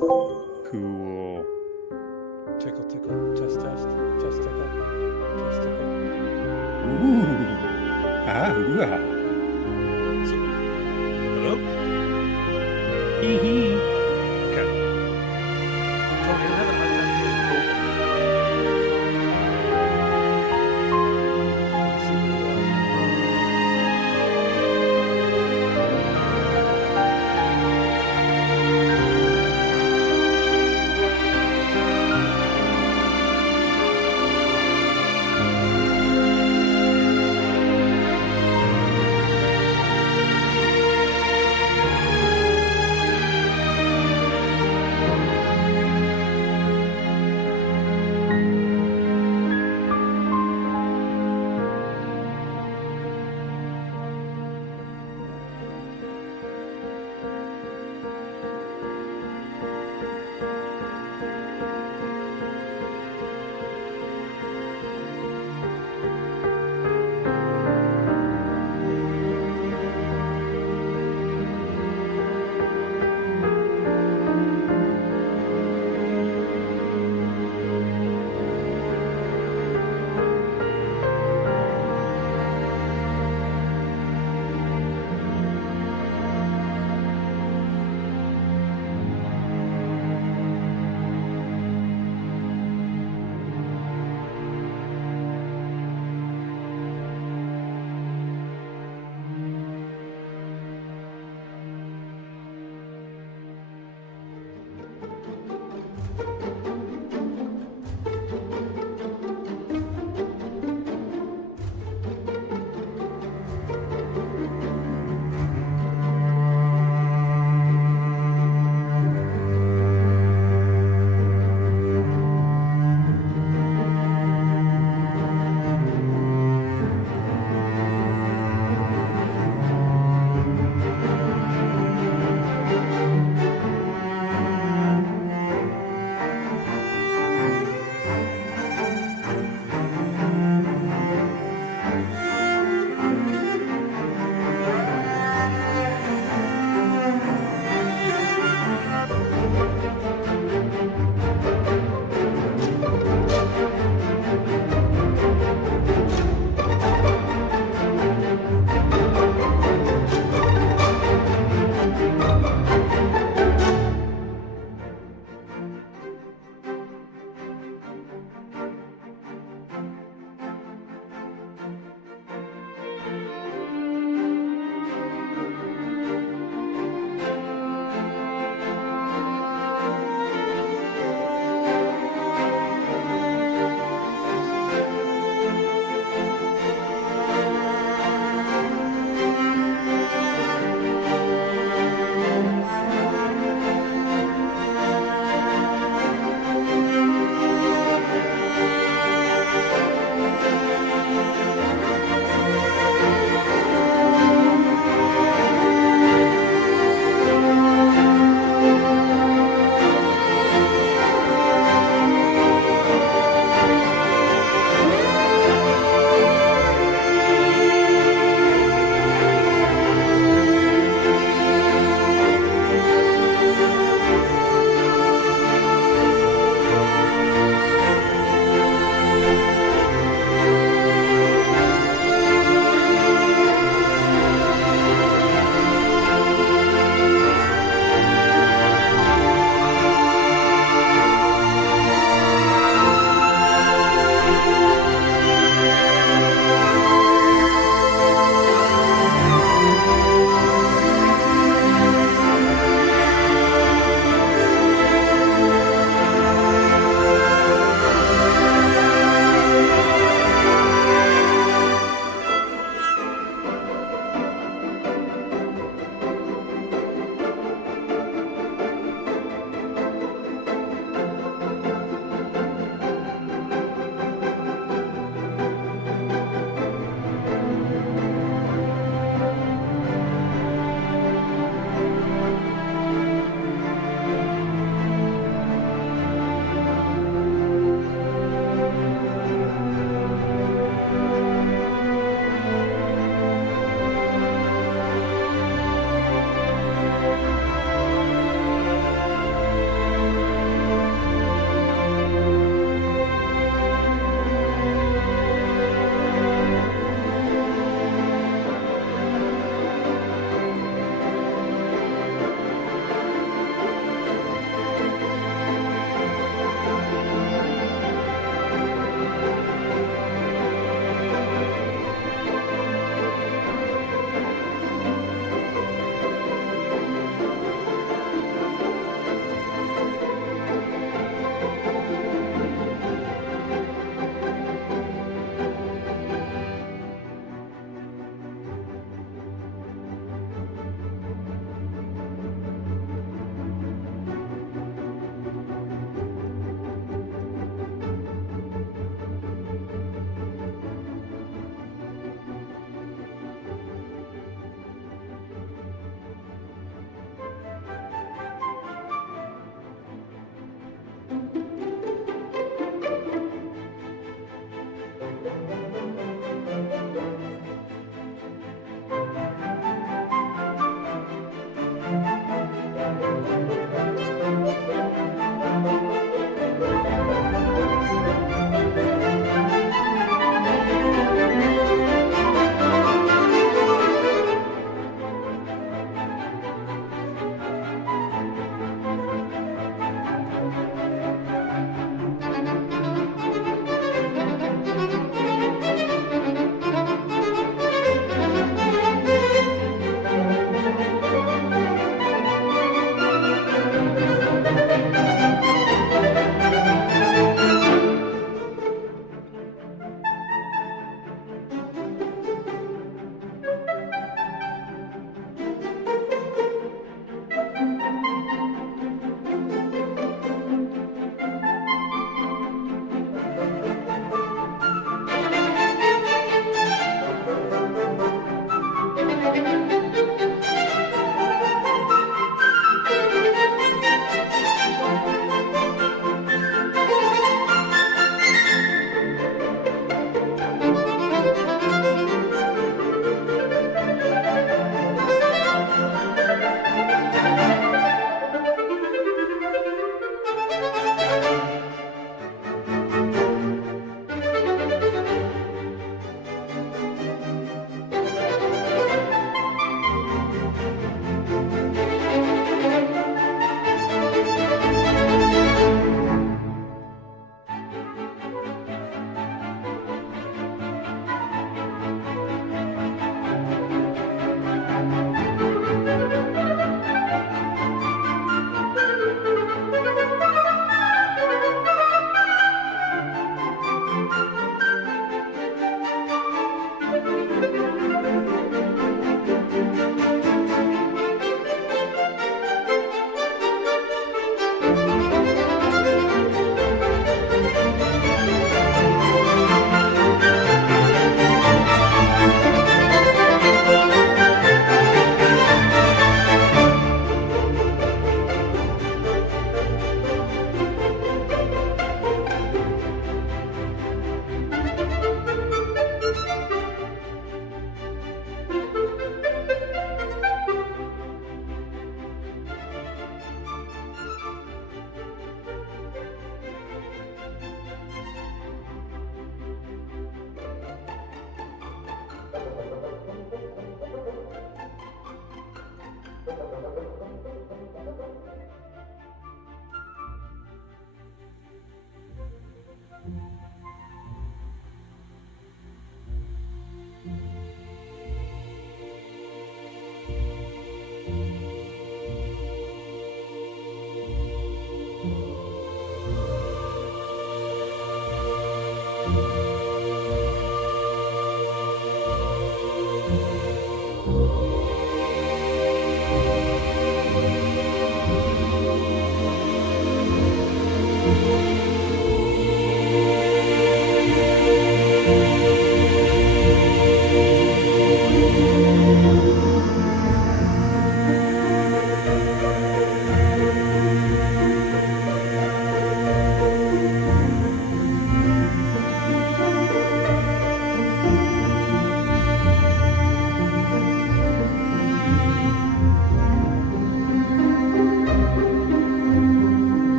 Cool. Tickle, tickle, test, test, test, tickle, test, tickle. Ooh. Ah, ooh-ah. So, hello? Hee hee. Okay. Tony, I'm having a hard time hearing Hope. Let's see what it was.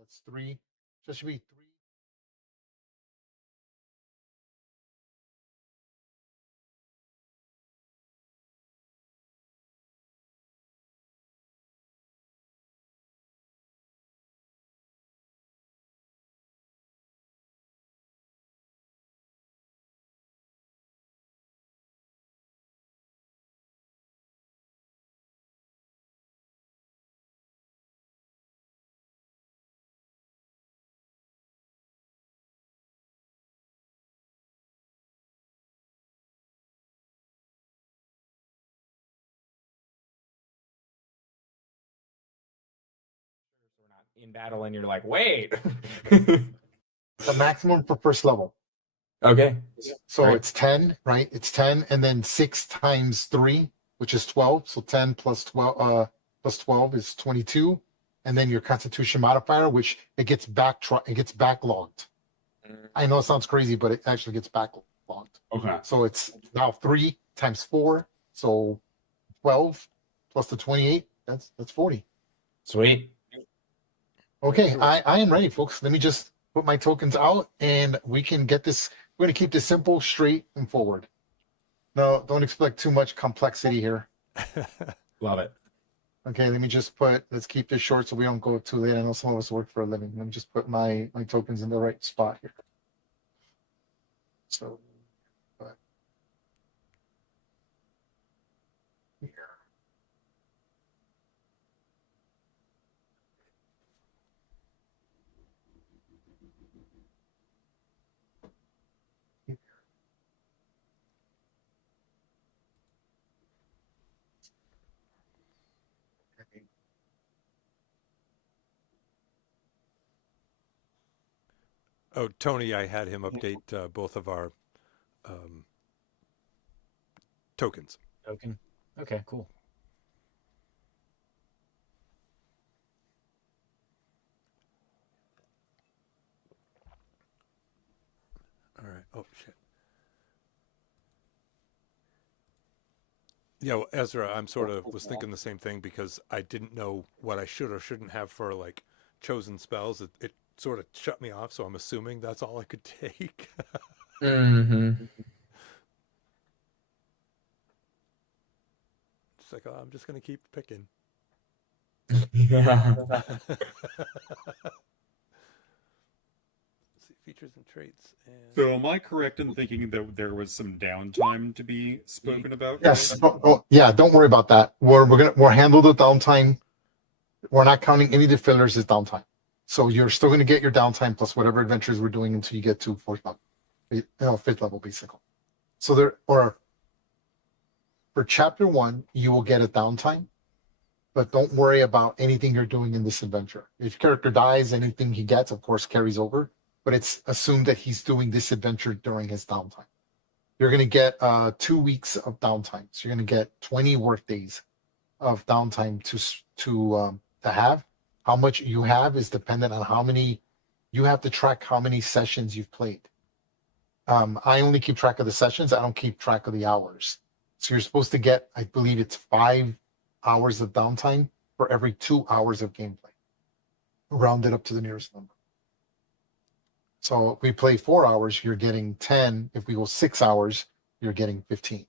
that's 3. So it should be 3. So we're not in battle and you're like, wait. The maximum for first level. Okay. So Right. it's 10, right? It's 10, and then 6 times 3, which is 12. So 10 plus 12 plus 12 is 22. And then your Constitution modifier, which it gets backlogged. I know it sounds crazy, but it actually gets backlogged. Okay. So it's now 3 times 4, so 12 plus the 28. That's 40. Sweet. Okay, I am ready, folks. Let me just put my tokens out, and we can get this. We're going to keep this simple, straight, and forward. No, don't expect too much complexity here. Love it. Okay, let me just let's keep this short so we don't go too late. I know some of us work for a living. Let me just put my tokens in the right spot here. So, here. Okay. Oh, Tony, I had him update both of our tokens. Token. Okay, cool. All right. Oh, shit. Yeah, well, Ezra, I'm sort of was thinking the same thing because I didn't know what I should or shouldn't have for like chosen spells. It sort of shut me off, so I'm assuming that's all I could take. Mm-hmm. It's like, oh, I'm just gonna keep picking. Yeah. Let's see, features and traits. And... So am I correct in thinking that there was some downtime to be spoken about? Yes. Yeah. Don't worry about that. We'll handle the downtime. We're not counting any of the fillers as downtime. So you're still going to get your downtime plus whatever adventures we're doing until you get to 4th level, 5th level, basically. So for chapter 1, you will get a downtime, but don't worry about anything you're doing in this adventure. If your character dies, anything he gets, of course, carries over, but it's assumed that he's doing this adventure during his downtime. You're going to get 2 weeks of downtime. So you're going to get 20 work days of downtime to have. How much you have is dependent on how many you have to track how many sessions you've played. I only keep track of the sessions. I don't keep track of the hours. So you're supposed to get, I believe it's 5 hours of downtime for every 2 hours of gameplay, rounded up to the nearest number. So if we play 4 hours, you're getting 10. If we go 6 hours, you're getting 15.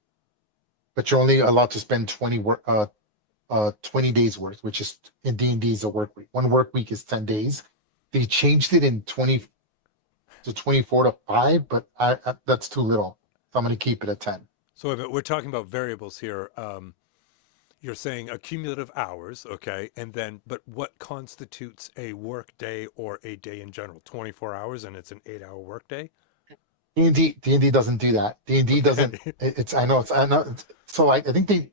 But you're only allowed to spend 20 days worth, which is in D&D is a work week. 1 work week is 10 days. They changed it in 20 to 24 to 5, but that's too little. So I'm going to keep it at 10. So we're talking about variables here. You're saying accumulative hours, okay, and then, but what constitutes a work day or a day in general? 24 hours, and it's an 8-hour work day. D&D doesn't do that. D&D doesn't. I know. So I think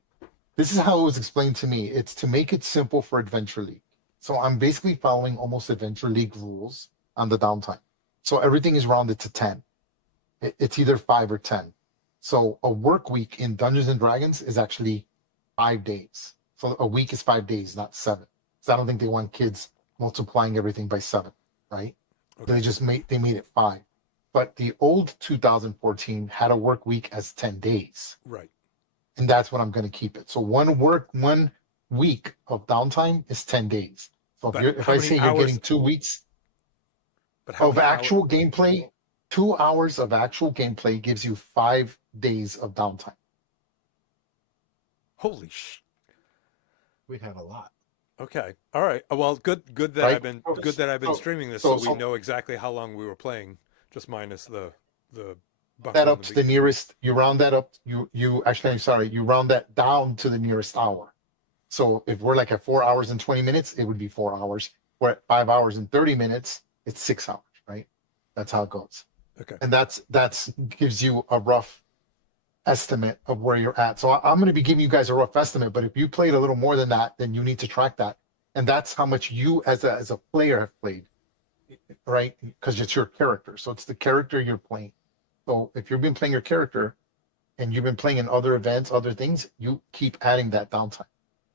this is how it was explained to me. It's to make it simple for Adventure League. So I'm basically following almost Adventure League rules on the downtime. So everything is rounded to 10. It's either 5 or 10. So a work week in Dungeons and Dragons is actually 5 days. So a week is 5 days, not 7. So I don't think they want kids multiplying everything by 7, right? Okay. They made it 5. But the old 2014 had a work week as 10 days. Right. And that's what I'm going to keep it. So 1 week of downtime is 10 days. So if I say you're getting 2 weeks, But how Of many actual gameplay, 2 hours of actual gameplay gives you 5 days of downtime. Holy sh! We have a lot. Okay, all right. Well, good that Right? I've been streaming this, So, so we know exactly how long we were playing, just minus the that buffer in up the to the beginning. nearest, you round that up, you actually, I'm sorry, you round that down to the nearest hour. So if we're like at 4 hours and 20 minutes, it would be 4 hours. We're at 5 hours and 30 minutes, it's 6 hours, right? That's how it goes. Okay. And that's gives you a rough estimate of where you're at. So I'm going to be giving you guys a rough estimate, but if you played a little more than that, then you need to track that. And that's how much you as a player have played, right? Because it's your character. So it's the character you're playing. So if you've been playing your character and you've been playing in other events, other things, you keep adding that downtime.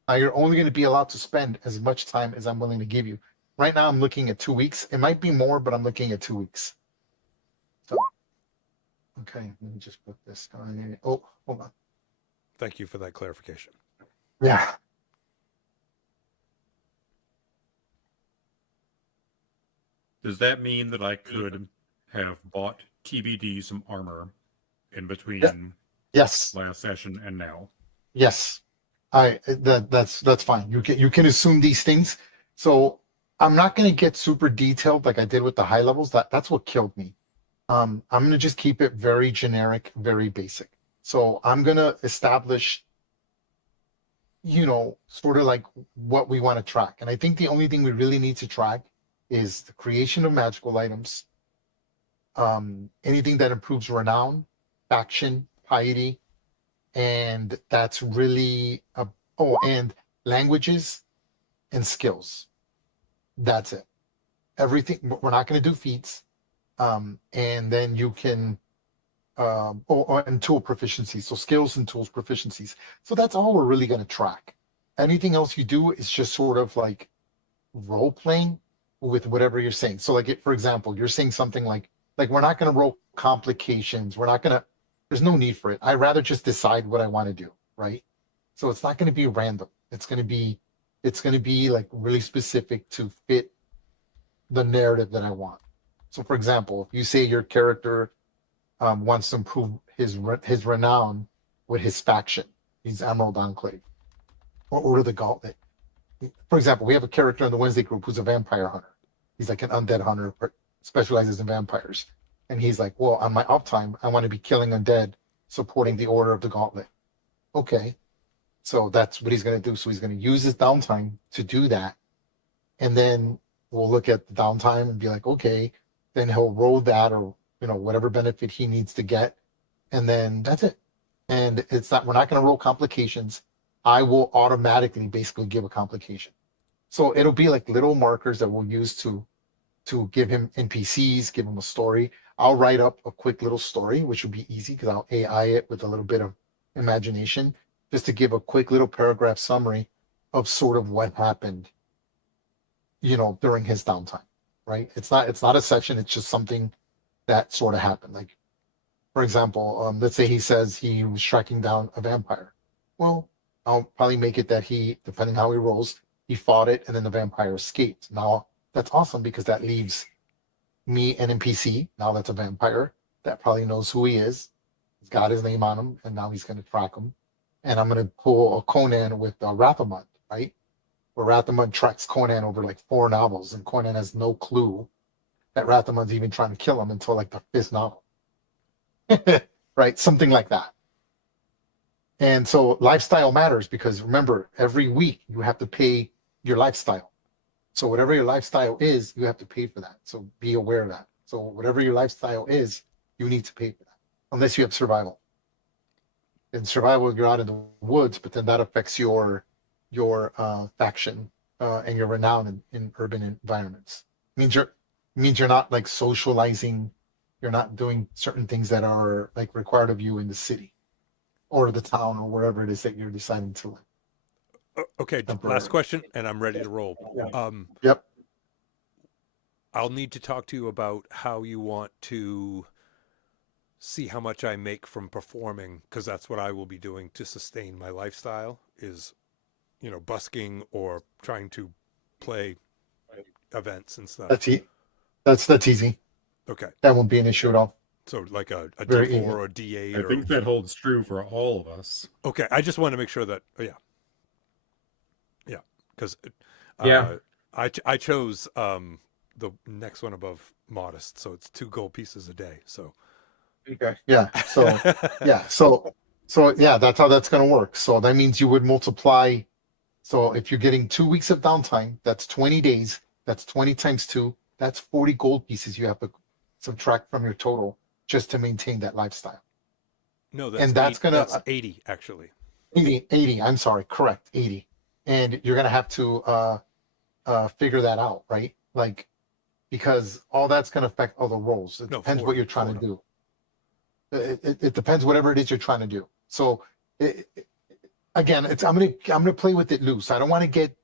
Now you're only going to be allowed to spend as much time as I'm willing to give you. Right now I'm looking at 2 weeks. It might be more, but I'm looking at 2 weeks. So, okay, let me just put this on. Oh, hold on. Thank you for that clarification. Yeah. Does that mean that I could have bought TBD some armor in between Yes. last session and now? Yes. That's fine. You can assume these things. So I'm not going to get super detailed like I did with the high levels. That's what killed me. I'm going to just keep it very generic, very basic. So I'm going to establish, sort of like what we want to track. And I think the only thing we really need to track is the creation of magical items, anything that improves renown, faction, piety, and that's really and languages and skills. That's it. Everything. We're not going to do feats, and then you can and tool proficiencies. So skills and tools proficiencies. So that's all we're really going to track. Anything else you do is just sort of like role playing with whatever you're saying. So like, for example, you're saying something like we're not going to roll complications. We're not going to. There's no need for it. I'd rather just decide what I want to do, right? So it's not going to be random. It's going to be like really specific to fit the narrative that I want. So for example, if you say your character wants to improve his renown with his faction, he's Emerald Enclave, or Order of the Gauntlet. For example, we have a character in the Wednesday group who's a vampire hunter. He's like an undead hunter, specializes in vampires. And he's like, well, on my uptime, I want to be killing undead, supporting the Order of the Gauntlet. Okay. So that's what he's going to do. So he's going to use his downtime to do that. And then we'll look at the downtime and be like, okay, then he'll roll that or, whatever benefit he needs to get. And then that's it. And it's not, we're not going to roll complications. I will automatically basically give a complication. So it'll be like little markers that we'll use to give him NPCs, give him a story. I'll write up a quick little story, which will be easy because I'll AI it with a little bit of imagination, just to give a quick little paragraph summary of sort of what happened, during his downtime, right? It's not a session. It's just something that sort of happened. Like, for example, let's say he says he was tracking down a vampire. Well, I'll probably make it that he, depending how he rolls, he fought it and then the vampire escaped. Now that's awesome because that leaves me an NPC. Now that's a vampire that probably knows who he is. He's got his name on him, and now he's going to track him. And I'm going to pull a Conan with Rathamund, right? Where Rathamund tracks Conan over like 4 novels, and Conan has no clue that Rathamund's even trying to kill him until like the 5th novel. Right? Something like that. And so lifestyle matters because remember, every week you have to pay your lifestyle. So whatever your lifestyle is, you have to pay for that. So be aware of that. So whatever your lifestyle is, you need to pay for that, unless you have survival. In survival, you're out in the woods, but then that affects your faction and your renown in urban environments. Means you're not like socializing. You're not doing certain things that are like required of you in the city or the town or wherever it is that you're deciding to live. Okay, last question, and I'm ready to roll. Yep. I'll need to talk to you about how you want to see how much I make from performing, because that's what I will be doing to sustain my lifestyle is, busking or trying to play events and stuff. That's easy. Okay, That won't be an issue at all. so like a Very D4 easy. or a D8 I or think that holds true for all of us. okay. I just want to make sure that yeah, because Yeah. I chose the next one above modest, so it's 2 gold pieces a day. So Okay. Yeah. So yeah. So yeah, that's how that's going to work. So that means you would multiply. So if you're getting 2 weeks of downtime, that's 20 days. That's 20 times 2. That's 40 gold pieces you have to subtract from your total just to maintain that lifestyle. no, that's And that's gonna that's 80 actually. 80. I'm sorry, correct, 80. And you're gonna have to figure that out, right? Like because all that's gonna affect all the rolls. It No, depends 40, what you're trying to do. It depends whatever it is you're trying to do. So again, I'm gonna play with it loose. I don't want to get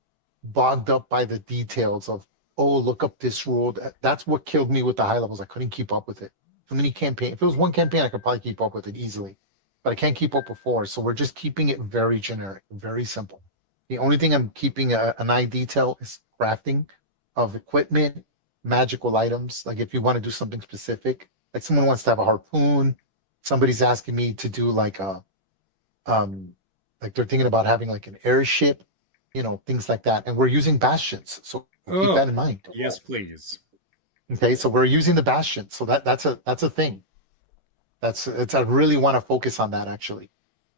bogged up by the details of look up this rule. That's what killed me with the high levels. I couldn't keep up with it. Too many campaign. If it was one campaign, I could probably keep up with it easily, but I can't keep up with 4. So we're just keeping it very generic, very simple. The only thing I'm keeping an eye detail is crafting of equipment, magical items. Like if you want to do something specific, like someone wants to have a harpoon, somebody's asking me to do like like they're thinking about having like an airship, things like that. And we're using bastions, so keep that in mind. Yes, please. Okay, so we're using the bastions, so that's a thing. I really want to focus on that actually.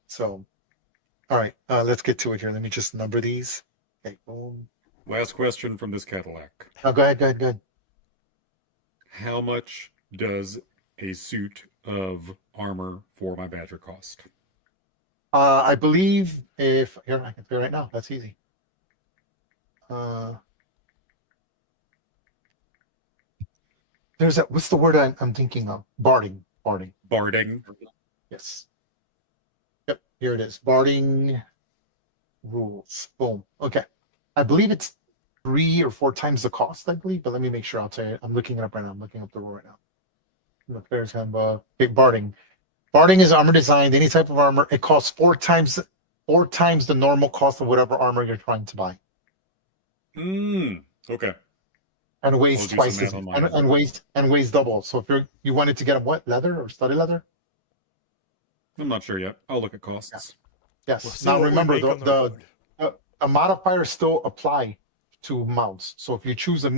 So, all right, let's get to it here. Let me just number these. Okay, boom. Last question from this Cadillac. Oh, go ahead. How much does a suit of armor for my Badger cost? I believe if here I can do it right now. That's easy. There's that. What's the word I'm thinking of? Barding. Barding. Yes. Yep. Here it is. Barding rules. Boom. Okay. I believe it's 3 or 4 times the cost. I believe, but let me make sure. I'll tell you. I'm looking it up right now. I'm looking up the rule right now. The player's handbook. Okay, barding. Barding is armor designed. Any type of armor. It costs 4 times the normal cost of whatever armor you're trying to buy. Okay. And I'll weighs do twice some as math on and mine. weighs double. So if you wanted to get them what, leather or studded leather? I'm not sure yet. I'll look at costs. Yes. We'll see Now what we remember make on the road. a modifier still apply to mounts. So if you choose a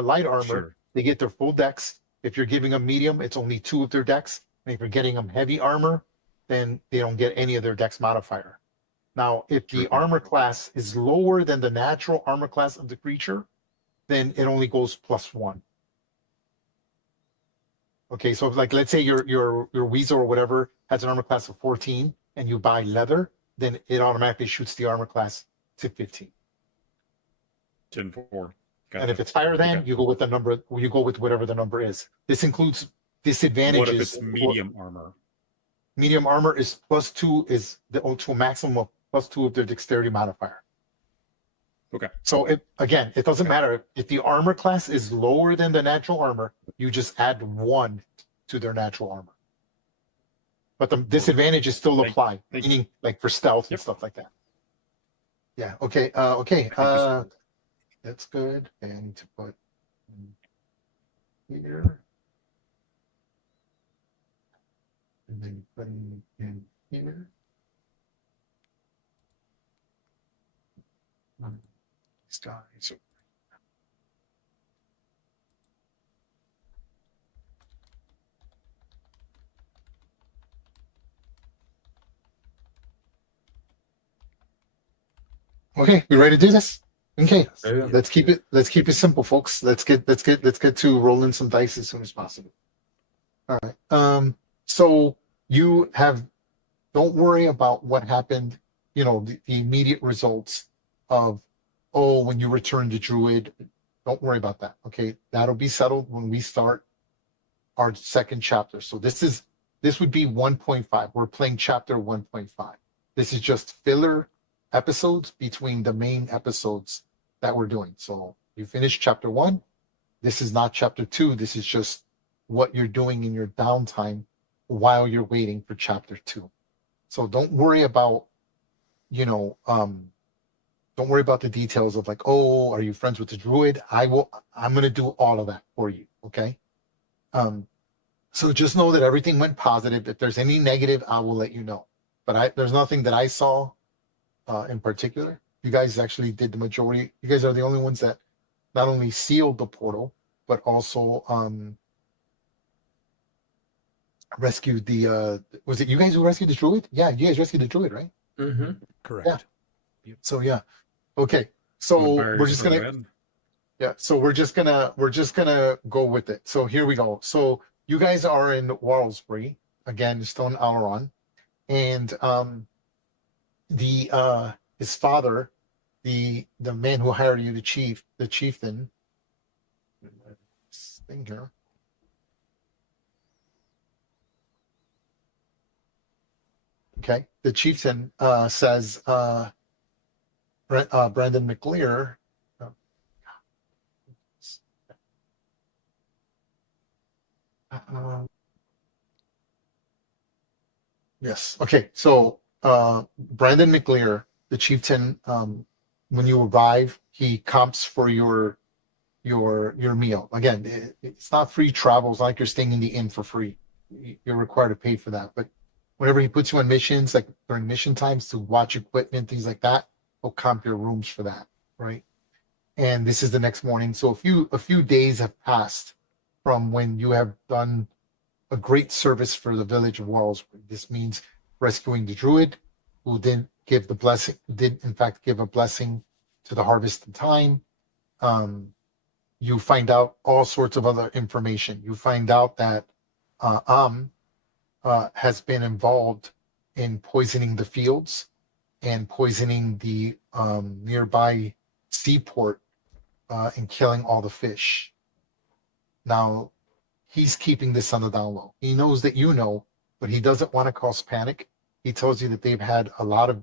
light armor, Sure. they get their full decks. If you're giving them medium, it's only 2 of their decks. And if you're getting them heavy armor, then they don't get any of their decks modifier. Now, if the True. armor class is lower than the natural armor class of the creature, then it only goes +1. Okay, so like let's say your Weasel or whatever has an armor class of 14 and you buy leather, then it automatically shoots the armor class to 15. 10-4. And if it's higher than, Okay. you go with the number, you go with whatever the number is. This includes disadvantages. What if it's medium armor? Medium armor is +2 to a maximum of +2 of their dexterity modifier. Okay. So it doesn't matter if the armor class is lower than the natural armor, you just add 1 to their natural armor. But the disadvantages still apply, meaning like for stealth and stuff like that. Yeah. Okay. Okay. That's good. And I need to put here. And then putting in here. These guys. Okay, we ready to do this? Okay, Yeah. let's keep it simple, folks. Let's get to rolling some dice as soon as possible. All right. So you don't worry about what happened, the immediate results of, when you return to Druid. Don't worry about that. Okay. That'll be settled when we start our second chapter. So this would be 1.5. We're playing chapter 1.5. This is just filler episodes between the main episodes that we're doing. So you finish chapter 1. This is not chapter 2. This is just what you're doing in your downtime while you're waiting for chapter 2. So don't worry about, don't worry about the details of like, are you friends with the druid? I'm going to do all of that for you. Okay. So just know that everything went positive. If there's any negative, I will let you know. But there's nothing that I saw in particular. You guys actually did the majority. You guys are the only ones that not only sealed the portal, but also rescued the was it you guys who rescued the druid? Yeah, you guys rescued the druid, right? Mm-hmm. Correct. So yeah. Okay. So we're Berries just for gonna red. yeah, so we're just gonna go with it. So here we go. So you guys are in Warlsbury, again, still in Auron, and the his father, the man who hired you, the chieftain, this thing here. Okay, the chieftain says Brandon McLear. Yes. Okay. So Brandon McLear, the chieftain, when you arrive, he comps for your meal. Again, it's not free travel. It's not like you're staying in the inn for free. You're required to pay for that. But whenever he puts you on missions, like during mission times to watch equipment, things like that, he'll comp your rooms for that, right? And this is the next morning. So a few days have passed from when you have done a great service for the village of Wallsbury. This means rescuing the druid, who did give the blessing, did in fact give a blessing to the harvest in time. You find out all sorts of other information. You find out that has been involved in poisoning the fields and poisoning the nearby seaport and killing all the fish. Now, he's keeping this on the down low. He knows that you know, but he doesn't want to cause panic. He tells you that they've had a lot of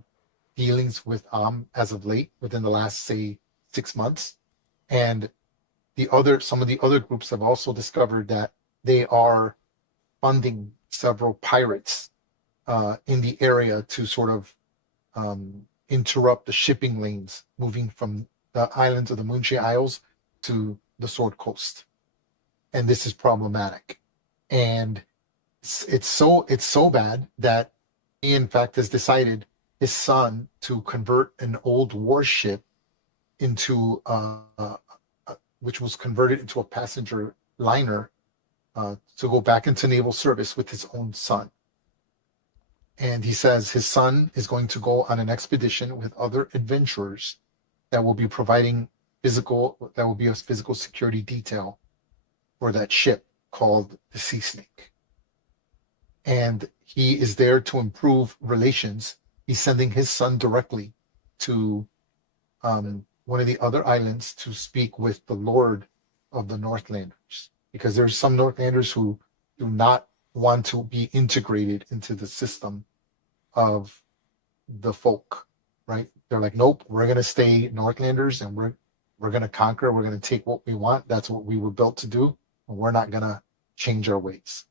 dealings with as of late, within the last, say, 6 months. And some of the other groups have also discovered that they are funding several pirates in the area to sort of interrupt the shipping lanes moving from the islands of the Moonshee Isles to the Sword Coast. And this is problematic. And it's so bad that he in fact has decided his son to convert an old warship into which was converted into a passenger liner to go back into naval service with his own son. And he says his son is going to go on an expedition with other adventurers that will be a physical security detail for that ship called the Sea Snake. And he is there to improve relations. He's sending his son directly to one of the other islands to speak with the Lord of the Northlanders, because there's some Northlanders who do not want to be integrated into the system of the folk, right? They're like, nope, we're going to stay Northlanders and we're going to conquer. We're going to take what we want. That's what we were built to do. And we're not going to change our ways.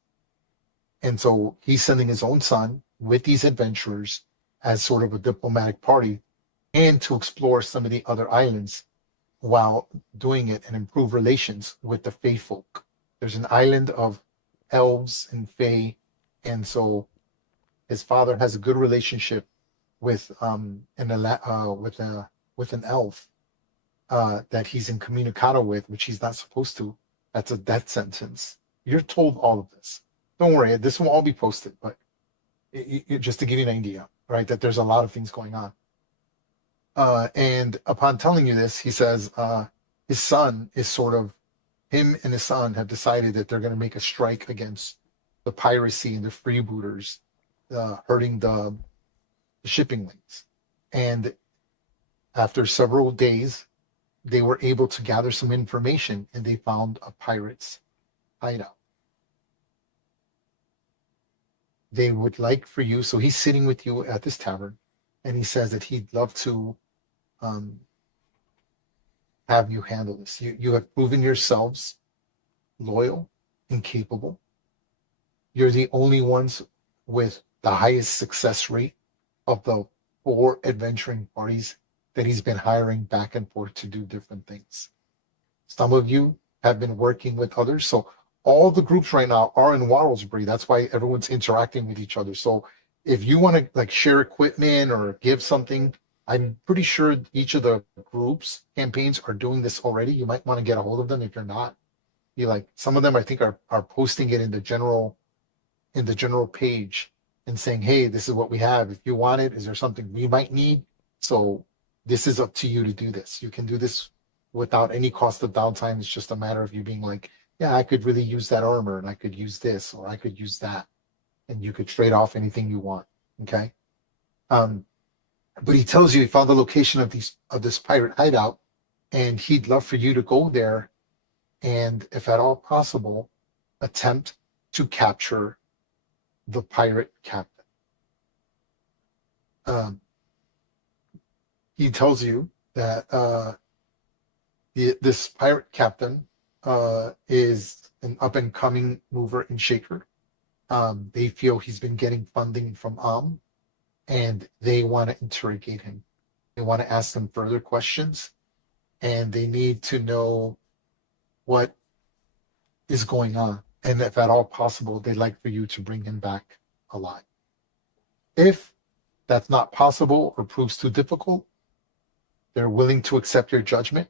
And so he's sending his own son with these adventurers as sort of a diplomatic party and to explore some of the other islands while doing it and improve relations with the Fae folk. There's an island of elves and Fae, and so his father has a good relationship with an elf that he's incommunicado with, which he's not supposed to. That's a death sentence. You're told all of this. Don't worry, this will all be posted, but just to give you an idea, right? That there's a lot of things going on. And upon telling you this, he says his son is sort of, him and his son have decided that they're going to make a strike against the piracy and the freebooters hurting the shipping lanes. And after several days, they were able to gather some information and they found a pirate's hideout. They would like for you, so he's sitting with you at this tavern, and he says that he'd love to have you handle this. You have proven yourselves loyal and capable. You're the only ones with the highest success rate of the 4 adventuring parties that he's been hiring back and forth to do different things. Some of you have been working with others. So all the groups right now are in Wattlesbury. That's why everyone's interacting with each other. So if you want to like share equipment or give something, I'm pretty sure each of the groups campaigns are doing this already. You might want to get a hold of them if you're not. You like some of them I think are posting it in the general page and saying, hey, this is what we have. If you want it, is there something we might need? So this is up to you to do this. You can do this without any cost of downtime. It's just a matter of you being like, yeah, I could really use that armor and I could use this or I could use that. And you could trade off anything you want. Okay. But he tells you he found the location of this pirate hideout, and he'd love for you to go there and, if at all possible, attempt to capture the pirate captain. He tells you that this pirate captain is an up-and-coming mover and shaker. They feel he's been getting funding from and they want to interrogate him. They want to ask him further questions, and they need to know what is going on. And if at all possible, they'd like for you to bring him back alive. If that's not possible or proves too difficult, they're willing to accept your judgment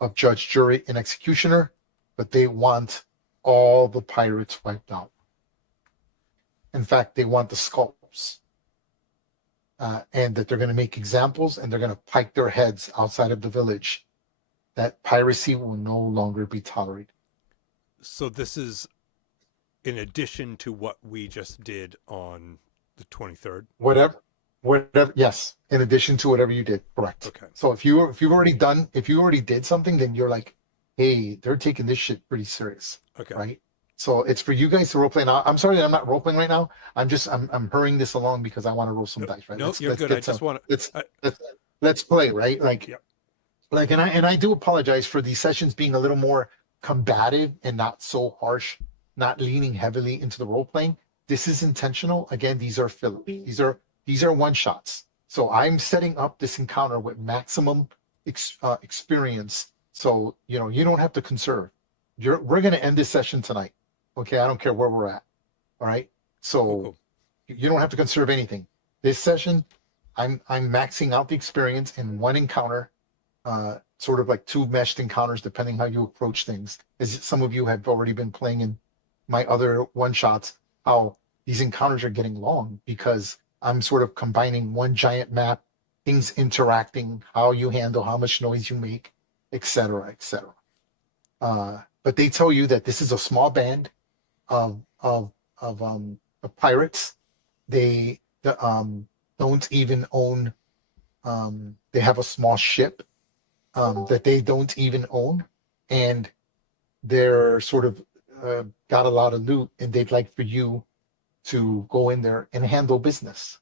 of judge, jury, and executioner, but they want all the pirates wiped out. In fact, they want the sculpts. And that they're going to make examples and they're going to pike their heads outside of the village. That piracy will no longer be tolerated. So this is in addition to what we just did on the 23rd? Whatever, yes. In addition to whatever you did, correct. Okay. So if you already did something, then you're like, hey, they're taking this shit pretty serious. Okay. Right? So it's for you guys to role play now. I'm sorry that I'm not role playing right now. I'm hurrying this along because I want to roll some dice, right? No, you're good. I just want to let's play, right? Like, yep. Like, and I do apologize for these sessions being a little more combative and not so harsh, not leaning heavily into the role playing. This is intentional. Again, these are filler. These are one shots. So I'm setting up this encounter with maximum experience. So you don't have to conserve. We're going to end this session tonight. Okay, I don't care where we're at. All right. So Cool. You don't have to conserve anything. This session, I'm maxing out the experience in one encounter, sort of like two meshed encounters, depending how you approach things. As some of you have already been playing in my other one shots, how these encounters are getting long because I'm sort of combining one giant map, things interacting, how you handle, how much noise you make, etc., etc. But they tell you that this is a small band of pirates. They don't even own. They have a small ship that they don't even own, and they're sort of got a lot of loot, and they'd like for you to go in there and handle business.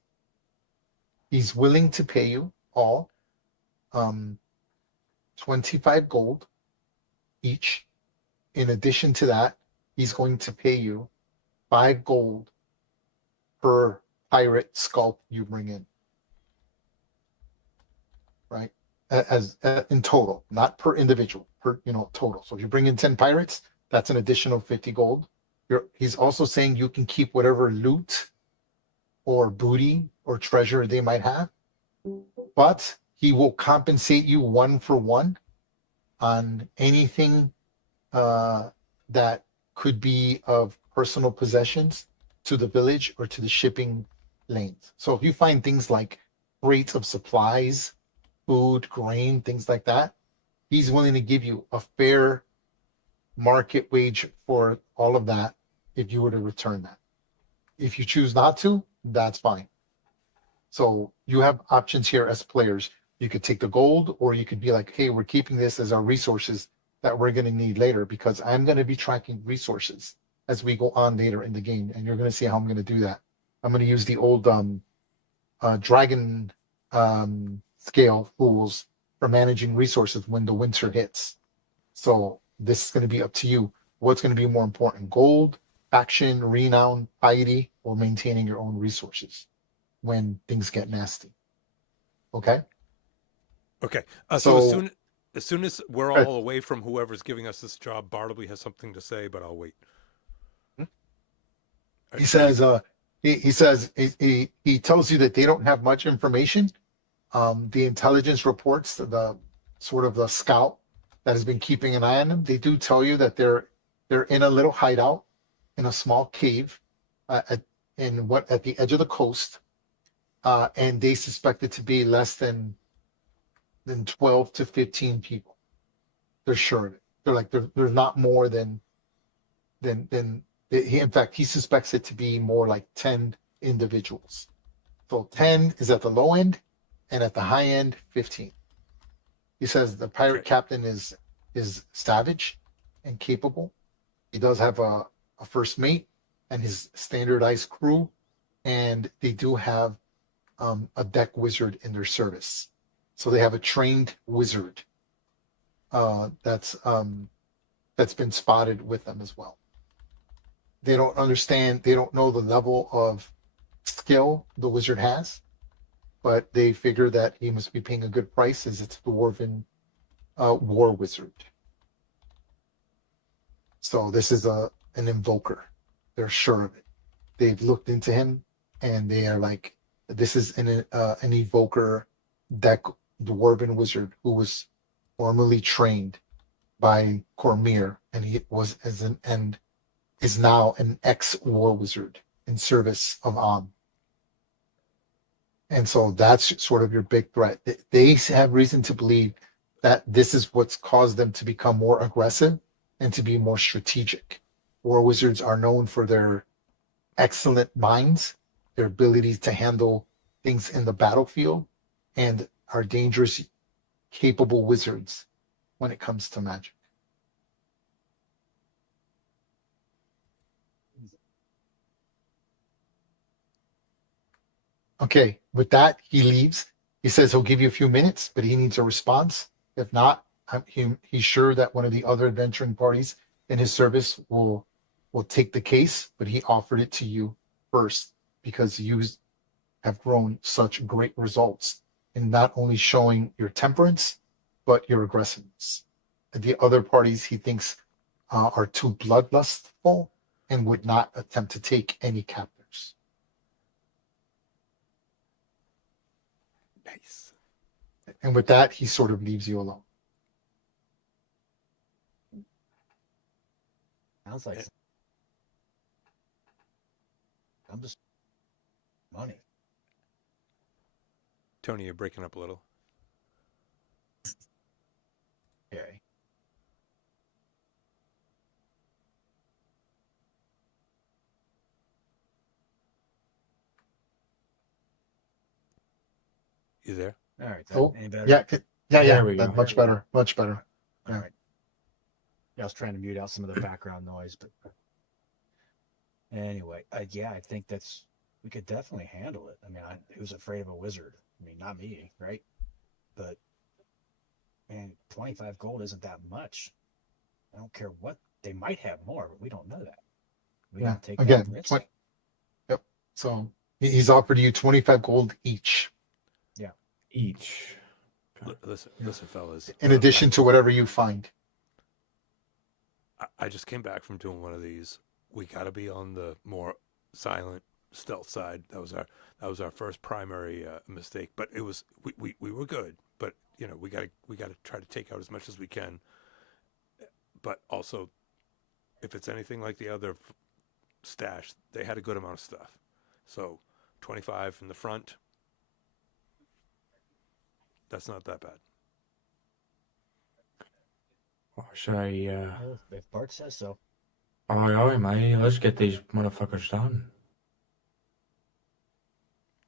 He's willing to pay you all 25 gold each. In addition to that, he's going to pay you 5 gold per pirate sculpt you bring in. Right? As in total, not per individual, per total. So if you bring in 10 pirates, that's an additional 50 gold. He's also saying you can keep whatever loot or booty or treasure they might have, but he will compensate you 1-for-1 on anything that could be of personal possessions to the village or to the shipping lanes. So if you find things like crates of supplies, food, grain, things like that, he's willing to give you a fair market wage for all of that if you were to return that. If you choose not to, that's fine. So you have options here as players. You could take the gold, or you could be like, hey, we're keeping this as our resources that we're going to need later, because I'm going to be tracking resources as we go on later in the game, and you're going to see how I'm going to do that. I'm going to use the old dragon scale rules for managing resources when the winter hits. So this is going to be up to you. What's going to be more important, gold, faction, renown, piety, or maintaining your own resources when things get nasty? Okay. Okay. So as soon As soon as we're Good. all away from whoever's giving us this job, Bartleby has something to say, but I'll wait. He says, he tells you that they don't have much information. The intelligence reports, the sort of the scout that has been keeping an eye on them, they do tell you that they're in a little hideout in a small cave at the edge of the coast, and they suspect it to be less than 12 to 15 people. They're sure of it. They're like there's not more than in fact, he suspects it to be more like 10 individuals. So 10 is at the low end, and at the high end, 15. He says the pirate captain is savage and capable. He does have a first mate and his standardized crew, and they do have a deck wizard in their service. So they have a trained wizard that's been spotted with them as well. They don't understand, they don't know the level of skill the wizard has, but they figure that he must be paying a good price as it's a dwarven war wizard. So this is an invoker. They're sure of it. They've looked into him and they are like, this is an evoker deck dwarven wizard who was formerly trained by Cormir, and he was is now an ex-war wizard in service of Am. And so that's sort of your big threat. They have reason to believe that this is what's caused them to become more aggressive and to be more strategic. War wizards are known for their excellent minds, their ability to handle things in the battlefield, and are dangerous, capable wizards when it comes to magic. Okay, with that, he leaves. He says he'll give you a few minutes, but he needs a response. If not, he's sure that one of the other adventuring parties in his service will take the case, but he offered it to you first because you have grown such great results in not only showing your temperance, but your aggressiveness. The other parties he thinks are too bloodlustful and would not attempt to take any captors. Nice. And with that, he sort of leaves you alone. Sounds like I'm just money. Tony, you're breaking up a little. Okay. You there? All right. Oh, Any better? yeah, There we go. much better, much better. All Yeah. right. Yeah, I was trying to mute out some of the background noise, but anyway, yeah, I think we could definitely handle it. I mean, who's afraid of a wizard? I mean, not me, right? But man, 25 gold isn't that much. I don't care what they might have more, but we don't know that. We Yeah. don't take Again, that risk. 20, yep. So he's offered you 25 gold each, Each. Listen, fellas. in addition to whatever you find. I just came back from doing one of these. We got to be on the more silent, stealth side. That was our first primary mistake. But it was we were good. But you know we got to try to take out as much as we can. But also, if it's anything like the other stash, they had a good amount of stuff. So 25 from the front. That's not that bad. What should I, Well, if Bart says so. aye, mate, let's get these motherfuckers done.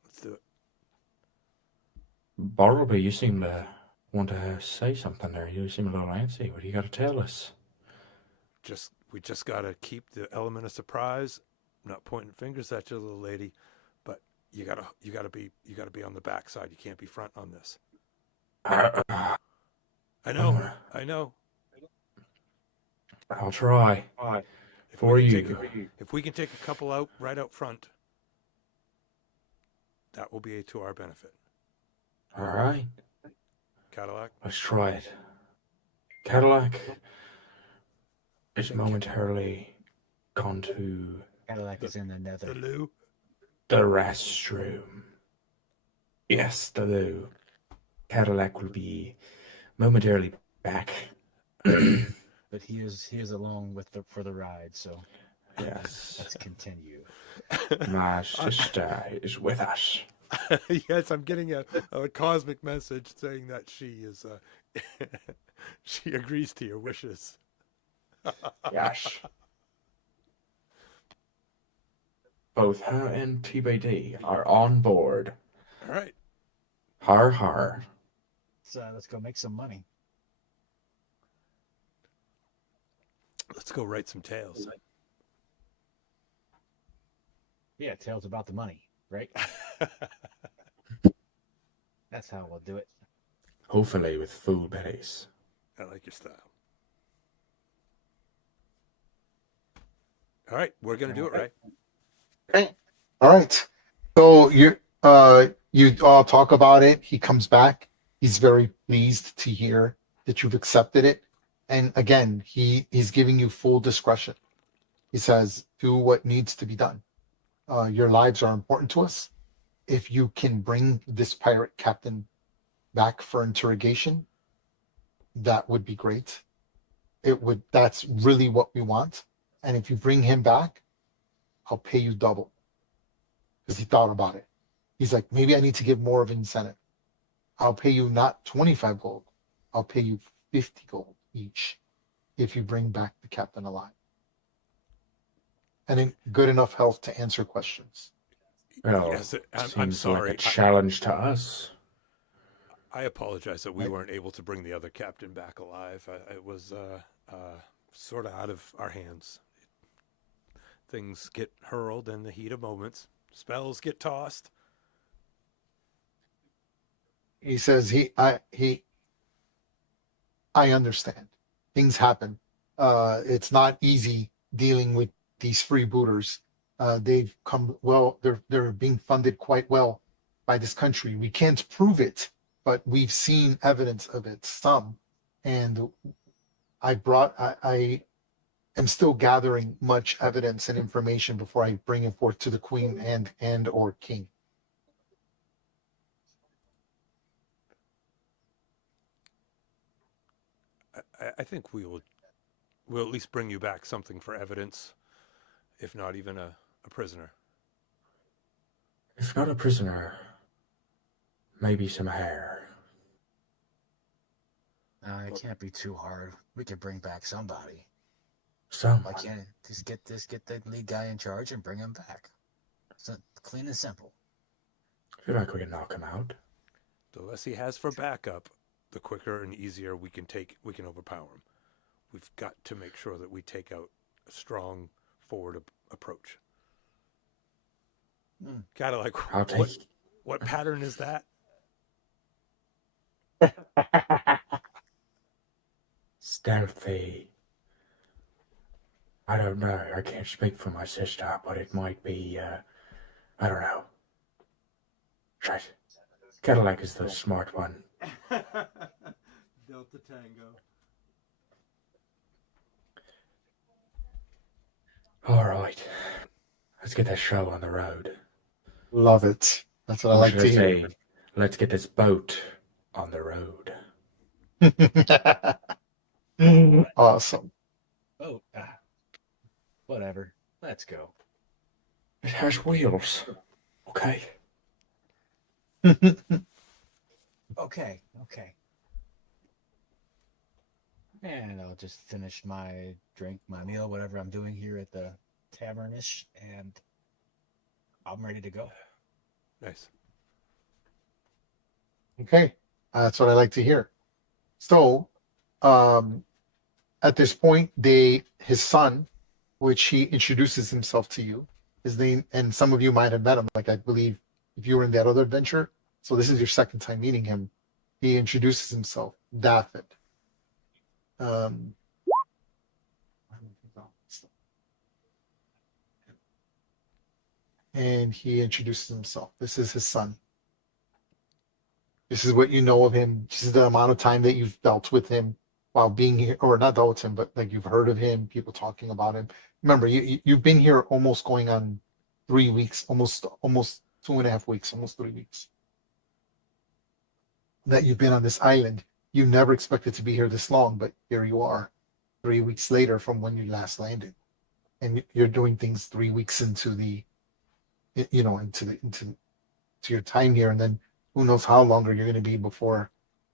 Let's do it. Bartleby, you seem to want to say something there. You seem a little antsy. What do you got to tell us? We just got to keep the element of surprise. I'm not pointing fingers at you, little lady, but you gotta be on the backside. You can't be front on this. I know. I'll try. If For we can you. if we can take a couple out right out front, that will be to our benefit. All right. Cadillac. Let's try it. Cadillac is momentarily gone to Cadillac is in the nether. The loo. the restroom. Yes, the loo. Cadillac will be momentarily back. But he is along with for the ride, so Yes, let's continue. my sister is with us. Yes, I'm getting a cosmic message saying that she is she agrees to your wishes. Yes. Both her and TBD are on board. All right. Har har. So let's go make some money. Let's go write some tales. Yeah, tales about the money, right? That's how we'll do it. Hopefully with full bellies. I like your style. All right, we're gonna do it, right? Okay. All right. So you all talk about it. He comes back. He's very pleased to hear that you've accepted it. And again, he's giving you full discretion. He says, do what needs to be done. Your lives are important to us. If you can bring this pirate captain back for interrogation, that would be great. That's really what we want. And if you bring him back, I'll pay you double. Because he thought about it. He's like, maybe I need to give more of an incentive. I'll pay you not 25 gold. I'll pay you 50 gold each if you bring back the captain alive. And in good enough health to answer questions. Well, Yes, I'm seems sorry. like a challenge to us. I apologize that we weren't able to bring the other captain back alive. It was sort of out of our hands. Things get hurled in the heat of moments. Spells get tossed. He says I understand. Things happen. It's not easy dealing with these freebooters. They've come well. They're being funded quite well by this country. We can't prove it, but we've seen evidence of it some. And I am still gathering much evidence and information before I bring it forth to the queen and or king. I think we'll at least bring you back something for evidence, if not even a prisoner. If not a prisoner, maybe some hair. It can't be too hard. We could bring back somebody. Some. Why can't it just get the lead guy in charge and bring him back? So clean and simple. I feel like we can knock him out. The less he has for backup, the quicker and easier we can overpower him. We've got to make sure that we take out a strong forward approach. Gotta like I'll take. what pattern is that? Stealthy. I don't know. I can't speak for my sister, but it might be, I don't know. Right. Cadillac is the smart one. Delta Tango. All right. Let's get that show on the road. Love it. That's what I Or like should to I hear. say, let's get this boat on the road. Awesome. Oh, whatever. Let's go. It has wheels. Okay. Okay. And I'll just finish my drink, my meal, whatever I'm doing here at the tavernish, and I'm ready to go. Nice. Okay, that's what I like to hear. So, at this point, his son, which he introduces himself to you, his name, and some of you might have met him. Like I believe, if you were in that other adventure, so this is your second time meeting him. He introduces himself, Daffod. And he introduces himself. This is his son. This is what you know of him. This is the amount of time that you've dealt with him while being here, or not doubts him, but like you've heard of him, people talking about him. Remember, you've been here almost going on 3 weeks, almost 2.5 weeks, almost 3 weeks that you've been on this island. You never expected to be here this long, but here you are, 3 weeks later from when you last landed, and you're doing things 3 weeks into the, into your time here, and then who knows how longer you're going to be before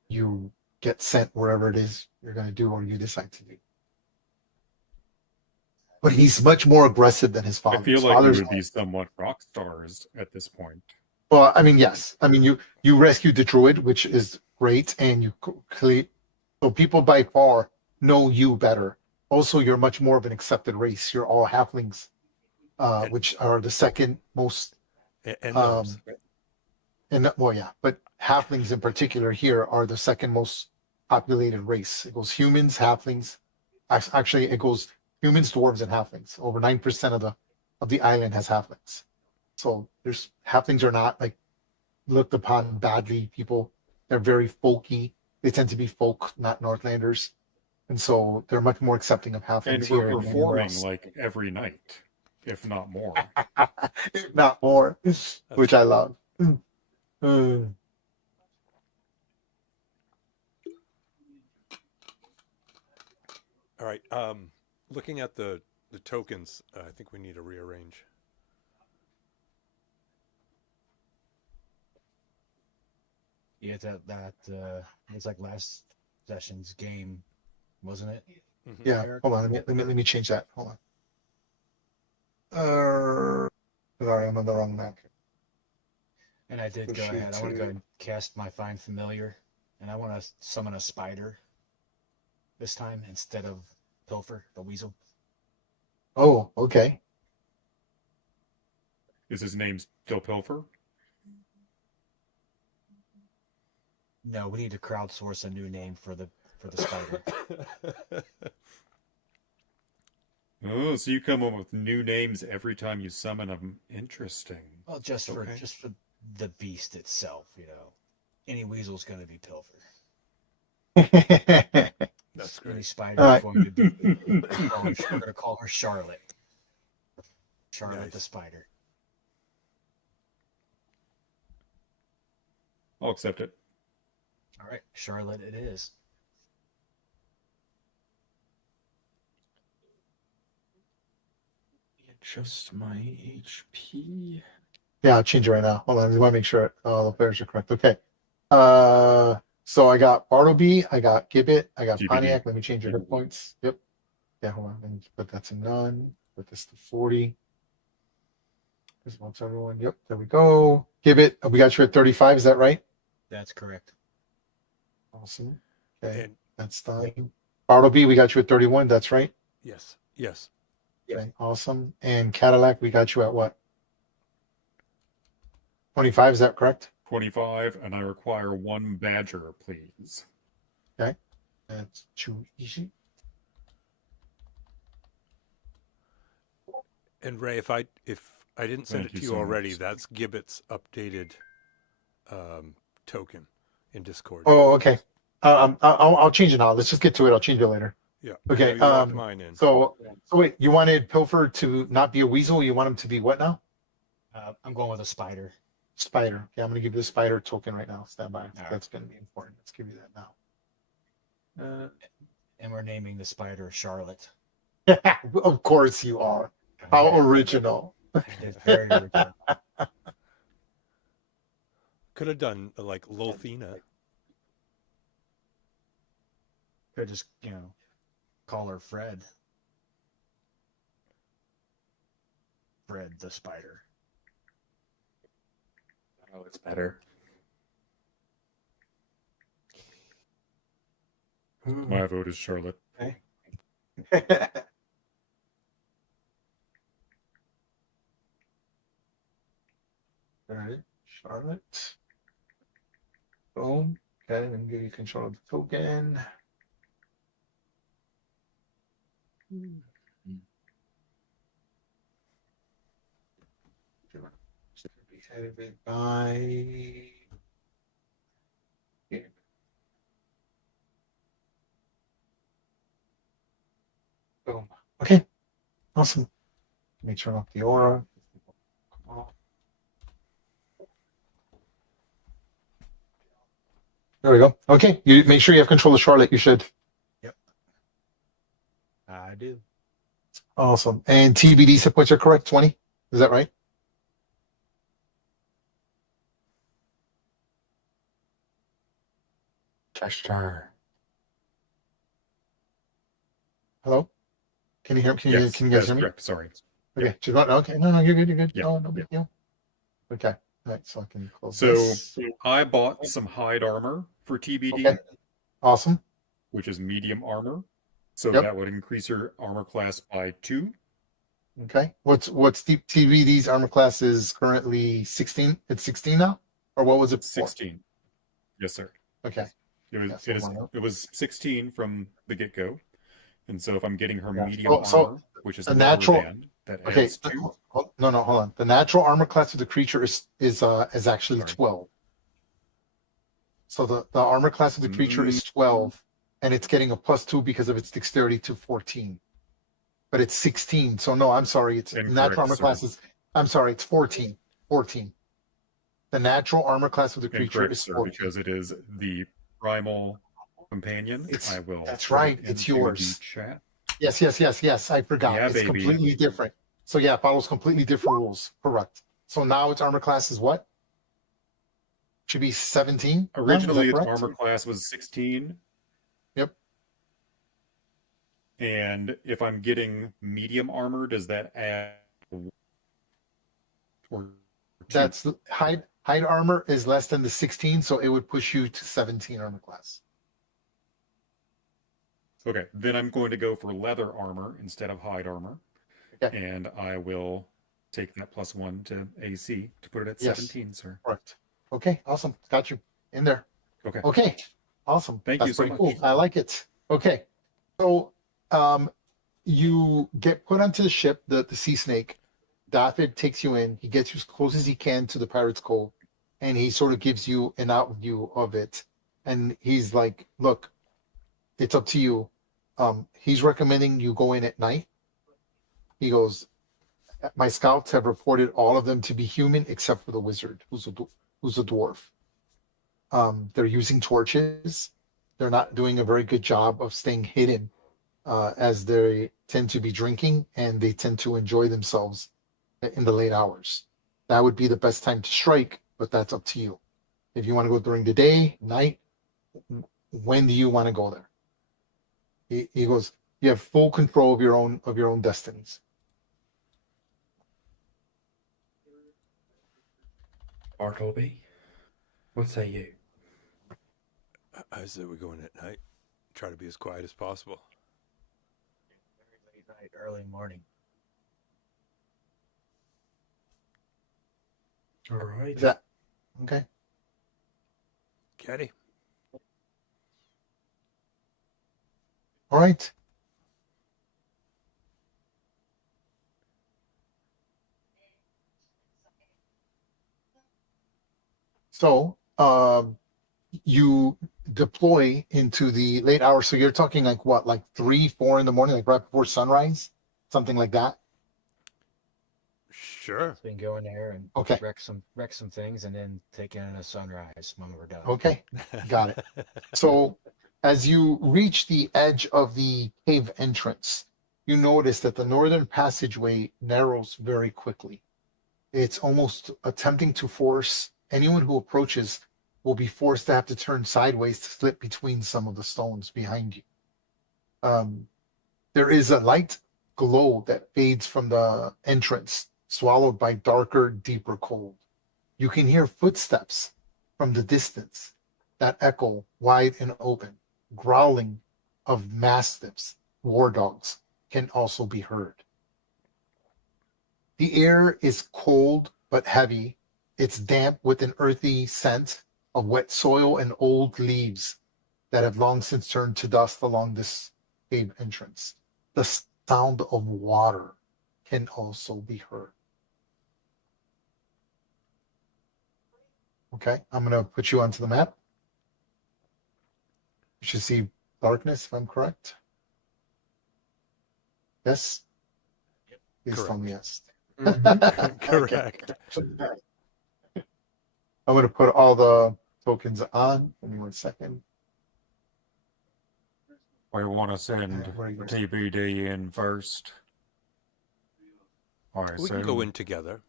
you get sent wherever it is you're going to do or you decide to do. But he's much more aggressive than his father. I feel His like we father's would be somewhat rock stars at this point. Well, I mean, yes. I mean, you rescued the druid, which is great, and you clearly, so people by far know you better. Also, you're much more of an accepted race. You're all halflings, which are the second most. And gnomes. Well, yeah, but halflings in particular here are the second most populated race. It goes humans, halflings. Actually, it goes humans, dwarves, and halflings. Over 9% of the island has halflings. So there's halflings are not like looked upon badly. People, they're very folky. They tend to be folk, not Northlanders, and so they're much more accepting of halflings And here we're than anywhere performing else. like every night, if not more. If not more, which I love. Uh, All right. Looking at the tokens, I think we need to rearrange. Yeah, that it's like last session's game, wasn't it? Mhm. yeah, Eric? hold on. Let me change that. Hold on. Sorry, I'm on the wrong map. And I did go ahead. I want to go and cast my Find Familiar, and I want to summon a spider this time instead of Pilfer, the weasel. Oh, okay. Is his name still Pilfer? No, we need to crowdsource a new name for the spider. Oh, so you come up with new names every time you summon them. Interesting. Well, just for Okay. the beast itself, Any weasel's going to be Pilfer. That's Any great. spider All right. is going to be. We're going to call her Charlotte. Charlotte Nice. the spider. I'll accept it. All right, Charlotte it is. Adjust my HP. Yeah, I'll change it right now. Hold on. I just want to make sure all the players are correct. Okay. So I got Bartleby, I got Gibbet, I got TBD. Pontiac. Let me change your hit points. Yep. Yeah, hold on. Let me put that to none. Put this to 40. This wants everyone. Yep, there we go. Gibbet, we got you at 35. Is that right? That's correct. Awesome. Okay, And that's done. Bartleby, we got you at 31. That's right. yes, yes. Okay, awesome. And Cadillac, we got you at what? 25. Is that correct? 25, and I require one badger, please. That's too easy. And Ray, if I didn't send Thank it to you you so already, much. that's Gibbet's updated token in Discord. Oh, okay. I'll change it now. Let's just get to it. I'll change it later. Yeah. Okay. I know you locked mine in. So wait, you wanted Pilfer to not be a weasel. You want him to be what now? I'm going with a spider. Spider. Okay, I'm gonna give you the spider token right now. Stand by. right. That's gonna be important. Let's give you that now. And we're naming the spider Charlotte. Of course you are. How original. It's very original. Could have done like Lothina. Could just, call her Fred. Fred the spider. Oh, it's better. My vote is Charlotte. All right, Charlotte. Boom. Okay, then give you control of the token. Be edited by. Okay, awesome. Let me turn off the aura. There we go. Okay, you make sure you have control of Charlotte. You should. Yep. I do. Awesome. And TBD set points are correct. 20. Is that right? Chester. Hello. Can you hear? Yes, Can you guys that's hear me? correct. Sorry. Okay. Okay. No, you're good. You're good. Yeah. No, no big deal. Okay. All right. So I can close So this. I bought some hide armor for TBD, Okay. Awesome. which is medium armor. So Yep. that would increase your armor class by 2. Okay. What's TBD's armor class is currently 16? It's 16 now? Or what was it before? 16. Yes, sir. Okay. It was 16 from the get-go. And so if I'm getting her Yeah. medium So armor, which is a lower natural- band, that Okay. adds 2. No, hold on. The natural armor class of the creature is actually Sorry. 12. So the armor class of the creature is 12, and it's getting a +2 because of its dexterity to 14. But it's 16. So no, I'm sorry. It's Incorrect, natural armor sir. class is. I'm sorry. It's 14. 14. The natural armor class of the creature Incorrect, is sir, 14. because it is the primal companion. I will. That's put it right, it's into yours. the chat. Yes. I forgot. Yeah, It's baby. completely different. So yeah, it follows completely different rules. Correct. So now its armor class is what? Should be 17. No, is that Originally, its correct? armor class was 16. Yep. And if I'm getting medium armor, does that add or 2? That's hide armor is less than the 16, so it would push you to 17 armor class. Okay, then I'm going to go for leather armor instead of hide armor. Okay. And I will take that +1 to AC to put it at Yes. 17, sir. Correct. Okay, awesome. Got you in there. Okay. Okay, awesome. Thank That's you so pretty cool. much. I like it. Okay, so you get put onto the ship, the sea snake. Daffod takes you in. He gets you as close as he can to the Pirate's Cove, and he sort of gives you an outview of it. And he's like, "Look, it's up to you." He's recommending you go in at night. He goes, "My scouts have reported all of them to be human except for the wizard, who's a dwarf. They're using torches. They're not doing a very good job of staying hidden, as they tend to be drinking and they tend to enjoy themselves in the late hours. That would be the best time to strike, but that's up to you. If you want to go during the day, night, when do you want to go there?" He goes, "You have full control of your own destinies." Bartleby, what say you? I say we go in at night. Try to be as quiet as possible. Very late night, early morning. All right. Is that okay? Caddy. All right. So you deploy into the late hours. So you're talking like what, like 3, 4 in the morning, like right before sunrise, something like that. Sure. So we can go in there and Okay. wreck some things, and then take in a sunrise when we're done. Okay, got it. So as you reach the edge of the cave entrance, you notice that the northern passageway narrows very quickly. It's almost attempting to force anyone who approaches will be forced to have to turn sideways to slip between some of the stones behind you. There is a light glow that fades from the entrance, swallowed by darker, deeper cold. You can hear footsteps from the distance that echo wide and open. Growling of mastiffs, war dogs, can also be heard. The air is cold but heavy. It's damp with an earthy scent of wet soil and old leaves that have long since turned to dust along this cave entrance. The sound of water can also be heard. Okay, I'm going to put you onto the map. You should see darkness, if I'm correct. Yes? Please tell Correct. me yes. Correct. I'm going to put all the tokens on. Give me 1 second. We want to send Where are you? TBD in first. I We can go assume. in together.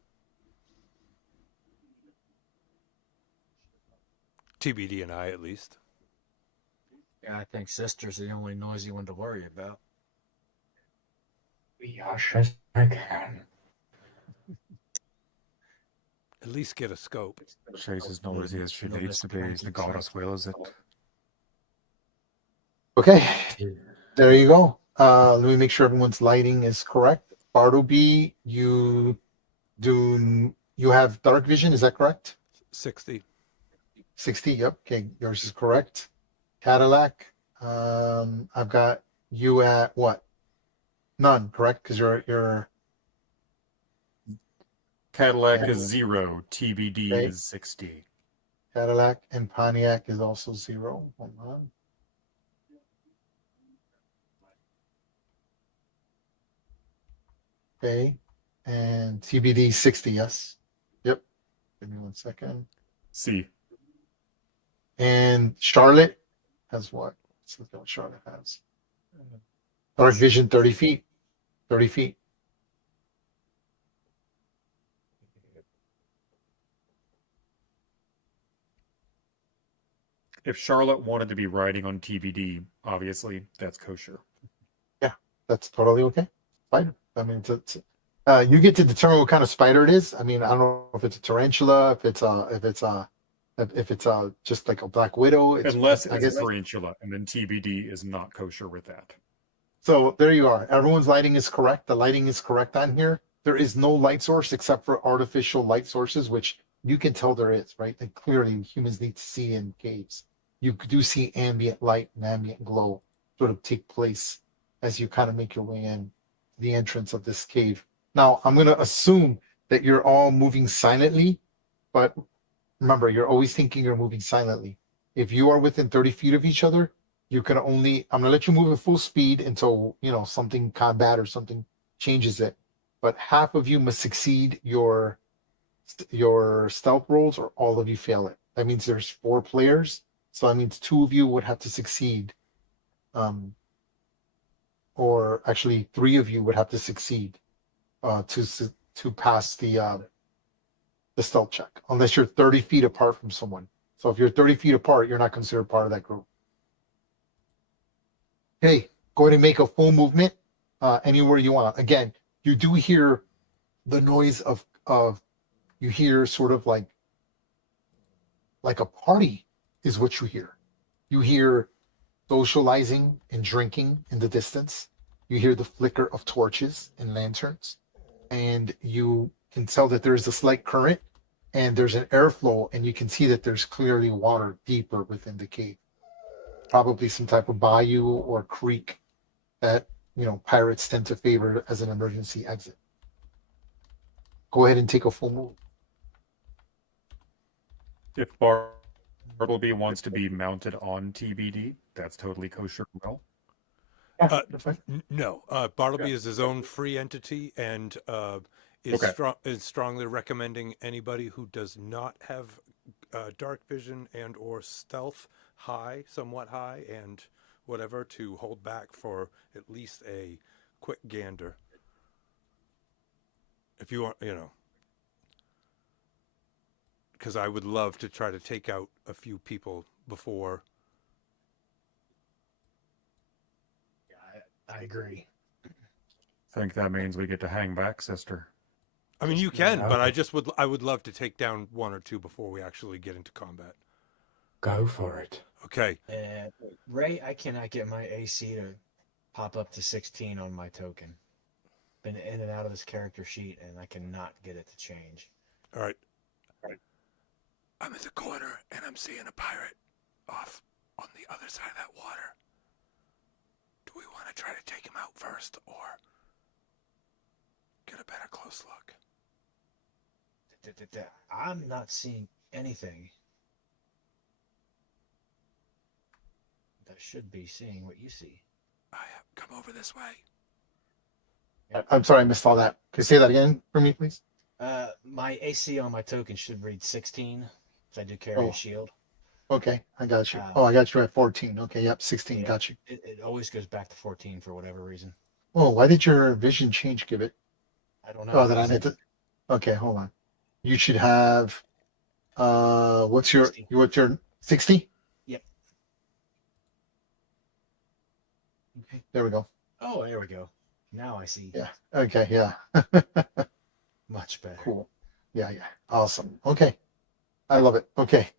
TBD and I, at least. Yeah, I think sister's the only noisy one to worry about. Be hush as I can. At least get a scope. She's as noisy as she No needs to be, as the misconnected goddess wills it. Okay, there you go. Let me make sure everyone's lighting is correct. Bartleby, you have dark vision, is that correct? 60. 60, yep. Okay, yours is correct. Cadillac, I've got you at what? None, correct? Because you're Cadillac Yeah. is 0. TBD Okay. is 60. Cadillac, and Pontiac is also 0. Hold on. Okay, and TBD 60, yes. Yep. Give me 1 second. C. And Charlotte has what? Let's look at what Charlotte has. Dark vision 30 feet. 30 feet. If Charlotte wanted to be riding on TBD, obviously that's kosher. That's totally okay. Spider. I mean, you get to determine what kind of spider it is. I mean, I don't know if it's a tarantula, if it's just like a black widow. Unless I it's guess. a tarantula, and then TBD is not kosher with that. So there you are. Everyone's lighting is correct. The lighting is correct on here. There is no light source except for artificial light sources, which you can tell there is, right? And clearly humans need to see in caves. You do see ambient light and ambient glow sort of take place as you kind of make your way in the entrance of this cave. Now, I'm going to assume that you're all moving silently, but remember, you're always thinking you're moving silently. If you are within 30 feet of each other, I'm going to let you move at full speed until, something combat or something changes it. But half of you must succeed your stealth rolls or all of you fail it. That means there's 4 players. So that means 2 of you would have to succeed. Or actually 3 of you would have to succeed to pass the stealth check, unless you're 30 feet apart from someone. So if you're 30 feet apart, you're not considered part of that group. Okay, go ahead and make a full movement anywhere you want. Again, you do hear the noise of you hear sort of like a party is what you hear. You hear socializing and drinking in the distance. You hear the flicker of torches and lanterns, and you can tell that there's a slight current and there's an airflow, and you can see that there's clearly water deeper within the cave. Probably some type of bayou or creek that pirates tend to favor as an emergency exit. Go ahead and take a full move. If Bartleby wants to be mounted on TBD, that's totally kosher. Well, That's fine. No, Bartleby is his own free entity and is strongly recommending anybody who does not have dark vision and or stealth somewhat high, and whatever, to hold back for at least a quick gander. If you want, because I would love to try to take out a few people before. I agree. I think that means we get to hang back, sister. I mean, you can, but Okay. I would love to take down 1 or 2 before we actually get into combat. Go for it. Okay. Ray, I cannot get my AC to pop up to 16 on my token. Been in and out of this character sheet, and I cannot get it to change. All right. I'm at the corner, and I'm seeing a pirate off on the other side of that water. Do we want to try to take him out first, or get a better close look? I'm not seeing anything. I should be seeing what you see. Come over this way. I'm sorry, I missed all that. Can you say that again for me, please? My AC on my token should read 16. If I do carry Oh. a shield. Okay, I got you. Um, Oh, I got you at 14. Okay, yep, 16. Yeah. Got you. It always goes back to 14 for whatever reason. Oh, why did your vision change, Give it? I don't know. Oh, that I need to. Okay, hold on. You should have. What's your 60? Yep. Okay, there we go. Oh, there we go. Now I see. Yeah. Okay. Yeah. Much better. Cool. Yeah. Yeah. Awesome. Okay. I love it. Okay.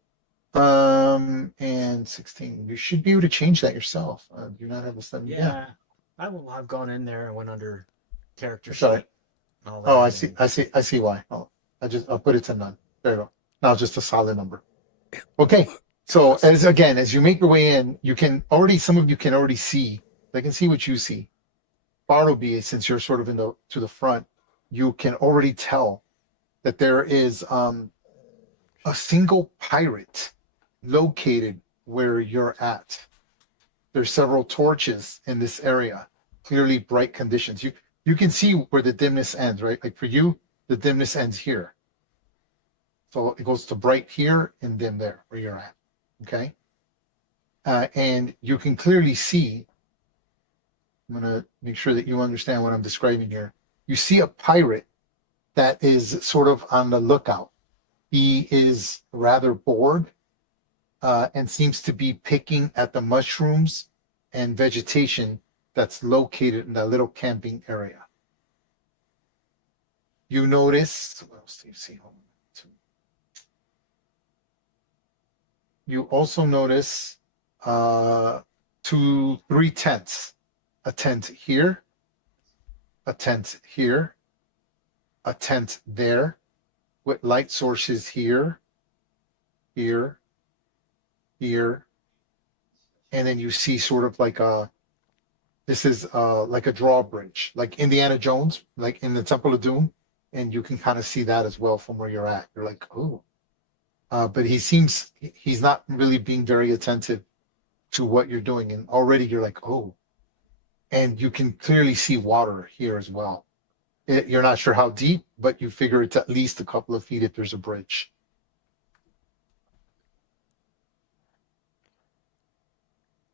And 16. You should be able to change that yourself. Do you not have a 7? Yeah. I will have gone in there and went under character sheet. Sorry. and all that Oh, I and- see. I see why. Oh, I'll put it to none. There you go. Now just a solid number. Okay. So as you make your way in, some of you can already see. They can see what you see. Bartleby, since you're sort of to the front, you can already tell that there is a single pirate located where you're at. There's several torches in this area, clearly bright conditions. You can see where the dimness ends, right? Like for you, the dimness ends here. So it goes to bright here and dim there where you're at. Okay. And you can clearly see, I'm going to make sure that you understand what I'm describing here. You see a pirate that is sort of on the lookout. He is rather bored and seems to be picking at the mushrooms and vegetation that's located in that little camping area. You notice, what else do you see? You also notice 2, 3 tents. A tent here, a tent here, a tent there, with light sources here, here, here, and then you see sort of like this is like a drawbridge, like Indiana Jones, like in the Temple of Doom, and you can kind of see that as well from where you're at. You're like, oh, but he's not really being very attentive to what you're doing, and already you're like, oh. And you can clearly see water here as well. You're not sure how deep, but you figure it's at least a couple of feet if there's a bridge.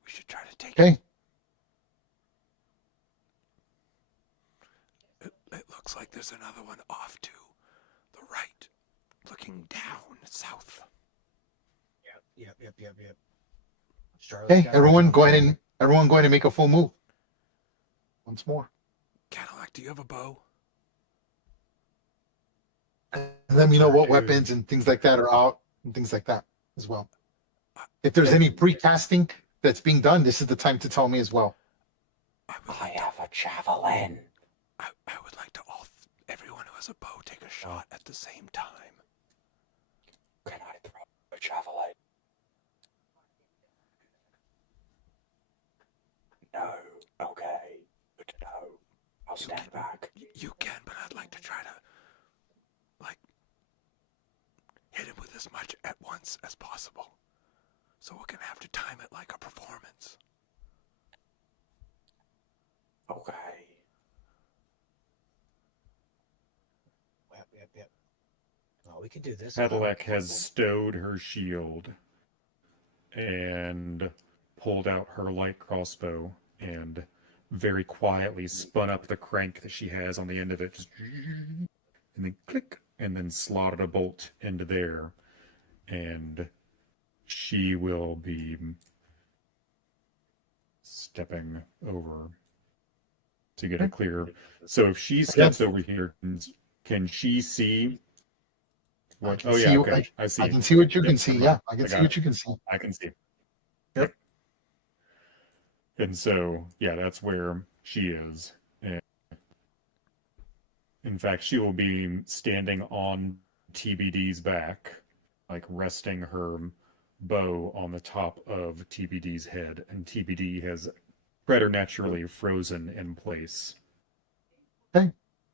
We should try to take Okay. It looks like there's another one off to the right, looking down south. Yep. Okay, everyone go ahead and make a full move. Once more. Cadillac, do you have a bow? And let me know what Sure do. weapons and things like that are out and things like that as well. If there's any pre-casting that's being done, this is the time to tell me as well. I I have a javelin. would like to everyone who has a bow take a shot at the same time. Can I throw a javelin? No. Okay. Good to know. I'll stand back. You can, but I'd like to try to, hit him with as much at once as possible. So we're gonna have to time it like a performance. Okay. Yep. Oh, we could do this. Cadillac has stowed her shield and pulled out her light crossbow and very quietly spun up the crank that she has on the end of it, just, and then click, and then slotted a bolt into there. And she will be stepping over to get a clear. So if she steps over here, can she see? What? Oh yeah, okay. I see. I can see what you can Yep, see. never Yeah, mind. I can I see got what it. you can see. I can see. Yep. And so, yeah, that's where she is. And in fact, she will be standing on TBD's back, like resting her bow on the top of TBD's head, and TBD has preternaturally frozen in place.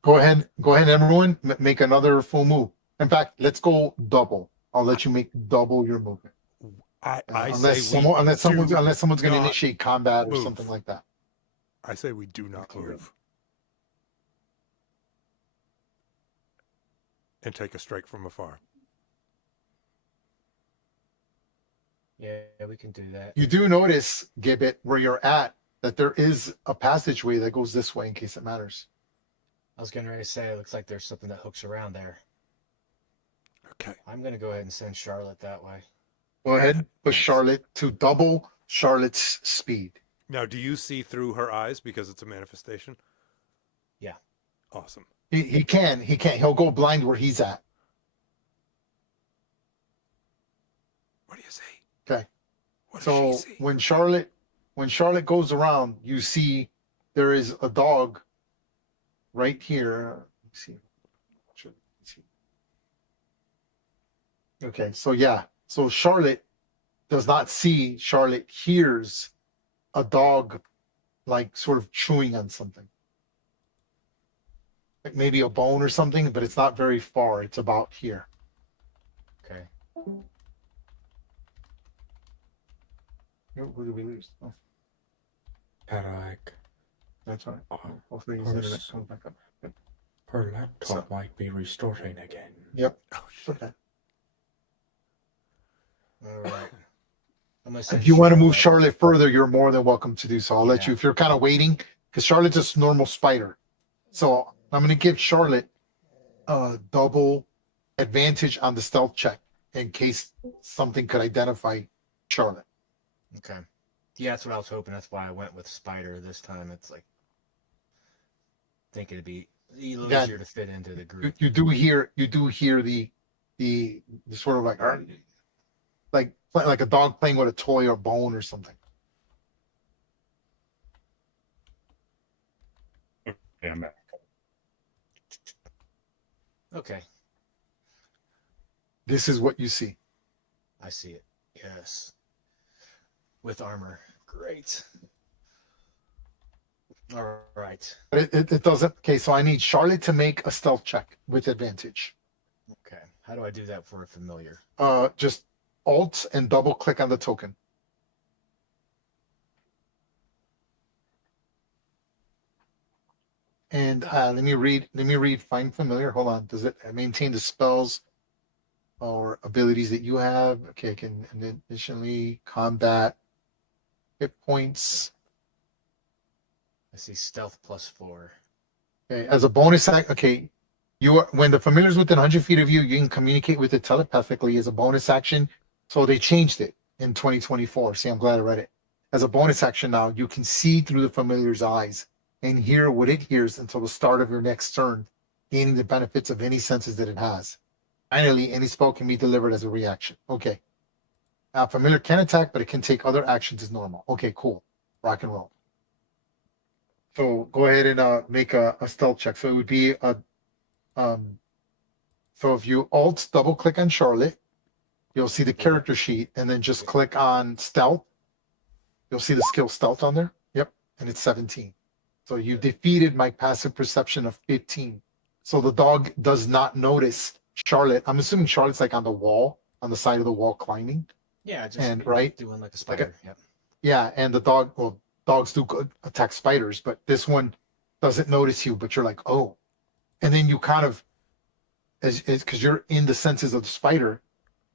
Go ahead, everyone. Make another full move. In fact, let's go double. I'll let you make double your movement. Unless someone's going to initiate combat or move. something like that. I say we do not Clear. move. and take a strike from afar. Yeah, we can do that. You do notice, Gibbet, where you're at, that there is a passageway that goes this way in case it matters. I was getting ready to say, it looks like there's something that hooks around there. Okay. I'm going to go ahead and send Charlotte that way. Go ahead, push Nice. Charlotte to double Charlotte's speed. Now, do you see through her eyes because it's a manifestation? Yeah. Awesome. He can. He'll go blind where he's at. What do you see? Okay. What does So she see? when Charlotte goes around, you see there is a dog right here. Let me see. Okay, so yeah. So Charlotte does not see. Charlotte hears a dog like sort of chewing on something. Like maybe a bone or something, but it's not very far. It's about here. Okay. Where did we lose? Oh, Cadillac. that's all right. Oh, Hopefully his course. internet comes back up. Yep. her laptop might be restarting again. Yep. Oh, shit. Okay. All right. I'm gonna send If you want to move Charlotte. Charlotte further, you're more than welcome to do so. I'll let Yeah. you, if you're kind of waiting, because Charlotte's just a normal spider. So I'm going to give Charlotte a double advantage on the stealth check in case something could identify Charlotte. Okay. Yeah, that's what I was hoping. That's why I went with Spider this time. It's like, I think it'd be a little Yeah. easier to fit into the group. You do hear the sort of like a dog playing with a toy or bone or something. Yeah, I'm back. Okay, This is what you see. I see it. Yes. With armor. Great. All right. But it doesn't. Okay, so I need Charlotte to make a stealth check with advantage. Okay. How do I do that for a familiar? Just Alt and double click on the token. And let me read find familiar. Hold on. Does it maintain the spells or abilities that you have? Okay, I can, and then additionally combat hit points. I see stealth +4. Okay, as a bonus act, okay, you are, when the familiar is within 100 feet of you, you can communicate with it telepathically as a bonus action. So they changed it in 2024. See, I'm glad I read it. As a bonus action now, you can see through the familiar's eyes and hear what it hears until the start of your next turn, gaining the benefits of any senses that it has. Finally, any spell can be delivered as a reaction. Okay. Familiar can attack, but it can take other actions as normal. Okay, cool. Rock and roll. So go ahead and make a stealth check. So it would be a so if you alt double click on Charlotte, you'll see the character sheet, and then just click on stealth. You'll see the skill stealth on there. Yep, and it's 17. So you defeated my passive perception of 15. So the dog does not notice Charlotte. I'm assuming Charlotte's like on the wall, on the side of the wall climbing. Yeah, just And, right? doing like a spider. Yep. Yeah, and the dog, well, dogs do attack spiders, but this one doesn't notice you, but you're like, oh. And then you kind of, because you're in the senses of the spider,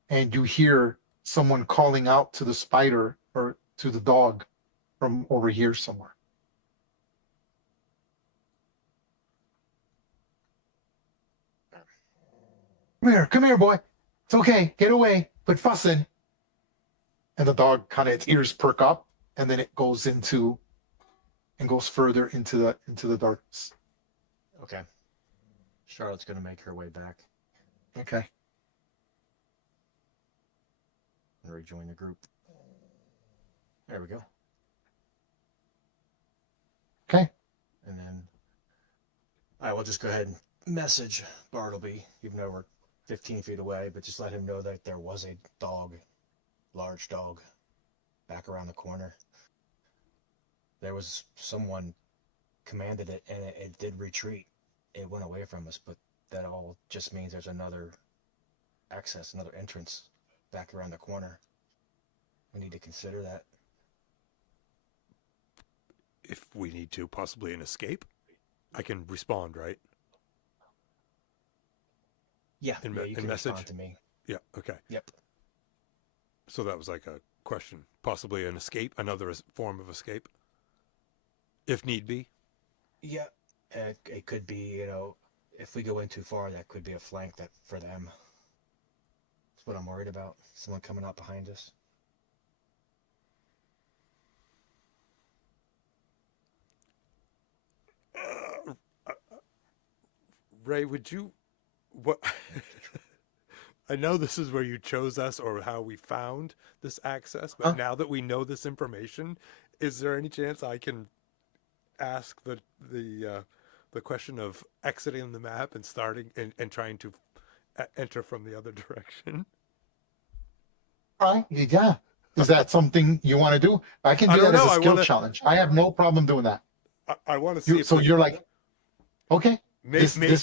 and you hear someone calling out to the spider or to the dog from over here somewhere. Come here, boy. It's okay. Get away. Quit fussing. And the dog kind of, its ears perk up, and then it goes further into the darkness. Okay. Charlotte's gonna make her way back Okay. and rejoin the group. There we go. Okay. And then I will just go ahead and message Bartleby, even though we're 15 feet away, but just let him know that there was a dog, large dog, back around the corner. There was someone commanded it, and it did retreat. It went away from us, but that all just means there's another access, another entrance back around the corner. We need to consider that. If we need to, possibly an escape, I can respond, right? Yeah, In, yeah, you in can message? respond to me. Yeah, okay. Yep. So that was like a question, possibly an escape, another form of escape, if need be. Yeah, it could be, if we go in too far, that could be a flank that for them. That's what I'm worried about. Someone coming out behind us. Ray, would you, what, I know this is where you chose us or how we found this access, but now that we know this information, is there any chance I can ask the question of exiting the map and starting and trying to enter from the other direction? Right? Yeah. Is that something you want to do? I can I do don't that as know. a I skill wanna- challenge. I have no problem doing that. I want to see if So we- you're like, okay, this maybe,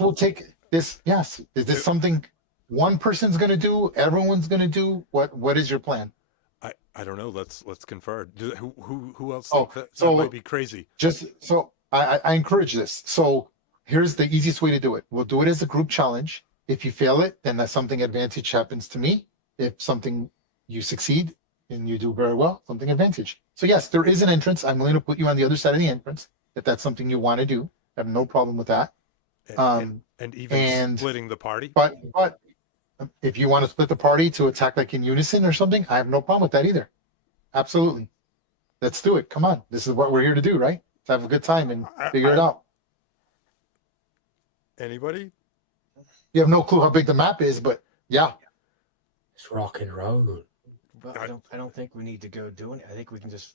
will take this. Yes. Is this something one person's going to do? Everyone's going to do? What is your plan? I don't know. Let's confer. Who else Oh, think that so might be crazy? just so I encourage this. So here's the easiest way to do it. We'll do it as a group challenge. If you fail it, then that's something advantage happens to me. If something you succeed and you do very well, something advantage. So yes, there is an entrance. I'm willing to put you on the other side of the entrance if that's something you want to do. I have no problem with that. And even splitting the party. But if you want to split the party to attack like in unison or something, I have no problem with that either. Absolutely. Let's do it. Come on. This is what we're here to do, right? To have a good time and figure it out. Anybody? You have no clue how big the map is, but yeah. It's rock and roll. Well, I don't think we need to go doing it. I think we can just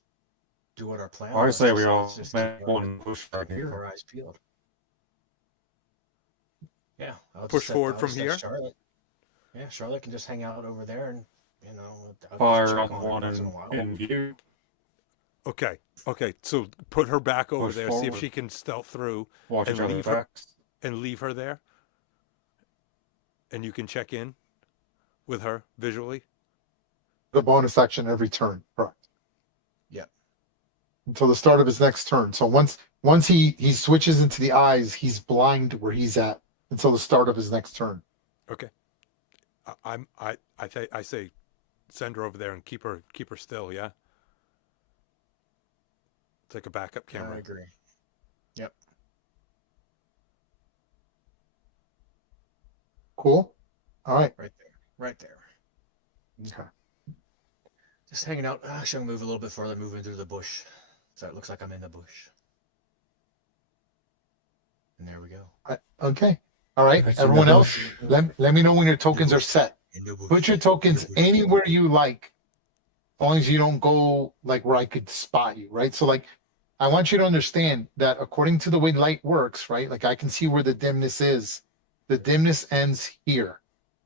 do what our plan I was. say we So all let's just make keep one push right keep here. our eyes peeled. Yeah, Push forward from just have here? Charlotte. Yeah, Charlotte can just hang out over there and I'll just Fire check on the her one once in a while. in view. Okay. So put her back over Push there. See if forward. she can stealth through Watch and each other's leave her backs. and leave her there. And you can check in with her visually. The bonus action every turn. Correct. Yep. Until the start of his next turn. So once he switches into the eyes, he's blind where he's at until the start of his next turn. Okay. I say send her over there and keep her still, yeah? Take a backup Yeah, camera. I agree. Yep. Cool. All right. Right there. Okay. Just hanging out. Actually, I'm gonna move a little bit further, moving through the bush. So it looks like I'm in the bush. And there we go. Okay. All right. That's in the Everyone else, bush. let me know when your tokens are set. In the bush. Put your tokens anywhere you like, as long as you don't go like where I could spot you, right? So like, I want you to understand that according to the way light works, right? Like I can see where the dimness is. The dimness ends here.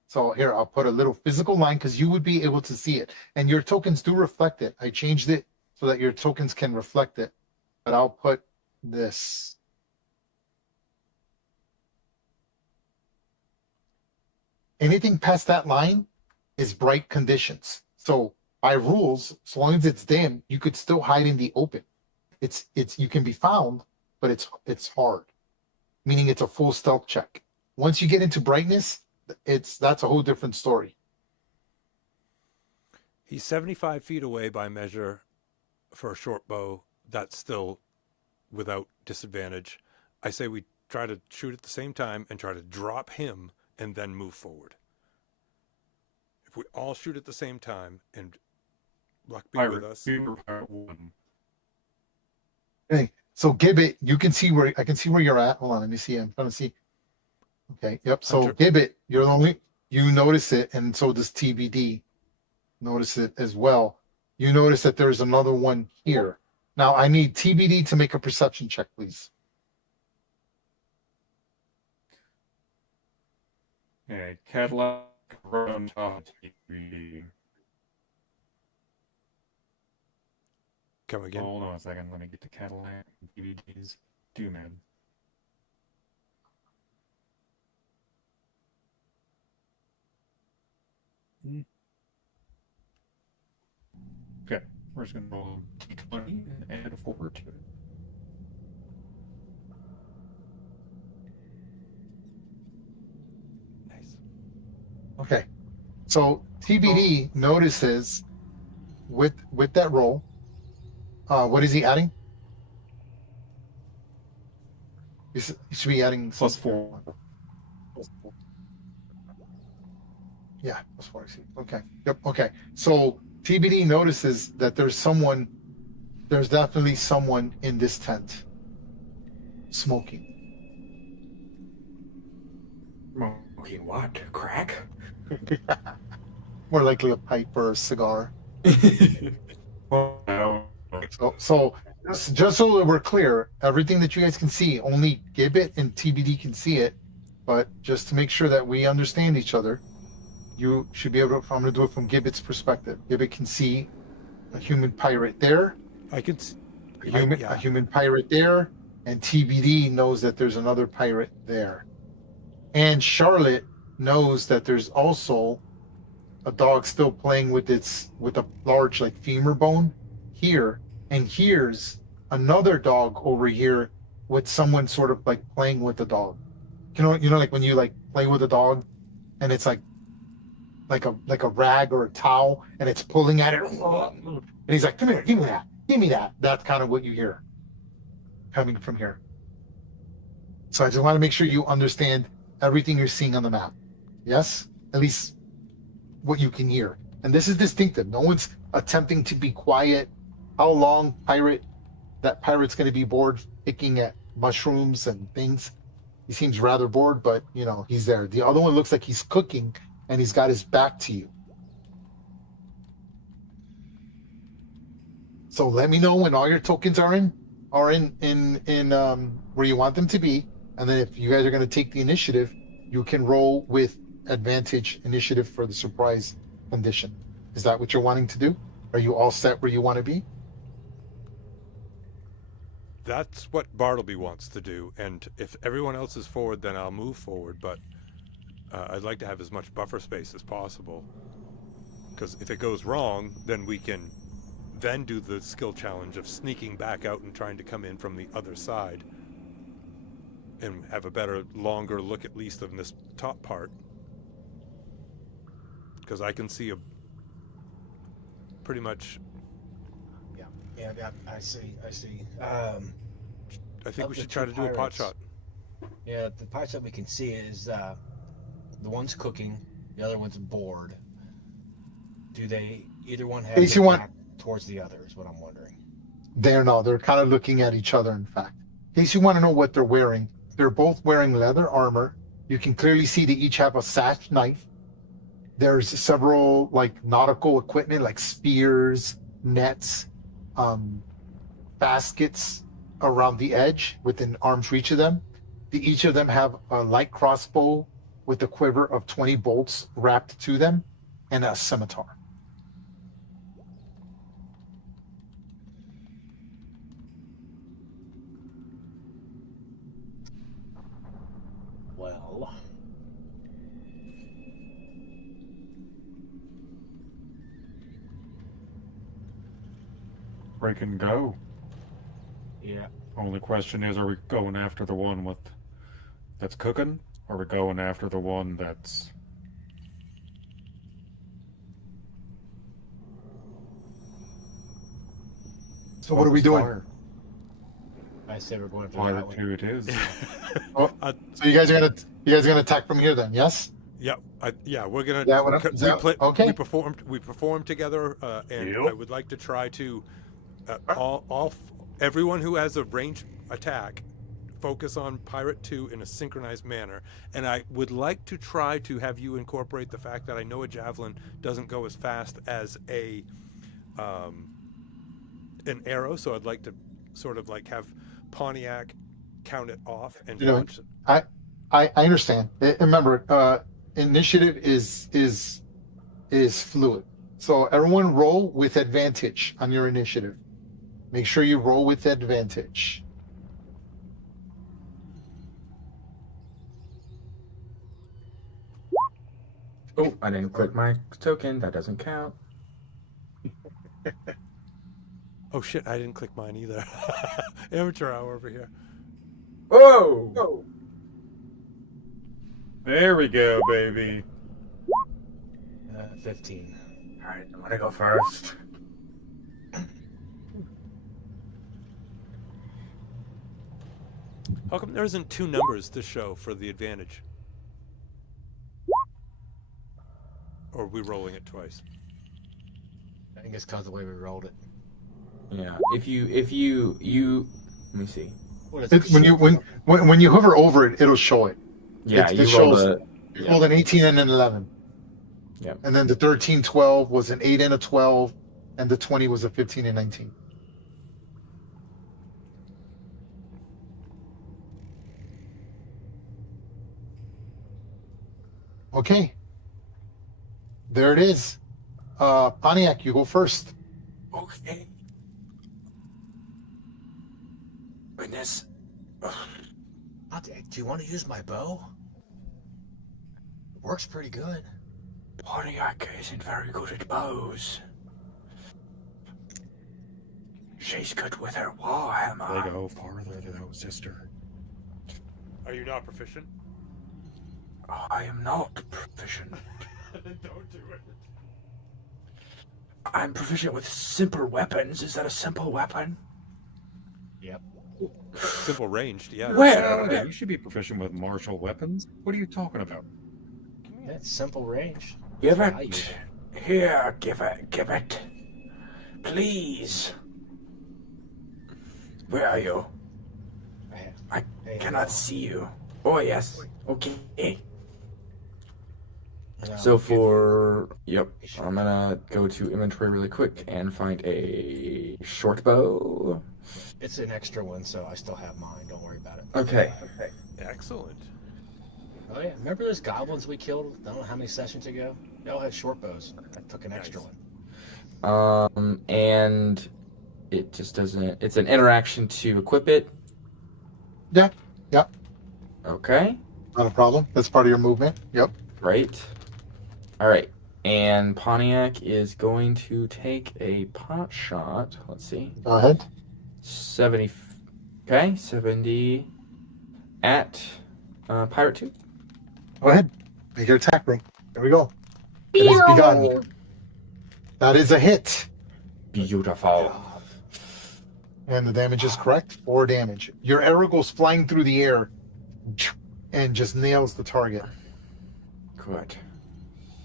So here, I'll put a little physical line because you would be able to see it. And your tokens do reflect it. I changed it so that your tokens can reflect it. But I'll put this. Anything past that line is bright conditions. So by rules, as long as it's dim, you could still hide in the open. It's you can be found, but it's hard. Meaning it's a full stealth check. Once you get into brightness, that's a whole different story. He's 75 feet away by measure for a short bow. That's still without disadvantage. I say we try to shoot at the same time and try to drop him and then move forward. If we all shoot at the same time and luck be with us. One. Okay, so Gibbet, you can see where I can see where you're at. Hold on, let me see. I'm trying to see. Okay, yep. So Hunter. Gibbet, you're the only you notice it, and so does TBD. Notice it as well. You notice that there's another one here. Now I need TBD to make a perception check, please. Okay, Cadillac right on top of TV. Come again. Hold on a second, let me get the Cadillac and DVDs. Two man. Okay, we're just gonna roll 20 and add a 4 to it. Nice. Okay. So TBD notices with that roll, what is he adding? He should be adding +4. Yeah, +4. I see. Okay. Yep. Okay. So TBD notices that there's definitely someone in this tent smoking. Smoking what? Crack? More likely a pipe or a cigar. Well, So just so that we're clear, everything that you guys can see, only Gibbet and TBD can see it. But just to make sure that we understand each other, you should be able to, I'm going to do it from Gibbet's perspective. Gibbet can see a human pirate there, I can. a human pirate there, and TBD knows that there's another pirate there. And Charlotte knows that there's also a dog still playing with a large like femur bone here, and here's another dog over here with someone sort of like playing with the dog. You know, like when you like play with a dog, and it's like a rag or a towel, and it's pulling at it, and he's like, "Come here, give me that, give me that." That's kind of what you hear coming from here. So I just want to make sure you understand everything you're seeing on the map. Yes, at least what you can hear. And this is distinctive. No one's attempting to be quiet. How long that pirate's going to be bored picking at mushrooms and things? He seems rather bored, but you know, he's there. The other one looks like he's cooking and he's got his back to you. So let me know when all your tokens are in where you want them to be. And then if you guys are going to take the initiative, you can roll with advantage initiative for the surprise condition. Is that what you're wanting to do? Are you all set where you want to be? That's what Bartleby wants to do, and if everyone else is forward, then I'll move forward, but I'd like to have as much buffer space as possible, because if it goes wrong, then we can then do the skill challenge of sneaking back out and trying to come in from the other side and have a better, longer look at least of this top part, because I can see a pretty much. Yeah, I see. I think we should try to do a pot shot. Yeah, the parts that we can see is the one's cooking, the other one's bored. Do they either one have their back towards the other? Is what I'm wondering. They're kind of looking at each other. In fact, in case you want to know what they're wearing, they're both wearing leather armor. You can clearly see they each have a sash knife. There's several like nautical equipment like spears, nets, baskets around the edge within arm's reach of them. Each of them have a light crossbow with a quiver of 20 bolts wrapped to them and a scimitar. Well, break and go. yeah. Only question is, are we going after the one that's cooking, or are we going after the one that's... So what are we doing? Fire. I say we're going for Fire that one. 2 it is. Oh, so you guys are gonna attack from here then? Yes. Yeah, we're gonna. Okay. We performed together, and Yep. I would like to try to everyone who has a ranged attack focus on Pirate 2 in a synchronized manner, and I would like to try to have you incorporate the fact that I know a javelin doesn't go as fast as an arrow, so I'd like to sort of like have Pontiac count it off and launch it. I understand. Remember, initiative is fluid. So everyone roll with advantage on your initiative. Make sure you roll with advantage. Oh, I didn't click my token. That doesn't count. Oh shit, I didn't click mine either. Amateur hour over here. Whoa! There we go, baby. 15. All right, I'm gonna go first. How come there isn't two numbers to show for the advantage? Or are we rolling it twice? I think it's because of the way we rolled it. Yeah. If you let me see. What is It, it? when you hover over it, it'll show it. Yeah, It you shows- rolled a. You Yeah. rolled an 18 and an 11. Yeah. And then the 13, 12 was an 8 and a 12, and the 20 was a 15 and 19. Okay. There it is. Pontiac, you go first. Okay. Goodness. Do you want to use my bow? It works pretty good. Pontiac isn't very good at bows. She's good with her warhammer. They go farther though, sister. Are you not proficient? I am not proficient. Then don't do it. I'm proficient with simple weapons. Is that a simple weapon? Yep. Simple ranged, yeah. Well, Yeah, you should be proficient with martial weapons. What are you talking about? Yeah, it's simple range. give I use it. it. Here, give it. Please. Where are you? I cannot see you. Oh, yes. Okay. So I'm gonna go to inventory really quick and find a short bow. It's an extra one, so I still have mine. Don't worry about it. Okay. Excellent. Oh yeah, remember those goblins we killed? I don't know how many sessions ago. They all had short bows. I took an extra Nice. one. And it just doesn't. It's an interaction to equip it. Yeah. Yep. Okay. Not a problem. That's part of your movement. Yep. Right. All right. And Pontiac is going to take a pot shot. Let's see. Go ahead. 70. Okay, 70 at Pirate 2. Go ahead. Make your attack roll. There we go. It is begun. That is a hit. Beautiful. And the damage is correct. 4 damage. Your arrow goes flying through the air and just nails the target. Good.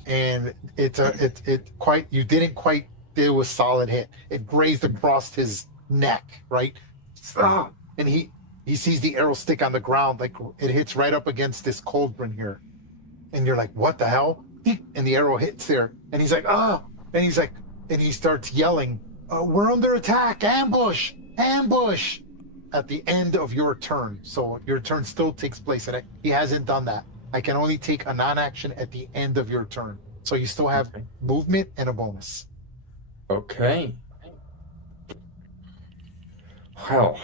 And you didn't quite do a solid hit. It grazed across his neck, right? And he sees the arrow stick on the ground, like it hits right up against this cauldron here. And you're like, what the hell? And the arrow hits there. And he's like, and he's like, and he starts yelling, we're under attack, ambush, ambush, at the end of your turn. So your turn still takes place, and he hasn't done that. I can only take a non-action at the end of your turn. So you still have movement and a bonus. Okay. Well,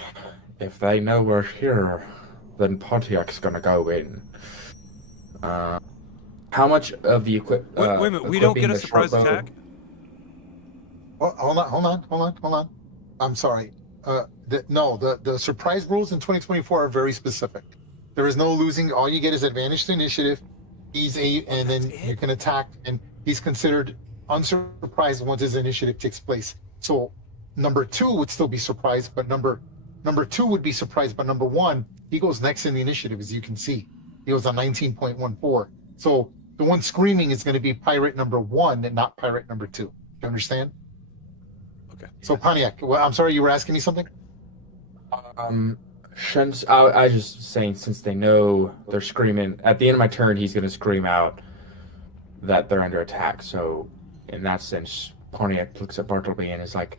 if they know we're here, then Pontiac's gonna go in. How much of the Wait a minute, we don't get a surprise attack? Oh, hold on. I'm sorry. The surprise rules in 2024 are very specific. There is no losing. All you get is advantage to initiative. And then you can attack, and he's considered unsurprised once his initiative takes place. So number 2 would still be surprised, but number 2 would be surprised, but number 1, he goes next in the initiative, as you can see. He goes on 19.14. So the one screaming is going to be pirate number 1 and not pirate number 2. You understand? Okay. So Pontiac, well, I'm sorry, you were asking me something? Since I was just saying, since they know they're screaming at the end of my turn, he's gonna scream out that they're under attack. So, in that sense, Pontiac looks at Bartleby and is like,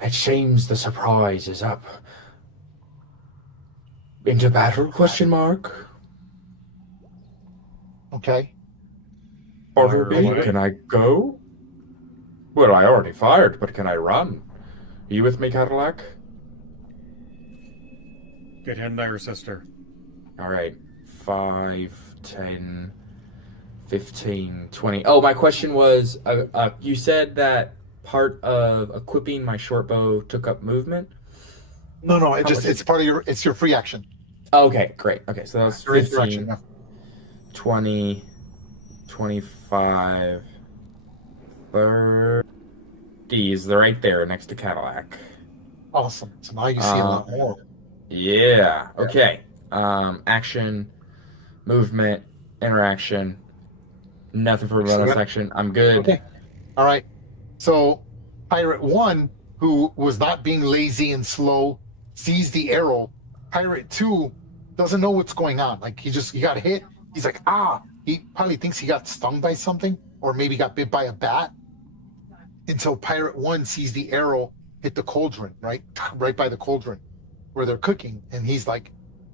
"It seems the surprise is up. Into battle? Question mark. Okay. Bartleby, Fire away. can I go? Well, I already fired, but can I run? Are you with me, Cadillac? Get in there, sister. All right. 5, 10, 15, 20. Oh, my question was, you said that part of equipping my short bow took up movement? No, much is it's part of it's your free action. Okay, great. Okay, so that was Your free action, 15, yeah. 20, 25, 30s. They're right there next to Cadillac. Awesome. So now you see a lot more. Yeah. Okay. Action, movement, interaction. Nothing for bonus Excellent. action. I'm good. Okay. All right. So Pirate 1, who was not being lazy and slow, sees the arrow. Pirate 2 doesn't know what's going on. Like he got hit. He's like, ah. He probably thinks he got stung by something or maybe got bit by a bat. Until Pirate 1 sees the arrow hit the cauldron, right? Right by the cauldron where they're cooking. And he's like,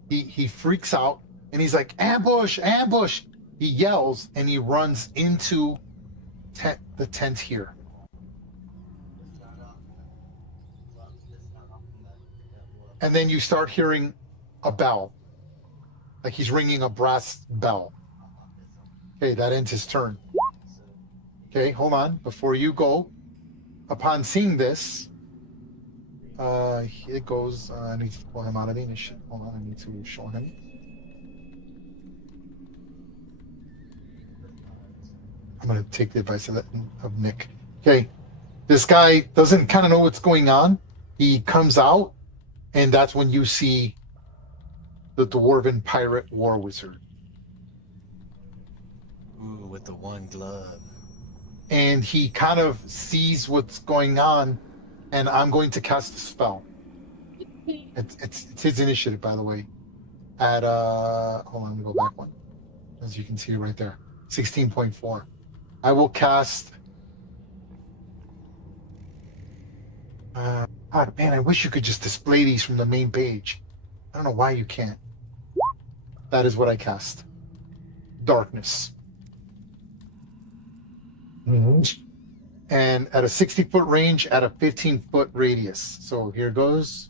he freaks out and he's like, ambush, ambush. He yells and he runs into the tent here. And then you start hearing a bell. Like he's ringing a brass bell. Okay, that ends his turn. Okay, hold on. Before you go, upon seeing this, it goes, I need to pull him out of the initiative. Hold on, I need to show him. I'm going to take the advice of Nick. Okay, this guy doesn't kind of know what's going on. He comes out, and that's when you see the Dwarven Pirate War Wizard. Ooh, with the one glove. And he kind of sees what's going on, and I'm going to cast a spell. It's his initiative, by the way. At hold on, let me go back one. As you can see right there, 16.4. I will cast. God, man, I wish you could just display these from the main page. I don't know why you can't. That is what I cast. Darkness. And at a 60-foot range, at a 15-foot radius. So here goes.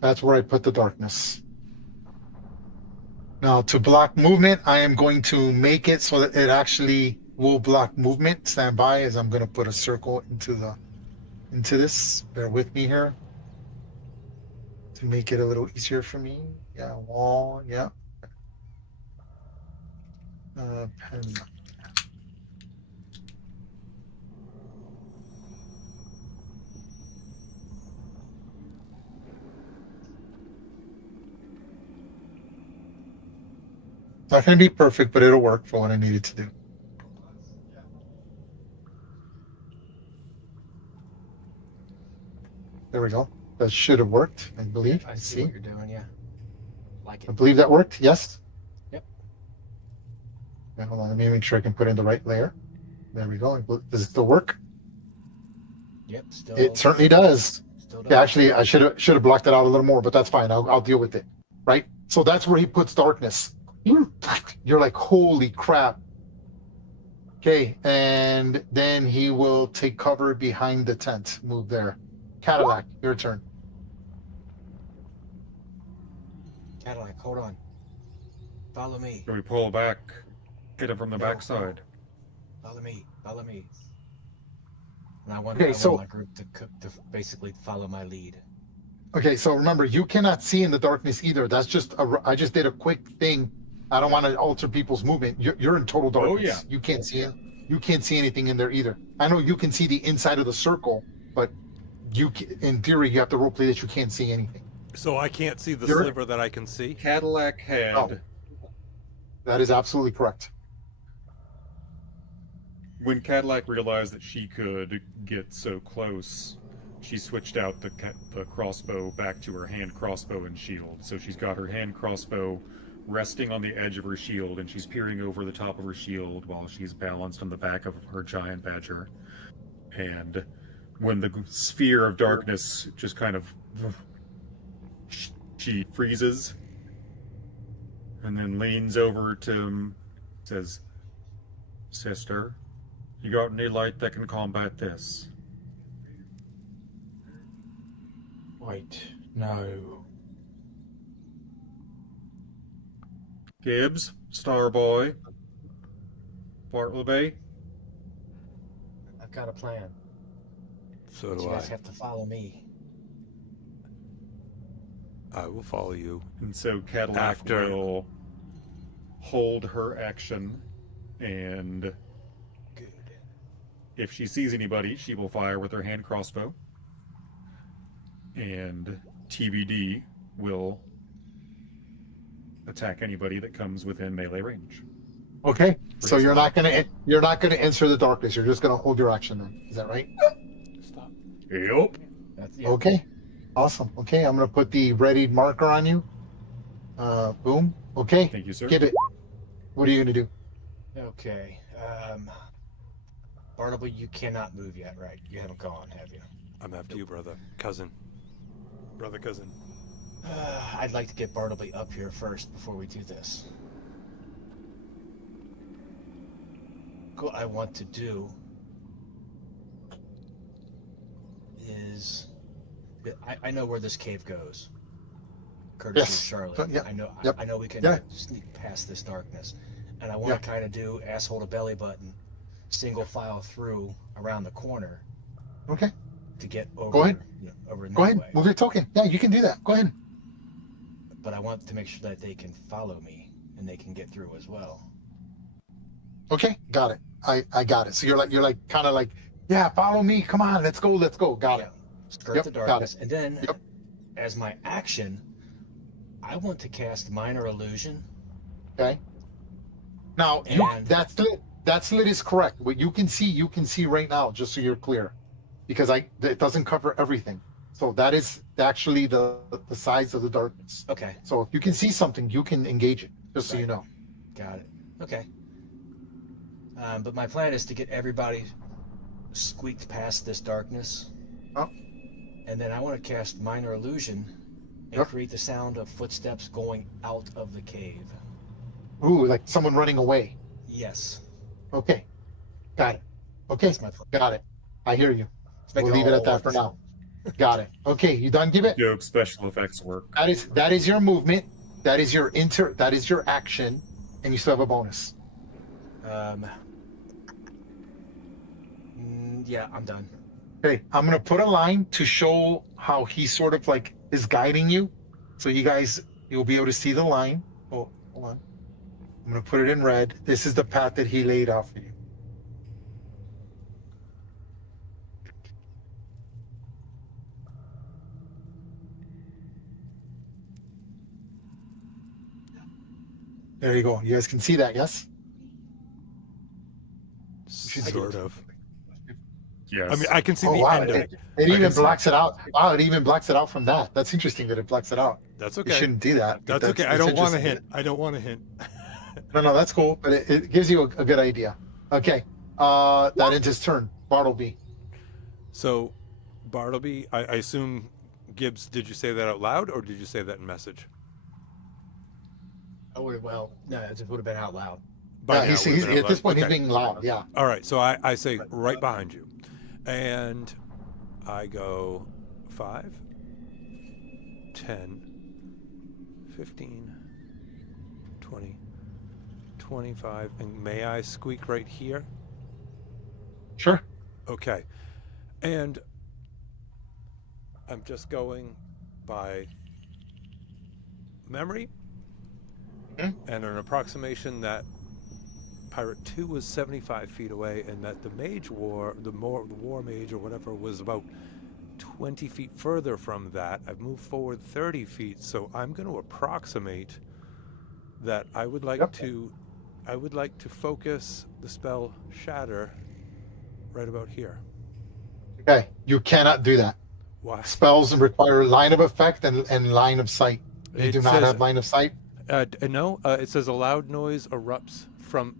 That's where I put the darkness. Now, to block movement, I am going to make it so that it actually will block movement. Stand by as I'm going to put a circle into this. Bear with me here to make it a little easier for me. Yeah, wall. Yeah. Pen. Not going to be perfect, but it'll work for what I needed to do. There we go. That should have worked, I believe. I see what you're doing, yeah. Like I it. believe that worked. Yes? Yep. Okay, hold on. Let me make sure I can put in the right layer. There we go. Does it still work? Yep, still. It certainly does. Still does. Yeah, actually, I should have blocked it out a little more, but that's fine. I'll deal with it. Right? So that's where he puts darkness. You're like, holy crap. Okay, and then he will take cover behind the tent. Move there. Cadillac, your turn. Cadillac, hold on. Follow me. So we pull back, hit him from the No. backside. Follow me. Follow me. And I want, Okay, so- my group to basically follow my lead. Okay, so remember, you cannot see in the darkness either. That's just I just did a quick thing. I don't want to alter people's movement. You're in total darkness. Oh, yeah. You can't see it. You can't see anything in there either. I know you can see the inside of the circle, but in theory, you have to roleplay that you can't see anything. So I can't see the You're- sliver that I can see? Cadillac had No. That is absolutely correct. when Cadillac realized that she could get so close, she switched out the crossbow back to her hand crossbow and shield. So she's got her hand crossbow resting on the edge of her shield, and she's peering over the top of her shield while she's balanced on the back of her giant badger. And when the sphere of darkness just kind of, she freezes and then leans over to him, says, "Sister, you got any light that can combat this?" Wait, no. Gibbs, Starboy, Bartleby. I've got a plan. So But do you guys I. have to follow me. I will follow you. And so Cadillac After- will hold her action, and Good. if she sees anybody, she will fire with her hand crossbow. And TBD will attack anybody that comes within melee range. Okay. So you're not gonna enter the darkness. You're just gonna hold your action then. Is that right? Stop. Yep. That's, yeah. Okay. Awesome. Okay, I'm gonna put the readied marker on you. Boom. Okay. Thank you, sir. Get it. What are you gonna do? Okay. Bartleby, you cannot move yet, right? You haven't gone, have you? I'm after you, brother. Cousin. Brother, cousin. I'd like to get Bartleby up here first before we do this. What I want to do is, I know where this cave goes. Courtesy Yes. of Charlotte. Yeah. I know. Yep. I know we can Yeah. sneak past this darkness, and I want Yeah. to kind of do asshole to belly button, single file through around the corner Okay. to get over. Go ahead. Over Go that ahead. way. Move your token. Yeah, you can do that. Go ahead. But I want to make sure that they can follow me and they can get through as well. Okay. Got it. I got it. So you're like kind of like, yeah, follow me. Come on, let's go. Got it. Skirt Yep, the got darkness, and then Yep. as my action, I want to cast minor illusion. Okay. Now And- that slit is correct. What you can see right now, just so you're clear, because it doesn't cover everything. So that is actually the size of the darkness. Okay, So if you can see something, you can engage it. Just so you know. got it. Okay. But my plan is to get everybody squeaked past this darkness. Oh. And then I want to cast minor illusion and Yep. create the sound of footsteps going out of the cave. Ooh, like someone running away. Yes. Okay. Got it. Okay. That's my plan. Got it. I hear you. Let's make We'll leave it all at that for work. now. Got it. Okay, you done, Give it? Dope special effects work. That is your movement. That is your action, and you still have a bonus. Yeah, I'm done. Okay, I'm gonna put a line to show how he sort of like is guiding you, so you'll be able to see the line. Oh, hold on. I'm gonna put it in red. This is the path that he laid out for you. There you go. You guys can see that, yes? Sort of. Yes. I mean, I can see Oh the wow! end of It, it. it I even can see- blocks it out. Wow! It even blocks it out from that. That's interesting that it blocks it out. That's You okay. shouldn't do that. but That's okay. I it's don't want to interesting. hint. I don't want to hint. No, that's cool, but it gives you a good idea. Okay, that ends his turn. Bartleby. So, Bartleby, I assume, Gibbs, did you say that out loud or did you say that in message? No, it would have been out loud. By Yeah, now, he's we've been out at this loud. point Okay. he's being loud. Yeah. All right, so I say right behind you. And I go 5, 10, 15, 20, 25. And may I squeak right here? Sure. Okay. And I'm just going by memory Mhm. and an approximation that Pirate 2 was 75 feet away and that the war mage or whatever was about 20 feet further from that. I've moved forward 30 feet, so I'm going to approximate that I would like Yep. to focus the spell Shatter right about here. Okay. You cannot do that. Why? Spells require line of effect and line of sight. You It do not says- have line of sight. No, it says a loud noise erupts from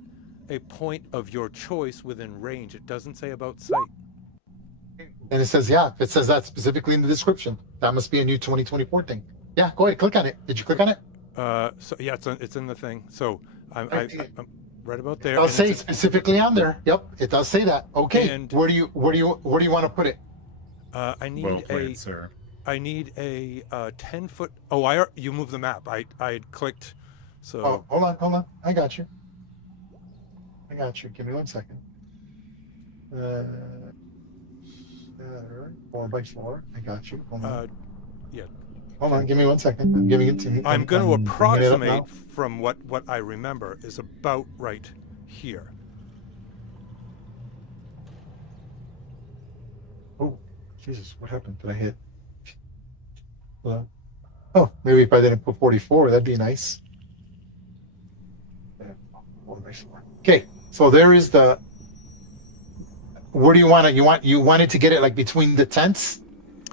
a point of your choice within range. It doesn't say about sight. And it says, yeah, it says that specifically in the description. That must be a new 2024 thing. Yeah, go ahead, click on it. Did you click on it? So yeah, it's in the thing. So I'm right about there. I'll and say it's- specifically on there. Yep, it does say that. Okay. And- where do you want to put it? I need Well played, sir. I need a 10-foot. Oh, you moved the map. I had clicked. So Oh, hold on. I got you. Give me 1 second. 4x4. I got you. Hold on. yeah. Hold on. Give me 1 second. I'm giving it to you. I'm going to bringing it up approximate now. from what I remember is about right here. Oh, Jesus! What happened? Did I hit? Oh, maybe if I didn't put 44, that'd be nice. Yeah, 4x4. Okay, so there is the. Where do you want it? You wanted to get it like between the tents?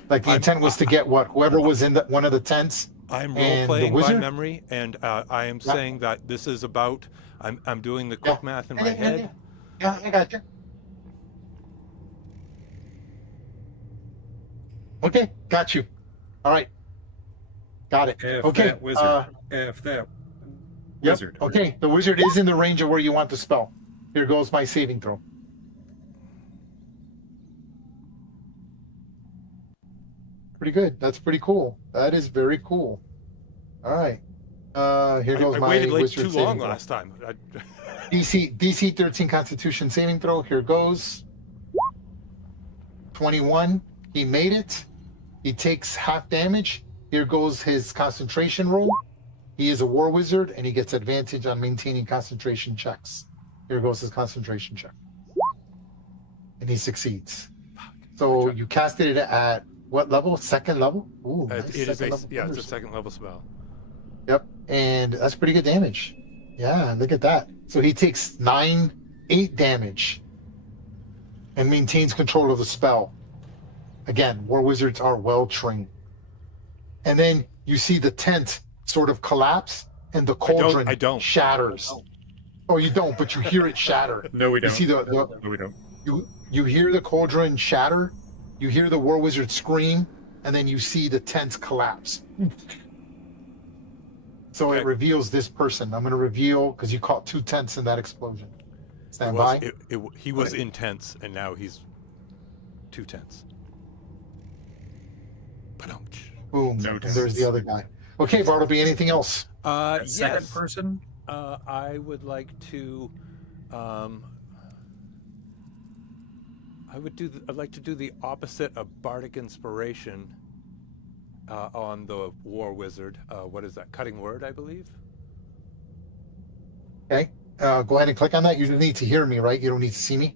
Like the intent was to get what? Whoever was in one of the tents. I'm and role the playing by wizard? memory, and I am saying that this is about. I'm doing the quick math in my head. Yeah, I got you. Okay, got you. All right, got it. F Okay, that wizard. F that yep. wizard. Okay, the wizard is in the range of where you want the spell. Here goes my saving throw. Pretty good. That's pretty cool. That is very cool. All right. Here goes I my waited like wizard too saving long throw. last time. DC 13 Constitution saving throw. Here goes. 21. He made it. He takes half damage. Here goes his concentration roll. He is a war wizard and he gets advantage on maintaining concentration checks. Here goes his concentration check. And he succeeds. So you casted it at what level? Second level? Ooh, nice. It is Second level it's a numbers. second level spell. Yep. And that's pretty good damage. Yeah, look at that. So he takes 8 damage and maintains control of the spell. Again, war wizards are well trained. And then you see the tent sort of collapse and the cauldron I don't. shatters. Oh, you don't, but you hear it shatter. No, we You don't. see No, we don't. you hear the cauldron shatter, you hear the war wizard scream, and then you see the tent collapse. So Okay. it reveals this person. I'm going to reveal because you caught 2 tents in that explosion. Stand by. He was intense, and now he's 2 tenths. Boom. No And tents. there's the other guy. Okay, Bartleby, anything else? Second Yes. person? I would like to. I'd like to do the opposite of bardic inspiration on the war wizard. What is that? Cutting word, I believe. Okay. Go ahead and click on that. You don't need to hear me, right? You don't need to see me.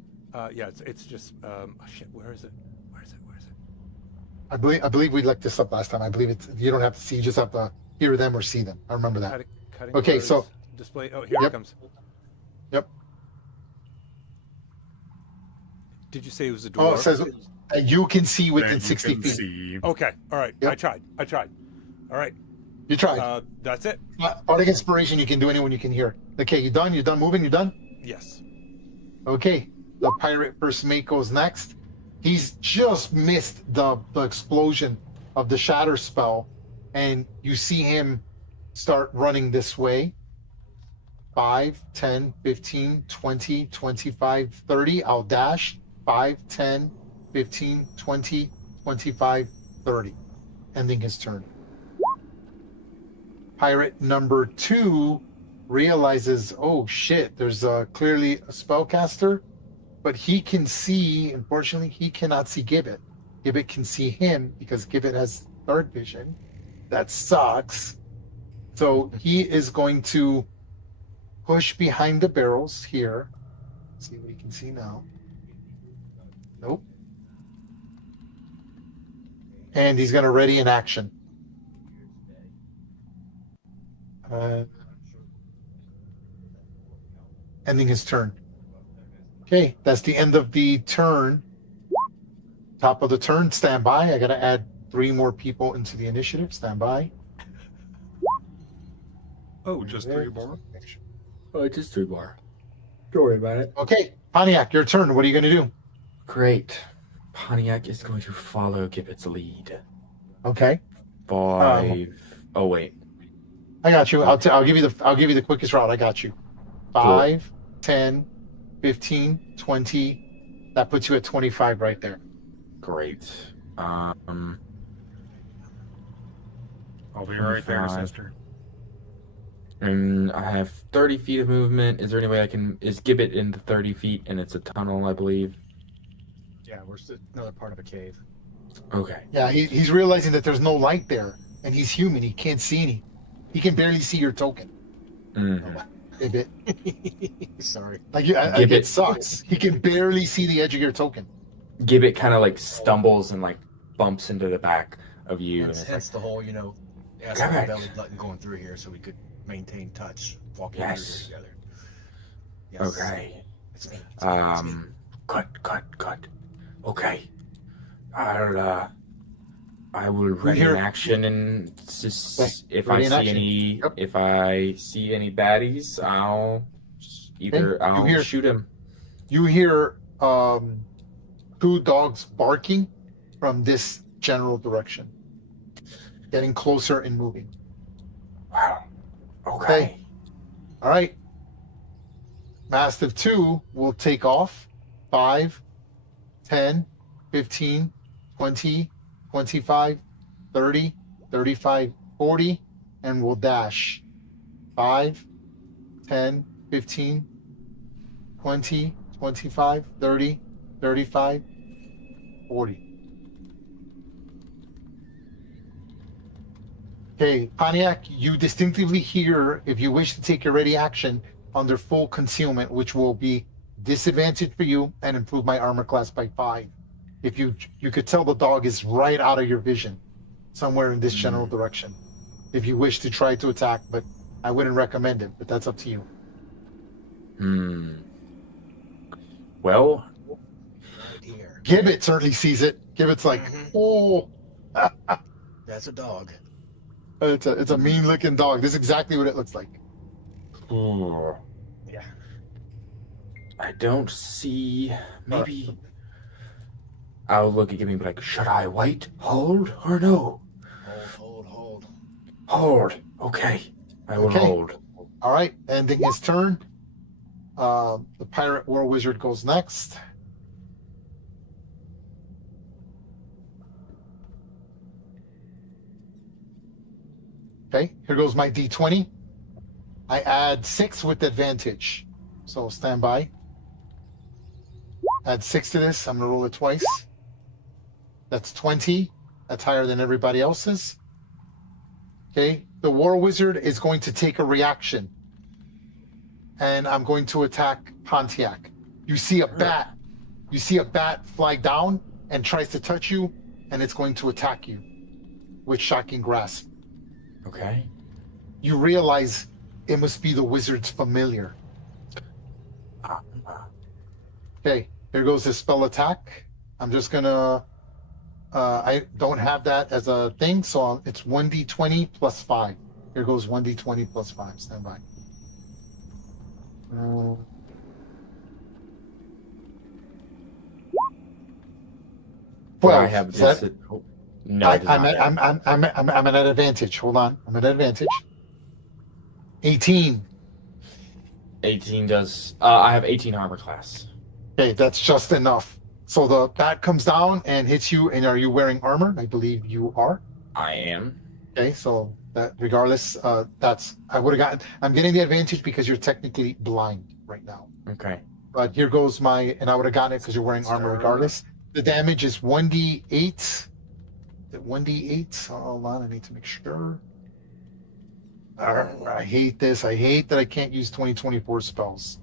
Yeah, it's just. Oh shit! Where is it? Where is it? I believe we looked this up last time. I believe it's you don't have to see, you just have to hear them or see them. I remember that. Cutting Okay, words, so- display. Oh, here Yep. it comes. Yep. Did you say it was a dwarf? Oh, it says you can see within That you 60 can feet. see. Okay. All right. Yep. I tried. All right. You tried. That's it. Bardic inspiration, you can do anyone you can hear. Okay, you done? You done moving? You done? Yes. Okay. The pirate first mate goes next. He's just missed the explosion of the shatter spell, and you see him start running this way. 5, 10, 15, 20, 25, 30. I'll dash. 5, 10, 15, 20, 25, 30. Ending his turn. Pirate number 2 realizes, oh shit, there's clearly a spellcaster, but he can see, unfortunately, he cannot see Gibbet. Gibbet can see him because Gibbet has third vision. That sucks. So he is going to push behind the barrels here. Let's see what he can see now. Nope. And he's going to ready an action. Ending his turn. Okay, that's the end of the turn. Top of the turn, stand by. I got to add 3 more people into the initiative. Stand by. Oh, just 3 more? Oh, it's just 3 bar. Don't worry about it. Okay, Pontiac, your turn. What are you going to do? Great. Pontiac is going to follow Gibbet's lead. Okay, 5. Oh wait. I got you. I'll give you the quickest route. I got you. 5, 10, 15, 20. That puts you at 25 right there. Great. I'll be right there, 25. sister. And I have 30 feet of movement. Is there any way I can... Is Gibbet in the 30 feet, and it's a tunnel, I believe? Yeah, we're still another part of a cave. Okay. Yeah, he's realizing that there's no light there, and he's human. He can't see any. He can barely see your token. Mhm. A bit. Sorry. Like, Give it it- sucks. He can barely see the edge of your token. Gibbet kind of like stumbles and like bumps into the back of you. And Hence, it's hence the whole, ask Come the back. belly button going through here so we could maintain touch walking Yes. through together. like, okay. It's me. It's me. It's me. Cut. Okay. I will ready hear- in action, and just, if I ready in see action. any, Yep. if I see any baddies, I'll either Okay, you hear- shoot him. You hear 2 dogs barking from this general direction, getting closer and moving. Wow. Okay. Okay. All right. Mastiff 2 will take off 5, 10, 15, 20, 25, 30, 35, 40, and will dash 5, 10, 15, 20, 25, 30, 35, 40. Okay, Pontiac, you distinctively hear if you wish to take your ready action under full concealment, which will be disadvantage for you and improve my armor class by 5. If you could tell the dog is right out of your vision, somewhere in this general direction. If you wish to try to attack, but I wouldn't recommend it, but that's up to you. Well, Right here. Gibbet certainly sees it. Gibbet's like, Mhm. oh, That's a dog. it's a mean looking dog. This is exactly what it looks like. Yeah. I don't see. Maybe I'll look at him and be like, should I wait, hold, or no? Hold. Hold. Okay. I will Okay. hold. All right, ending his turn. The pirate war wizard goes next. Okay, here goes my d20. I add 6 with advantage. So stand by. Add 6 to this. I'm going to roll it twice. That's 20. That's higher than everybody else's. Okay, the war wizard is going to take a reaction. And I'm going to attack Pontiac. You see a bat. You see a bat fly down and tries to touch you, and it's going to attack you with shocking grasp. Okay. You realize it must be the wizard's familiar. Okay, here goes his spell attack. I'm just gonna. I don't have that as a thing, so it's 1d20 plus 5. Here goes 1d20 plus 5. Stand by. 12. I have Is that- this. No, it does I'm not. at an advantage. Hold on. I'm at an advantage. 18. 18 does. I have 18 armor class. Okay, that's just enough. So the bat comes down and hits you. And are you wearing armor? I believe you are. I am. Okay, so that regardless, I would have gotten. I'm getting the advantage because you're technically blind right now. Okay. But here goes and I would have gotten it because you're wearing armor regardless. The damage is 1d8. Is it 1d8? Hold on, I need to make sure. I hate this. I hate that I can't use 2024 spells.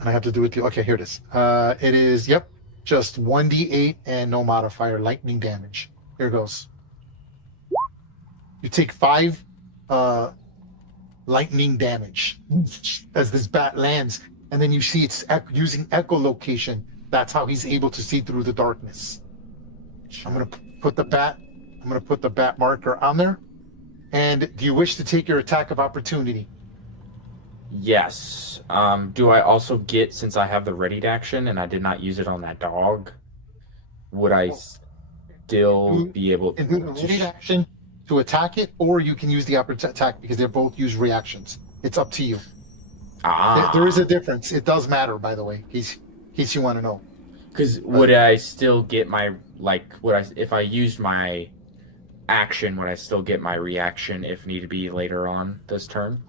And I have to do it. Okay, here it is. It is, yep, just 1d8 and no modifier, lightning damage. Here goes. You take 5 lightning damage as this bat lands, and then you see it's using echolocation. That's how he's able to see through the darkness. I'm gonna put the bat marker on there. And do you wish to take your attack of opportunity? Yes. Do I also get, since I have the readied action and I did not use it on that dog, would I still be able And do the ready action to attack it, or you can use the attack because they both use reactions. It's up to you. There is a difference. It does matter, by the way, in case you want to know. Because would I still get my, like, if I used my action, would I still get my reaction if need be later on this turn?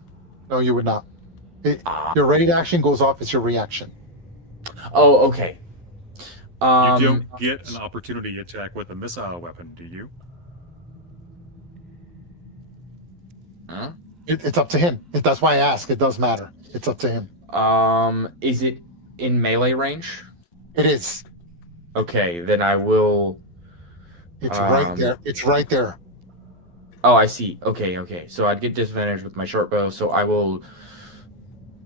No, you would not. Ah. Your ready action goes off as your reaction. Oh, okay. You don't get an opportunity attack with a missile weapon, do you? Huh? It's up to him. That's why I ask. It does matter. It's up to him. Is it in melee range? It is. Okay, then I will. It's right there. It's right there. Oh, I see. Okay. So I'd get disadvantage with my short bow, so I will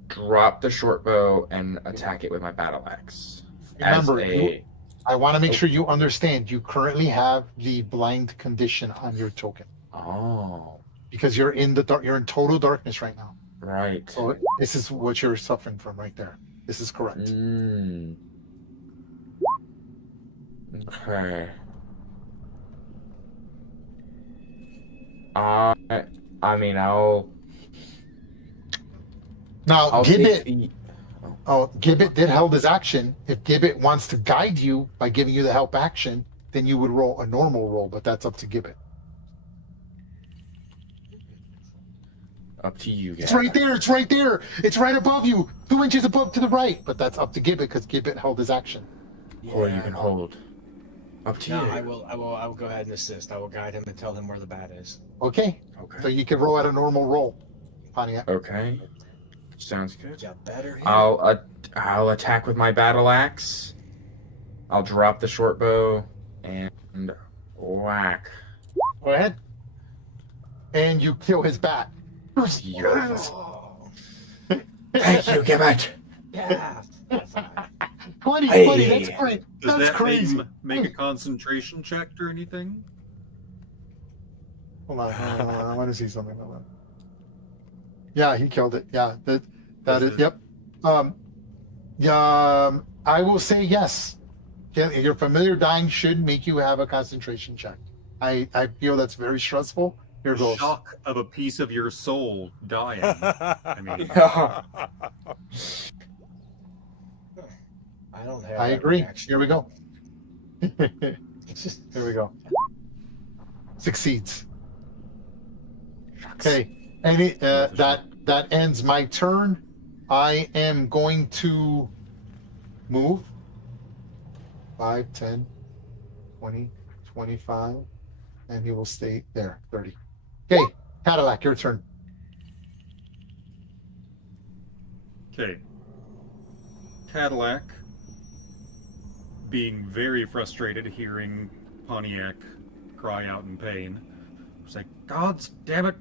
drop the short bow and attack it with my battle axe. Remember, I want to make sure you understand. You currently have the blind condition on your token. Oh. Because you're in the dark. You're in total darkness right now. Right. So this is what you're suffering from right there. This is correct. Okay. I mean, I'll Gibbet. Gibbet did held his action. If Gibbet wants to guide you by giving you the help action, then you would roll a normal roll, but that's up to Gibbet. Up to you guys. It's right there. It's right there. It's right above you. 2 inches above to the right. But that's up to Gibbet because Gibbet held his action. Or you can hold. Up to No, you. I will go ahead and assist. I will guide him and tell him where the bat is. Okay. So you can roll at a normal roll, Pontiac. Okay. Sounds good. You better hit. I'll attack with my battle axe. I'll drop the short bow and whack. Go ahead. And you kill his bat. Beautiful. Thank you, Gadabouts. Yeah. 20, Hey. 20, that's great. Does That's that crazy. make a concentration check or anything? Hold on. I want to see something. Hold on. Yeah, he killed it. Yeah, that is. Yep. I will say yes. Your familiar dying should make you have a concentration check. I feel that's very stressful. Here goes. Shock of a piece of your soul dying. I mean, I don't have. I that agree. reaction. Here we go. Here we go. Succeeds. Okay. Any that ends my turn. I am going to move 5, 10, 20, 25, and he will stay there. 30. Okay, Cadillac, your turn. okay. Cadillac, being very frustrated hearing Pontiac cry out in pain, was like, "God damn it!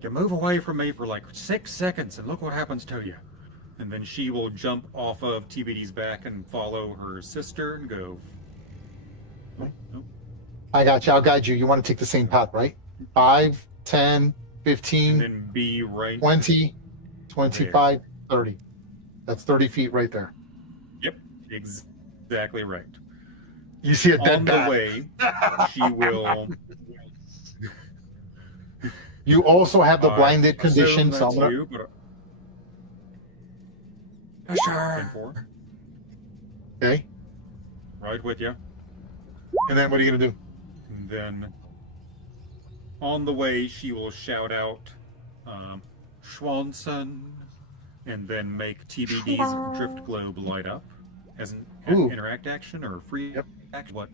You move away from me for like 6 seconds, and look what happens to you." And then she will jump off of TBD's back and follow her sister and go. Nope. I got you. I'll guide you. You want to take the same path, right? 5, 10, And 15, then be right. 20, 25, 30. That's 30 feet right there. Yep, exactly right. You see a dead On the bat. way, she will. You also have the I blinded condition. assume that's Somewhere. you, but Sure. 4, Okay. right with you. And then what are you going to do? And then on the way, she will shout out Schwanson, and then make TBD's drift globe light up as an Ooh. interact action or free Yep. action. What?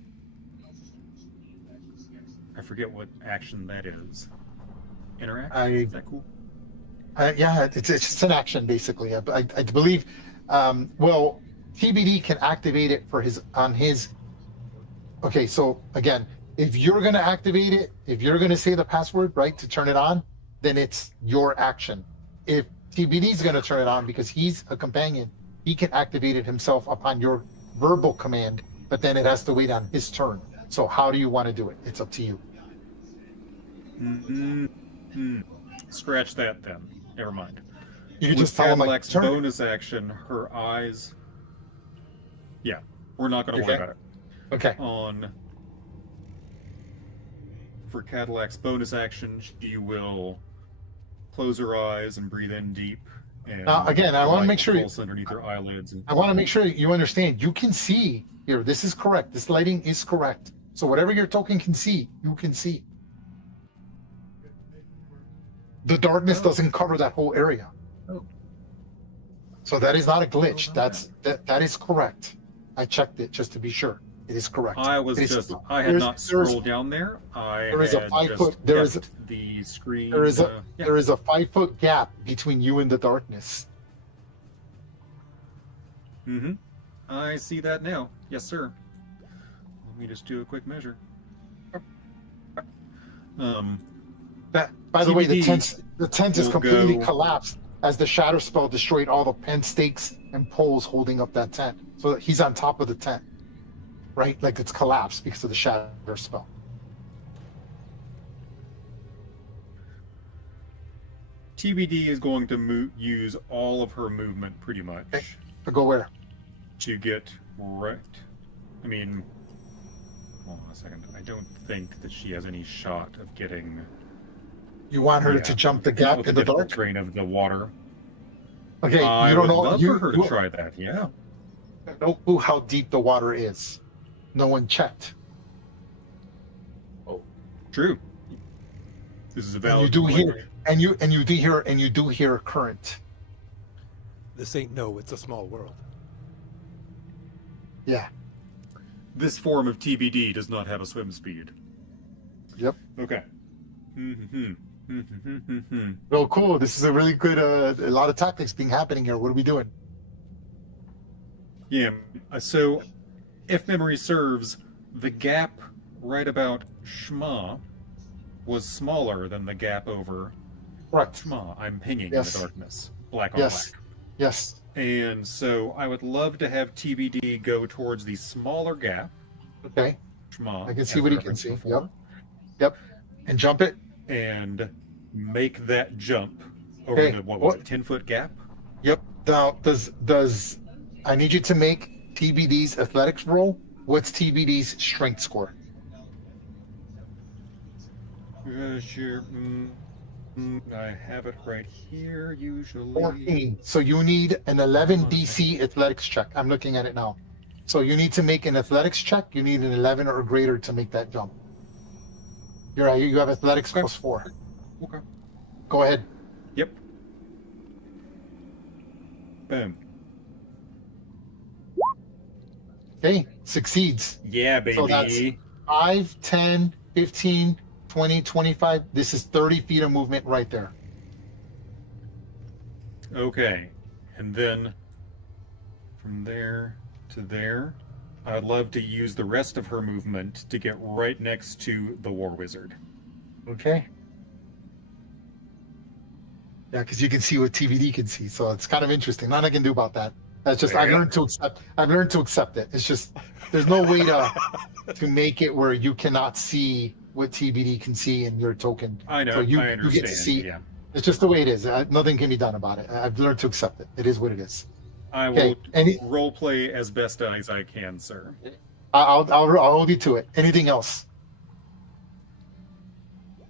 I forget what action that is. Interact? Is that cool? Yeah, it's just an action basically. I believe. Well, TBD can activate it for his. Okay, so again, if you're going to activate it, if you're going to say the password right to turn it on, then it's your action. If TBD is going to turn it on because he's a companion, he can activate it himself upon your verbal command, but then it has to wait on his turn. So how do you want to do it? It's up to you. Scratch that then. Never mind. You can With just tell him like Cadillac's turn. bonus action, her eyes. Yeah, we're not going to worry Okay. about it. Okay. For Cadillac's bonus action, she will close her eyes and breathe in deep. And Now, again, I wanna light make sure- pulse underneath her eyelids. And I want to make sure you understand. You can see here. This is correct. This lighting is correct. So whatever your token can see, you can see. The darkness doesn't cover that whole area. Oh. So that is not a glitch. Oh, That is correct. I checked it just to be sure. It is correct. I had there's- not scrolled down there. there is a had 5 just foot- there is kept the screen. There is a yeah. there is a 5-foot gap between you and the darkness. Mm-hmm. I see that now. Yes, sir. Let me just do a quick measure. That, by the way, the TBD tent is will completely go- collapsed as the shadow spell destroyed all the pen stakes and poles holding up that tent. So he's on top of the tent, right? Like it's collapsed because of the shadow spell. TBD is going to use all of her movement pretty much Okay. To go where? to get right. I mean, hold on a second. I don't think that she has any shot of getting. You want her Yeah, to jump the not gap with in the difficult dark? terrain of the water. Okay, I you don't would know. love You for her to you try that. Yeah. don't know who- how deep the water is. No one checked. True. This is a And valid. you do point. hear, and you do hear a current. This ain't no, it's a small world. Yeah. This form of TBD does not have a swim speed. Yep. Okay. Mm-hmm. Mm-hmm. Real cool. This is a really good. A lot of tactics being happening here. What are we doing? Yeah. So, if memory serves, the gap right about Shma was smaller than the gap over Correct. Shma. I'm pinging in Yes. the darkness. Black on Yes. black. Yes. And so I would love to have TBD go towards the smaller gap. Okay. Shma. I can see as what he can referenced see. before, Yep. And jump it. And make that jump over Okay. the, what was it, 10-foot gap? Yep. Now, does I need you to make TBD's athletics roll? What's TBD's strength score? Sure. I have it right here, usually. 14. So you need an 11 DC athletics check. I'm looking at it now. So you need to make an athletics check. You need an 11 or greater to make that jump. You're right. You have athletics Okay. plus 4. Okay. Go ahead. Yep. Boom. Okay. Succeeds. Yeah, baby. So that's 5, 10, 15, 20, 25. This is 30 feet of movement right there. Okay. And then from there to there, I'd love to use the rest of her movement to get right next to the War Wizard. Okay. Yeah, because you can see what TBD can see, so it's kind of interesting. Nothing I can do about that. That's just I've learned to accept. I've learned to accept it. It's just there's no way to make it where you cannot see what TBD can see in your token. I know. So you I understand. you get to see. Yeah. It's just the way it is. Nothing can be done about it. I've learned to accept it. It is what it is. I Okay. will Any, role play as best as I can, sir. I'll hold you to it. Anything else?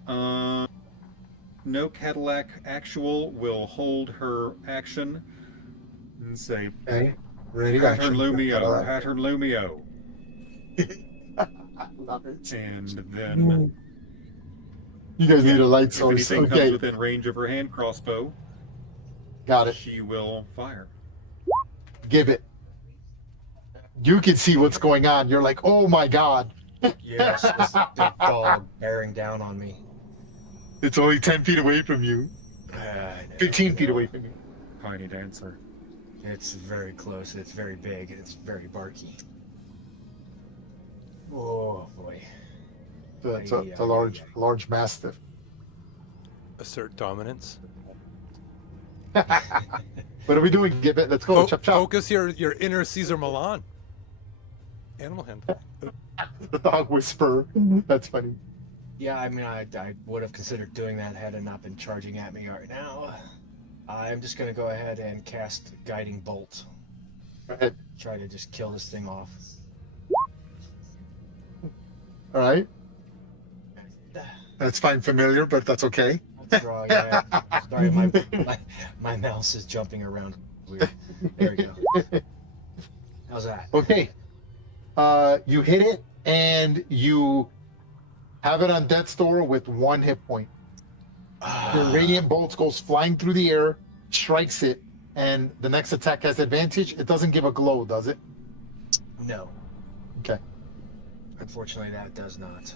No Cadillac actual will hold her action and say, Okay. Ready? Action. Paternlumio, Paternlumio. Love it. And then You guys need a light if source. anything comes Okay. within range of her hand crossbow, Got it. she will fire. Give it. You can see what's going on. You're like, oh my god. Yes, this big dog bearing down on me. It's only 10 feet away from you. 15 feet away from you. Tiny dancer. It's very close. It's very big. It's very barky. Oh boy. It's a large mastiff. Assert dominance. What are we doing? Give it. Let's go. Chop chop. Focus your inner Caesar Milan. Animal handling. The dog whisper. That's funny. Yeah, I mean, I would have considered doing that had it not been charging at me right now. I'm just going to go ahead and cast Guiding Bolt. Go ahead. Try to just kill this thing off. All right. That's fine, familiar, but that's okay. Draw, yeah. Sorry, my mouse is jumping around weird. There you go. How's that? Okay. You hit it. and you have it on death's door with 1 hit point. The radiant bolt goes flying through the air, strikes it, and the next attack has advantage. It doesn't give a glow, does it? No, Okay. unfortunately, that does not.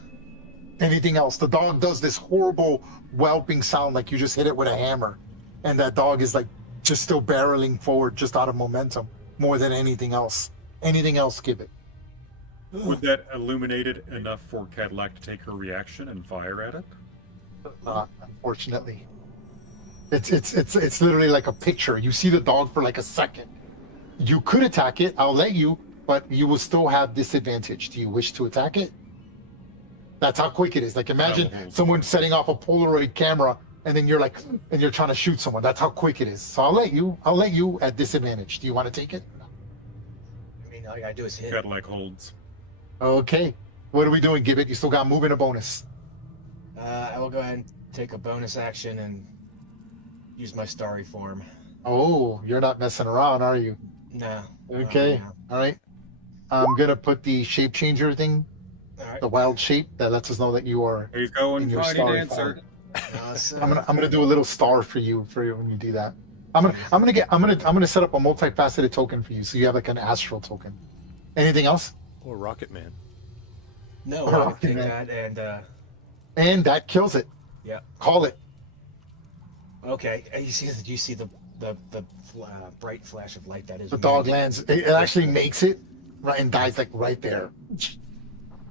Anything else? The dog does this horrible whelping sound like you just hit it with a hammer, and that dog is like just still barreling forward just out of momentum more than anything else. Anything else, give it. Would that illuminate it enough for Cadillac to take her reaction and fire at it? Unfortunately. It's literally like a picture. You see the dog for like a second. You could attack it, I'll let you, but you will still have disadvantage. Do you wish to attack it? That's how quick it is. Like imagine someone setting off a Polaroid camera and then you're like, and you're trying to shoot someone. That's how quick it is. So I'll let you at disadvantage. Do you want to take it? I mean, all you gotta do is hit. Cadillac holds. Okay. What are we doing, Gibbet? You still got move and a bonus. I will go ahead and take a bonus action and use my starry form. Oh, you're not messing around, are you? No. Okay. No. All right. I'm gonna put the shape changer thing, All right. the wild shape that lets us know that you are He's going in your party starry dancer. form. Awesome. I'm gonna do a little star for you when you do that. I'm gonna set up a multifaceted token for you, so you have like an astral token. Anything else? Or Rocket Man. No, Oh, I'll take man. that and And that kills it. yeah. Call it. Okay. You see the bright flash of light that is The dog moving. lands. It actually makes it right and dies like right there,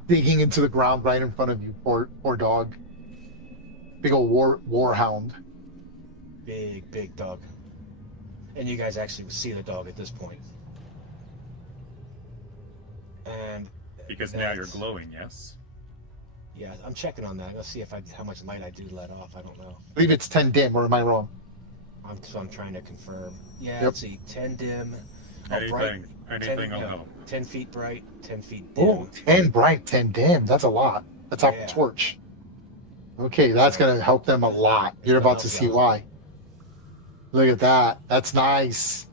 digging into the ground right in front of you. Poor dog. Big old war hound. Big dog. And you guys actually see the dog at this point. And Because now you're that's- glowing, yes? Yeah, I'm checking on that. Let's see how much light I do let off. I don't know. I believe it's 10 dim, or am I wrong? I'm trying to confirm. Yeah, Yep. let's see. 10 dim. Oh, bright. Anything will yeah. help. 10 feet bright, 10 feet dim. Oh, 10 bright, 10 dim. That's a lot. That's off Yeah. the torch. Okay, that's gonna help them a lot. You're about to see why. Look at that. That's nice.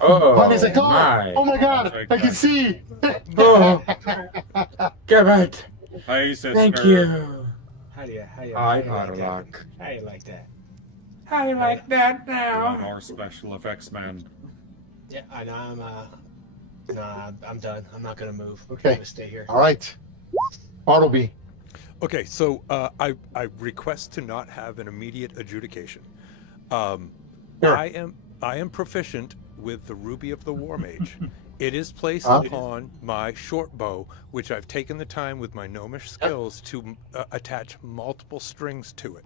Oh, Bunny's like, my. oh my god, I can see. Oh, Gadabouts. Hi, sister. Thank you. How do you I like got a that? lock. How do you like that? How do you like that One now? more special effects man. Yeah, I know. I'm done. I'm not gonna move. Okay. I'm gonna stay here. All right. Bartleby. Okay, so I request to not have an immediate adjudication. Sure. I am proficient with the Ruby of the War Mage. It is placed Huh? upon my short bow, which I've taken the time with my gnomish skills to attach multiple strings to it.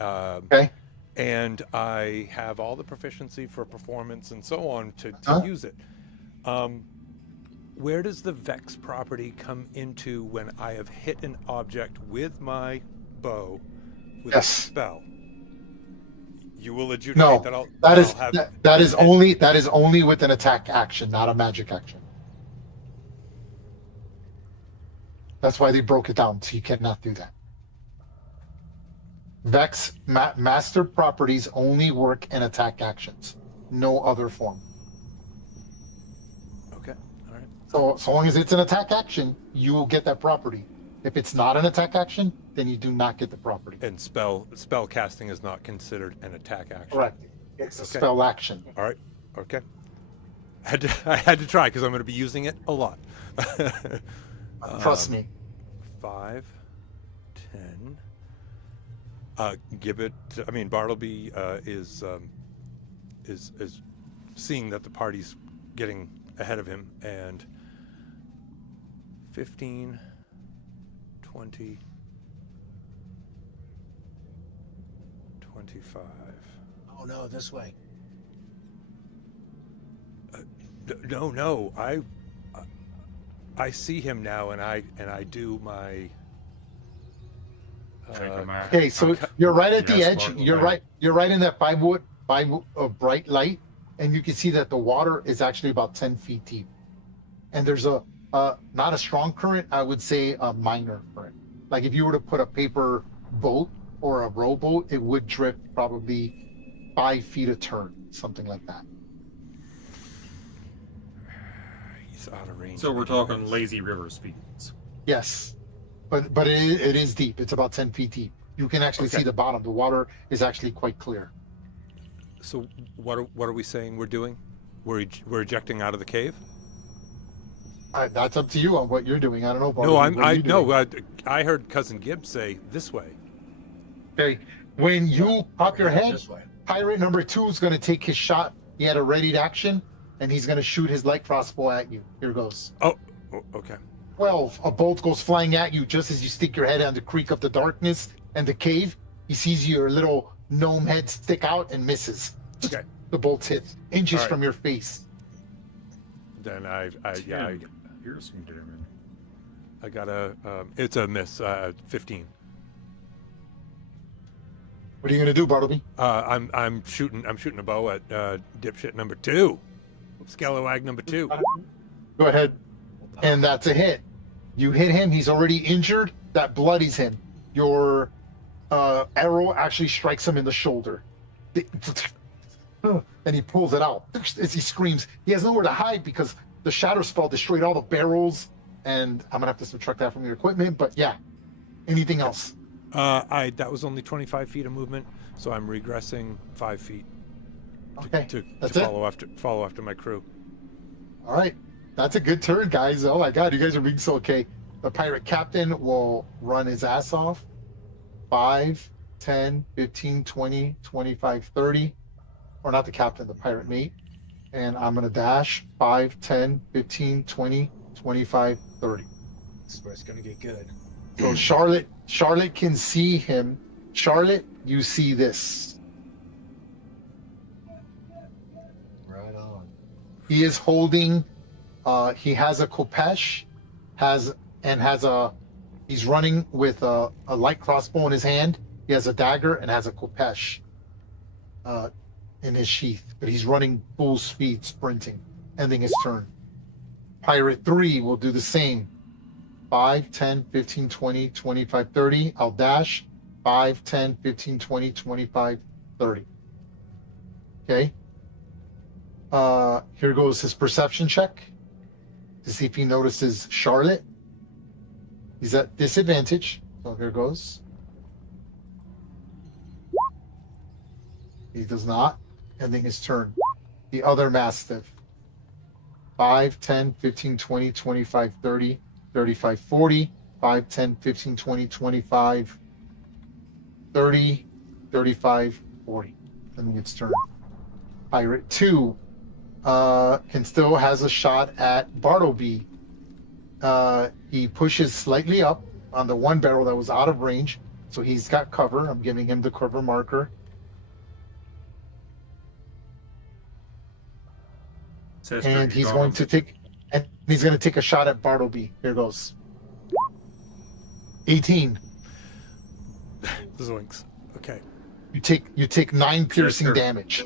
Okay. And I have all the proficiency for performance and so on to Huh? use it. Where does the Vex property come into when I have hit an object with my bow with Yes. a spell? You will adjudicate No, that I'll that is have that is only with an attack action, not a magic action. That's why they broke it down, so you cannot do that. Vex master properties only work in attack actions, no other form. Okay, all right. So long as it's an attack action, you will get that property. If it's not an attack action, then you do not get the property. And spell casting is not considered an attack action. Correct. It's a Okay. spell action. All right. Okay. I had to try because I'm going to be using it a lot. Trust me. 5, 10. Gibbet. I mean Bartleby is seeing that the party's getting ahead of him, and 15, 20, 25. Oh no, this way. No. I see him now, and I do my. Take a mark. Okay, so you're right at the Yes, edge. Bartleby. You're right in that 5 foot of bright light, and you can see that the water is actually about 10 feet deep. And there's a not a strong current, I would say a minor current. Like if you were to put a paper boat or a rowboat, it would drift probably 5 feet a turn, something like that. It's out of range. So we're talking lazy river speeds. Yes, but it is deep. It's about 10 feet deep. You can actually see the bottom. The water is actually quite clear. So what are we saying we're doing? We're ejecting out of the cave? That's up to you on what you're doing. I don't know. No, Bartleby. I heard Cousin Gibbs say this way. Okay, when you pop your head, This way. pirate number 2 is going to take his shot. He had a readied action, and he's going to shoot his light crossbow at you. Here goes. Oh, okay. 12. A bolt goes flying at you just as you stick your head on the creek of the darkness and the cave. He sees your little gnome head stick out and misses. Okay. The bolt hits inches All right. from your face. Then Here's some damage. I got it's a miss. 15. What are you going to do, Bartleby? I'm shooting a bow at dipshit number 2. Scalawag number 2. Go ahead. And that's a hit. You hit him. He's already injured. That bloodies him. Your arrow actually strikes him in the shoulder. And he pulls it out as he screams. He has nowhere to hide because the shatter spell destroyed all the barrels. And I'm going to have to subtract that from your equipment. But yeah. Anything else? That was only 25 feet of movement, so I'm regressing 5 feet to That's it. follow after my crew. All right. That's a good turn, guys. Oh my God, you guys are being so okay. The pirate captain will run his ass off. 5, 10, 15, 20, 25, 30. Or not the captain, the pirate mate. And I'm going to dash 5, 10, 15, 20, 25, 30. This is where it's gonna get good. So Charlotte can see him. Charlotte, you see this. Right on. He is holding, he has a kopesh, he's running with a light crossbow in his hand. He has a dagger and has a kopesh in his sheath, but he's running full speed, sprinting, ending his turn. Pirate 3 will do the same. 5, 10, 15, 20, 25, 30. I'll dash. 5, 10, 15, 20, 25, 30. Okay. Here goes his perception check to see if he notices Charlotte. He's at disadvantage. So here goes. He does not. Ending his turn. The other Mastiff. 5, 10, 15, 20, 25, 30, 35, 40. 5, 10, 15, 20, 25, 30, 35, 40. Ending its turn. Pirate 2 has a shot at Bartleby. He pushes slightly up on the one barrel that was out of range, so he's got cover. I'm giving him the cover marker. Sister, And he's you're going to take a shot at Bartleby. Here goes. 18. Zoinks. Okay. You take 9 piercing Sister. damage.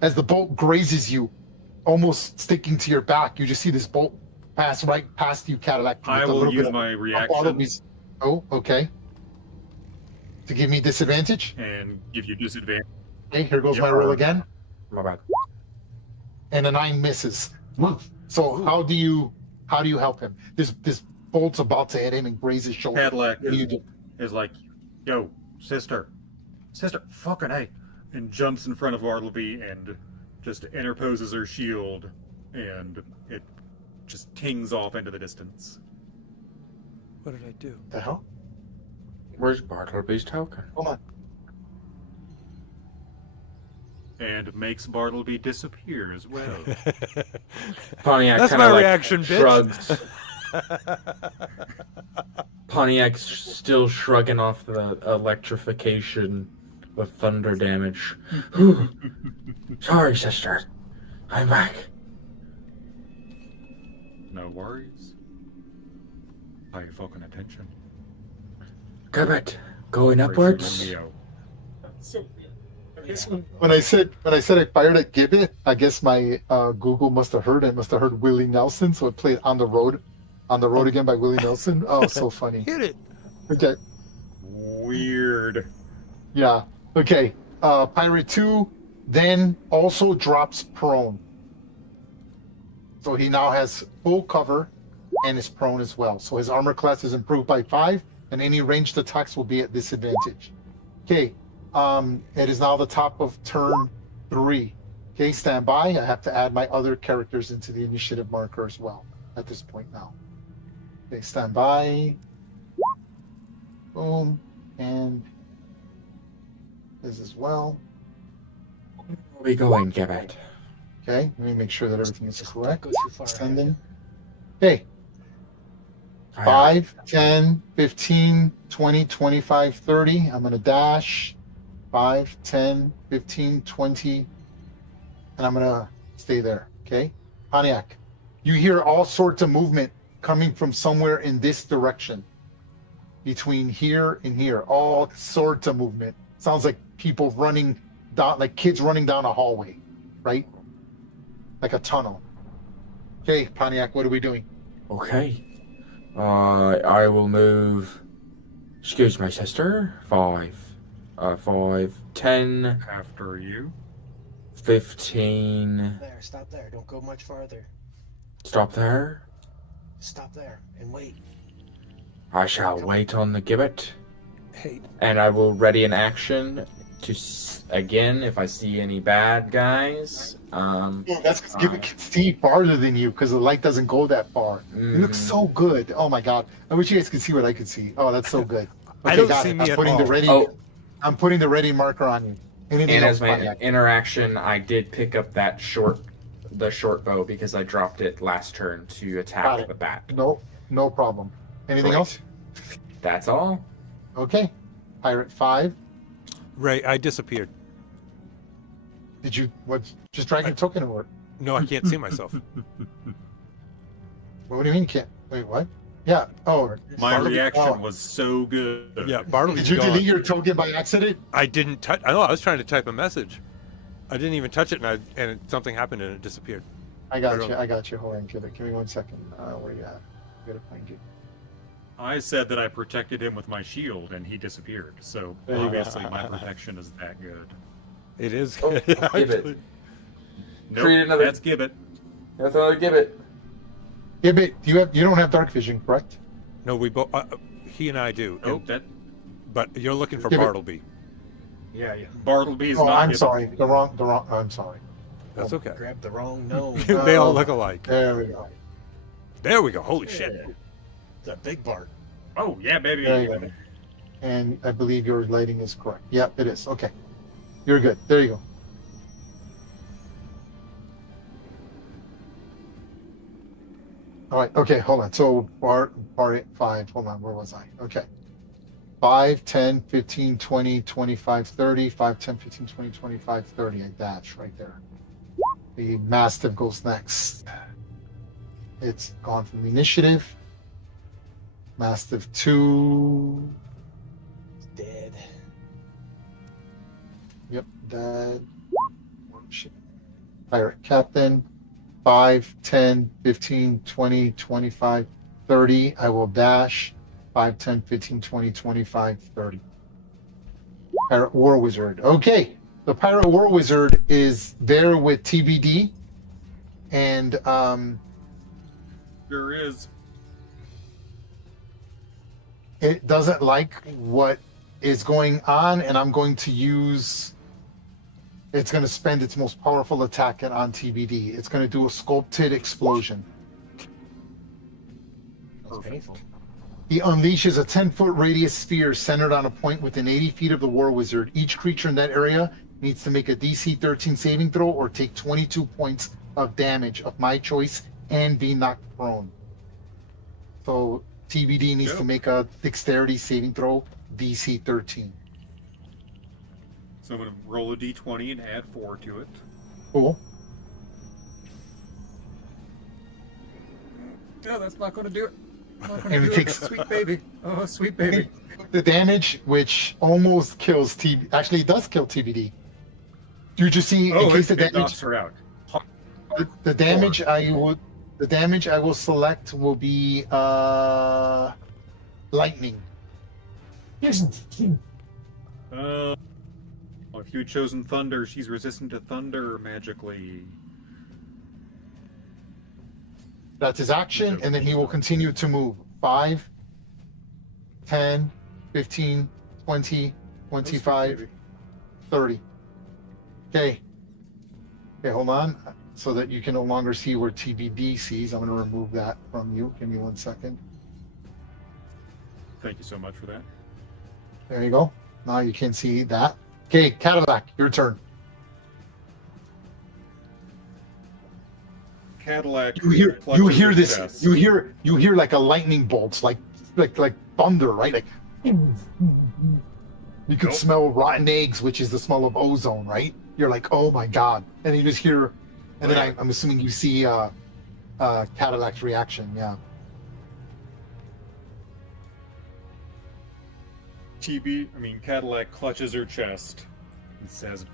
As the bolt grazes you, almost sticking to your back, you just see this bolt pass right past you, Cadillac. I with a will little use bit of my reaction Bartleby's. Oh, okay. To give me disadvantage. and give you disadvantage. Okay, here goes Yep. my roll again. My bad. And a 9 misses. So how do you help him? This bolt's about to hit him and graze his shoulder. Cadillac What do you do? is like, yo, sister, fucking A, and jumps in front of Bartleby and just interposes her shield, and it just tings off into the distance. What did I do? The hell? Where's Bartleby's token? Hold on. And makes Bartleby disappear as well. Pontiac That's kinda, my like, reaction, bitch. shrugs. Pontiac's still shrugging off the electrification with thunder damage. Sorry, sister. I'm back. No worries. Pay fucking attention. Gadabouts. Going Racer upwards. Romeo. When I said I fired at Gibbet, I guess my Google must have heard. It must have heard Willie Nelson, so it played on the road again by Willie Nelson. Oh, so funny. Hit it. Okay, Weird. yeah. Okay. Pirate 2 then also drops prone. So he now has full cover and is prone as well. So his armor class is improved by 5, and any ranged attacks will be at disadvantage. Okay, it is now the top of turn 3. Okay, stand by. I have to add my other characters into the initiative marker as well at this point now. Okay, stand by. Boom, and this as well. Where are we going, Gabbett? Okay, let me make sure that everything is Just correct. don't go too far ahead. Extending. Okay, Aye, 5, 10, 15, 20, 25, 30. I'm going to dash 5, 10, 15, 20, and I'm going to stay there. Okay, Pontiac, you hear all sorts of movement coming from somewhere in this direction. Between here and here, all sorts of movement. Sounds like people running down, like kids running down a hallway, right? Like a tunnel. Okay, Pontiac, what are we doing? Okay. I will move. Excuse my sister. 5, 10, After you. 15. There, stop there. Don't go much farther. Stop there. Stop there and wait. I shall wait on the gibbet, Hey, and I will ready an action to again if I see any bad guys. Yeah, that's because Gibbet can see farther than you because the light doesn't go that far. It looks so good. Oh my god! I wish you guys could see what I could see. Oh, that's so good. I don't got see it. me I'm at putting the all. ready. Oh. I'm putting the ready marker on you. Anything And else, as my Pontiac? interaction, I did pick up the short bow because I dropped it last turn to Got attack it. the bat. No problem. Anything Great. else? That's all. Okay. Pirate 5. Ray, I disappeared. Did you what? Just drag your token or No, I can't see myself. what do you mean? Can't wait? What? Yeah. Oh, My Bartleby- reaction oh. was so good. Yeah, Bartleby's Did you delete gone. your token by accident? I didn't touch. I know. I was trying to type a message. I didn't even touch it, and something happened and it disappeared. I got Right you. on. I got you. Hold on. Give me 1 second. Where you at? I gotta find you. I said that I protected him with my shield, and he disappeared. So There you go. obviously my protection is that good. It is. Oh, Gibbet. Nope, Create another- that's Gibbet. That's another gibbet. Yeah, but you don't have dark vision, correct? No, we both. He and I do. Nope, and- that but you're looking for Gibbet. Bartleby. Yeah. Bartleby is Oh, not I'm Gibbet. sorry. The wrong. I'm sorry. That's okay. Grab the wrong gnome. They all look alike. There we go. There we go. Holy shit. It's a big Bart. Oh yeah, baby. There you go. And I believe your lighting is correct. Yep, it is. Okay. You're good. There you go. All right. Okay. Hold on. So part 5. Hold on. Where was I? Okay. 5, 10, 15, 20, 25, 30. 5, 10, 15, 20, 25, 30. I dash right there. The Mastiff goes next. It's gone from the initiative. Mastiff 2. Dead. Yep, dead. Shit. Pirate Captain. 5, 10, 15, 20, 25, 30. I will dash. 5, 10, 15, 20, 25, 30. Pirate War Wizard. Okay. The Pirate War Wizard is there with TBD. And Sure is. it doesn't like what is going on, and I'm going to use. It's going to spend its most powerful attack on TBD. It's going to do a sculpted explosion. That's painful. He unleashes a 10-foot radius sphere centered on a point within 80 feet of the War Wizard. Each creature in that area needs to make a DC 13 saving throw or take 22 points of damage of my choice and be knocked prone. So TBD needs to make a dexterity saving throw, DC 13. So I'm gonna roll a d20 and add 4 to it. Cool. No, that's not gonna do it. Not And it takes sweet baby. Oh, sweet baby. the damage, which almost kills TBD. Actually, it does kill TBD. You just see in Oh, case the it damage. knocks her out. The damage I will select will be lightning. If you had chosen thunder, she's resistant to thunder magically. That's his action, and then he will continue to move. 5, 10, 15, 20, 25, 30. Okay. Okay, hold on. So that you can no longer see where TBD sees. I'm going to remove that from you. Give me 1 second. Thank you so much for that. There you go. Now you can see that. Okay, Cadillac, your turn. Cadillac. You hear clutches her this. chest. You hear like a lightning bolts, like thunder, right? Like you can Nope. smell rotten eggs, which is the smell of ozone, right? You're like, oh my god, and you just hear, and then I'm assuming you see Cadillac's reaction. Yeah. Cadillac clutches her chest and says,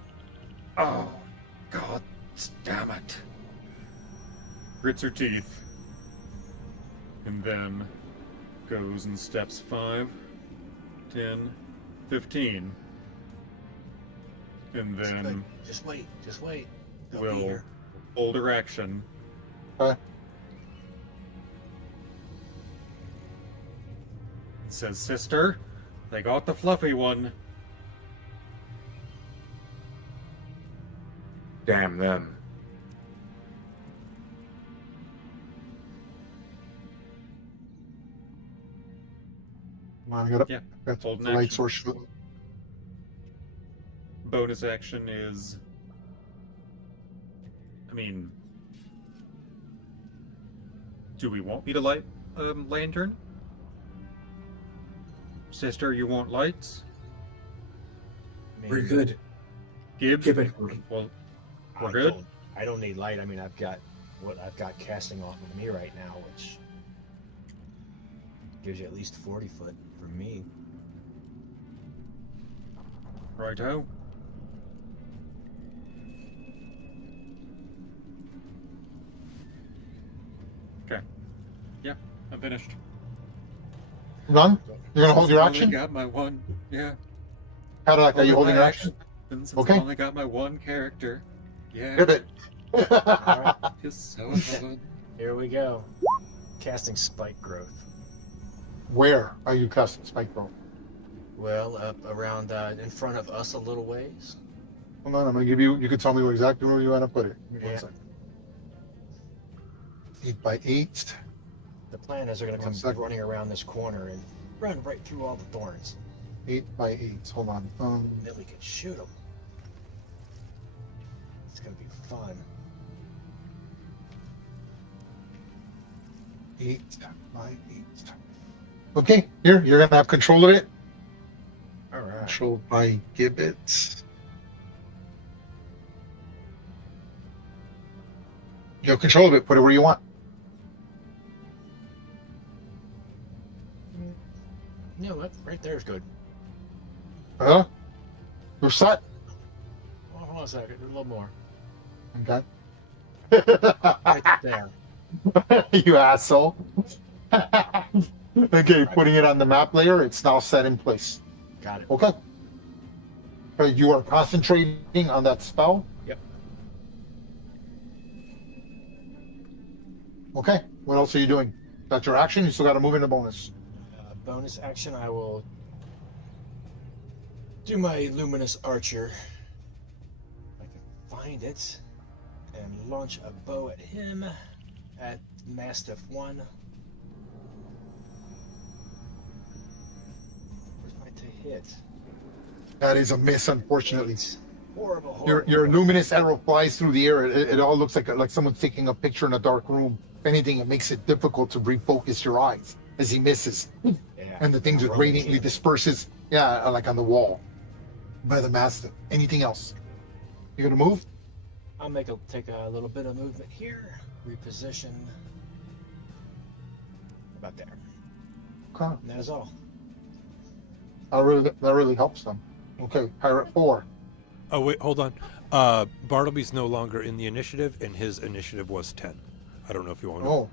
"Oh, God damn it." Grits her teeth. And then goes and steps 5, 10, 15. And then Just wait. They'll be will here. hold her action. Says, "Sister, they got the fluffy one." Damn them. Come on, I got Yeah, that's hold an the light action. source. Bonus action is... do we want me to light a lantern? Sister, you want lights? I mean, We're good. Gibbs? Keep it. Well, I we're good? I don't need light. I mean, I've got casting off of me right now, which gives you at least 40 foot from me. Righto. Okay. Yeah, I'm finished. Done? You're gonna hold your I've action? only got my one. Yeah. Cadillac, are you holding my your action? Since Okay. I've only got my one character. Yeah. Pivot. Just so good. Here we go. Casting spike growth. Where are you casting spike growth? Well, up around in front of us a little ways. Hold on, I'm gonna give you. You can tell me exactly where you want to put it. Give me Yeah. 1 second. 8 by 8. The plan is they're going to 1 come second. running around this corner and run right through all the thorns. 8 by 8. Hold on. And then we can shoot them. It's going to be fun. 8 by 8. Okay, here you're gonna have control of it. All right. Control by Gibbets. You have control of it. Put it where you want. You know what? Right there is good. Huh? You're set. Oh, hold on a second. A little more. Okay. Right there. You asshole. Okay, putting it on the map layer. It's now set in place. Got it. Okay. You are concentrating on that spell. Yep. Okay. What else are you doing? That's your action. You still got to move into bonus. Bonus action, I will do my luminous archer. I can find it and launch a bow at him at Mastiff 1. Where's my to hit? That is a miss, unfortunately. Horrible. Your luminous arrow flies through the air. It all looks like someone's taking a picture in a dark room. If anything, it makes it difficult to refocus your eyes as he misses. Yeah. And the thing just Roman radiantly king. disperses, like on the wall by the mastiff. Anything else? You gonna move? I'll take a little bit of movement here. Reposition. About there. Okay. And that is all. That really helps them. Okay, Pirate 4. Oh, wait, hold on. Bartleby's no longer in the initiative, and his initiative was 10. I don't know if you want to know.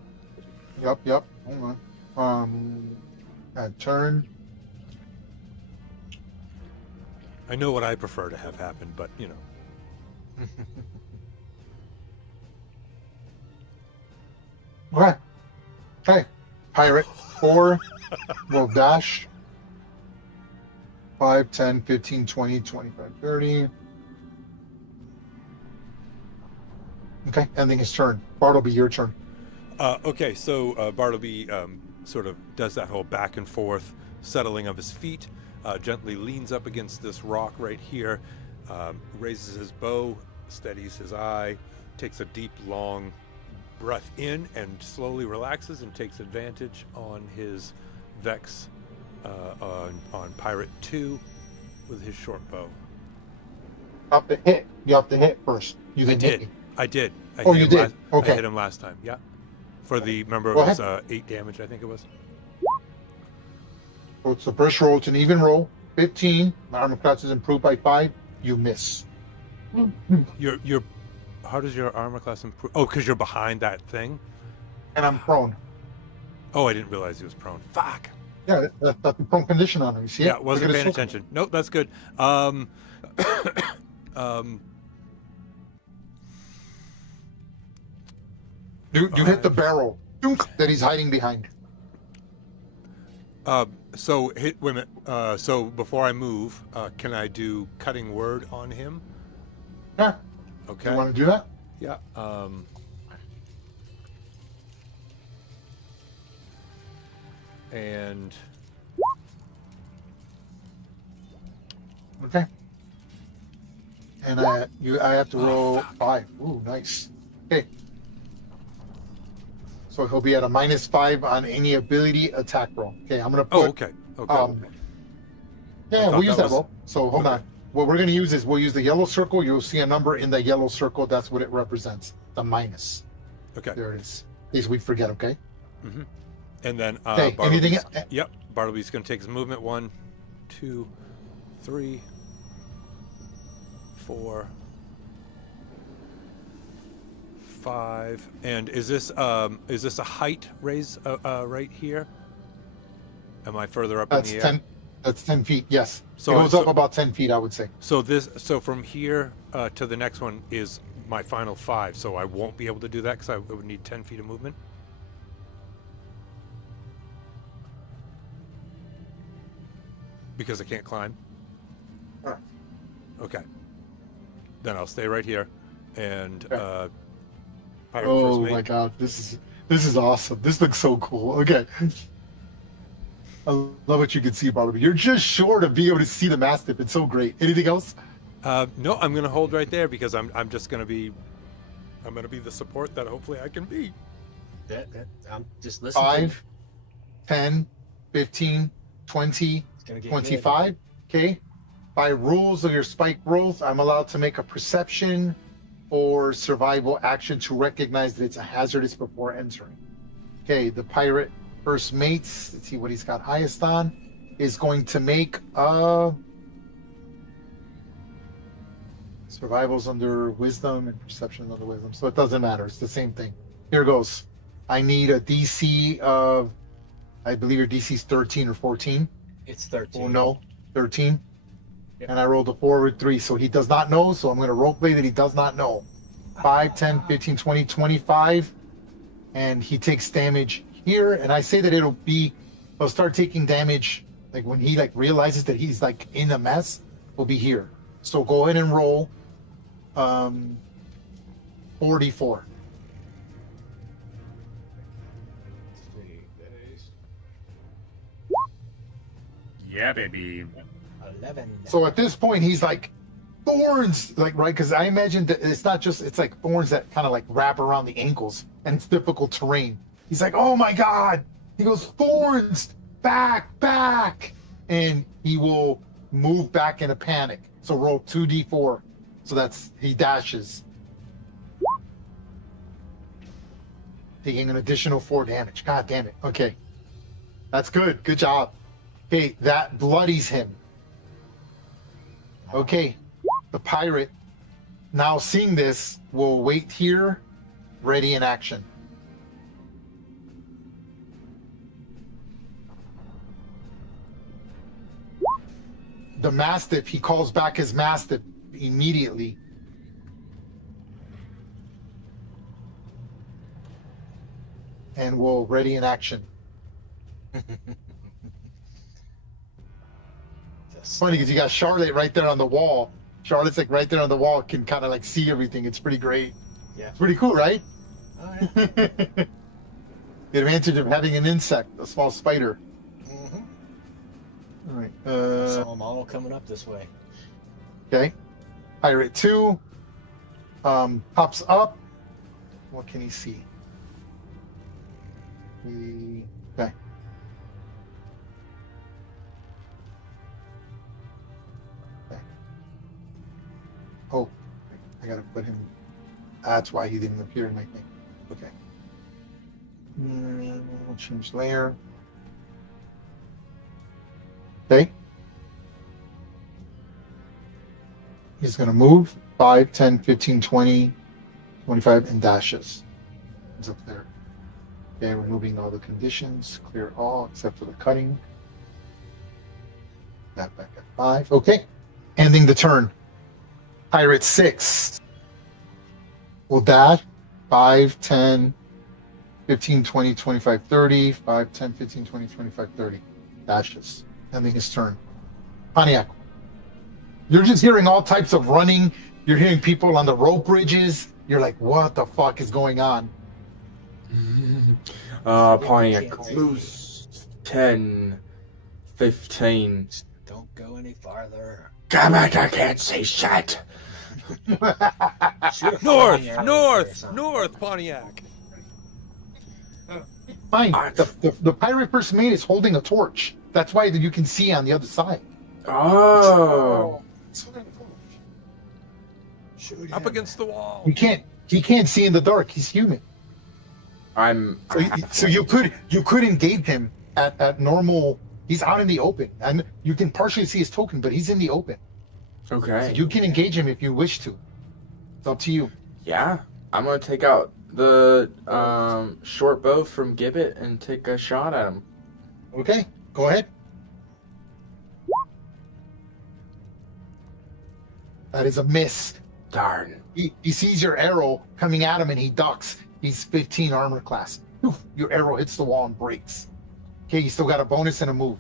Oh. Yep. Hold on. Turn. I know what I prefer to have happen, but, you know. Okay. Okay. Pirate 4 will dash 5, 10, 15, 20, 25, 30. Okay, ending his turn. Bartleby, your turn. Okay, so Bartleby sort of does that whole back and forth settling of his feet, gently leans up against this rock right here, raises his bow, steadies his eye, takes a deep, long breath in, and slowly relaxes and takes advantage on his Vex on Pirate 2 with his short bow. Up to hit. You have to hit first. You didn't hit me. I did. Oh, you did? Okay. I hit him last time, yeah. For the, remember, it Go was ahead. 8 damage, I think it was. So it's the first roll. It's an even roll. 15. My armor class is improved by 5. You miss. You're how does your armor class improve? Oh, because you're behind that thing? And I'm prone. Oh, I didn't realize he was prone. Fuck. Yeah, that's the prone condition on him. You see it? Yeah, wasn't Look at paying his attention. Nope, that's good. You hit the barrel that he's hiding behind. So hit women. So before I move, can I do cutting word on him? Yeah. Okay. You want to do that? Yeah. And Okay. And I have to roll 5. Ooh, nice. Okay. So he'll be at a -5 on any ability attack roll. Okay, I'm gonna put. oh, okay. Okay. Yeah, thought we'll use that that was- roll. So hold okay. on. What we're gonna use is we'll use the yellow circle. You'll see a number in the yellow circle. That's what it represents. The minus. Okay. There it is. In case we forget. Okay. Mm-hmm. And then Okay. Anything? Bartleby's, yep. Bartleby's going to take his movement. 1, 2, 3, 4, 5. And is this a height raise right here? Am I further up That's in the 10. air? That's 10 feet. Yes. So- it goes up so- about 10 feet, I would say. So from here to the next one is my final 5. So I won't be able to do that because I would need 10 feet of movement. Because I can't climb. Sure. Okay. Then I'll stay right here, and Okay. pirate Oh first mate. my god, this is awesome. This looks so cool. Okay. I love what you can see, Bartleby. You're just short of being able to see the Mastiff. It's so great. Anything else? No, I'm gonna hold right there because I'm just gonna be the support that hopefully I can be. I'm just listening. 5, 10, 15, 20, It's gonna get 25. Okay. By rules of your spike growth, I'm allowed to make a perception or survival action to recognize that it's a hazardous before entering. Okay, the pirate first mates, let's see what he's got highest on, is going to make survival's under wisdom and perception under wisdom. So it doesn't matter. It's the same thing. Here goes. I need a DC of, I believe your DC is 13 or 14. It's 13. Oh no, 13. Yep. And I rolled a 4 with 3, so he does not know, so I'm going to roleplay that he does not know. 5, 10, 15, 20, 25. And he takes damage here, and I say that he'll start taking damage, like when he realizes that he's in a mess, will be here. So go ahead and roll 44. 3 days. Yeah, baby. 11. So at this point, he's thorns, right? Because I imagine that it's not just, it's thorns that kind of wrap around the ankles, and it's difficult terrain. He's like, oh my God. He goes, thorns, back. And he will move back in a panic. So roll 2d4. So he dashes. Taking an additional 4 damage. God damn it. Okay. That's good. Good job. Okay, that bloodies him. Okay, the pirate, now seeing this, will wait here, ready in action. The Mastiff, he calls back his Mastiff immediately. and we'll ready in action. It's funny because you got Charlotte right there on the wall. Charlotte's like right there on the wall, can kind of like see everything. It's pretty great. Yeah. It's pretty cool, right? Oh, yeah. The advantage of having an insect, a small spider. Mm-hmm. All right. Saw them all coming up this way. Okay. Pirate 2 pops up. What can he see? Okay. Okay. Oh, I gotta put him. That's why he didn't appear in my thing. Okay. We'll change layer. Okay. He's going to move 5, 10, 15, 20, 25, and dashes. He's up there. Okay, removing all the conditions. Clear all except for the cutting. That back at 5. Okay. Ending the turn. Pirate 6 will dash 5, 10, 15, 20, 25, 30. 5, 10, 15, 20, 25, 30. Dashes. Ending his turn. Pontiac. You're just hearing all types of running. You're hearing people on the rope bridges. You're like, what the fuck is going on? Pontiac moves 10, 15. Don't go any farther. Damn it, I can't see shit. Shoot a North, flying arrow or north, something. north, Pontiac. Fine. The pirate first mate is holding a torch. That's why you can see on the other side. Oh. Shoot Up him. against the wall. He can't see in the dark. He's human. So you could engage him at normal. He's out in the open, and you can partially see his token, but he's in the open. Okay. So you can engage him if you wish to. It's up to you. Yeah, I'm gonna take out the short bow from Gibbet and take a shot at him. Okay, go ahead. That is a miss. Darn. He sees your arrow coming at him and he ducks. He's 15 armor class. Oof, your arrow hits the wall and breaks. Okay, you still got a bonus and a move.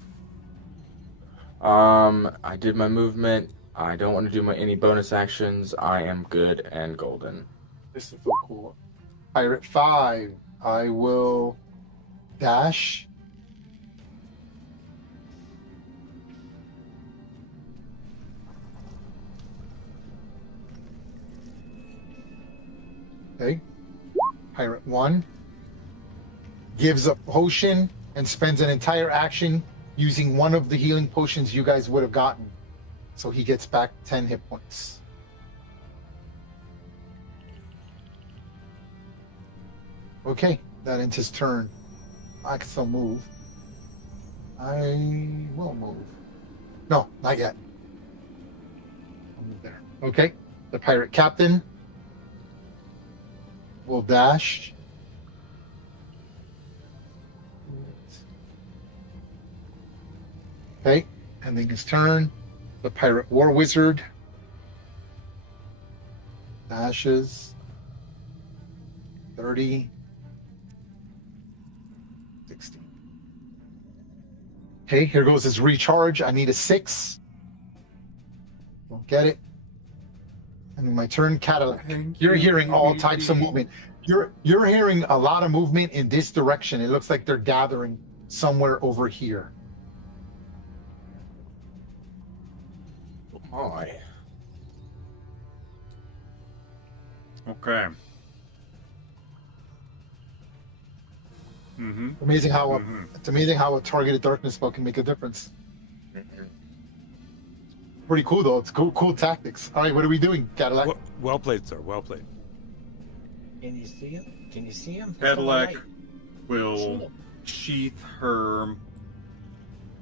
I did my movement. I don't want to do any bonus actions. I am good and golden. This is so cool. Pirate 5. I will dash. Okay. Pirate 1 gives a potion and spends an entire action using one of the healing potions you guys would have gotten. So he gets back 10 hit points. Okay, that ends his turn. I can still move. I will move. No, not yet. I'll move there. Okay, the pirate captain will dash. Okay, ending his turn. The pirate war wizard dashes 30, 60. Okay, here goes his recharge. I need a 6. Won't get it. And my turn, Cadillac. You're hearing all types of movement. You're hearing a lot of movement in this direction. It looks like they're gathering somewhere over here. Oh my. Okay. Mm-hmm. Amazing how Mhm. it's amazing how a targeted darkness spell can make a difference. Pretty cool though. It's cool tactics. All right, what are we doing, Cadillac? Well played, sir. Well played. Can you see him? Can you see him? Cadillac Shoot will him. sheath her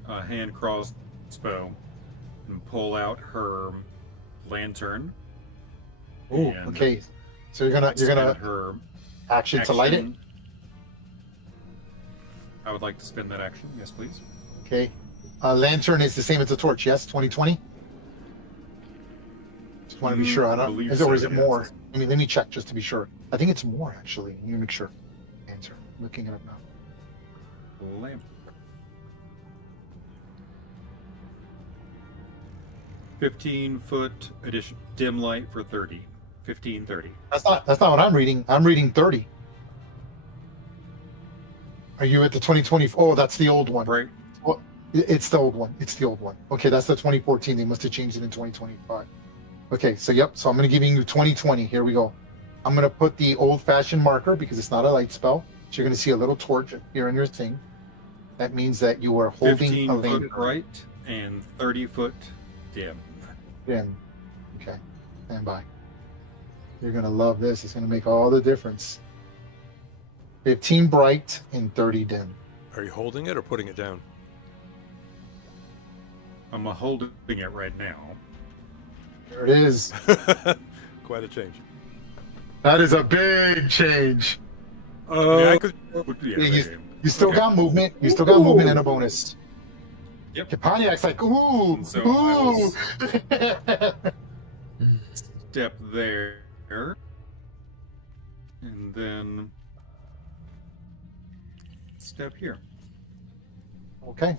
hand crossbow and pull out her lantern. Ooh, and okay. So you're gonna spend her action to light it. action. I would like to spend that action. Yes, please. Okay. Lantern is the same as a torch. Yes, 2020. Just want to be sure. I don't. believe Or is so, it yes. more? Let me check just to be sure. I think it's more actually. Let me make sure. Lantern. Looking it up now. Lamp. 15-foot addition dim light for 30. 15, 30. That's not what I'm reading. I'm reading 30. Are you at the 2020? Oh, that's the old one. Right. Well, it's the old one. It's the old one. Okay, that's the 2014. They must have changed it in 2025. Okay, so yep. So I'm going to give you 2020. Here we go. I'm going to put the old-fashioned marker because it's not a light spell. So you're going to see a little torch here on your thing. That means that you are holding a 15-foot lantern. bright and 30-foot dim. Dim. Okay, stand by. You're going to love this. It's going to make all the difference. 15 bright and 30 dim. Are you holding it or putting it down? I'm holding it right now. There it is. Quite a change. That is a big change. I mean, I could. Yeah, You still Okay. got movement. You still got movement and a bonus. Yep. Pontiac's like, ooh, So I ooh. step there. And then step here. Okay.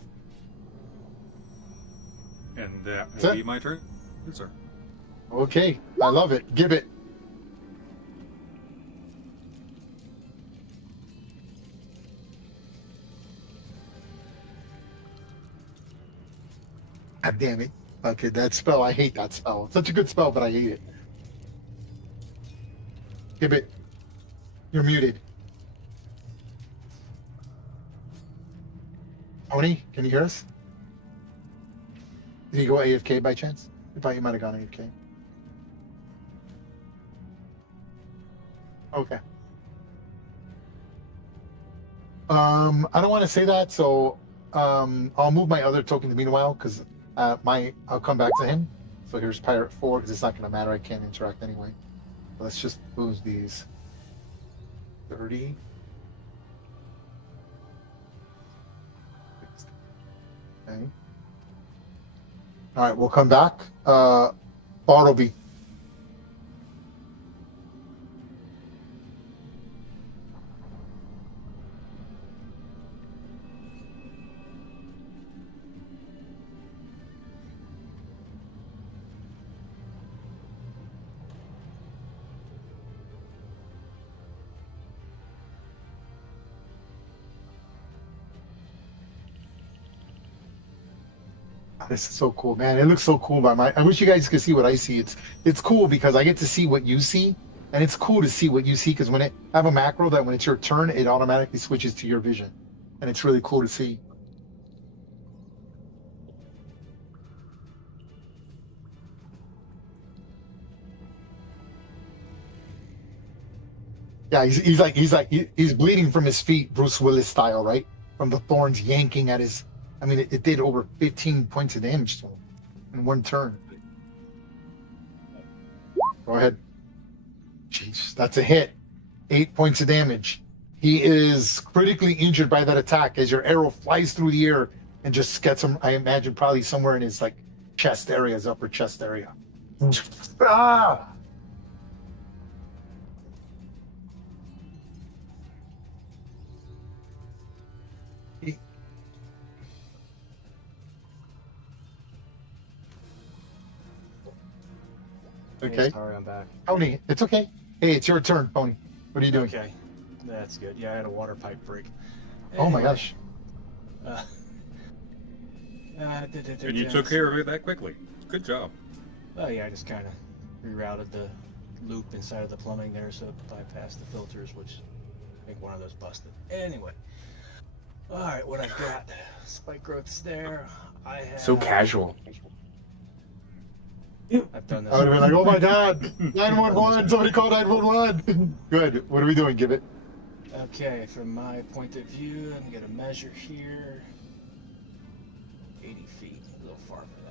And that That's will it. be my turn, sir. Okay. I love it. Give it. God damn it. Okay, that spell. I hate that spell. It's such a good spell, but I hate it. Give it. You're muted. Tony, can you hear us? Did he go AFK by chance? I thought you might have gone AFK. Okay. I don't want to say that, so I'll move my other tokens meanwhile, because I'll come back to him. So here's Pirate 4, because it's not going to matter. I can't interact anyway. Let's just lose these. 30. Okay. All right, we'll come back. Bartleby. This is so cool, man. It looks so cool by my. I wish you guys could see what I see. It's cool because I get to see what you see, and it's cool to see what you see because when I have a macro that when it's your turn, it automatically switches to your vision, and it's really cool to see. Yeah, he's bleeding from his feet, Bruce Willis style, right? From the thorns yanking at his. I mean, it did over 15 points of damage to him in one turn. Go ahead. Jeez, that's a hit. 8 points of damage. He is critically injured by that attack as your arrow flies through the air and just gets him, I imagine, probably somewhere in his like chest area, his upper chest area. Ah! Okay. Hey, sorry, I'm back. Pony, it's okay. Hey, it's your turn, Pony. What are you doing? Okay, that's good. Yeah, I had a water pipe break. Oh my Anyway, gosh. And you took care of it that quickly. Good job. Oh yeah, I just kind of rerouted the loop inside of the plumbing there, so it bypassed the filters, which I think one of those busted. Anyway, all right, what I've got: spike growths there. I have. So casual. I've done this. I would have been like, oh my god, 911, somebody call 911. Good. What are we doing? Give it. Okay, from my point of view, I'm gonna measure here. 80 feet, a little far for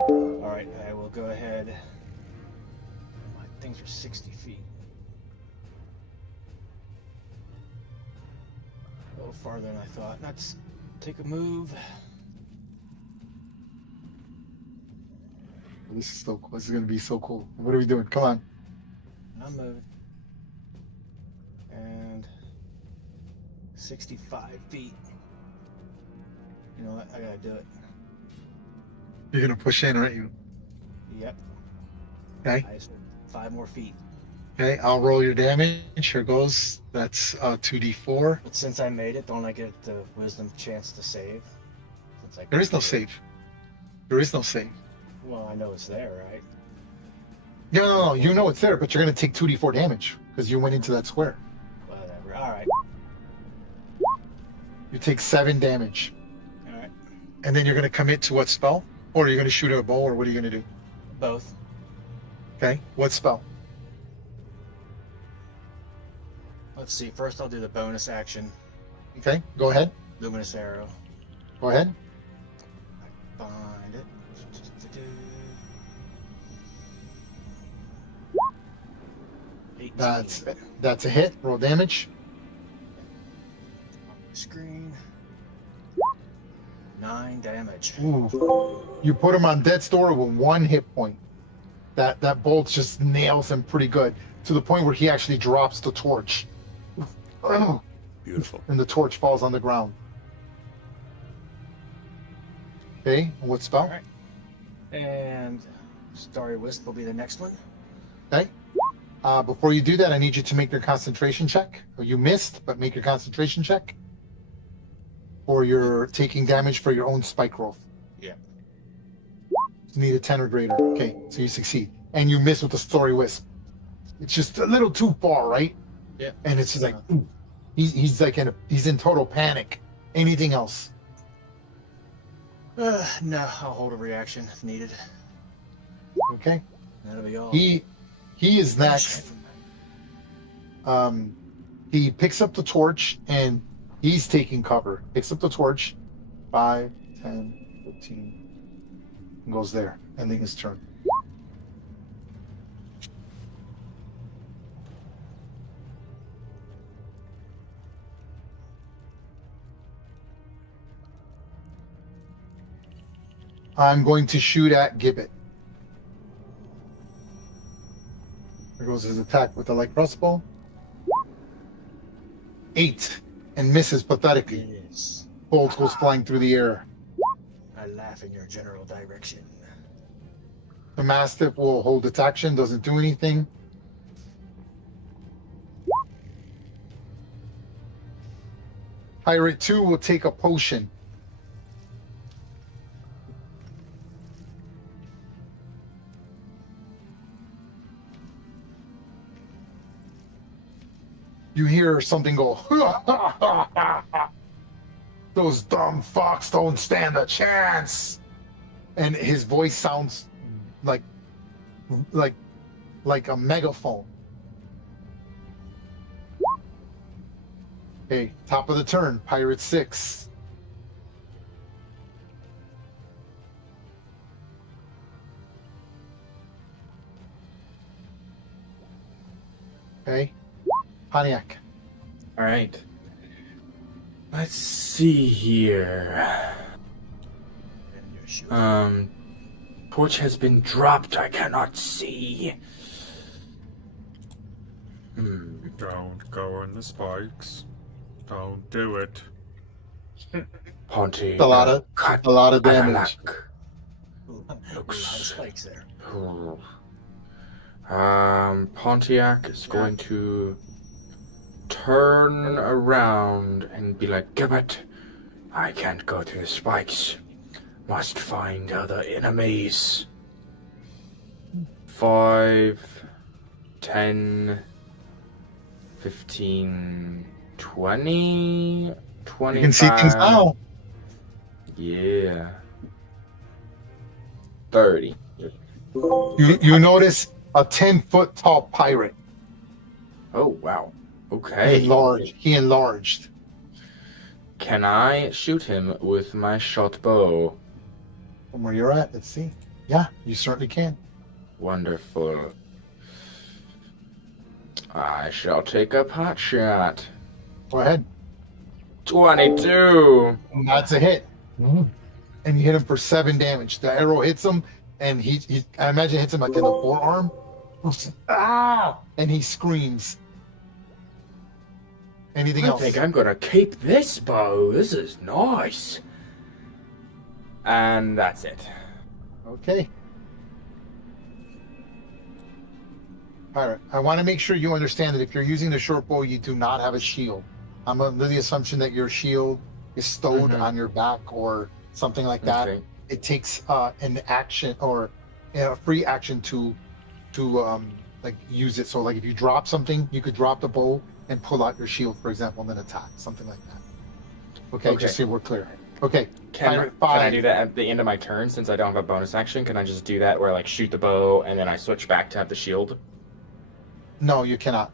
that. All right, I will go ahead. My things are 60 feet. A little farther than I thought. Let's take a move. This is so cool. This is gonna be so cool. What are we doing? Come on. I'm moving. And 65 feet. You know what? I gotta do it. You're gonna push in, aren't you? Yep. Okay. I just need 5 more feet. Okay, I'll roll your damage. Here goes. That's 2d4. But since I made it, don't I get the wisdom chance to save? Since I There is no save. There is no save. Well, I know it's there, right? No. You know it's there, but you're gonna take 2d4 damage because you went into that square. Whatever. All right. You take 7 damage, All right. and then you're gonna commit to what spell? Or are you gonna shoot a bow, or what are you gonna do? Both. Okay, what spell? Let's see. First, I'll do the bonus action. Okay, go ahead. Luminous arrow. Go ahead. Find it. 18. That's a hit. Roll damage. Screen. 9 damage. Ooh. You put him on death's door with 1 hit point. That bolt just nails him pretty good to the point where he actually drops the torch. Oh. Beautiful. And the torch falls on the ground. Okay, and what spell? All right. And Starry Wisp will be the next one. Okay. Before you do that, I need you to make your concentration check. Or you missed, but make your concentration check. Or you're taking damage for your own spike growth. Yeah. You need a 10 or greater. Okay, so you succeed. And you miss with the Story Wisp. It's just a little too far, right? Yeah. And it's just like, ooh. He's like he's in total panic. Anything else? No, I'll hold a reaction if needed. Okay. That'll be all. He is next. He picks up the torch and he's taking cover. Picks up the torch. 5, 10, 15. And goes there. Ending his turn. I'm going to shoot at Gibbet. There goes his attack with the light crossbow. 8 and misses pathetically. Yes. Bolt goes flying through the air. I laugh in your general direction. The Mastiff will hold its action, doesn't do anything. Pirate 2 will take a potion. You hear something go, those dumb fucks don't stand a chance. And his voice sounds like a megaphone. Okay, top of the turn, Pirate 6. Okay. Pontiac. All right. Let's see here. And your shoe. Torch has been dropped. I cannot see. Don't go in the spikes. Don't do it. Ponty. A lot of damage. Ooh, a lot of spikes there. Pontiac is going to turn around and be like, Gibbet, I can't go through the spikes. Must find other enemies. 5, 10, 15, 20, 25. You can see things now. Yeah. 30. You notice a 10-foot tall pirate. Oh, wow. Okay. He enlarged. Can I shoot him with my shot bow? From where you're at, let's see. Yeah, you certainly can. Wonderful. I shall take a pot shot. Go ahead. 22. And that's a hit. And you hit him for 7 damage. The arrow hits him, and I imagine hits him like in the forearm, Ah! And he screams. Anything I else? think I'm gonna keep this bow. This is nice. And that's it. Okay. Pirate, I want to make sure you understand that if you're using the short bow, you do not have a shield. I'm under the assumption that your shield is stowed on your back or something like that. Okay. It takes an action or a free action to like use it. So like if you drop something, you could drop the bow and pull out your shield, for example, and then attack, something like that. Okay. Just so we're clear. Okay. Can I do that at the end of my turn since I don't have a bonus action? Can I just do that where I like shoot the bow and then I switch back to have the shield? No, you cannot.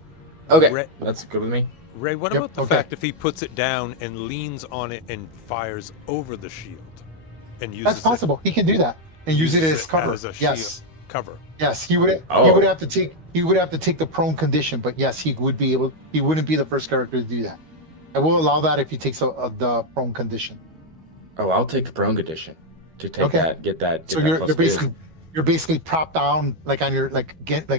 Okay, that's good with me. Ray, what about the fact if he puts it down and leans on it and fires over the shield and uses That's possible. He can do that and use it as cover. as a yes. shield cover? Yes, he would. He would have to take. He would have to take the prone condition, but yes, he would be able. He wouldn't be the first character to do that. I will allow that if he takes the prone condition. Oh, I'll take the prone condition to take that. Get that. So you're basically propped down, like on your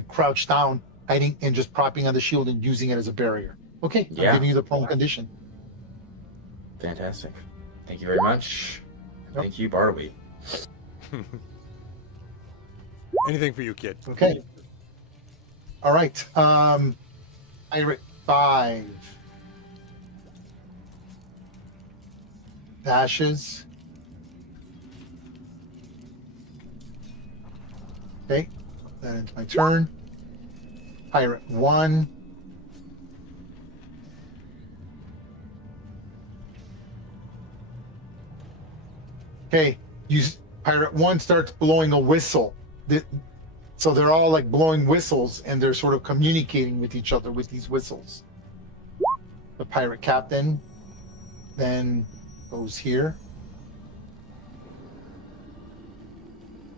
crouched down, hiding and just propping on the shield and using it as a barrier. Okay, I'm giving you the prone condition. Fantastic. Thank you very much. Yep. Thank you, Bartleby. Anything for you, kid. Okay. All right. Pirate 5 dashes. Okay. That ends my turn. Pirate 1. Okay. Pirate 1 starts blowing a whistle. So they're all like blowing whistles and they're sort of communicating with each other with these whistles. The pirate captain then goes here.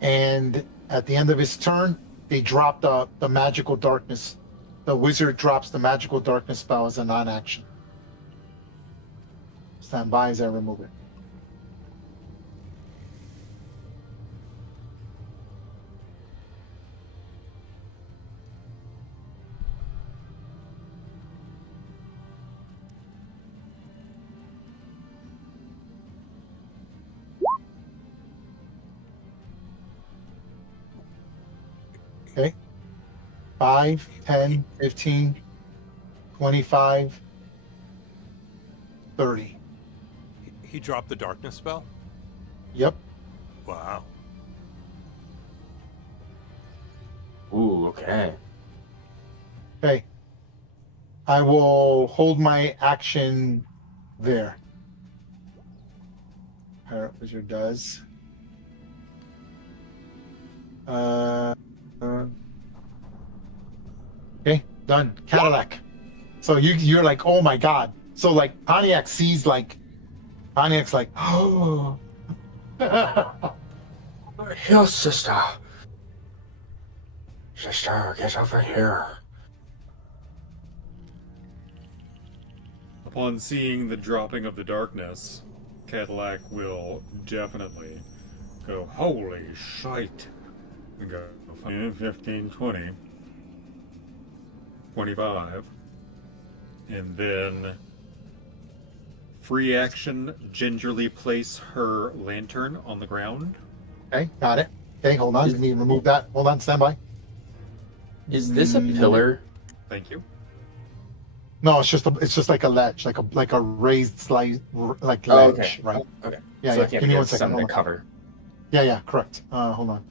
And at the end of his turn, they drop the magical darkness. The wizard drops the magical darkness spell as a non-action. Stand by as I remove it. Okay. 5, 10, 15, 25, 30. He dropped the darkness spell? Yep. Wow. Ooh, okay. Okay. I will hold my action there. Pirate Wizard does. Okay, done. Cadillac. So you're like, oh my god. So like Pontiac sees like Pontiac's like, oh. Here, sister. Sister, get over here. Upon seeing the dropping of the darkness, Cadillac will definitely go, holy shite. And go 15, 20, 25. And then free action, gingerly place her lantern on the ground. Okay, got it. Okay, hold on. Let me remove that. Hold on, stand by. Is this a pillar? Thank you. No, it's just like a ledge, like a raised ledge, okay. right? Okay. Yeah, So yeah. I can't Give me 1 second. something to cover. Yeah, correct. Hold on.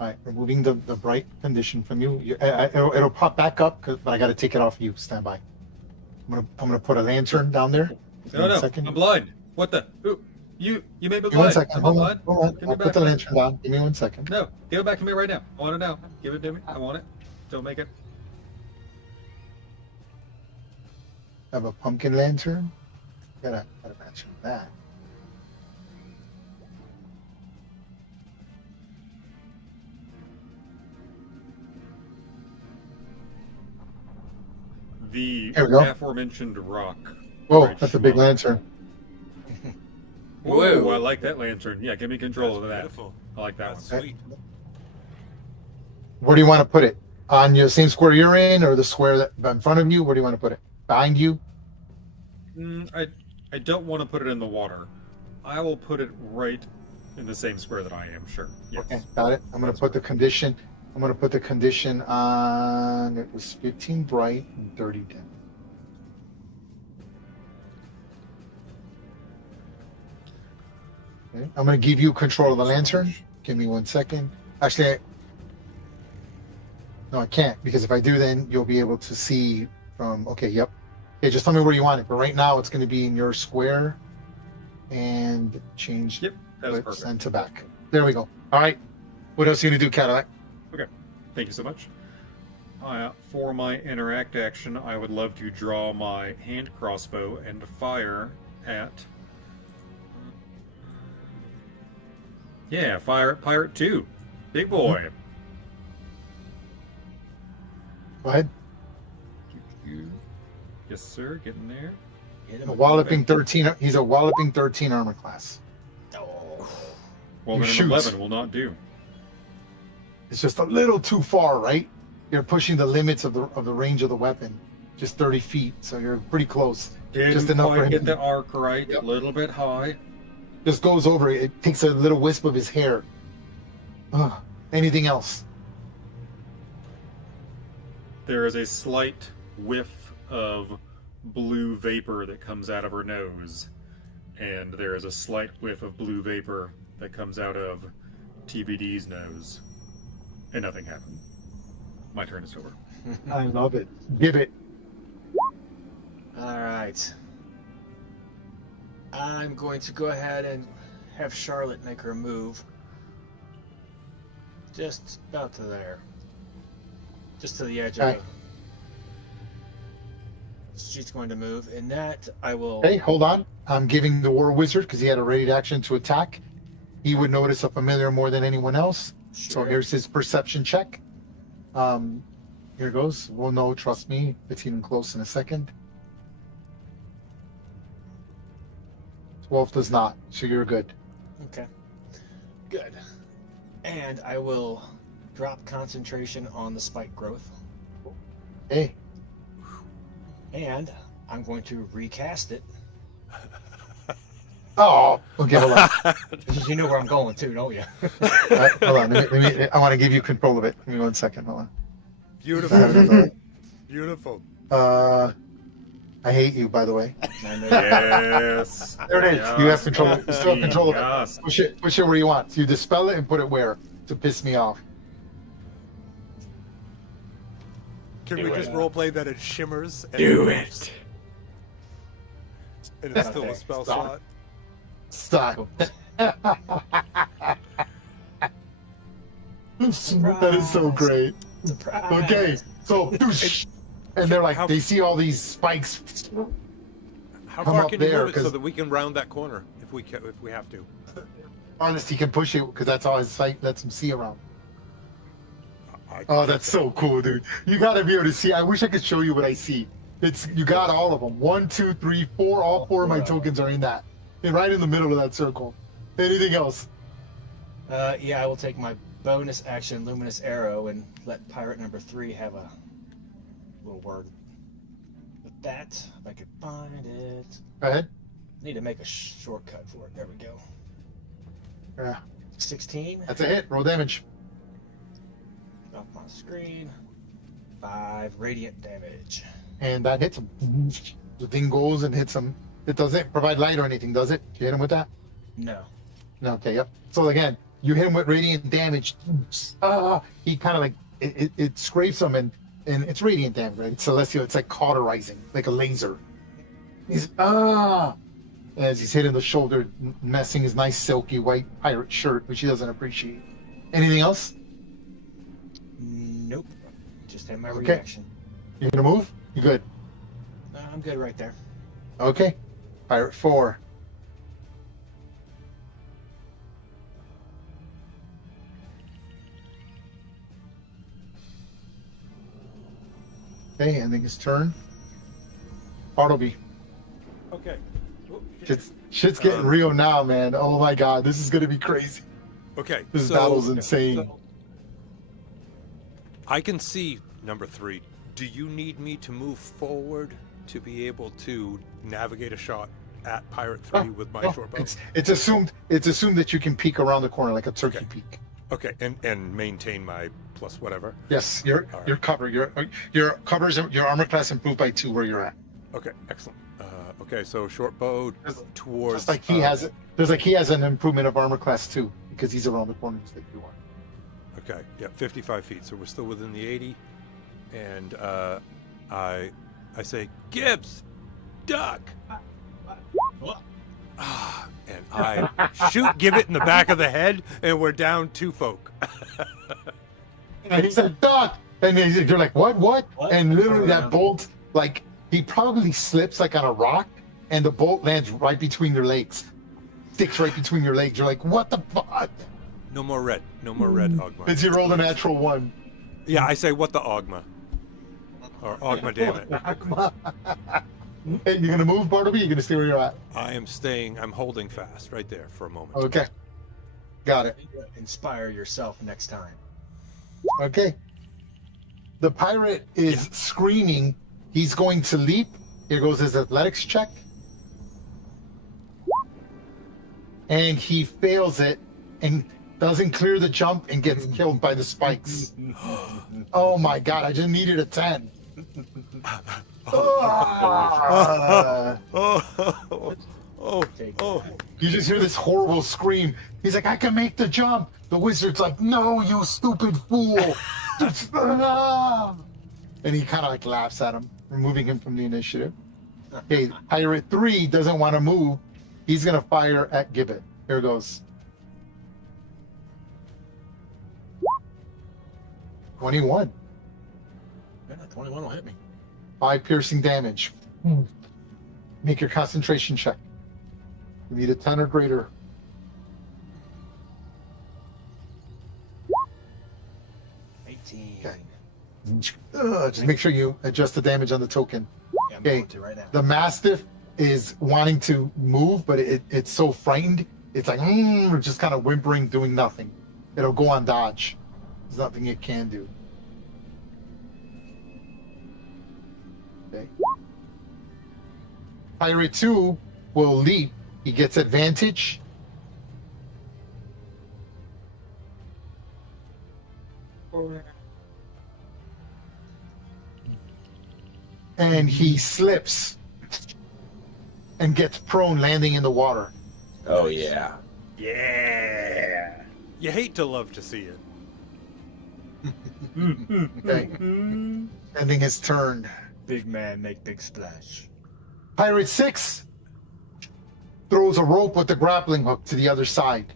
All right, removing the bright condition from you. It'll pop back up, but I got to take it off you. Stand by. I'm gonna put a lantern down there. No, I'm blind. What the? Ooh, you made me blind. Give me 1 second. I'm Hold blind. on. Give me I'll back put the my- lantern down. Give me 1 second. No, give it back to me right now. I want it now. Give it to me. I want it. Don't make it. I have a pumpkin lantern. Gotta match with that. The There we go. aforementioned rock. Whoa, Right, that's a big schmuck. lantern. Whoa, Whoa. I like that lantern. Yeah, give me control of that. Beautiful. I like that That's one. sweet. Where do you want to put it? On your same square you're in, or the square that in front of you? Where do you want to put it? Behind you? I don't want to put it in the water. I will put it right in the same square that I am. Sure. Yes. Okay, got it. I'm gonna put the condition. I'm gonna put the condition on. It was 15 bright and 30 dim. Okay, I'm gonna give you control of the lantern. Give me 1 second. Actually, no, I can't, because if I do, then you'll be able to see from. Okay, yep. Okay, just tell me where you want it. But right now, it's gonna be in your square, and change. Yep, that was Let's perfect. send to back. There we go. All right. What else are you gonna do, Cadillac? Okay, thank you so much. For my interact action, I would love to draw my hand crossbow and fire at. Yeah, fire at Pirate 2. Big boy. Go ahead. Yes, sir, getting there. Hit him A with walloping 13. He's a walloping 13 armor class. Oh, Well, You then an shoot. 11 will not do. It's just a little too far, right? You're pushing the limits of the range of the weapon. Just 30 feet, so you're pretty close. Didn't Just enough for quite him get to- the arc right. Yep. A little bit high. Just goes over it. It takes a little wisp of his hair. Ugh. Anything else? There is a slight whiff of blue vapor that comes out of her nose, and there is a slight whiff of blue vapor that comes out of TBD's nose, and nothing happened. My turn is over. I love it. Give it. All right. I'm going to go ahead and have Charlotte make her move. Just about to there. Just to the edge Okay. of it. She's going to move. In that, I will... Hey, hold on. I'm giving the war wizard, because he had a ready action to attack. He would notice a familiar more than anyone else. So Sure. here's his perception check. Here goes. We'll know, trust me. It's even close in a second. 12 does not, so you're good. Okay. Good. And I will drop concentration on the spike growth. Hey, And I'm going to recast it. oh, okay, hold on. You know where I'm going to, don't you? All right, hold on. Let me, I want to give you control of it. Give me 1 second. Hold on. Beautiful. Beautiful. I hate you, by the way. I know Yes. There it is. You have control. You still have control of it. Yes. Push it where you want. So you dispel it and put it where to piss me off. Can we just roleplay that it shimmers? And Do moves, it. And it's still Okay, a spell stop. slot. Stop. That is so great. Surprise. Okay, so and they're like, How- they see all these spikes. How Come far up can you there, move it so 'cause- that we can round that corner if we have to? Honest, he can push it because that's all his sight lets him see around. I- Oh, that's so cool, dude. You gotta be able to see. I wish I could show you what I see. You got all of them. 1, 2, 3, 4. All 4 of my tokens are in that. And right in the middle of that circle. Anything else? Yeah, I will take my bonus action, Luminous Arrow, and let Pirate number 3 have a little word. With that, if I could find it. Go ahead. Need to make a shortcut for it. There we go. Yeah, 16. that's a hit. Roll damage. Off my screen. 5 radiant damage. And that hits him. The thing goes and hits him. It doesn't provide light or anything, does it? You hit him with that? No. No, okay, yep. So again, you hit him with radiant damage. He kind of like, it scrapes him and it's radiant damage, right? It's celestial. It's like cauterizing, like a laser. He's, as he's hitting the shoulder, messing his nice silky white pirate shirt, which he doesn't appreciate. Anything else? Nope. Just had my Okay. reaction. You gonna move? You good? I'm good right there. Okay. Pirate 4. Okay, ending his turn. Bartleby. Okay. Shit's getting real now, man. Oh my god, this is gonna be crazy. Okay. This so, battle's insane. so I can see number 3. Do you need me to move forward to be able to navigate a shot at Pirate 3 with my short bow? It's assumed that you can peek around the corner like a turkey peek. Okay, and maintain my plus whatever. Yes, your cover, your armor class improved by 2 where you're at. Okay, excellent. Okay, so short bow towards. Just like he has it. There's like he has an improvement of armor class 2 because he's around the corners that you are. Okay, yeah, 55 feet. So we're still within the 80, and I say, Gibbs, duck. And I shoot Gibbet in the back of the head, and we're down 2 folk. And he said, duck! And you're like, what? And literally that bolt, like, he probably slips like on a rock, and the bolt lands right between your legs. Sticks right between your legs. You're like, what the fuck? No more red, Ogma. Because you rolled a natural 1. Yeah, I say, what the Ogma? Or Ogma, damn it. Hey, you gonna move, Bartleby? You gonna stay where you're at? I am staying, I'm holding fast right there for a moment. Okay. Got it. Inspire yourself next time. Okay. The pirate is screaming. He's going to leap. Here goes his athletics check. And he fails it and doesn't clear the jump and gets killed by the spikes. Oh my god, I just needed a 10. You just hear this horrible scream. He's like, I can make the jump. The wizard's like, no, you stupid fool. And he kind of like laughs at him, removing him from the initiative. Okay, Pirate 3 doesn't want to move. He's going to fire at Gibbet. Here goes. 21. Yeah, 21 will hit me. 5 piercing damage. Make your concentration check. You need a 10 or greater. Okay. Just make sure you adjust the damage on the token. Yeah, I'm Okay. going to right now. The Mastiff is wanting to move, but it's so frightened. It's like, just kind of whimpering, doing nothing. It'll go on dodge. There's nothing it can do. Okay. Pirate 2 will leap. He gets advantage. And he slips and gets prone, landing in the water. Oh yeah. Yeah. You hate to love to see it. Okay. Ending his turn. Big man make big splash. Pirate 6 throws a rope with the grappling hook to the other side.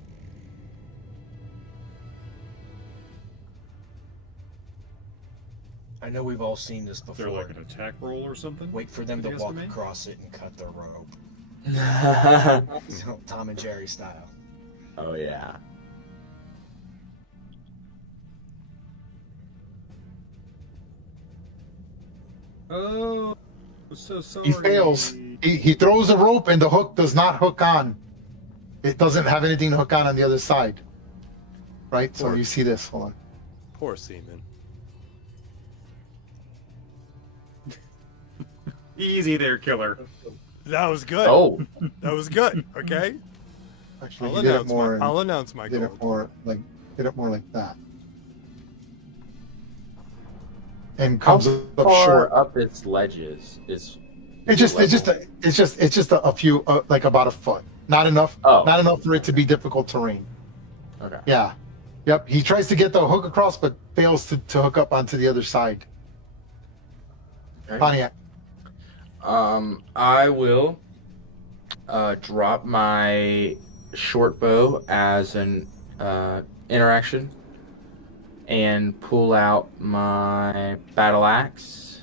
I know we've all seen this Is before. there like an attack roll or something? Wait for them to He has walk make? across it and cut the rope. Oh Tom and Jerry style. yeah. Oh, so sorry. He fails. He throws a rope and the hook does not hook on. It doesn't have anything to hook on the other side. Right? So Poor- you see this. Hold on. Poor seaman. Easy there, killer. That was good. Oh. That was good. Okay. Actually, I'll he did it announce more. my, I'll announce my Did it gold. more like that. And comes How up far short. up its ledges is? It's just a few like about a foot. Not enough. Oh. Not enough for it to be difficult terrain. Okay. Yeah. Yep. He tries to get the hook across, but fails to hook up onto the other side. Okay. Pontiac. I will drop my short bow as an interaction and pull out my battle axe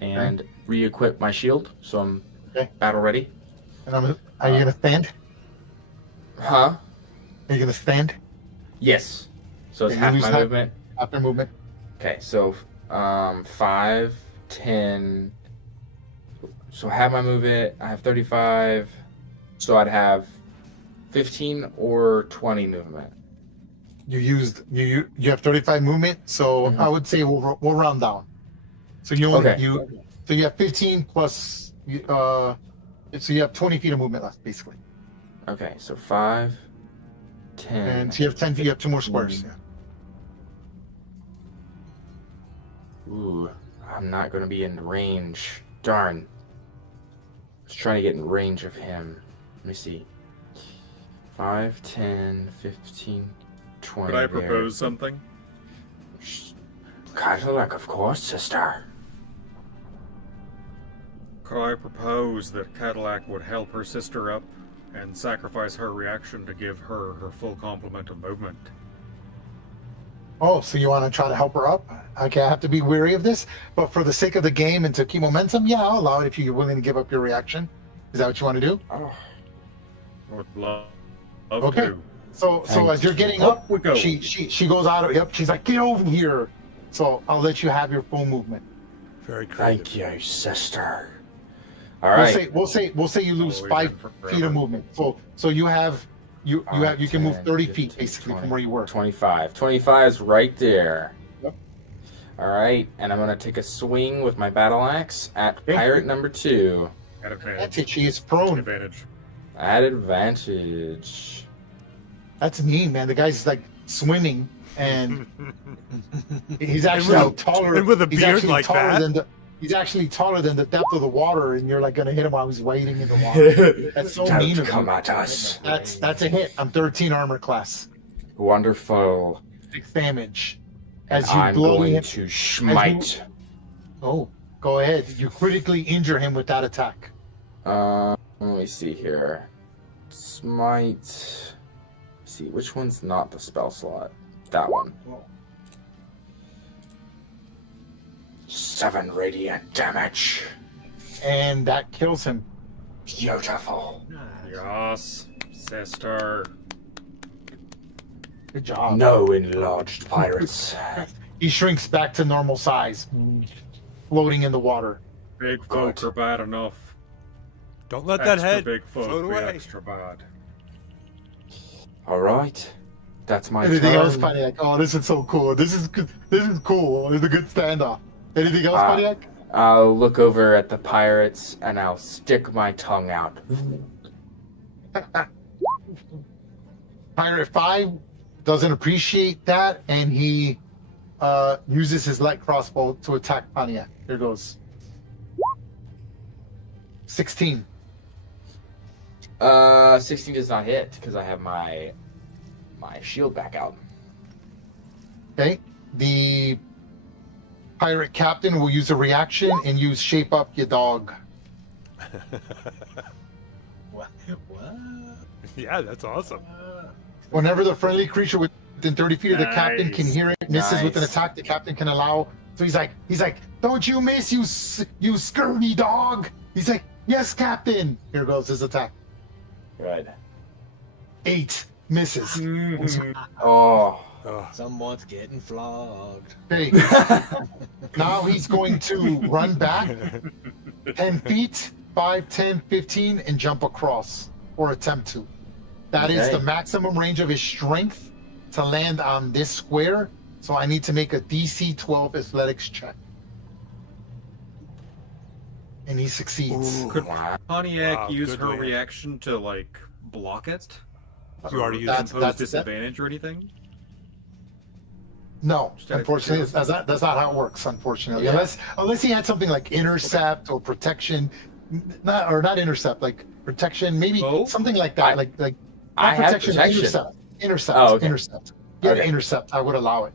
and re-equip my shield, so I'm battle ready. And are you gonna stand? Huh? Are you gonna stand Yes. So it's Okay, half you lose my half- movement. after movement? Okay, so 5, 10. So have my movement. I have 35. So I'd have 15 or 20 movement. you have 35 movement, so Mhm. I would say we'll round down. So you Okay. so you have 15 plus so you have 20 feet of movement left basically, Okay, so 5, 10. and so you have 10 feet. You have 2 more squares. Yeah. Ooh, I'm not going to be in range. Darn. I was trying to get in range of him. Let me see. 5, 10, 15, 20. Could I there. propose something? Cadillac, of course, sister. Could I propose that Cadillac would help her sister up and sacrifice her reaction to give her her full complement of movement? Oh, so you want to try to help her up? Okay, I have to be wary of this, but for the sake of the game and to keep momentum, yeah, I'll allow it if you're willing to give up your reaction. Is that what you want to do? Oh, Would love Okay. to. So as you're getting Up up, we go. she goes out of yep. She's like, get over here. So I'll let you have your full movement. Very creative. thank you, sister. All right. We'll say you lose Oh, we've 5 been feet forever. of movement. So you have you can move 30 feet basically from where you were. 25. 25 is right there. Yep. All right, and I'm going to take a swing with my battle axe at Okay. pirate number 2. At That's advantage. it. She is prone. Advantage. At advantage. That's mean, man. The guy's like swimming, and he's actually And with- taller. and with a he's beard actually like taller that? He's actually taller than the depth of the water, and you're like gonna hit him while he's wading in the water. That's so mean Don't of come you. at us. That's a hit. I'm 13 armor class, Wonderful. 6 damage. And As you I'm blow going him. to smite. Oh, go ahead. You critically injure him with that attack. Let me see here. Smite. Let's see, which one's not the spell slot? That one. 7 radiant damage. And that kills him. Beautiful. Yes, sister. Good job. No enlarged pirates. He shrinks back to normal size, floating in the water. Big folk Good. are bad enough. Don't let that Extra head big folk float be away. extra bad. All right. That's my Anything else, turn. Pontiac? Oh, this is so cool. This is good. This is cool. It's a good standoff. Anything else, Pontiac? I'll look over at the pirates and I'll stick my tongue out. Pirate 5 doesn't appreciate that, and he uses his light crossbow to attack Pontiac. Here goes. 16. 16 does not hit because I have my shield back out. Okay. The pirate captain will use a reaction and use shape up your dog. What? Yeah, that's awesome. Whenever the friendly creature within 30 feet of the captain can Nice. hear it, misses with an Nice. attack, the captain can allow. So he's like, don't you miss, you scurvy dog. He's like, yes, captain. Here goes his attack. Good. 8 misses. Mhm. Oh. Oh, Someone's getting flogged. Okay. Now he's going to run back 10 feet, 5, 10, 15, and jump across, or attempt to. That is Okay. the maximum range of his strength to land on this square. So I need to make a DC 12 athletics check. And he succeeds. Ooh. Could Wow. Pontiac Wow, use good her land. reaction to like block it? You already Or used That's- impose that's- disadvantage or anything? No, Just out of unfortunately, that's not how it works. Unfortunately, Yeah. unless he had something like intercept or protection, not intercept, like protection, maybe Oh. something like that, I- like not I have protection. intercept, Oh, okay. intercept. Yeah, Okay. intercept. I would allow it.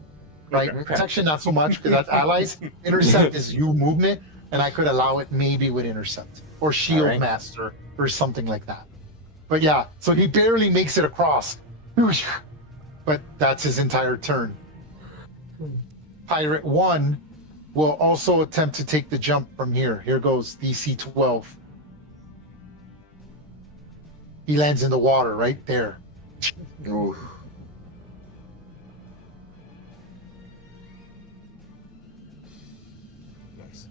Right, Okay. protection not so much because that's allies. Intercept is you movement, and I could allow it maybe with intercept or shield Alright. master or something like that. But yeah, so he barely makes it across, but that's his entire turn. Pirate 1 will also attempt to take the jump from here. Here goes DC 12. He lands in the water right there. Oof. nice.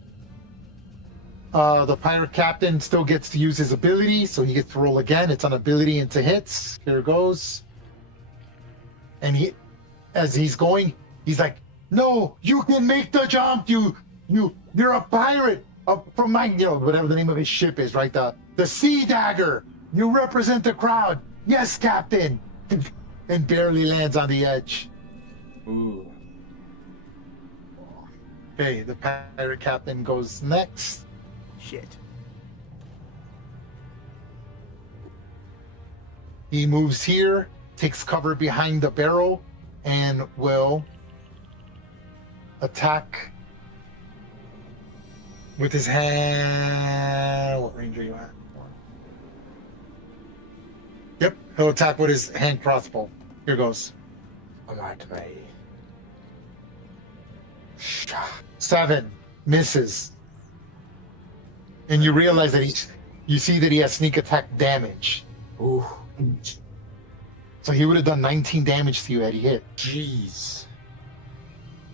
The pirate captain still gets to use his ability, so he gets to roll again. It's an ability into hits. Here goes. And as he's going, he's like, "No, you can make the jump. You're a pirate from my, whatever the name of his ship is, right? The Sea Dagger. You represent the crowd. Yes, Captain." And barely lands on the edge. Ooh. Okay, the pirate captain goes next. Shit. He moves here, takes cover behind the barrel, and will attack with his hand. What range are you at? Yep, he'll attack with his hand crossbow. Here goes. Come on to me. 7 misses. And you realize that you see that he has sneak attack damage. Ooh. So he would have done 19 damage to you had he hit. Jeez.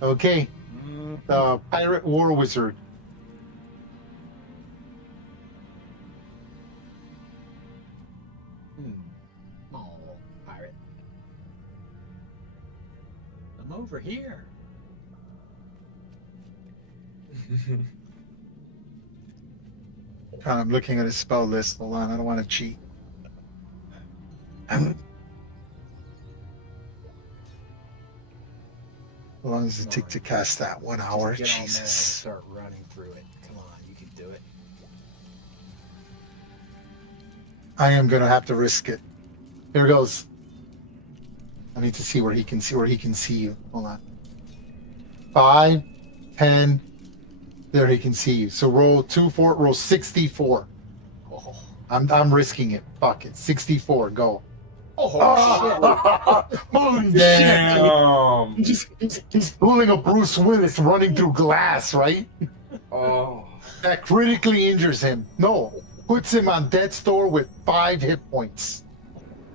Okay. The pirate war wizard. Oh, pirate. I'm over here. I'm looking at his spell list. Hold on, I don't want to cheat. How long does it take to cast that? 1 hour? Just get on there and Jesus. start running through it. Come on, you can do it. I am gonna have to risk it. Here goes. I need to see where he can see you. Hold on. 5, 10. There he can see you. So roll 2, 4, roll 64. Oh, I'm risking it. Fuck it. 64. Go. oh Holy Damn. shit! He's pulling a Bruce Willis running through glass, right? Oh. That critically injures him. No, puts him on death's door with 5 hit points.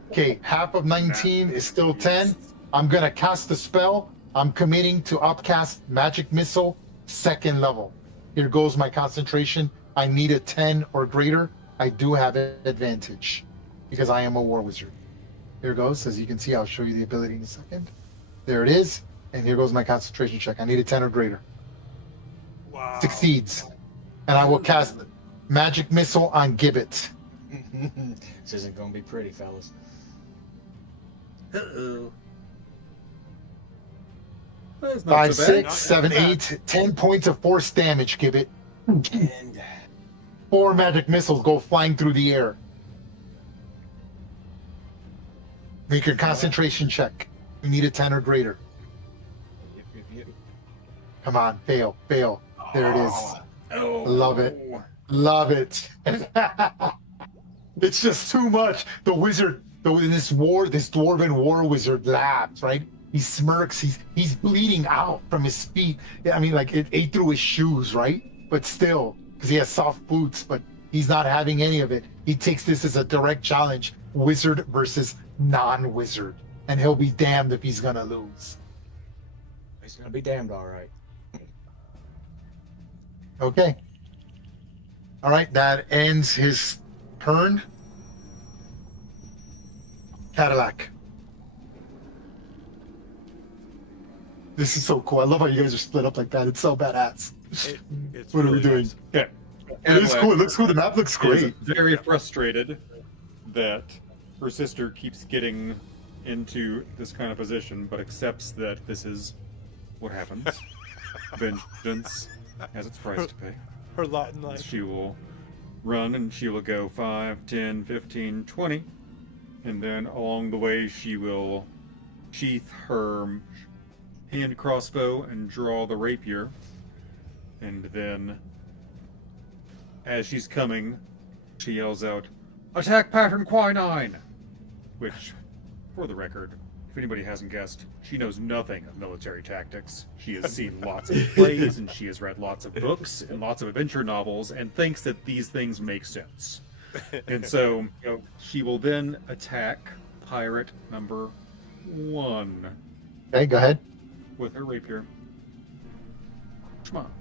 Okay, half of 19 is still 10. I'm gonna cast the spell. I'm committing to upcast Magic Missile, 2nd level. Here goes my concentration. I need a 10 or greater. I do have an advantage because I am a war wizard. Here goes. As you can see, I'll show you the ability in a second. There it is. And here goes my concentration check. I need a 10 or greater. Wow. Succeeds. And I will cast Magic Missile on Gibbet. This isn't gonna be pretty, fellas. Uh-oh. That's not 5, so bad. 6, 7, 8, 10 points of force damage, Gibbet. And 4 magic missiles go flying through the air. Make your concentration check. You need a 10 or greater. yep. Come on, fail. There it is. Oh. Love it. Love it. It's just too much. The wizard, this dwarven war wizard laughs, right? He smirks. He's bleeding out from his feet. Yeah, I mean, like it ate through his shoes, right? But still, because he has soft boots, but he's not having any of it. He takes this as a direct challenge, wizard versus non-wizard, and he'll be damned if he's gonna lose. He's gonna be damned, all right. Okay. All right, that ends his turn. Cadillac. This is so cool. I love how you guys are split up like that. It's so badass. It's What are we really doing? nice. Okay. It is cool. It looks cool. The map looks Is great. very frustrated that her sister keeps getting into this kind of position, but accepts that this is what happens. Vengeance has its price to pay. Her lot in life. She will run and she will go 5, 10, 15, 20. And then along the way, she will sheath her hand crossbow and draw the rapier. And then, as she's coming, she yells out, "Attack pattern quinine!" Which, for the record, if anybody hasn't guessed, she knows nothing of military tactics. She has seen lots of plays and she has read lots of books and lots of adventure novels and thinks that these things make sense. And so she will then attack pirate number 1 Okay, go ahead. with her rapier. Come on.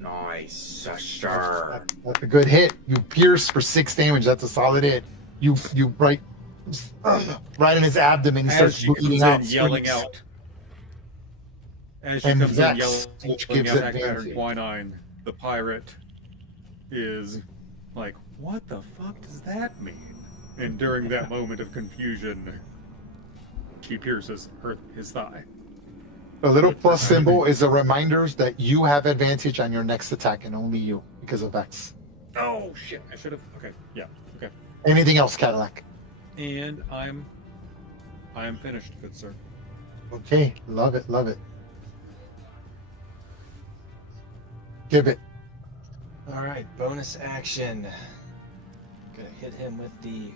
Nice, sure. That's a good hit. You pierce for 6 damage. That's a solid hit. You right right in his abdomen. He As starts she comes bleeding in, out. yelling screams. out. As she And comes in, Vex, which yelling gives out attack pattern advantage. quinine, the pirate is like, "What the fuck does that mean?" And during that moment of confusion, she pierces his thigh. The little plus symbol is a reminder that you have advantage on your next attack, and only you, because of Vex. Oh shit! I should have. Okay, yeah, okay. Anything else, Cadillac? And I am finished, good sir. Okay, love it, love it. Give it. All right, bonus action. Gonna hit him with the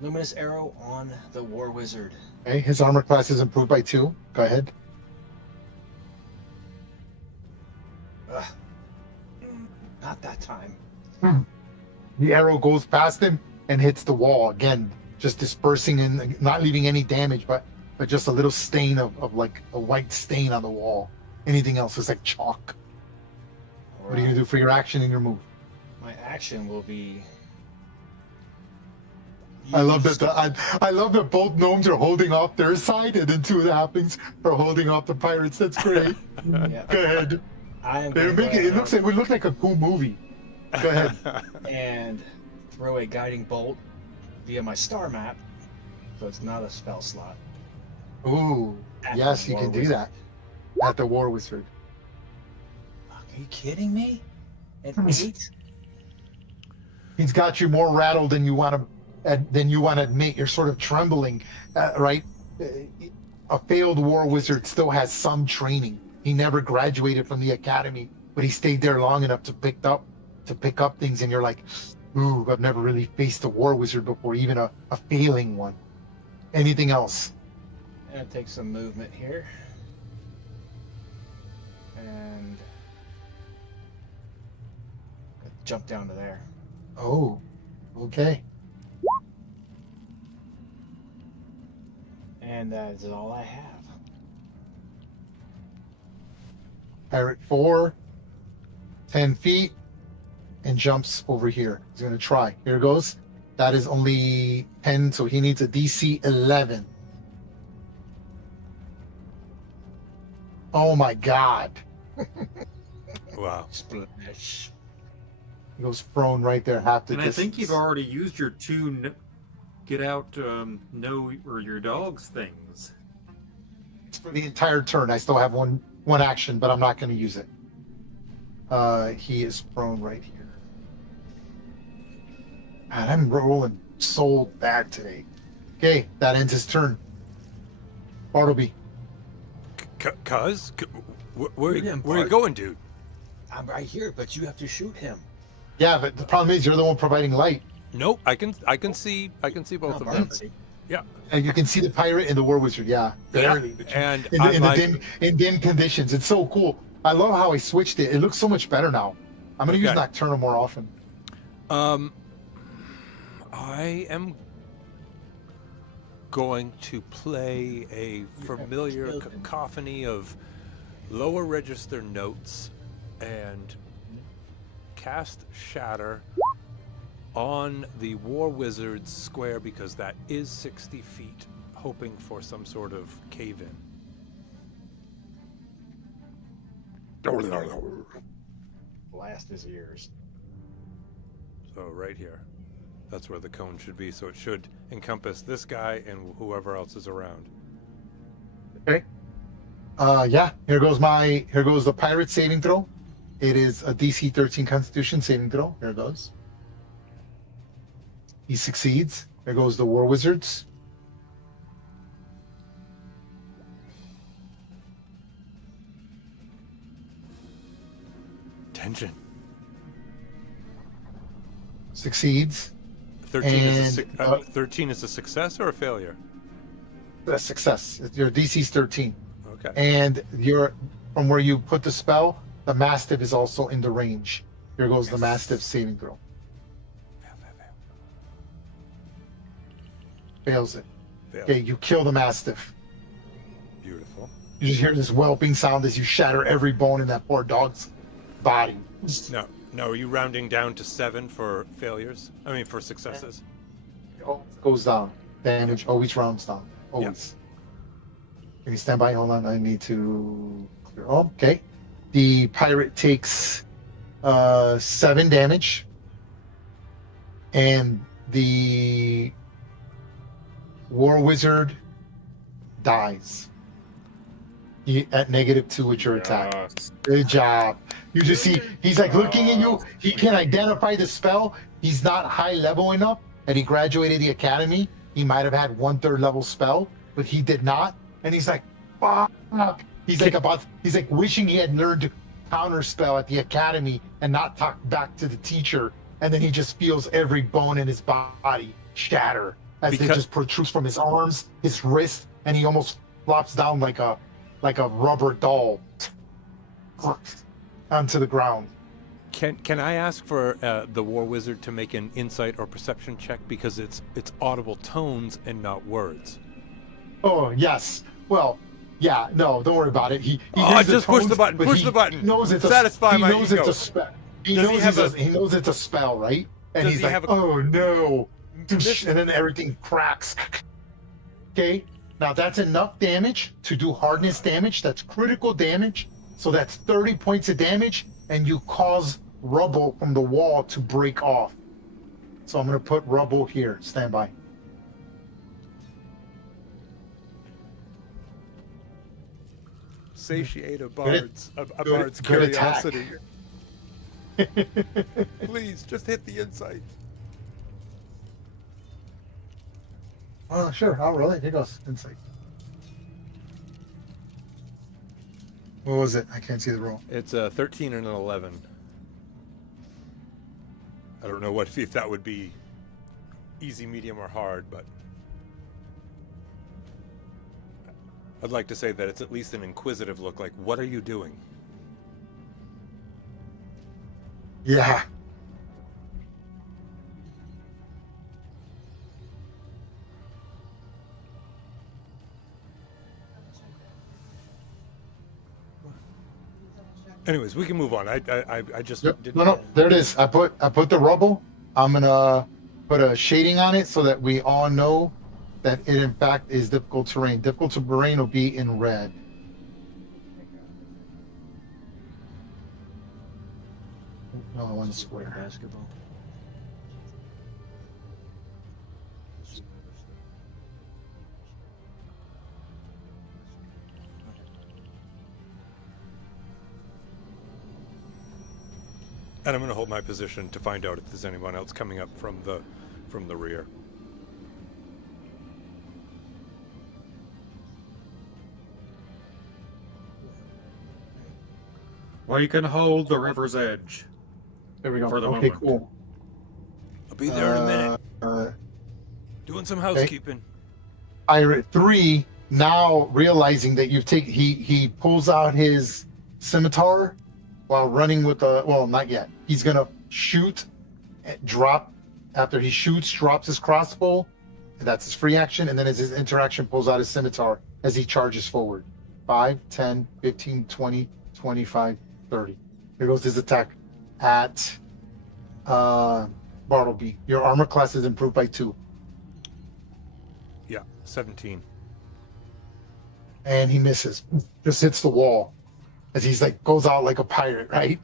luminous arrow on the war wizard. Okay, his armor class is improved by 2. Go ahead. Ugh. Not that time. The arrow goes past him and hits the wall again, just dispersing and not leaving any damage, but just a little stain of like a white stain on the wall. Anything else is like chalk. What are you gonna do for your action and your move? My action will be. I love that. I love that both gnomes are holding off their side, and then 2 of the halflings are holding off the pirates. That's great. Yeah. Go ahead. I am They going make to it. It looks like we look like a cool movie. Go ahead. and throw a guiding bolt via my star map, so it's not a spell slot. Ooh, At yes, the you war can do wizard. that at the war wizard. Are you kidding me? An 8? He's got you more rattled than you want to admit. You're sort of trembling, right? A failed war wizard still has some training. He never graduated from the academy, but he stayed there long enough to pick up things. And you're like, ooh, I've never really faced a war wizard before, even a failing one. Anything else? I'm gonna take some movement here. And jump down to there. Oh, okay. And that is all I have. Pirate 4, 10 feet, and jumps over here. He's going to try. Here goes. That is only 10, so he needs a DC 11. Oh my god. Wow. Splash. He goes prone right there, half the And I distance. think you've already used your 2 get out, know or your dogs things. It's for the entire turn. I still have one action, but I'm not going to use it. He is prone right here. God, I'm rolling so bad today. Okay, that ends his turn. Bartleby. Cuz? Where Yeah, are you going, dude? I'm right here, but you have to shoot him. Yeah, but the problem is you're the one providing light. Nope, I can see both of them. Yeah. And you can see the pirate and the war wizard, yeah. Barely. But you- And in, I'm in, like, the dim conditions. It's so cool. I love how I switched it. It looks so much better now. I'm going to use Okay. Nocturnal more often. I am going to play a familiar killed him. cacophony of lower register notes and cast Shatter on the War Wizard's square because that is 60 feet, hoping for some sort of cave-in. Blast his ears. So right here. That's where the cone should be, so it should encompass this guy and whoever else is around. Okay. Yeah, here goes the pirate saving throw. It is a DC 13 Constitution saving throw. Here it goes. He succeeds. There goes the war wizards. Tension. Succeeds. 13 is And, 13 is a success or a failure? A success. Your DC's 13. Okay. And from where you put the spell, the Mastiff is also in the range. Here goes the Mastiff saving throw. Fails it. Fail. Okay, you kill the Mastiff. Beautiful. You just hear this whelping sound as you shatter every bone in that poor dog's body. No, are you rounding down to 7 for failures? I mean, for successes? always goes down. Damage always rounds down. Always. Can you stand by? Hold on. I need to clear. Oh, okay. The pirate takes 7 damage. And the war wizard dies. At -2 with your attack. Yes. Good job. You just see, he's like looking at you. He can identify the spell. He's not high level enough. And he graduated the academy. He might have had 1/3 level spell, but he did not. And he's like, fuck. He's like wishing he had learned counter spell at the academy and not talk back to the teacher. And then he just feels every bone in his body shatter as it just protrudes from his arms, his wrist, and he almost flops down like a rubber doll onto the ground. Can I ask for the war wizard to make an insight or perception check, because it's audible tones and not words? Oh yes. Well, yeah. No, don't worry about it. He just push the button. Push the button. He knows it's Satisfy my ego. It's a spell. He knows it's a spell, right? And he's like, oh no, and then everything cracks. Okay. Now that's enough damage to do hardness damage. That's critical damage. So that's 30 points of damage, and you cause rubble from the wall to break off. So I'm going to put rubble here. Stand by. Satiate a bard's good curiosity. Please, just hit the insight. Oh, sure. I'll roll it. Here goes. Insight. What was it? I can't see the roll. It's a 13 and an 11. I don't know if that would be easy, medium, or hard, but I'd like to say that it's at least an inquisitive look, like, what are you doing? Yeah. Anyways, we can move on. I just didn't. No, there it is. I put the rubble. I'm gonna put a shading on it so that we all know that it in fact is difficult terrain. Difficult terrain will be in red. No, one square. Basketball. And I'm going to hold my position to find out if there's anyone else coming up from the rear. We can hold the river's edge. There we go. For the Okay, moment. cool. I'll be there in a minute. Doing some housekeeping. Pirate 3, now realizing that you've taken, he pulls out his scimitar while running with well, not yet. He's gonna shoot, drop. After he shoots, drops his crossbow. That's his free action, and then as his interaction, pulls out his scimitar as he charges forward. 5, 10, 15, 20, 25, 30. Here goes his attack at Bartleby. Your armor class is improved by 2. Yeah, 17. And he misses. Just hits the wall as he's like goes out like a pirate, right?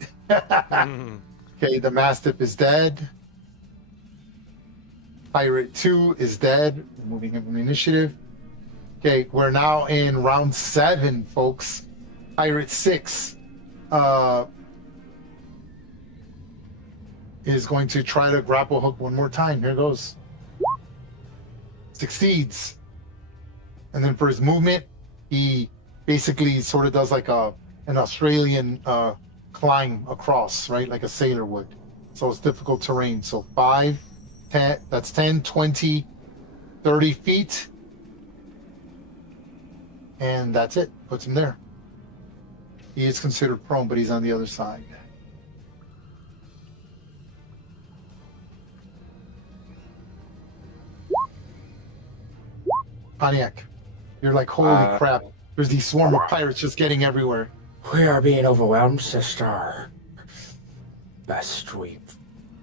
Okay, the Mastiff is dead. Pirate 2 is dead. Moving him from the initiative. Okay, we're now in round 7, folks. Pirate 6 is going to try to grapple hook one more time. Here goes. Succeeds. And then for his movement, he basically sort of does like an Australian climb across, right? Like a sailor would. So it's difficult terrain. So 5, 10, that's 10, 20, 30 feet. And that's it. Puts him there. He is considered prone, but he's on the other side. Pontiac, you're like, holy crap. There's these swarm of pirates just getting everywhere. We are being overwhelmed, sister. Best we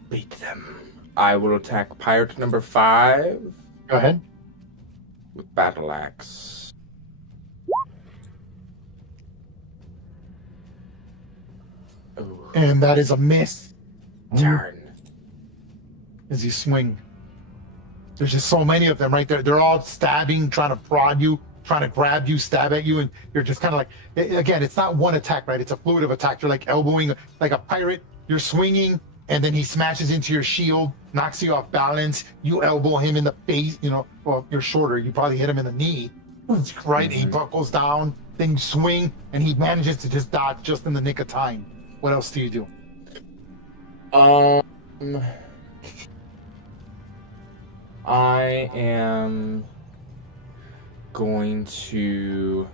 beat them. I will attack pirate number 5 Go ahead. with battle axe. Oh, And that is a miss. darn. As you swing. There's just so many of them right there. They're all stabbing, trying to prod you, trying to grab you, stab at you, and you're just kind of like, again, it's not one attack, right? It's a fluid of attack. You're like elbowing, like a pirate. You're swinging, and then he smashes into your shield, knocks you off balance. You elbow him in the face, well, you're shorter. You probably hit him in the knee, right? He buckles down, then you swing, and he manages to just dodge just in the nick of time. What else do you do? I am going to.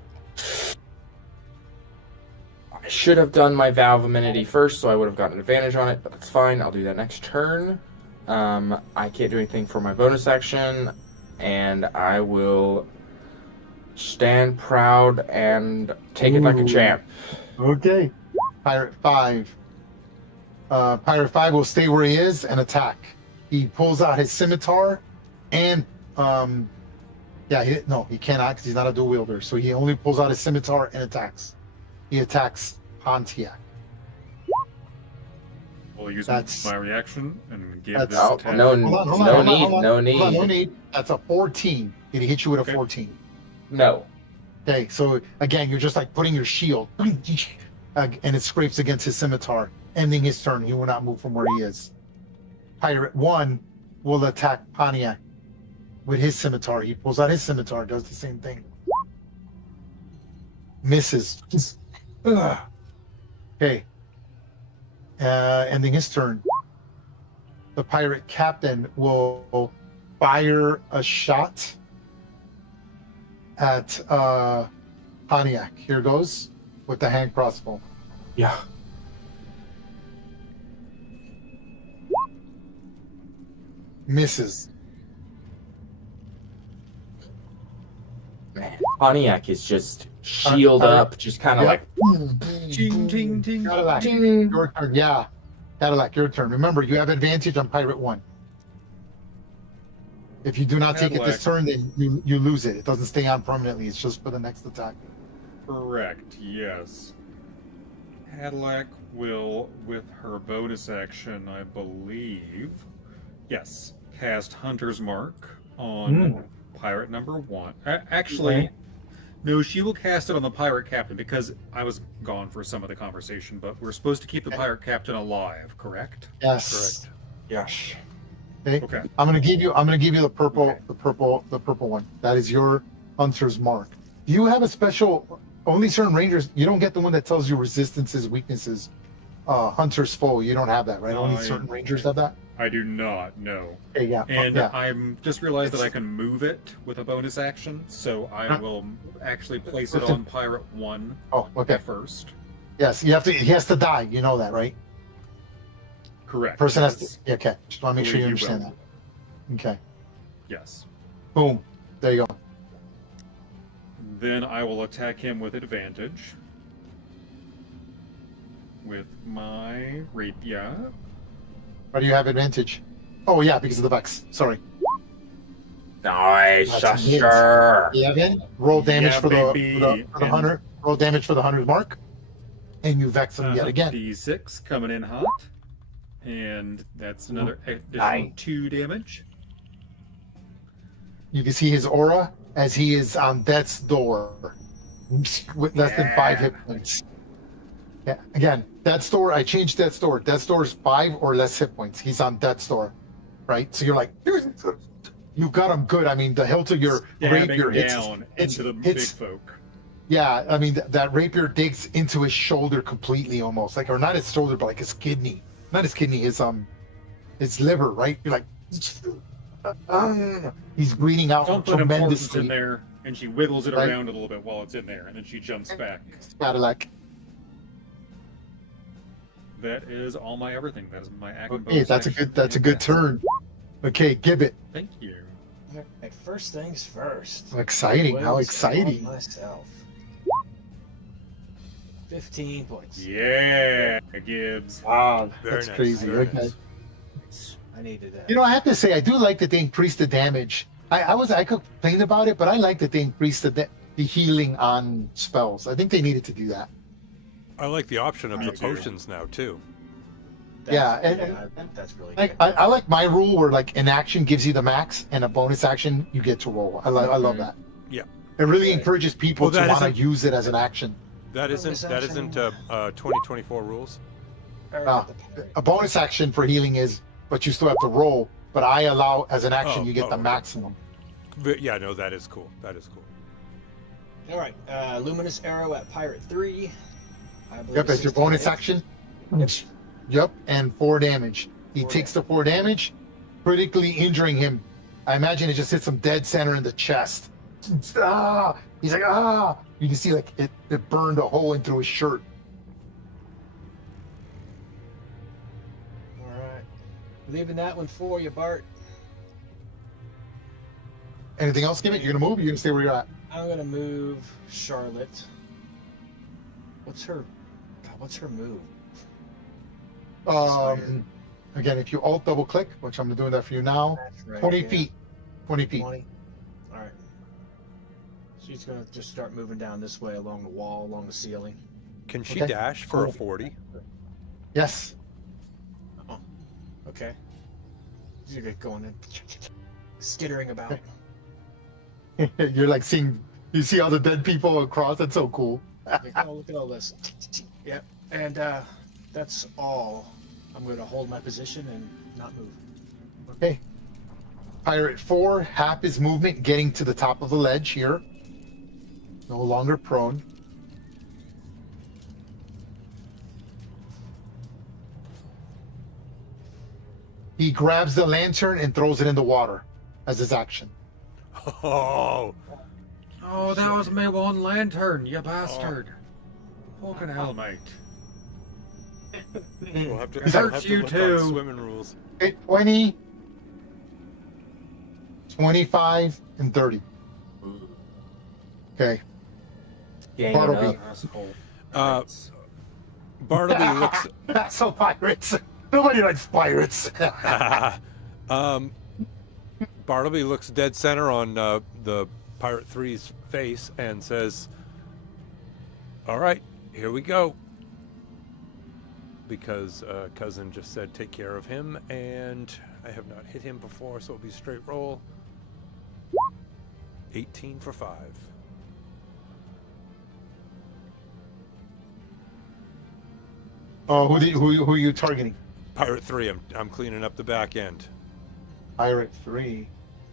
I should have done my Vow of Amenity first, so I would have gotten an advantage on it, but that's fine. I'll do that next turn. I can't do anything for my bonus action, and I will stand proud and take it like a champ. Okay. Pirate 5. Pirate 5 will stay where he is and attack. He pulls out his scimitar and he cannot because he's not a dual wielder. So he only pulls out his scimitar and attacks. He attacks Pontiac. I'll use That's- my reaction and give that's- this Oh, attack. no, Hold on, hold no on, hold on, need, hold on. no Hold on, no need. need. That's a 14. Did he hit you with a Okay. 14? No. Okay, so again, you're just like putting your shield, and it scrapes against his scimitar, ending his turn. He will not move from where he is. Pirate 1 will attack Pontiac with his scimitar. He pulls out his scimitar, does the same thing. Misses. Ugh. Okay. Ending his turn. The pirate captain will fire a shot at Pontiac. Here goes with the hand crossbow. Yeah. Misses. Man, Pontiac is just shield up, just kind of Yeah. like. Ting, ting, ting. Cadillac, Ding. your turn. Yeah. Cadillac, your turn. Remember, you have advantage on Pirate 1. If you do not take it this turn, then you lose it. It doesn't stay on permanently. It's just for the next attack. Correct, yes. Cadillac will, with her bonus action, I believe, yes, cast Hunter's Mark on pirate number 1. Actually, Okay. no, she will cast it on the pirate captain because I was gone for some of the conversation, but we're supposed to keep the pirate captain alive, correct? Yes. Correct. Yes. Okay. I'm gonna give you the purple one. That is your Hunter's Mark. Do you have a special? Only certain rangers. You don't get the one that tells you resistances, weaknesses. Hunter's Foe. You don't have that, right? Only certain rangers have that. I do not, no. Okay, yeah. And yeah. I'm just realized that I can move it with a bonus action, so I Huh. will actually place it on pirate 1 Oh, okay. first. Yes, you have to. He has to die. You know that, right? Correct. Person has yes. to. Yeah, okay. Just want to make sure you Believe you understand will. that. Okay. Yes. Boom. There you go. Then I will attack him with advantage. With my rapier. Why do you have advantage? Oh yeah, because of the Vex. Sorry. Nice, That's a sure. Yeah, then roll damage Yeah, for the baby. hunter. Roll damage for the Hunter's Mark, and you Vex him yet again. D6 coming in hot. And that's another additional Nice. 2 damage. You can see his aura as he is on death's door with less than 5 hit points. Yeah, again, death's door. I changed death's door. Death's door is 5 or less hit points. He's on death's door, right? So you're like, you got him good. I mean, the hilt of your Stabbing rapier hits. down it's- into the big it's- folk. Yeah, I mean that rapier digs into his shoulder completely, almost like, or not his shoulder, but like his kidney. Not his kidney, his liver, right? You're like, he's bleeding out Don't put importance in tremendously. there, and she wiggles it Right. around a little bit while it's in there, and then she jumps back. Cadillac. That is all my everything. That is my action. Okay, bonus that's a action, good. That's a and good attack. turn. Okay, Gibbet. Thank you. Alright, first things first. How exciting! How Wills exciting! on myself. 15 points. Yeah, Gibbs. Wow, Very that's nice, crazy. very Okay. nice. I needed that. You know, I have to say, I do like that they increased the damage. I complained about it, but I like that they increased the healing on spells. I think they needed to do that. I like the option of I the do. potions now too. That's really good. I like my rule where like an action gives you the max and a bonus action you get to roll. I love that. Yeah. It really Right. encourages people Well, that to want to isn't- use it as an action. That isn't 2024 rules. A bonus action for healing is, but you still have to roll. But I allow as an action you get the okay. maximum. Yeah, no, that is cool. That is cool. All right, luminous arrow at pirate 3. I believe Yep, as your 16 bonus hits. action. Yep, and 4 damage. He 4 takes the 4 damage, critically injuring him. I imagine it just hits him dead center in the chest. Ah! He's like, ah! You can see like it burned a hole into his shirt. All right, leaving that one for you, Bart. Anything else, Gimmick? You're gonna move? Or you're gonna stay where you're at? I'm gonna move Charlotte. What's her move? Again, if you alt double click, which I'm doing that for you now, That's right, 20 yeah. feet. 20 feet. 20. All right. She's gonna just start moving down this way along the wall, along the ceiling. Can she Okay, dash for a cool. 40? Yes. Okay. You get going in, skittering about. You're like you see all the dead people across. That's so cool. Like, oh, look at all this. Yep. And that's all. I'm going to hold my position and not move. Okay. Pirate 4, half his movement getting to the top of the ledge here. No longer prone. He grabs the lantern and throws it in the water as his action. Oh, Oh, that was my one lantern, you bastard. Fucking hell, mate. we'll have to, It we'll hurts have to you look too. on swimming rules. Okay, 20, 25, and 30. Okay. Gang Bartleby. up. Uh, Bartleby looks. So pirates. Nobody likes pirates. Bartleby looks dead center on the Pirate 3's face and says, "All right, here we go." Because cousin just said take care of him, and I have not hit him before, so it'll be straight roll. 18 for 5. Oh, who are you targeting? Pirate 3, I'm cleaning up the back end. Pirate 3.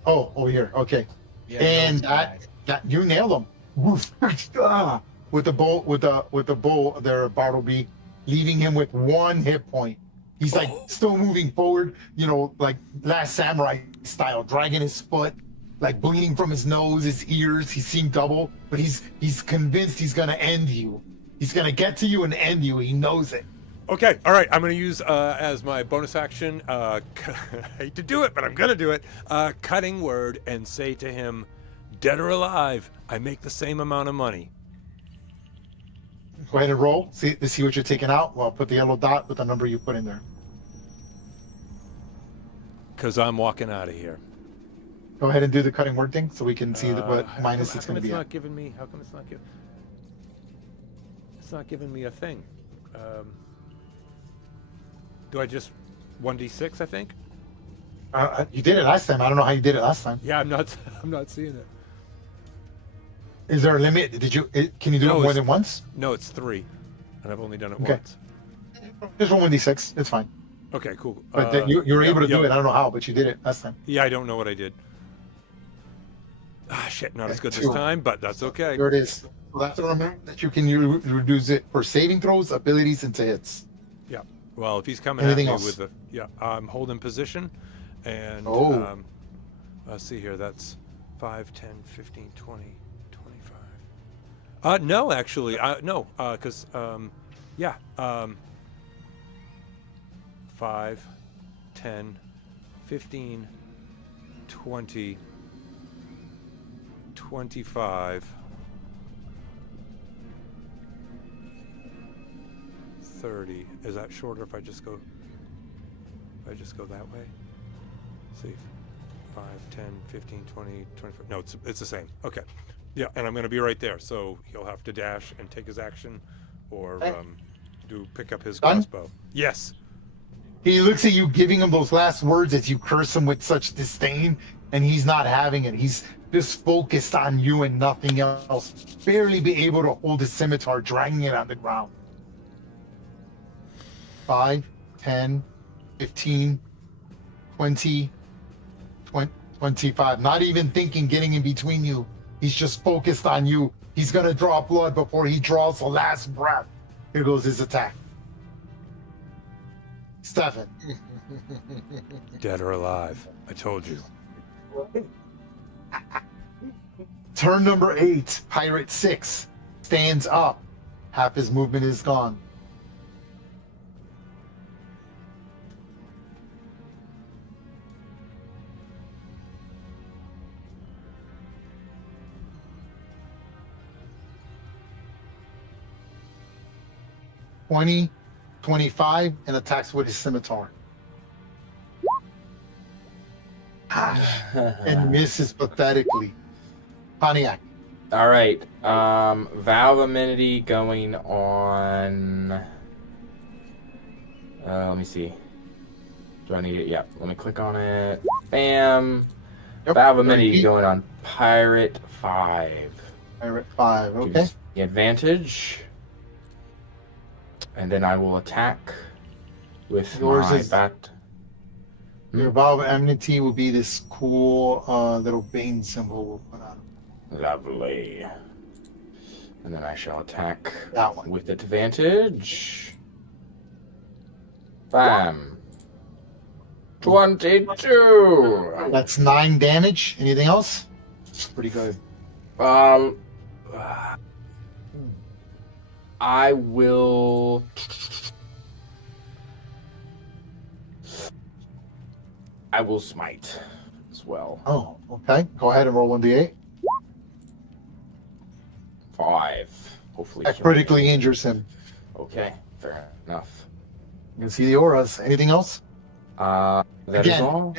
Oh, over here. Okay. Yeah, And no, that you nailed him. Woof. Ah. With the bow there, Bartleby, leaving him with 1 hit point. He's like still moving forward, like Last Samurai style, dragging his foot, like bleeding from his nose, his ears. He's seeing double, but he's convinced he's gonna end you. He's gonna get to you and end you. He knows it. Okay, all right. I'm going to use as my bonus action. I hate to do it, but I'm going to do it. Cutting word and say to him, "Dead or alive, I make the same amount of money." Go ahead and roll. See what you're taking out. Well, put the yellow dot with the number you put in there. Because I'm walking out of here. Go ahead and do the cutting word thing so we can see what minus it's going to be. It's not giving me. How come it's not giving? It's not giving me a thing. Do I just 1d6? I think. You did it last time. I don't know how you did it last time. Yeah, I'm not. I'm not seeing it. Is there a limit? Can you do No, it more it's- than once? No, it's 3, and I've only done it Okay. once. Just roll 1d6. It's fine. Okay, cool. But then you were able to do yeah. it. I don't know how, but you did it last time. Yeah, I don't know what I did. Ah, shit, not as good this 2. time, but that's okay. Here it is. So that's to remember that you can reduce it for saving throws, abilities, and to hits. Yeah. Well, if he's coming Anything at me else? with the, yeah, I'm holding position, and Oh. let's see here. That's 5, 10, 15, 20, 25. No, actually, no, because yeah, 5, 10, 15, 20, 25. 30. Is that shorter if I just go that way? See, 5, 10, 15, 20, 25. No, it's the same. Okay. Yeah, and I'm going to be right there. So he'll have to dash and take his action or Okay. pick up his Done? crossbow. Yes. He looks at you, giving him those last words as you curse him with such disdain, and he's not having it. He's just focused on you and nothing else. Barely be able to hold his scimitar, dragging it on the ground. 5, 10, 15, 20, 25. Not even thinking, getting in between you. He's just focused on you. He's going to draw blood before he draws the last breath. Here goes his attack. 7. Dead or alive. I told you. Turn number 8, Pirate 6, stands up. Half his movement is gone. (20, 25) and attacks with his scimitar. And misses pathetically. Pontiac. All right. Valve amenity going on. Let me see. Do I need it? Yeah. Let me click on it. Bam. Yep. Valve amenity going on Pirate 5. Pirate 5. Okay. Gives the advantage. And then I will attack with Yours my is- bat. Your Valve Enmity will be this cool little Bane symbol we'll put on Lovely. And then I shall attack that one. with advantage. Bam. 22. That's 9 damage. Anything else? Pretty good. I will. I will smite as well. Oh, okay. Go ahead and roll 1d8. 5. Hopefully. That kill critically me. injures him. Okay, fair enough. You can see the auras. Anything else? That is Again, all.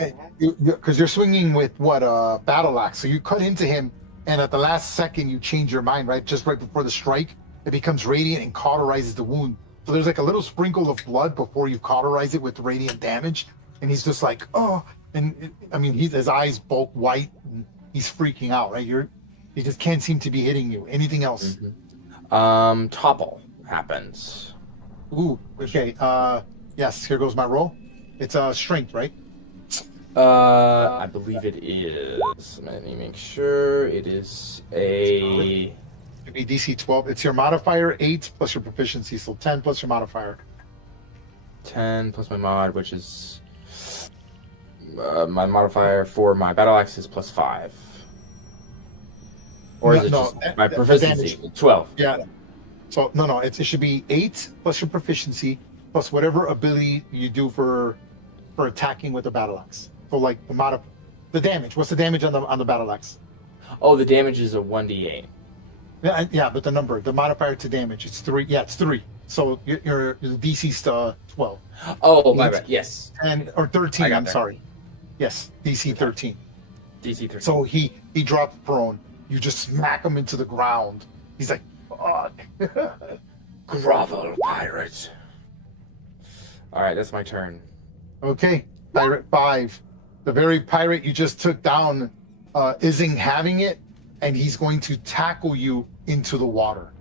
because you're swinging with what battle axe, so you cut into him, and at the last second you change your mind, right? Just right before the strike, it becomes radiant and cauterizes the wound. So there's like a little sprinkle of blood before you cauterize it with radiant damage, and he's just like, oh, and his eyes bulk white, and he's freaking out, right? He just can't seem to be hitting you. Anything else? Topple happens. Ooh, okay. Yes, here goes my roll. It's strength, right? I believe it is. Let me make sure it is a. It'd be DC 12. It's your modifier 8 plus your proficiency, so 10 plus your modifier. 10 plus my mod, which is my modifier for my battle axe is plus 5. Or is it No, just that- my that- proficiency? damage. 12. Yeah. So no, it should be 8 plus your proficiency plus whatever ability you do for attacking with the battle axe. So like the damage. What's the damage on the battle axe? Oh, the damage is a 1d8. Yeah, but the modifier to damage, it's 3. Yeah, it's 3. So your DC's 12. Oh, my It's- bad. Yes. Or 13, I got I'm there. sorry. Yes, DC 13. DC 13. So he drops prone. You just smack him into the ground. He's like, fuck. Grovel, pirate. Alright, that's my turn. Okay, Pirate 5. The very pirate you just took down isn't having it, and he's going to tackle you into the water.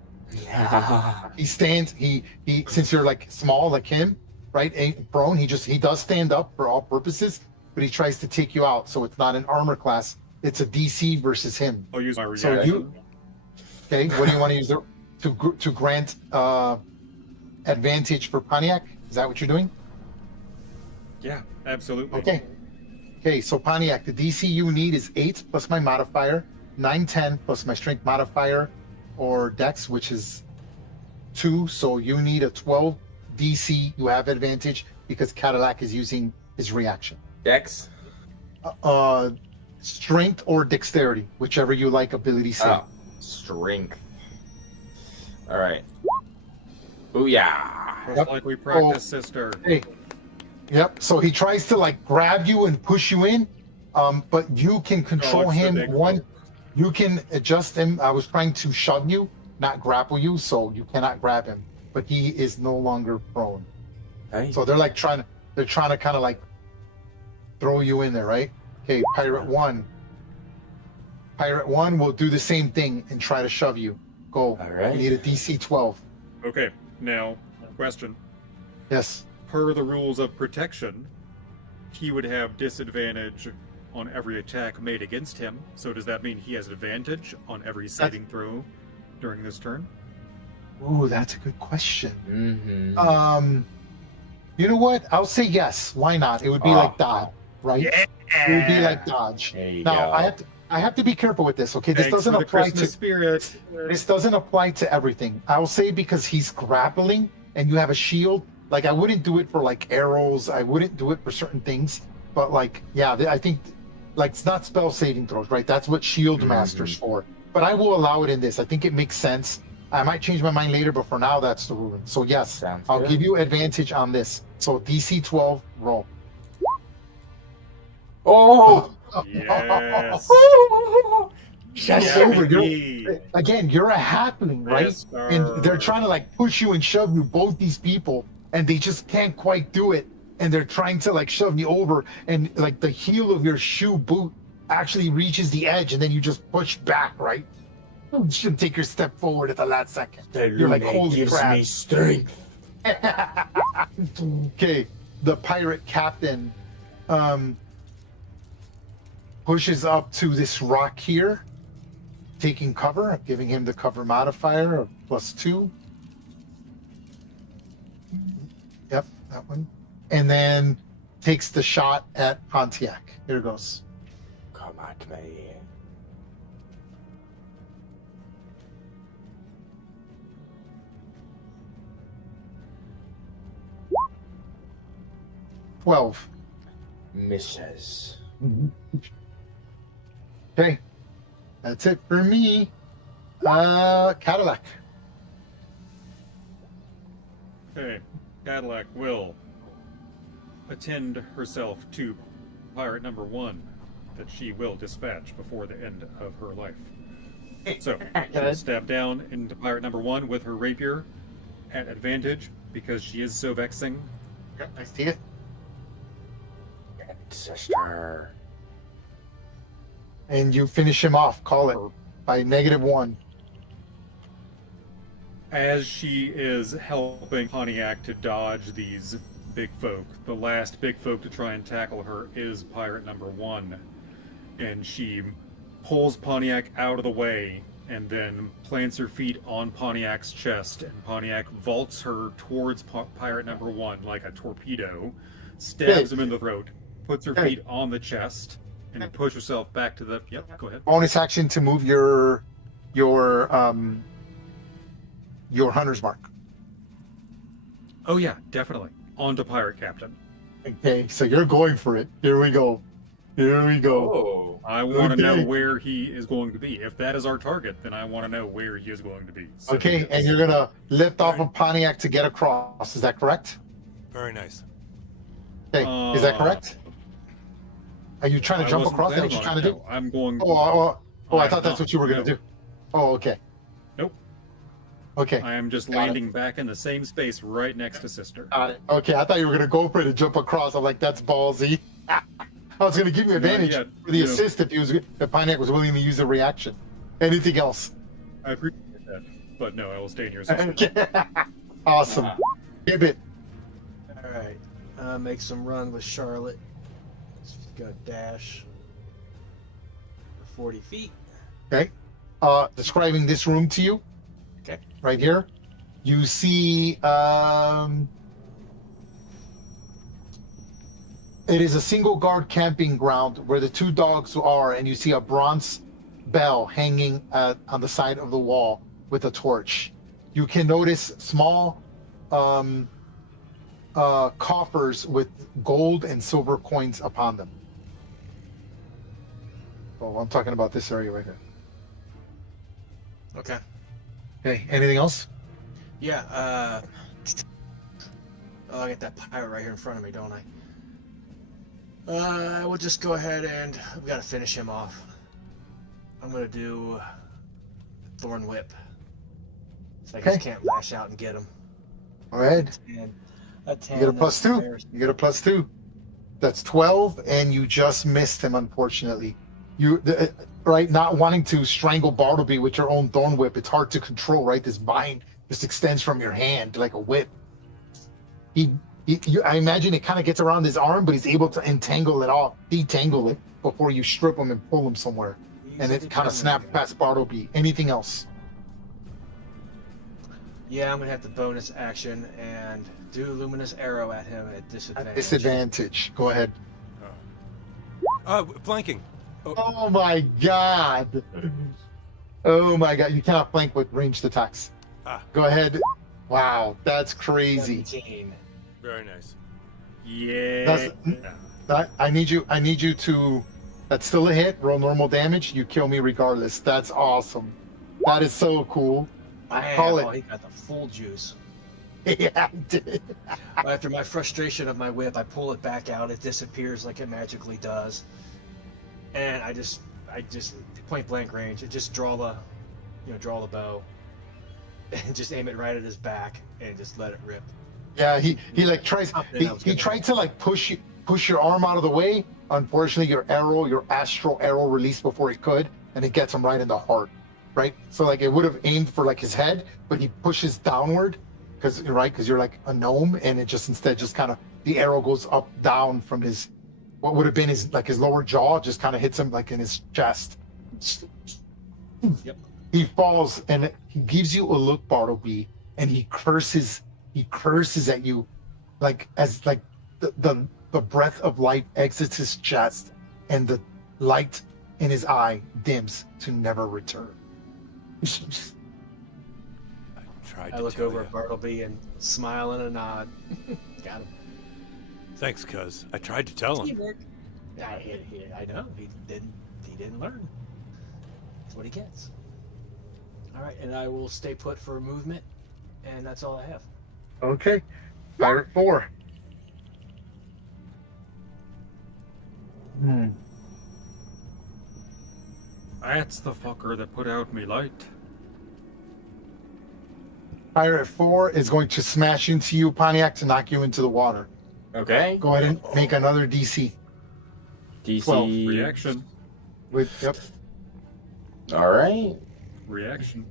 He stands, he since you're like small like him, right? Ain't prone, he does stand up for all purposes, but he tries to take you out. So it's not an armor class, it's a DC versus him. I'll use my So reaction. okay, what do you want to use there to grant advantage for Pontiac? Is that what you're doing? Yeah, absolutely. Okay, so Pontiac, the DC you need is 8 plus my modifier, 9, 10 plus my strength modifier, or dex, which is 2. So you need a 12 DC. You have advantage because Cadillac is using his reaction. Dex? Strength or dexterity, whichever you like ability set. Oh, strength. Alright. Booyah! Just like we practiced, sister. Hey, Yep. So he tries to like grab you and push you in, but you can control it's the him. big One, folk. you can adjust him. I was trying to shove you, not grapple you, so you cannot grab him. But he is no longer prone. Hey. So they're trying to kind of like throw you in there, right? Okay, Pirate One. Pirate One will do the same thing and try to shove you. Go. All right. You need a DC 12. Okay, now, question. Yes. Per the rules of protection, he would have disadvantage on every attack made against him. So does that mean he has advantage on every saving throw during this turn? Ooh, that's a good question. Mm-hmm. You know what? I'll say yes. Why not? It would be like dodge, right? Yeah. It would be like dodge. There you Now go. I have to be careful with this. Okay, this Thanks doesn't for the apply Christmas to spirit. this doesn't apply to everything. I'll say because he's grappling and you have a shield. Like I wouldn't do it for like arrows. I wouldn't do it for certain things. But like, yeah, I think like it's not spell saving throws, right? That's what shield master's for. But I will allow it in this. I think it makes sense. I might change my mind later, but for now, that's the ruling. So yes, Sounds I'll good. give you advantage on this. So DC 12 roll. Oh! Yes. Yes, Yeah, sir. you're- again, you're a halfling, right? Yes, sir. And they're trying to like push you and shove you, both these people, and they just can't quite do it. And they're trying to like shove you over, and like the heel of your shoe boot actually reaches the edge, and then you just push back, right? You shouldn't take your step forward at the last second. The You're like, Lune holy gives crap. me strength. Okay, the pirate captain pushes up to this rock here, taking cover, giving him the cover modifier of +2. Yep, that one. And then takes the shot at Pontiac. Here goes. Come at me. $12. Misses. Okay, that's it for me. Cadillac. Okay, Cadillac will attend herself to pirate number 1 that she will dispatch before the end of her life. So, she'll stab down into pirate number 1 with her rapier at advantage because she is so vexing. Yep, I see it. Sister. And you finish him off. Call it by -1. As she is helping Pontiac to dodge these big folk, the last big folk to try and tackle her is pirate number 1. And she pulls Pontiac out of the way and then plants her feet on Pontiac's chest, and Pontiac vaults her towards pirate number 1 like a torpedo, stabs him in the throat, puts her feet on the chest, and pushes herself back to the... Yep, go ahead. Bonus action to move your hunter's mark. Oh yeah, definitely. On to pirate captain. Okay, so you're going for it. Here we go. Here we go. Oh. I want to know Okay. where he is going to be. If that is our target, then I want to know where he is going to be. So Okay, yes. and you're gonna lift off of Pontiac to get across. Is that correct? Very nice. Okay, is that correct? Are you trying to I jump wasn't across? That what planning you're on trying it, to do? no. I'm going. I I'm thought that's not, what you were gonna no. do. Oh, okay. Nope. Okay. I am just Got it. landing back in the same space right next to sister. Got it. Okay, I thought you were gonna go for it and jump across. I'm like, that's ballsy. I was gonna give you advantage yet, for the no. assist if Pontiac was willing to use a reaction. Anything else? I appreciate that, but no, I will stay in your sister. Okay. Awesome. Give it. All right. Make some run with Charlotte. She's got a dash for 40 feet. Okay. Describing this room to you. Okay. Right here. You see it is a single guard camping ground where the 2 dogs are, and you see a bronze bell hanging on the side of the wall with a torch. You can notice small coffers with gold and silver coins upon them. Oh, I'm talking about this area right here. Okay. Okay, anything else? Yeah. Oh, I got that pirate right here in front of me, don't I? We'll just go ahead and we gotta finish him off. I'm gonna do Thorn Whip. So I just can't lash out and get him. Go ahead. A 10. You get a +2. You get a +2. That's 12, and you just missed him, unfortunately. Right, not wanting to strangle Bartleby with your own Thorn Whip, it's hard to control, right? This bind just extends from your hand like a whip. I imagine it kind of gets around his arm, but he's able to detangle it before you strip him and pull him somewhere. And it kind of snaps past Bartleby. Anything else? Yeah, I'm gonna have the bonus action and do Luminous Arrow at him at disadvantage. Disadvantage. Go ahead. Flanking. Oh my god. Oh my god. You cannot flank with ranged attacks. Go ahead. Wow, that's crazy. 17. Very nice. Yeah. I need you to. That's still a hit. Roll normal damage. You kill me regardless. That's awesome. That is so cool. Call it. He got the full juice. Yeah, I did. After my frustration of my whip, I pull it back out. It disappears like it magically does. And I just point blank range. Just draw the bow, and just aim it right at his back and just let it rip. Yeah, he like tries. He tried to like push your arm out of the way. Unfortunately, your astral arrow released before it could, and it gets him right in the heart. Right, so like it would have aimed for like his head, but he pushes downward because you're like a gnome, and it just instead just kind of the arrow goes up down from his what would have been his lower jaw, just kind of hits him like in his chest. Yep. He falls and he gives you a look, Bartleby, and he curses at you, like as like the breath of life exits his chest, and the light in his eye dims to never return. I look over at Bartleby and smile and a nod. Got him. Thanks, cuz. I tried to tell him. I know. He didn't learn. That's what he gets. All right, and I will stay put for movement, and that's all I have. Okay. Pirate 4. That's the fucker that put out me light. Pirate 4 is going to smash into you, Pontiac, to knock you into the water. Okay. Go ahead and make another DC. DC 12. Reaction. Yep. All right. Reaction.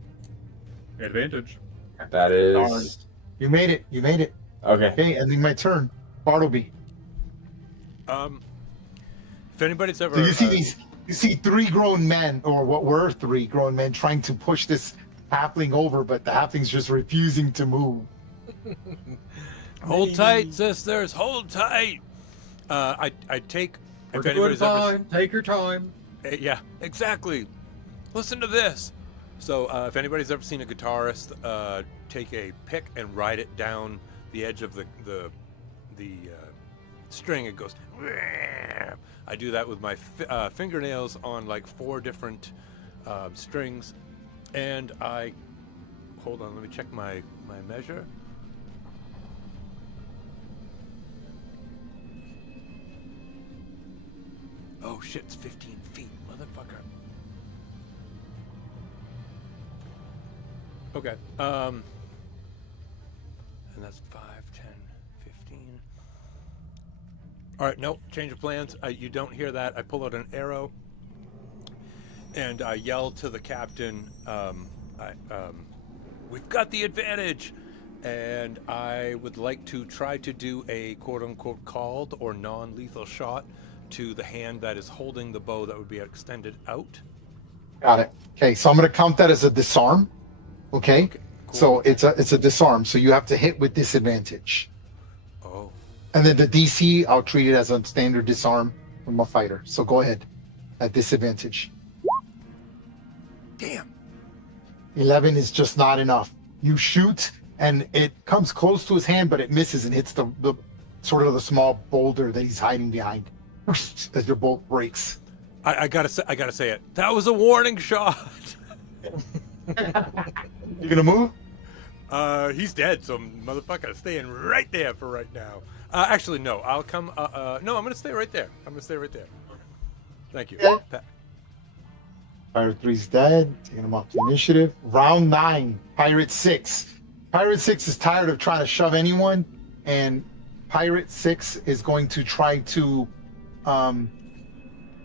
Advantage. That is. You made it. Okay. Okay, ending my turn. Bartleby. If anybody's ever, So you see 3 grown men, or what were 3 grown men, trying to push this halfling over, but the halfling's just refusing to move. hold tight, sisters, hold tight. I take. We're If doing anybody's ever, fine. Take your time. yeah, exactly. Listen to this. So, if anybody's ever seen a guitarist take a pick and ride it down the edge of the string, it goes. I do that with my fingernails on like 4 different strings, and I hold on. Let me check my measure. Oh shit! It's 15 feet, motherfucker. Okay. And that's 5, 10, 15. All right, nope, change of plans. You don't hear that. I pull out an arrow and I yell to the captain, we've got the advantage. And I would like to try to do a quote-unquote called or non-lethal shot to the hand that is holding the bow that would be extended out. Got it. Okay, so I'm going to count that as a disarm. Okay, cool. So it's a disarm. So you have to hit with disadvantage. Oh. And then the DC, I'll treat it as a standard disarm from a fighter. So go ahead at disadvantage. Damn. 11 is just not enough. You shoot, and it comes close to his hand, but it misses and hits the sort of the small boulder that he's hiding behind as your bolt breaks. I gotta say it. That was a warning shot. You gonna move? He's dead, so motherfucker, staying right there for right now. Actually, no, I'll come. No, I'm gonna stay right there. I'm gonna stay right there. Thank you. Yeah. Pa- Pirate 3's dead. Taking him off to initiative. Round 9, Pirate 6. Pirate 6 is tired of trying to shove anyone, and Pirate 6 is going to try to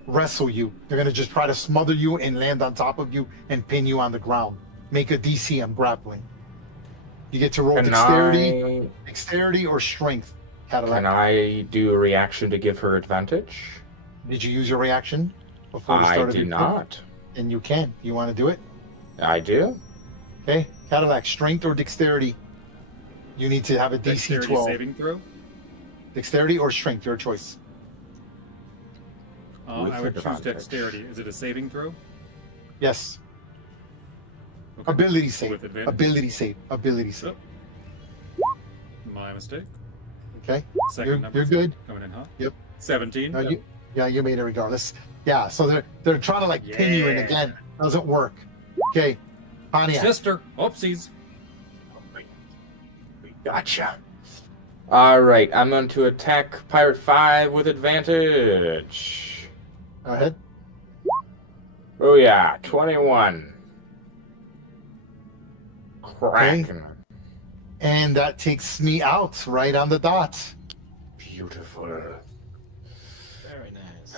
wrestle you. They're going to just try to smother you and land on top of you and pin you on the ground. Make a DC on grappling. You get to roll dexterity or strength. Cadillac. Can I do a reaction to give her advantage? Did you use your reaction before the start I of did your turn? not. And you can. You want to do it? I do. Okay. Cadillac, strength or dexterity? You need to have a DC Dexterity 12. saving throw. Dexterity or strength, your choice. With I would choose advantage. dexterity. Is it a saving throw? Yes. Okay. Ability So save. with advantage. Ability save. Ability save. My mistake. Okay. Second number. You're good. Coming in hot. Yep. 17. No, you made it regardless. Yeah, so they're trying to like pin you in Yeah. again. Doesn't work. Okay. Pontiac. Sister. Oopsies. Gotcha. All right, I'm going to attack Pirate 5 with advantage. Go ahead. Oh yeah, 21. Cracking. And that takes me out right on the dot. Beautiful. Very nice.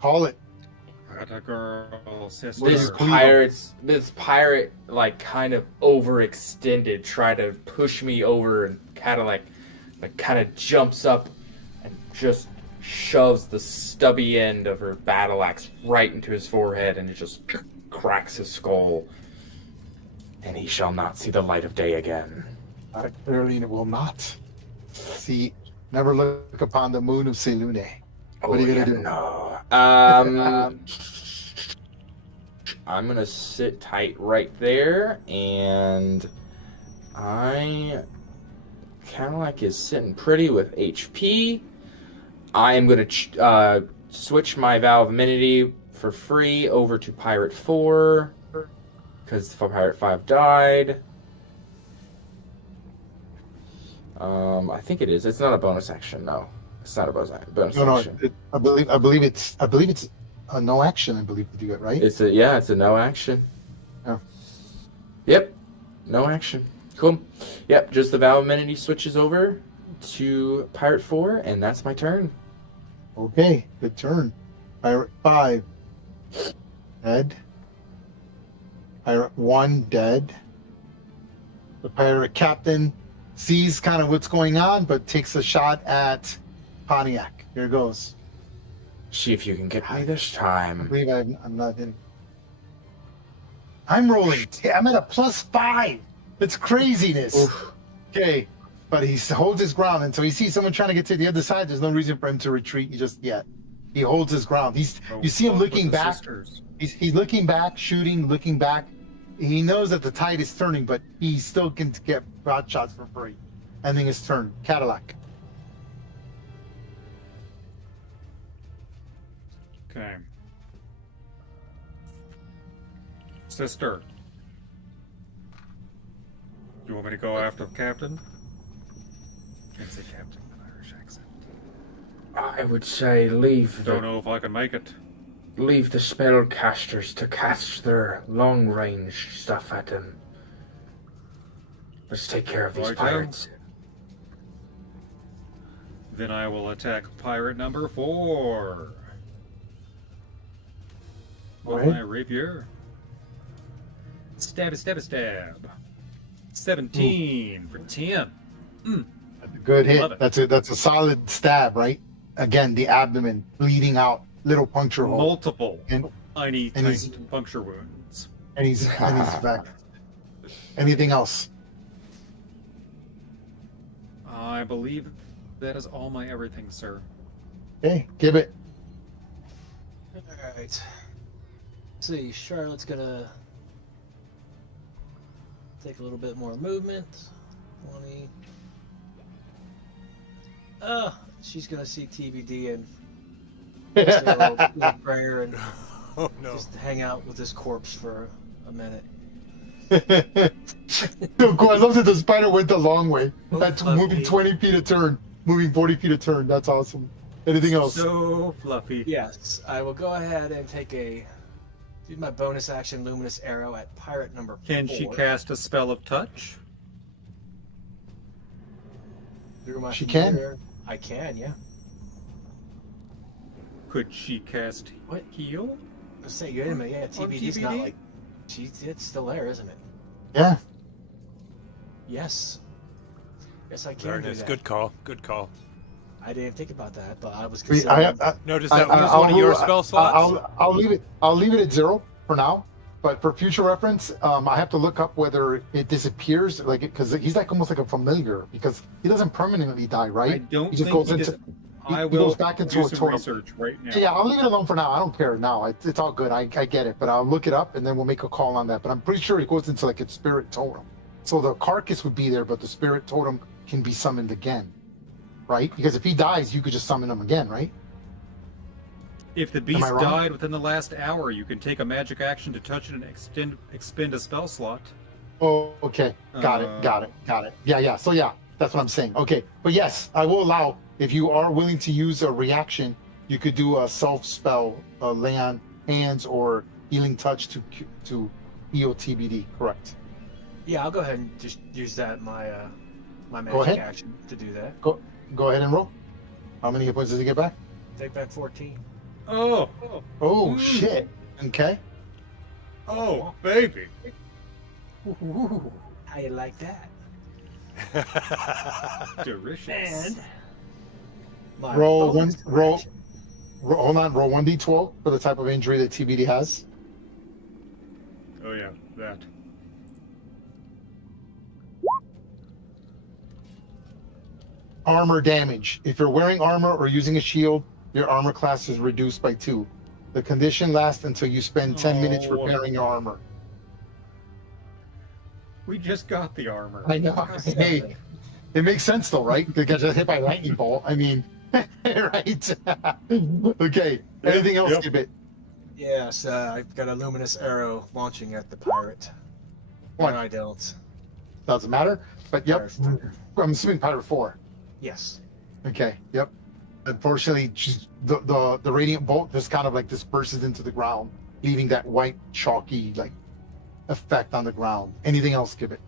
Call it. Atta girl, sister. What This is this pirate, like, kind of overextended, tried to push me over, and kind of jumps up and just shoves the stubby end of her battle axe right into his forehead, and it just cracks his skull, and he shall not see the light of day again. I clearly will not. See, never look upon the moon of Selune. What are you gonna do? No. I'm gonna sit tight right there, and I Cadillac is sitting pretty with HP. I am gonna switch my Vow of Amenity for free over to Pirate 4 because Pirate 5 died. I think it is. It's not a bonus action. No, it's not a bonus No, action. I believe it's a no action. I believe to do it right. It's a no action. Oh. Yep, no action. Cool. Yep, just the Vow of Amenity switches over to Pirate 4, and that's my turn. Okay, good turn. Pirate 5 dead. Pirate 1 dead. The pirate captain sees kind of what's going on, but takes a shot at Pontiac. Here goes. See if you can get me this I time. believe I'm not in. I'm rolling. I'm at a +5. It's craziness. Oof. Okay, but he holds his ground until he sees someone trying to get to the other side. There's no reason for him to retreat just yet. He holds his ground. You see him Fuck with looking the back. sisters. He's looking back, shooting, looking back. He knows that the tide is turning, but he still can get broad shots for free. Ending his turn. Cadillac. Okay. Sister. You want me to go after the captain? Can't say captain with an Irish accent. I would say Don't know if I can make it. leave the spellcasters to cast their long-range stuff at them. Let's take care of these Righto. pirates. Then I will attack pirate number 4. With Alright. my rapier. Stab, stab, stab. 17 for 10. That's a good Love hit. it. That's a solid stab, right? Again, the abdomen bleeding out, little puncture hole, Multiple and tiny and he's- puncture wounds. and he's back. Anything else? I believe that is all my everything, sir. Okay, give it. All right. Let's see, Charlotte's gonna take a little bit more movement. 20. She's gonna see TBD and say a little prayer and Oh no. just hang out with this corpse for a minute. So cool. I love that the spider went the long way. Oh, That's fluffy. moving 20 feet a turn, moving 40 feet a turn. That's awesome. Anything else? So fluffy. Yes, I will go ahead and do my bonus action luminous arrow at pirate number 4. Can she cast a spell of touch? Through my She can. finger. I can, yeah. Could she cast What? heal? Let's say, wait a minute, yeah, TBD's not TBD? like, it's still there, isn't it? Yeah. Yes. Yes, I can Very do nice. that. Good call. Good call. I didn't think about that, but I was Wait, considering. No, does I- that I- use I'll one of your move- spell slots? I'll leave it. I'll leave it at 0 for now. But for future reference, I have to look up whether it disappears, like because he's like almost like a familiar because he doesn't permanently die, right? I don't He just think goes he into. does. he I goes will back into do a some total. research right now. Yeah, I'll leave it alone for now. I don't care now. It's all good. I get it, but I'll look it up and then we'll make a call on that. But I'm pretty sure it goes into like its spirit totem. So the carcass would be there, but the spirit totem can be summoned again, right? Because if he dies, you could just summon him again, right? If the Am beast I wrong? died within the last hour, you can take a magic action to touch it and expend a spell slot. Oh, okay. Got it. Yeah. So yeah, that's what I'm saying. Okay. But yes, I will allow, if you are willing to use a reaction, you could do a self spell, lay on hands or healing touch to heal TBD. Correct. Yeah, I'll go ahead and just use that my my Go magic ahead. action to do that. Go ahead and roll. How many hit points does he get back? Take back 14. Oh, Oh, shit. Okay. oh, baby. How you like that? Delicious. And my Roll bonus roll. action. Hold on. Roll 1d12 for the type of injury that TBD has. Oh yeah, that. Armor damage. If you're wearing armor or using a shield, your armor class is reduced by 2. The condition lasts until you spend 10 minutes Oh. repairing your armor. We just got the armor. I know. Hey, it makes sense though, right? Because just hit by lightning bolt. I mean, right? Okay. Anything else, Yep. Gibbet? Yes, I've got a luminous arrow launching at the pirate. What? No, I don't. Doesn't matter. But yep. Pirate 4. I'm assuming Pirate 4. Yes. Okay. Yep. Unfortunately, the radiant bolt just kind of like disperses into the ground, leaving that white chalky like effect on the ground. Anything else, Gibbet?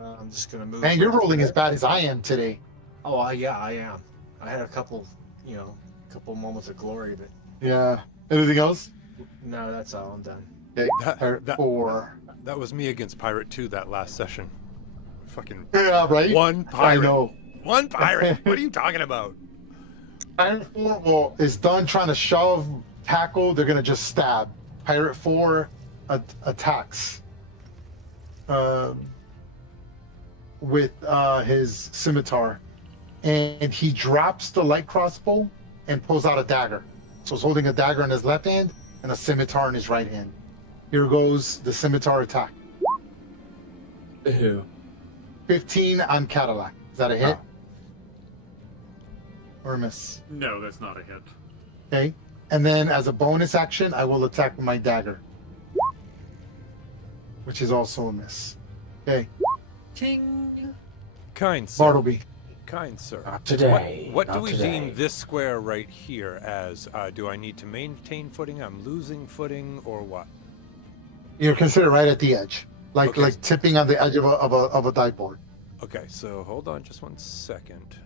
I'm just gonna move. Man, you're rolling as bad as I am today. Oh, yeah, I am. I had a couple moments of glory, but Yeah. Anything else? no, that's all. I'm done. Okay. That- Pirate that- 4. That was me against Pirate 2 that last session. Fucking Yeah, right? one I pirate. know. One pirate. What are you talking about? Pirate 4 is done trying to shove, tackle, they're going to just stab. Pirate 4 attacks with his scimitar. And he drops the light crossbow and pulls out a dagger. So he's holding a dagger in his left hand and a scimitar in his right hand. Here goes the scimitar attack. Ew. 15 on Cadillac. Is that a hit? Oh. Or a miss? No, that's not a hit. Okay. And then as a bonus action, I will attack with my dagger. Which is also a miss. Okay. Ting. Kind sir. Bartleby. Kind sir. Not today. What do Not we today. deem this square right here as? Do I need to maintain footing? I'm losing footing, or what? You're considered right at the edge. Like Okay. like tipping on the edge of a die board. Okay, so hold on just 1 second.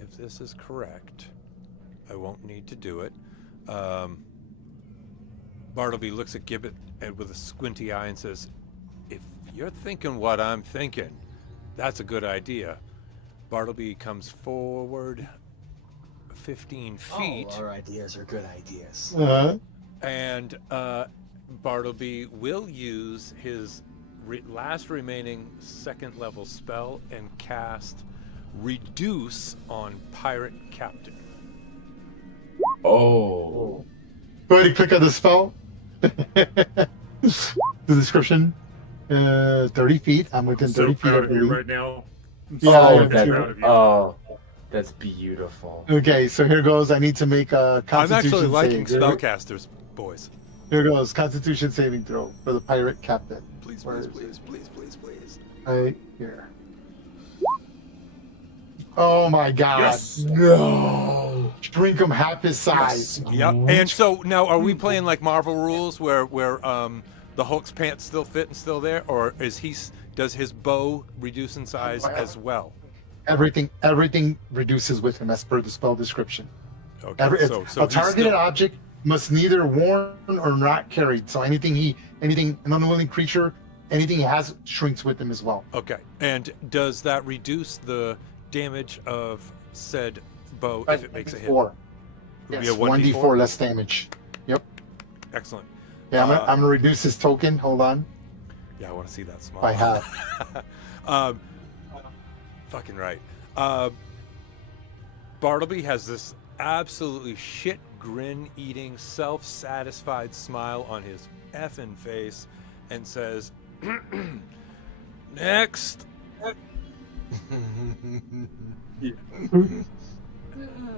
If this is correct, I won't need to do it. Bartleby looks at Gibbet with a squinty eye and says, "If you're thinking what I'm thinking, that's a good idea." Bartleby comes forward 15 feet. All our ideas are good ideas. And Bartleby will use his last remaining second level spell and cast Reduce on Pirate Captain. Oh. Go ahead and click on the spell. The description. 30 feet. I'm within I'm so 30 feet proud of of you you. right now. I'm Yeah, so I Oh, am proud too. of you. oh, that's beautiful. Okay, so here goes. I need to make a I'm Constitution actually liking save. spellcasters, boys. Here goes. Constitution saving throw for the pirate captain. Please, Where please, is please, please, please, please. Right here. Oh my god. Yes. No. Shrink him half his size. Yep. And so now, are we playing like Marvel rules, where the Hulk's pants still fit and still there, or does his bow reduce in size as well? Everything reduces with him as per the spell description. Okay. A he's targeted still- object must neither worn or not carried. So anything an unwilling creature, anything he has shrinks with him as well. Okay. And does that reduce the damage of said bow if it makes a hit? 4. Would be Yes, a 1d4 less damage. Yep. Excellent. Yeah, I'm gonna reduce his token. Hold on. Yeah, I want to see that small. By half. Fucking right. Bartleby has this absolutely shit grin-eating, self-satisfied smile on his effing face and says, "Next."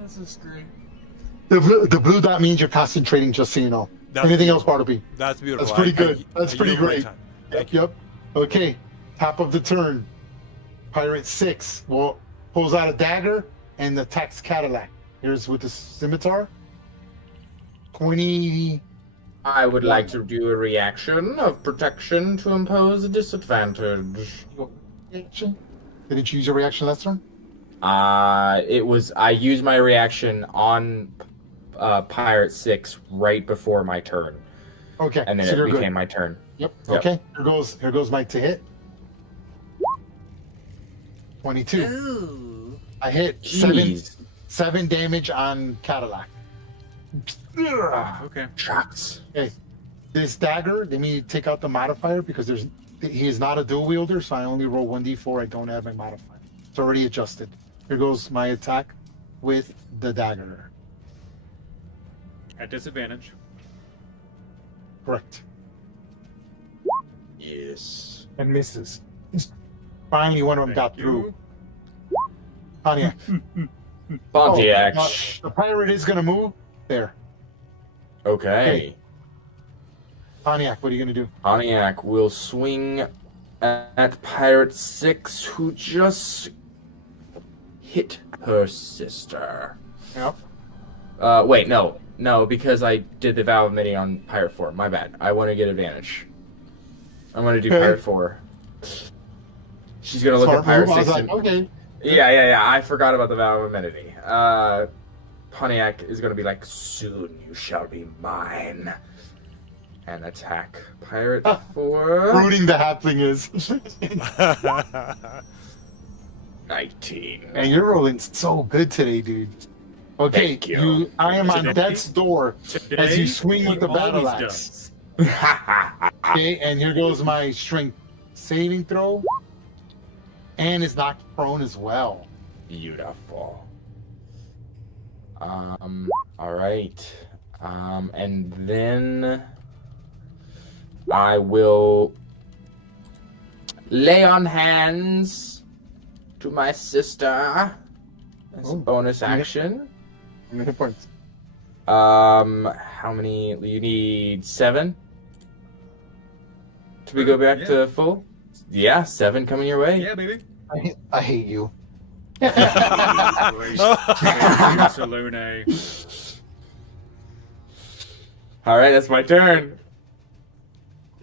This is great. The blue dot means you're concentrating, just so you know. Anything else, Bartleby? That's beautiful. That's pretty good. That's pretty yield my great. time. Thank you. Yep. Okay. Top of the turn. Pirate 6 pulls out a dagger and attacks Cadillac. Here's with the scimitar. 20. I would like to do a reaction of protection to impose a disadvantage. Action. Didn't you use your reaction last turn? I used my reaction on Pirate 6 right before my turn. Okay. And then so it you're became good. my turn. Yep. Yep. Okay. Here goes my to hit. 22. Ooh. I hit Jeez. 7 damage on Cadillac. Okay. Shucks. Okay. This dagger, let me take out the modifier because he is not a dual wielder, so I only roll 1d4. I don't add my modifier. It's already adjusted. Here goes my attack with the dagger. At disadvantage. Correct. Yes. And misses. Finally, one of them got Thank through. you. Pontiac. Pontiac. Oh, the pirate is going to move. There. Okay. Pontiac, what are you going to do? Pontiac will swing at Pirate 6, who just hit her sister. Yep. Wait, no, because I did the Vow of Midi on Pirate 4. My bad. I want to get advantage. I'm going to do Okay. Pirate 4. She's going to look Smart at Pirate move. I 6. was like, okay. Yeah. I forgot about the Vow of Amenity. Pontiac is going to be like, soon you shall be mine. And attack Pirate 4. Brooding the halfling is. 19. Man, you're rolling so good today, dude. Okay, Thank you. I am on Today- death's door as you swing with he the battle always axe. does. Okay, and here goes my strength saving throw. And is knocked prone as well. Beautiful. All right. And then I will lay on hands to my sister as a Oh, bonus okay. action. How many hit points? How many? You need 7 to go back to full. Yeah, 7 coming your way. Yeah, baby. I hate you. Salune. All right, that's my turn.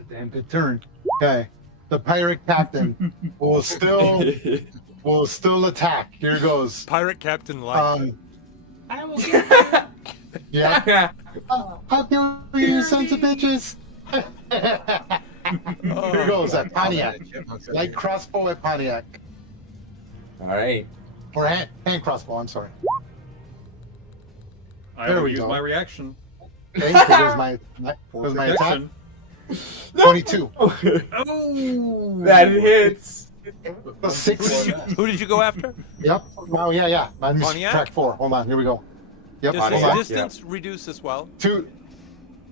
Damn good turn. Okay. The pirate captain will still attack. Here goes. Pirate Captain Light. I will Yeah. How dare you, sons of bitches? Here goes at Pontiac. Light crossbow at Pontiac. All right. Or hand crossbow, I'm sorry. I There will we use go. my reaction Okay, here goes my for my attack. protection. 22. Oh, That hits. 6. Who did you go after? Yep. Wow, yeah. My Pontiac? track 4. Hold on, here we go. Yep, Does hold his on. distance reduce as well? 2.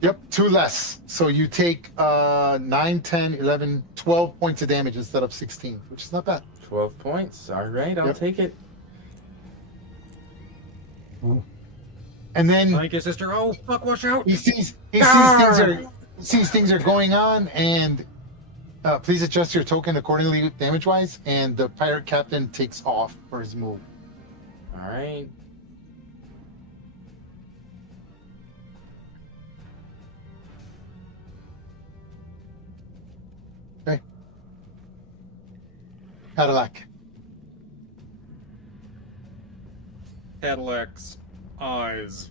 Yep, 2 less. So you take 9, 10, 11, 12 points of damage instead of 16, which is not bad. 12 points. All right, I'll Yep. take it. And then thank you, sister. Oh, fuck, watch out. he sees things are going on, and Please adjust your token accordingly damage-wise, and the pirate captain takes off for his move. All right. Okay. Cadillac. Cadillac's eyes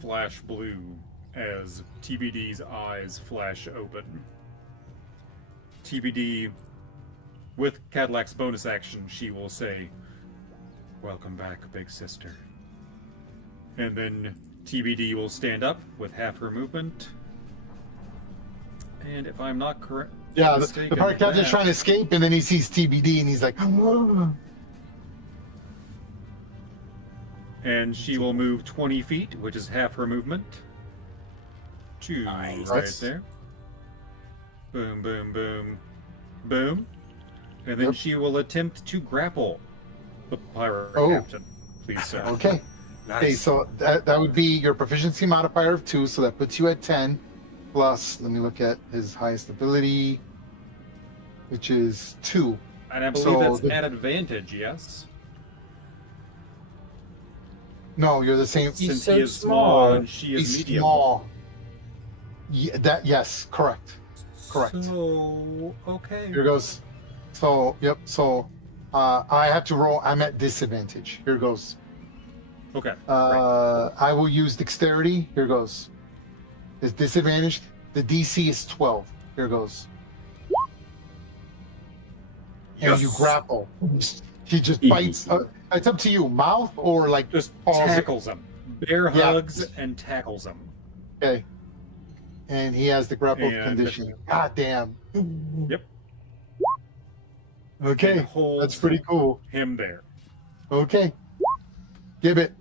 flash blue as TBD's eyes flash open. TBD, with Cadillac's bonus action, she will say, "Welcome back, big sister." And then TBD will stand up with half her movement. And if I'm not correct, Yeah, the pirate captain's trying to escape, and then he sees TBD, and he's like, and she will move 20 feet, which is half her movement. Two right there. Boom, boom, boom, boom. And then she will attempt to grapple the pirate captain. Please, sir. Okay. Nice. Okay, so that would be your proficiency modifier of 2, so that puts you at 10. Plus, let me look at his highest ability, which is 2. And I believe that's at advantage, yes? No, you're the same. Since so he is small. and she is He's medium. small. Yeah, yes, correct. So, okay. Here goes. So, yep. So, I have to roll. I'm at disadvantage. Here goes. Okay. I will use dexterity. Here goes. It's disadvantaged. The DC is 12. Here goes. And Yes. you grapple. He just bites. It's up to you. Mouth or like Just paws? tackles him. Bear Yeah. hugs and tackles him. Okay. And he has the grapple And- condition. God damn. Yep. Okay. And holds That's pretty cool. him there. Okay. Give it.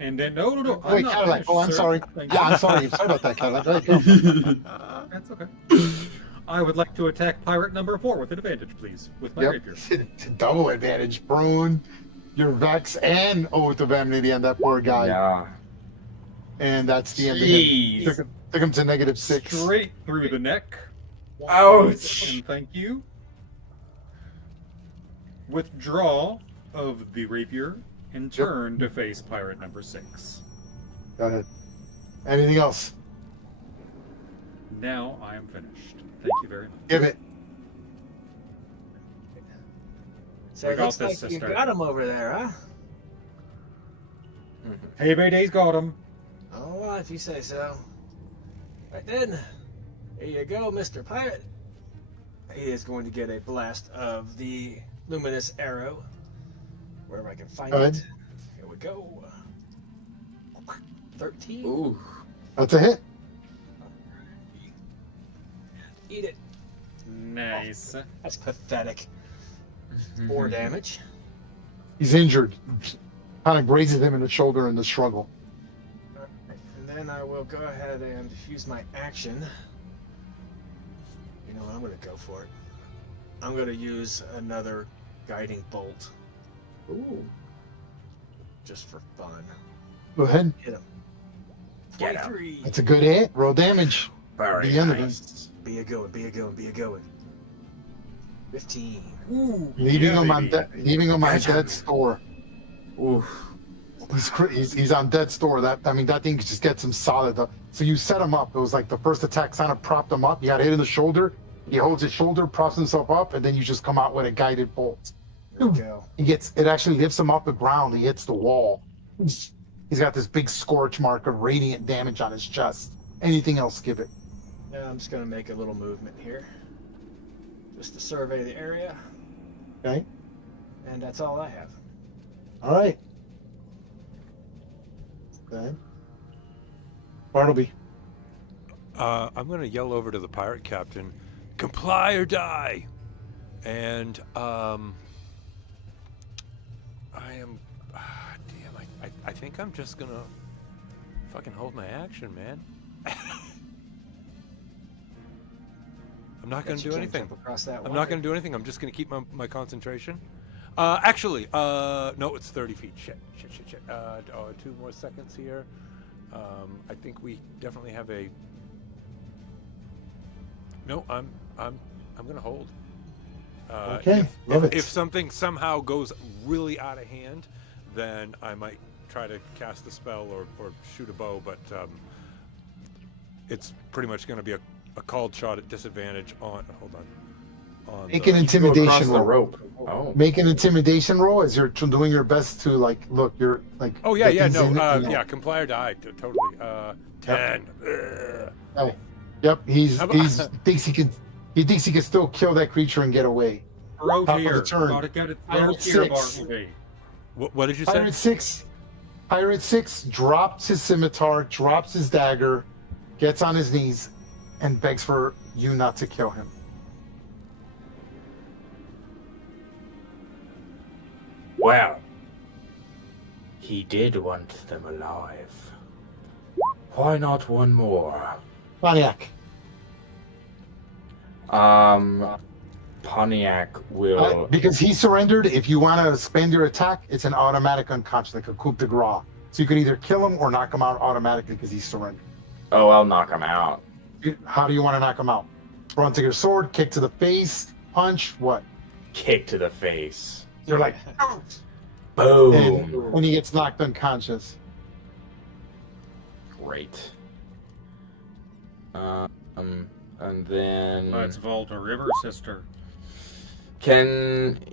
And then, no. I'm Wait, not Cadillac. finished, Oh, I'm sir. sorry. Thank Yeah, you. I'm sorry. Sorry about that, Cadillac. Go ahead, go. That's okay. I would like to attack pirate number 4 with advantage, please, with my rapier. Double advantage, prone. Your Vex and Oath of Enmity on that poor guy. Yeah. And that's the end Jeez. of him. Took him to -6. Straight through the neck. Ouch. And thank you. Withdraw of the rapier and turn to face pirate number 6. Go ahead. Anything else? Now I am finished. Thank you very much. Give it. So We it got looks this, like you sister. got him over there, huh? Hey, Bayday's got him. Oh, well, if you say so. Right then, here you go, Mr. Pirate. He is going to get a blast of the luminous arrow, wherever I can find Go ahead. it. Here we go. 13. Ooh. That's a hit. Eat it. Nice. That's pathetic. 4 damage. He's injured. Kind of grazes him in the shoulder in the struggle. And then I will go ahead and use my action. You know what? I'm going to go for it. I'm going to use another guiding bolt Ooh. just for fun. Go ahead. Hit him. Get him. 23. That's a good hit. Roll damage. Very The end of nice. Be a going, be a going, be a going. 15. Ooh, Leaving yeah, him on baby. leaving him on Imagine. dead store. Oof. He's on dead store. That thing just gets him solid. So you set him up. It was like the first attack kind of propped him up. You got hit in the shoulder. He holds his shoulder, props himself up, and then you just come out with a guided bolt. There we go. It actually lifts him off the ground. He hits the wall. He's got this big scorch mark of radiant damage on his chest. Anything else, give it. Now I'm just going to make a little movement here. Just to survey the area. Okay. And that's all I have. All right. Okay. Bartleby. I'm going to yell over to the pirate captain, comply or die. And I am, damn, I think I'm just going to fucking hold my action, man. I'm not going to do anything. Across that I'm not going to do anything. I'm just going to keep my concentration. Actually, no, it's 30 feet. Shit. 2 more seconds here. I think we definitely have a. No, I'm I'm gonna hold. Okay, love it. If something somehow goes really out of hand, then I might try to cast a spell or shoot a bow, but it's pretty much going to be a called shot at disadvantage on. Hold on. Make an Across intimidation the roll. rope. Oh. Make an intimidation roll as you're doing your best to like look. You're like. Oh yeah, get things in it, you know. yeah. Comply or die. Totally. 10. Oh, yep. He How about- thinks he can. He thinks he can still kill that creature and get away. Throw Top of the here. turn. Got to Pirate throw here, 6. Bartleby. What did you say? Pirate six drops his scimitar, drops his dagger, gets on his knees, and begs for you not to kill him. Well, he did want them alive. Why not one more? Pontiac. Pontiac will. Because he surrendered, if you want to spend your attack, it's an automatic unconscious, like a coup de grace. So you can either kill him or knock him out automatically because he surrendered. Oh, I'll knock him out. How do you want to knock him out? Run to your sword, kick to the face, punch, what? Kick to the face. You're like, Boom. and when he gets knocked unconscious. Great. And then Let's vault a river, sister.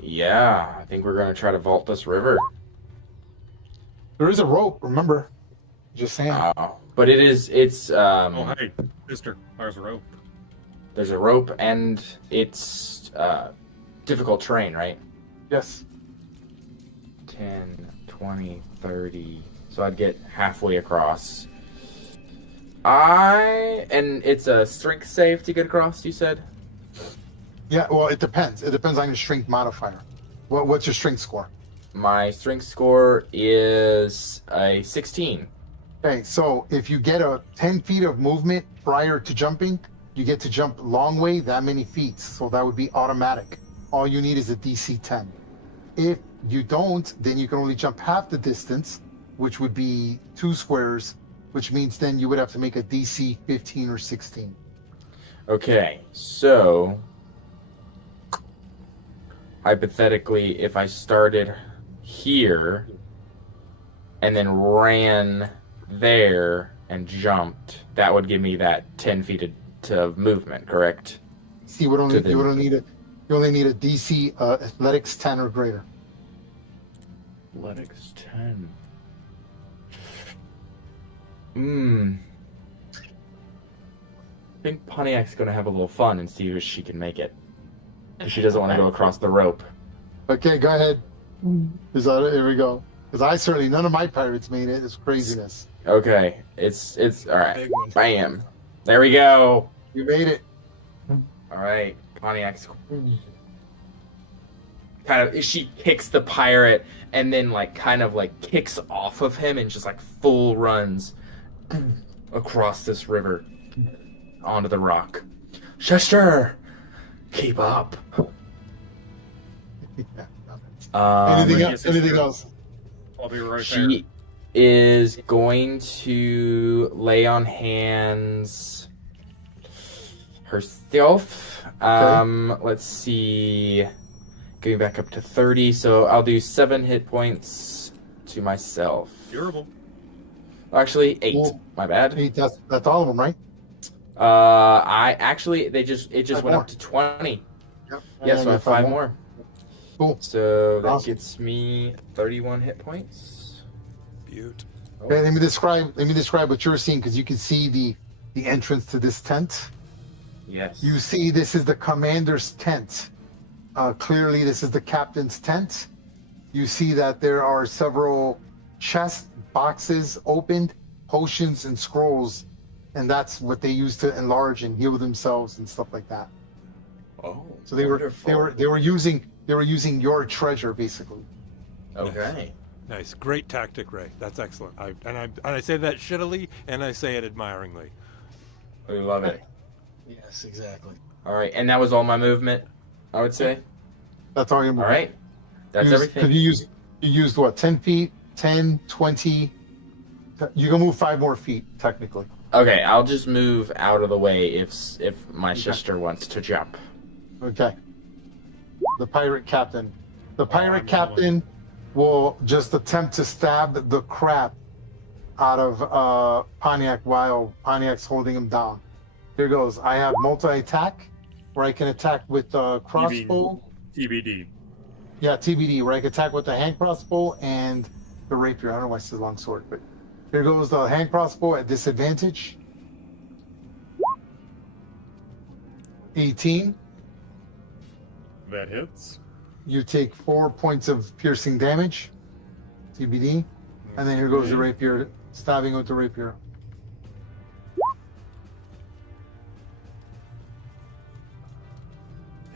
yeah, I think we're gonna try to vault this river. There is a rope, remember? Just saying. But it's Oh, hey, sister, there's a rope. there's a rope and it's difficult terrain, right? Yes. 10, 20, 30. So I'd get halfway across. And it's a strength save to get across, you said? Yeah, well, it depends. It depends on your strength modifier. What's your strength score? My strength score is a 16. Okay, so if you get a 10 feet of movement prior to jumping, you get to jump long way that many feet. So that would be automatic. All you need is a DC 10. If you don't, then you can only jump half the distance, which would be 2 squares, which means then you would have to make a DC 15 or 16. Okay, so hypothetically, if I started here and then ran there and jumped, that would give me that 10 feet of movement, correct? See, you only need a DC athletics 10 or greater. Athletics 10. I think Pontiac's gonna have a little fun and see if she can make it. She doesn't want to go across the rope. Okay, go ahead. Here we go. Because none of my pirates made it. It's craziness. Okay, it's all right. Big one. Bam. There we go. You made it. All right, Pontiac's she kicks the pirate and then kind of kicks off of him and just full runs across this river onto the rock. Sister, keep up. Anything else? I'll be right there. She is going to lay on hands herself. Let's see. Getting back up to 30, so I'll do 7 hit points to myself. Durable. Actually, 8. Cool. My bad. 8, that's all of them, right? It just went up to 20. Yep. Yeah, so I have 5 more. Cool. So that Awesome. gets me 31 hit points. Beaut. Okay, let me describe what you're seeing, because you can see the entrance to this tent. Yes. You see this is the commander's tent. Clearly this is the captain's tent. You see that there are several chest boxes opened, potions and scrolls, and that's what they use to enlarge and heal themselves and stuff like that. Oh. So they were using your treasure basically. Okay. Nice, great tactic, Ray. That's excellent. I say that shittily, and I say it admiringly. We love it. Yes, exactly. All right, and that was all my movement, I would say. That's all you're All right. That's everything. Because you used what, 10 feet, 10, 20. You can move 5 more feet technically. Okay, I'll just move out of the way if my sister wants to jump. Okay. The pirate captain. The I'm pirate the captain will just attempt to stab the crap out of Pontiac while Pontiac's holding him down. Here goes. I have multi-attack, where I can attack with crossbow. TBD. Yeah, TBD, where I can attack with the hand crossbow and the rapier. I don't know why it's a long sword, but here goes the hand crossbow at disadvantage. 18. That hits. You take 4 points of piercing damage, TBD, and then here goes the rapier, stabbing with the rapier.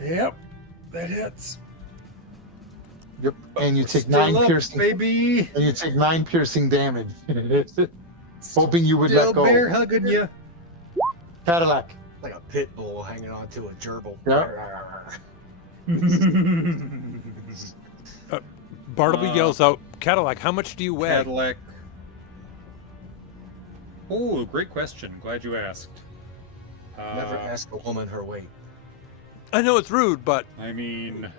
Yep, that hits. Yep, and you take Still 9 up, piercing. baby. And you take 9 piercing damage. Hoping you would Still let go. bear hugging you. Cadillac. Like a pit bull hanging on to a gerbil. Bartleby yells out, Cadillac, how much do you weigh? Cadillac. Oh, great question. Glad you asked. Never ask a woman her weight. I know it's rude, but I mean,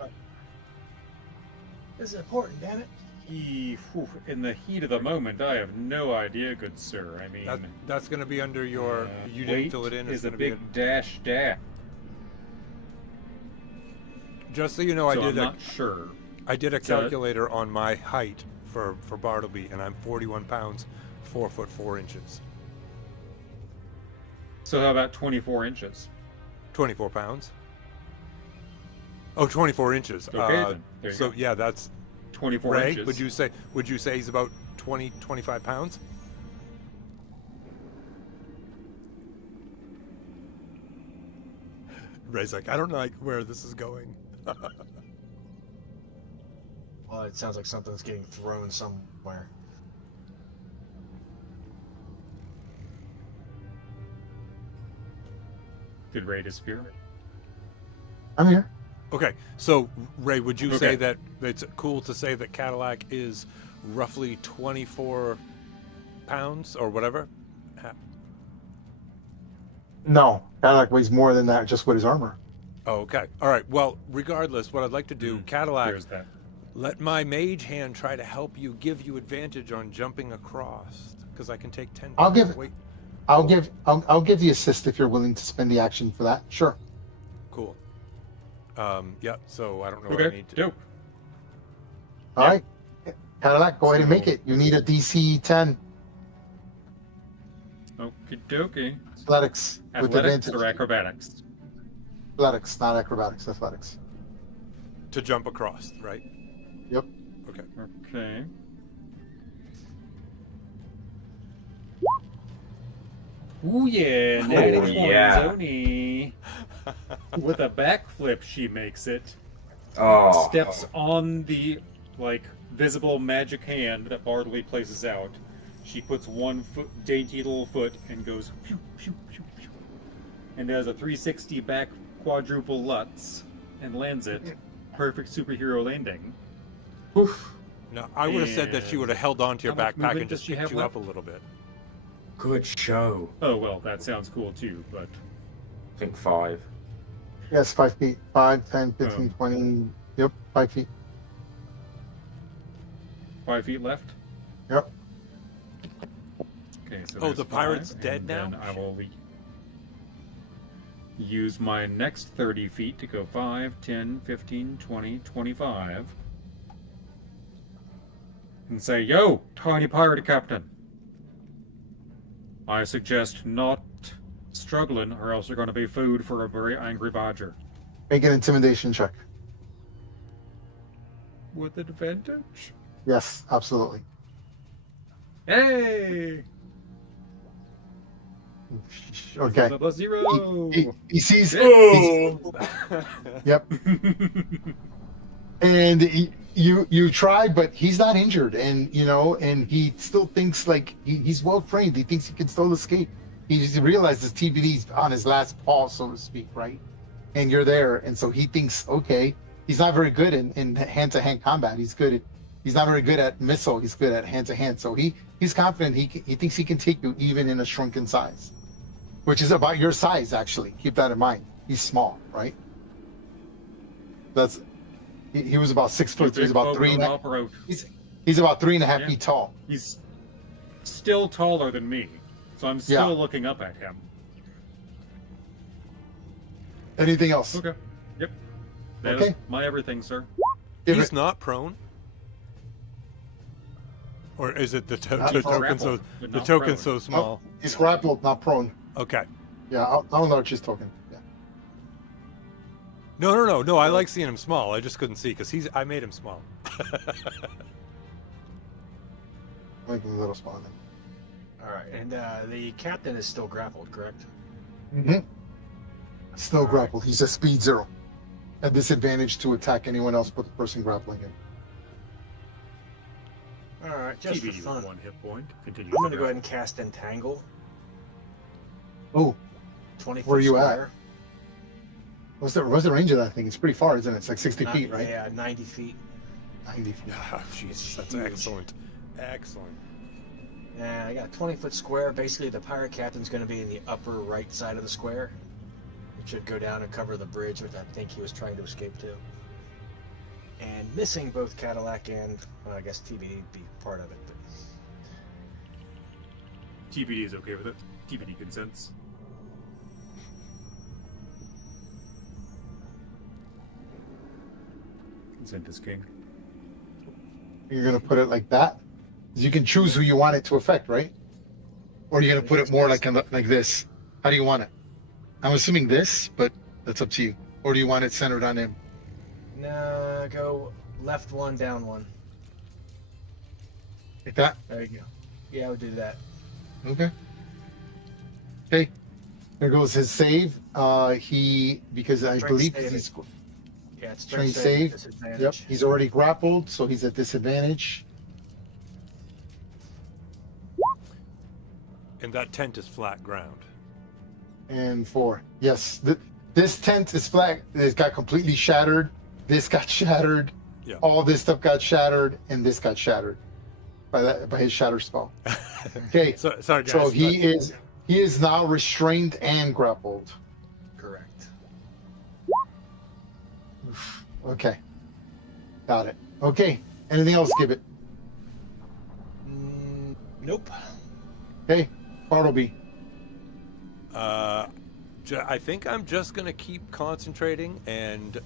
This is important, damn it. in the heat of the moment, I have no idea, good sir. I mean, that's going to be under your. You didn't weight fill it in. It's is a gonna be big dash dash. Just so you know, So I'm not sure. I did a calculator on my height for Bartleby, and I'm 41 pounds, 4 foot 4 inches. So how about 24 inches? 24 pounds. Oh, 24 inches. Okay, then. There you so go. yeah, that's 24 Ray. inches. Would you say he's about 25 pounds? Ray's like, I don't like where this is going. Well, it sounds like something's getting thrown somewhere. Did Ray disappear? I'm here. Okay, so Ray, would you say Okay. that it's cool to say that Cadillac is roughly 24 pounds or whatever? No, Cadillac weighs more than that just with his armor. Oh, okay. All right. Well, regardless, what I'd like to do, Cadillac, There's that. let my mage hand try to help you, give you advantage on jumping across, because I can take 10. I'll give- Wait, I'll give the assist if you're willing to spend the action for that. Sure. cool. Yeah. So I don't know what I Okay, need to. dope. All right. Cadillac, go ahead and make it. You need a DC 10 Okie dokie. athletics with Athletics advantage. or acrobatics? Athletics, not acrobatics. Athletics. To jump across, right? Yep. Okay. Okay. Ooh yeah, natty Oh, yeah. Tony. With a backflip, she makes it. Oh. Steps on the visible magic hand that Bartleby places out. She puts one foot, dainty little foot, and goes pew, pew, pew, pew, and does a 360 back quadruple Lutz and lands it. Perfect superhero landing. Oof. Now I would have said that she would have held on to your How much backpack movement and does just she picked have you left? up a little bit. Good show. Oh well, that sounds cool too. But I think 5. Yes, 5 feet. 5, 10, 15, 20. Yep, 5 feet. 5 feet left. Yep. Okay, so Oh, there's the pirate's 5, dead and now? Then I will use my next 30 feet to go 5, 10, 15, 20, 25. And say, yo, tiny pirate captain. I suggest not struggling, or else you're going to be food for a very angry badger. Make an intimidation check. With advantage? Yes, absolutely. Hey! Okay. Level 0! He sees. Oh! Yep. And you try, but he's not injured, and and he still thinks like he's well trained. He thinks he can still escape. He realizes TBD's on his last paw, so to speak, right? And you're there, and so he thinks, okay, he's not very good in hand-to-hand combat. He's not very good at missile. He's good at hand-to-hand. So he's confident. He thinks he can take you even in a shrunken size, which is about your size, actually. Keep that in mind. He's small, right? That's he was about 6 You foot. He's big about folk three. don't And a, operate. he's about 3.5 Yeah. feet tall. He's still taller than me, so I'm still Yeah. looking up at him. Anything else? Okay. Yep. That is Okay. my everything, sir. Give He's it- not prone. Or is it the, Not the prone. token Grappled, so but the not token prone. so Oh, small? he's grappled, not prone. Okay. Yeah, I'll enlarge his token. Yeah. No. I like seeing him small. I just couldn't see because I made him small. Make him a little smaller. All right, and the captain is still grappled, correct? Mm-hmm. Still grappled. He's a speed 0. At disadvantage to attack anyone else but the person grappling him. All right, just for TBD with fun, 1 hit point. Continue. I'm going to go ahead and cast Entangle. Oh, 20 Where foot you at? square. what's the range of that thing? It's pretty far, isn't it? It's like 60 Not- feet, right? Yeah, 90 feet. 90 feet. Oh, Jesus, that's Huge. excellent. Excellent. And I got a 20-foot square. Basically, the pirate captain's going to be in the upper right side of the square. It should go down and cover the bridge, which I think he was trying to escape to. And missing both Cadillac and, well, I guess TBD would be part of it. But TBD is okay with it. TBD consents. Consent is king. You're going to put it like that? 'Cause you can choose who you want it to affect, right? Or are you going to put it more like this? How do you want it? I'm assuming this, but that's up to you. Or do you want it centered on him? no, go left one, down one. Like that? There you go. Yeah, I would do that. Okay. Okay. There goes his save. Because I Strength believe saving. he's Yeah, it's Strength strength save. save. Disadvantage. Yep, he's already grappled, so he's at disadvantage. And that tent is flat ground. And 4. Yes, this tent is flat. It got completely shattered. This got shattered. Yeah. All this stuff got shattered, and this got shattered by his shatter spell. Okay, Sorry, guys. so he is now restrained and grappled. Correct. Okay, got it. Okay, anything else? Give it. Nope. Okay, Bartleby. I think I'm just going to keep concentrating and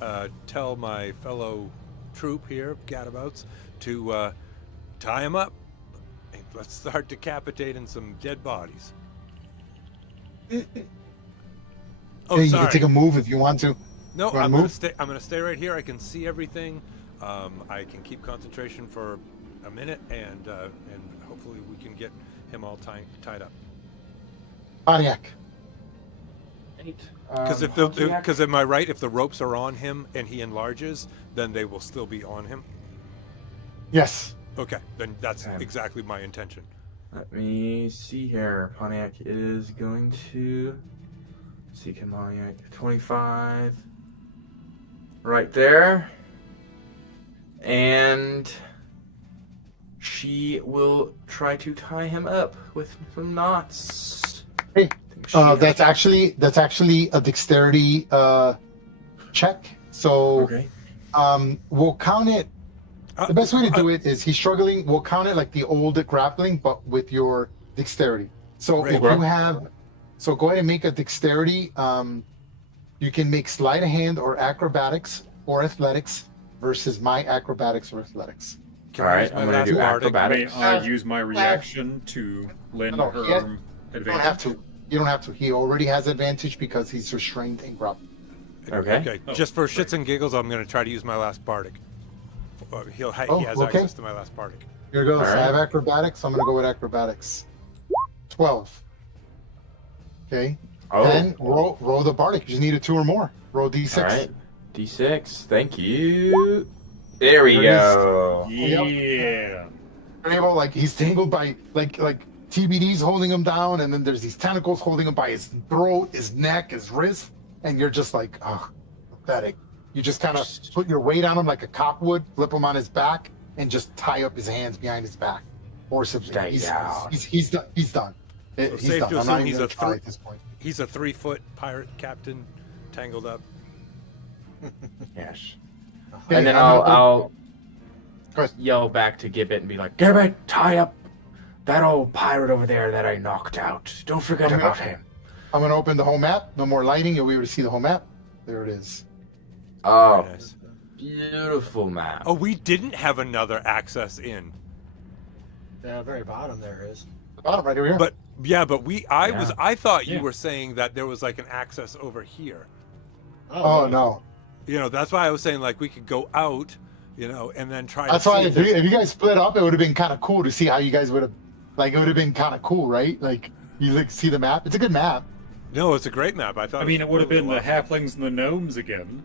tell my fellow troop here, Gadabouts, to tie him up. And let's start decapitating some dead bodies. Oh, Hey, you sorry. can take a move if you want to. No, wanna I'm gonna move? stay. I'm gonna stay right here. I can see everything. I can keep concentration for a minute, and hopefully we can get him all tied up. Pontiac. Because am I right? If the ropes are on him and he enlarges, then they will still be on him. Yes. Okay, then that's Okay. exactly my intention. Let me see here. Pontiac is going to seek him. Pontiac 25 right there, and she will try to tie him up with some knots. Hey, She has- that's actually a dexterity check. So okay. we'll count it. The best way to do it is he's struggling. We'll count it like the old grappling, but with your dexterity. So if Okay. you have, so go ahead and make a dexterity. You can make sleight of hand or acrobatics or athletics versus my acrobatics or athletics. Can All I right, use my I'm gonna last do bardic? May acrobatics. I use my reaction to lend No, her he had- You don't have advantage? to. You don't have to. He already has advantage because he's restrained and grappled. Okay. Okay, Oh, just for shits and giggles, I'm going to try to use my last bardic. He has okay. access to my last bardic. Here goes. All right. I have acrobatics. So I'm gonna go with acrobatics. 12. Okay. Oh, Then roll the bardic. You just need a 2 or more. Roll d6. all right. D6. Thank you. There we There it is. go. Yeah. You're able, like he's tangled by like TBD's holding him down, and then there's these tentacles holding him by his throat, his neck, his wrist, and you're just like, oh, pathetic. You just kind of put your weight on him like a cop would, flip him on his back, and just tie up his hands behind his back. Forcibly. Stay down. He's done. He's done. So He's safe done. to I'm not assume even he's gonna a try three- at this point. He's a 3-foot pirate captain, tangled up. Yes. Okay, And then I'm gonna- I'll Go ahead. yell back to Gibbet and be like, Gibbet, tie up that old pirate over there that I knocked out. Don't forget I'm gonna- about him. I'm going to open the whole map. No more lighting. You'll be able to see the whole map. There it is. Oh, Very nice. beautiful map. Oh, we didn't have another access in. Yeah, very bottom there is. The bottom right over here. But yeah, but I thought you Yeah. were saying that there was like an access over here. Oh, no. You know, that's why I was saying like we could go out, you know, and then try That's to why see if you guys split up, it would have been kind of cool to see how you guys would have, like, it would have been kind of cool, right? Like, you like see the map. It's a good map. No, it's a great map. I thought I mean, it would have really been the well. halflings and the gnomes again.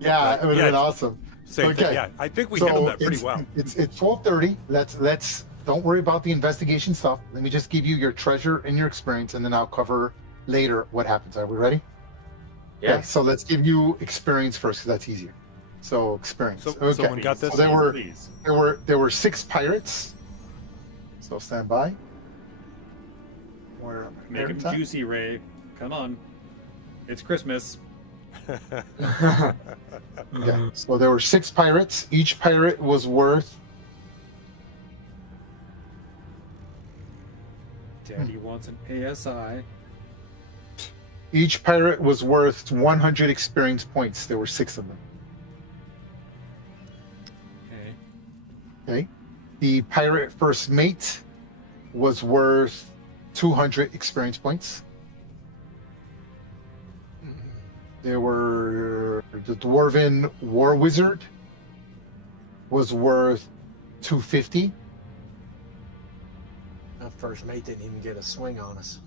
Yeah, it would have Yeah, been awesome. Same Okay. thing. Yeah, I think we handled that pretty well. It's 12:30. Let's don't worry about the investigation stuff. Let me just give you your treasure and your experience, and then I'll cover later what happens. Are we ready? Yeah. Okay, so let's give you experience first, because that's easier. So experience. So okay. someone got this? So there Please. were 6 pirates. So stand by. Where am I? Make them There. juicy, Ray. Come on. It's Christmas. Yeah. So there were 6 pirates. Each pirate was worth. Daddy wants an ASI. Each pirate was worth 100 experience points. There were 6 of them. Okay. Okay. The pirate first mate was worth 200 experience points. There were the dwarven war wizard was worth 250. That first mate didn't even get a swing on us.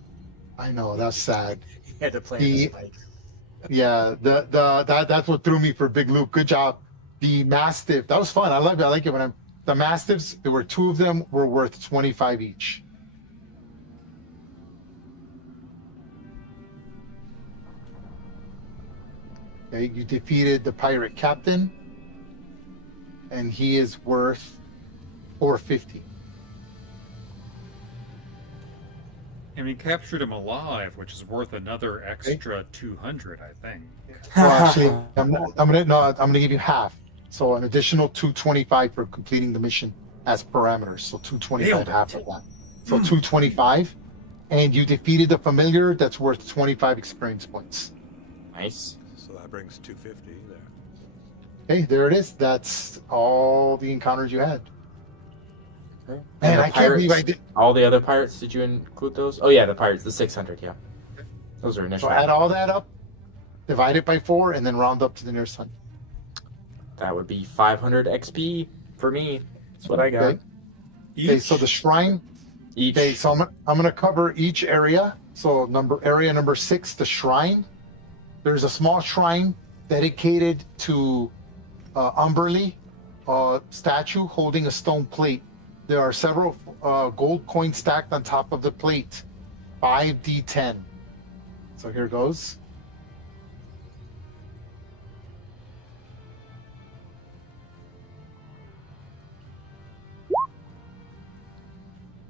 I know, that's sad. He had to play The- the spike. Yeah, that's what threw me for Big Luke. Good job. The mastiff, that was fun. I like it when I'm the mastiffs. There were 2 of them were worth 25 each. Okay, you defeated the pirate captain, and he is worth 450. And we captured him alive, which is worth another extra 200, I think. Well, actually, I'm gonna give you half. So an additional 225 for completing the mission as parameters. So 225, Nailed it. half of that. So 225, and you defeated the familiar. That's worth 25 experience points. Nice. So that brings 250 there. Okay, there it is. That's all the encounters you had. Okay. Man, the I can't believe I pirates- did. All the other pirates, did you include those? Oh, yeah, the pirates, the 600, yeah. Those are So initial. add all that up, divide it by 4, and then round up to the nearest 100. That would be 500 XP for me. That's what I got. Okay. Okay, so the shrine. Each. Okay, so I'm gonna cover each area. So area number 6, the shrine. There's a small shrine dedicated to Umberly statue holding a stone plate. There are several gold coins stacked on top of the plate. 5d10. So here goes.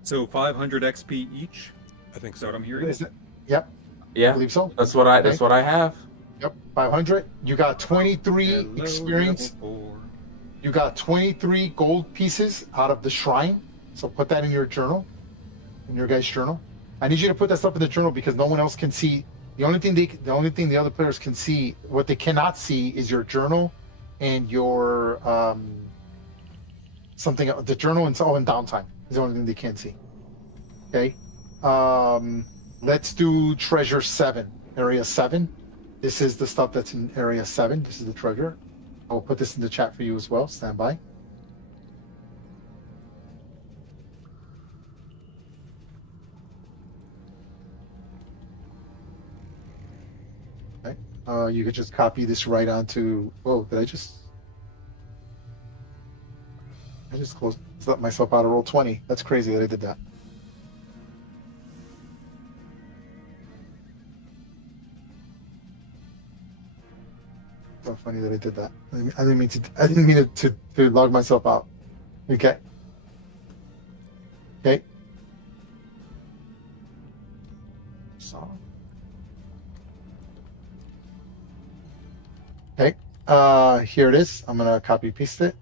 So 500 XP each? I think Is that what so. I'm hearing? Is it? Yep, I Yeah, believe so. that's what I have. Yep, 500. You got 23 Hello, experience. level 4. You got 23 gold pieces out of the shrine. So put that in your journal, in your guys' journal. I need you to put that stuff in the journal because no one else can see. The only thing the other players can see, what they cannot see, is your journal and your something. The journal and downtime is the only thing they can't see. Okay. Let's do treasure 7, area 7. This is the stuff that's in area 7. This is the treasure. I'll put this in the chat for you as well. Stand by. Okay. You could just copy this right onto. Oh, did I just closed let myself out of roll 20. That's crazy that I did that. So funny that I did that. I didn't mean to log myself out. Okay. Okay. So. Okay. Here it is. I'm gonna copy paste it.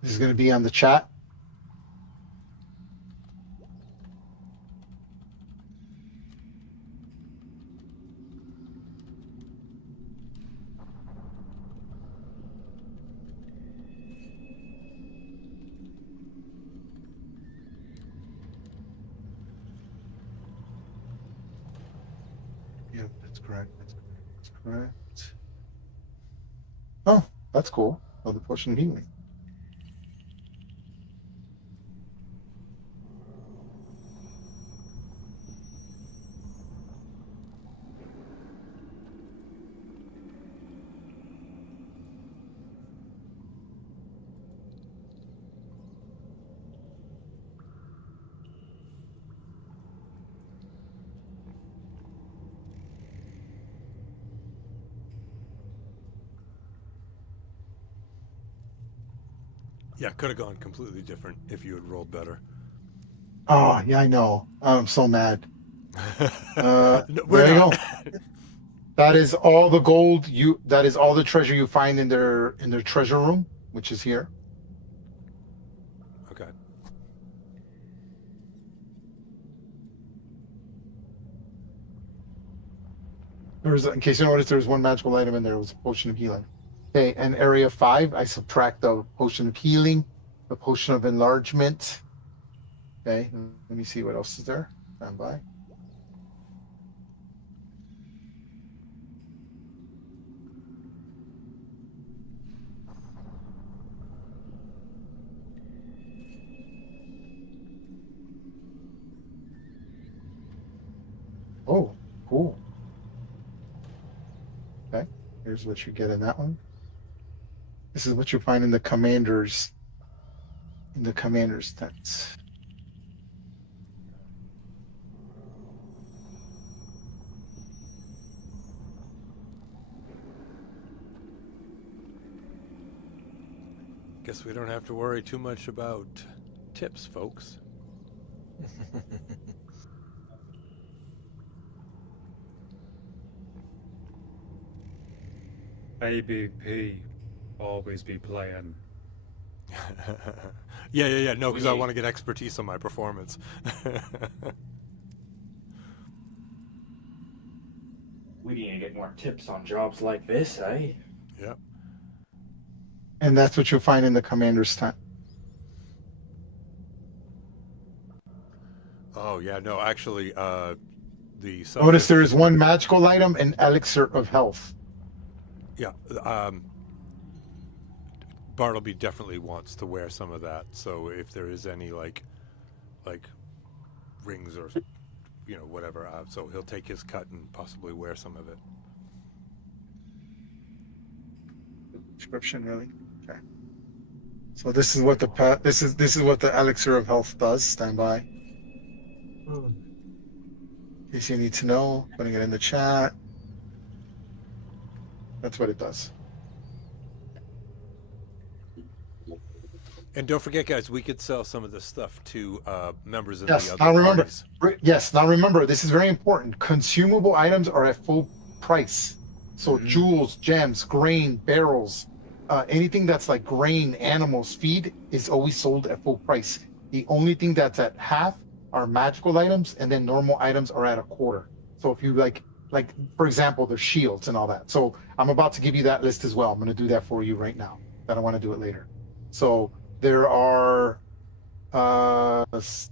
This is gonna be on the chat. Yeah, that's correct. That's correct. Oh, that's cool. Oh, the potion of healing. Yeah, could have gone completely different if you had rolled better. Oh, yeah, I know. I'm so mad. No, There you go. not. That is all the gold that is all the treasure you find in their treasure room, which is here. Okay. In case you noticed, there was one magical item in there. It was a potion of healing. Okay, and area 5, I subtract the potion of healing, the potion of enlargement. Okay, let me see what else is there. Stand by. Oh, cool. Okay, here's what you get in that one. This is what you find in the commander's tent. Guess we don't have to worry too much about tips, folks. ABP, always be playing. Yeah. No, because I want to get expertise on my performance. We need to get more tips on jobs like this, eh? Yep. And that's what you'll find in the commander's tent. Oh yeah, no, actually, the Notice there is one magical item, an elixir of health. Yeah, Bartleby definitely wants to wear some of that. So if there is any like rings or whatever, so he'll take his cut and possibly wear some of it. Description, really? Okay. So this is what this is what the elixir of health does. Stand by. In case you need to know, putting it in the chat. That's what it does. And don't forget, guys, we could sell some of this stuff to members of Yes, the now other remember. parties. Yes, now remember, this is very important. Consumable items are at full price. So jewels, gems, grain, barrels, anything that's like grain, animals, feed is always sold at full price. The only thing that's at half are magical items, and then normal items are at a quarter. So if you like for example, the shields and all that. So I'm about to give you that list as well. I'm going to do that for you right now. I don't want to do it later. So there are 6,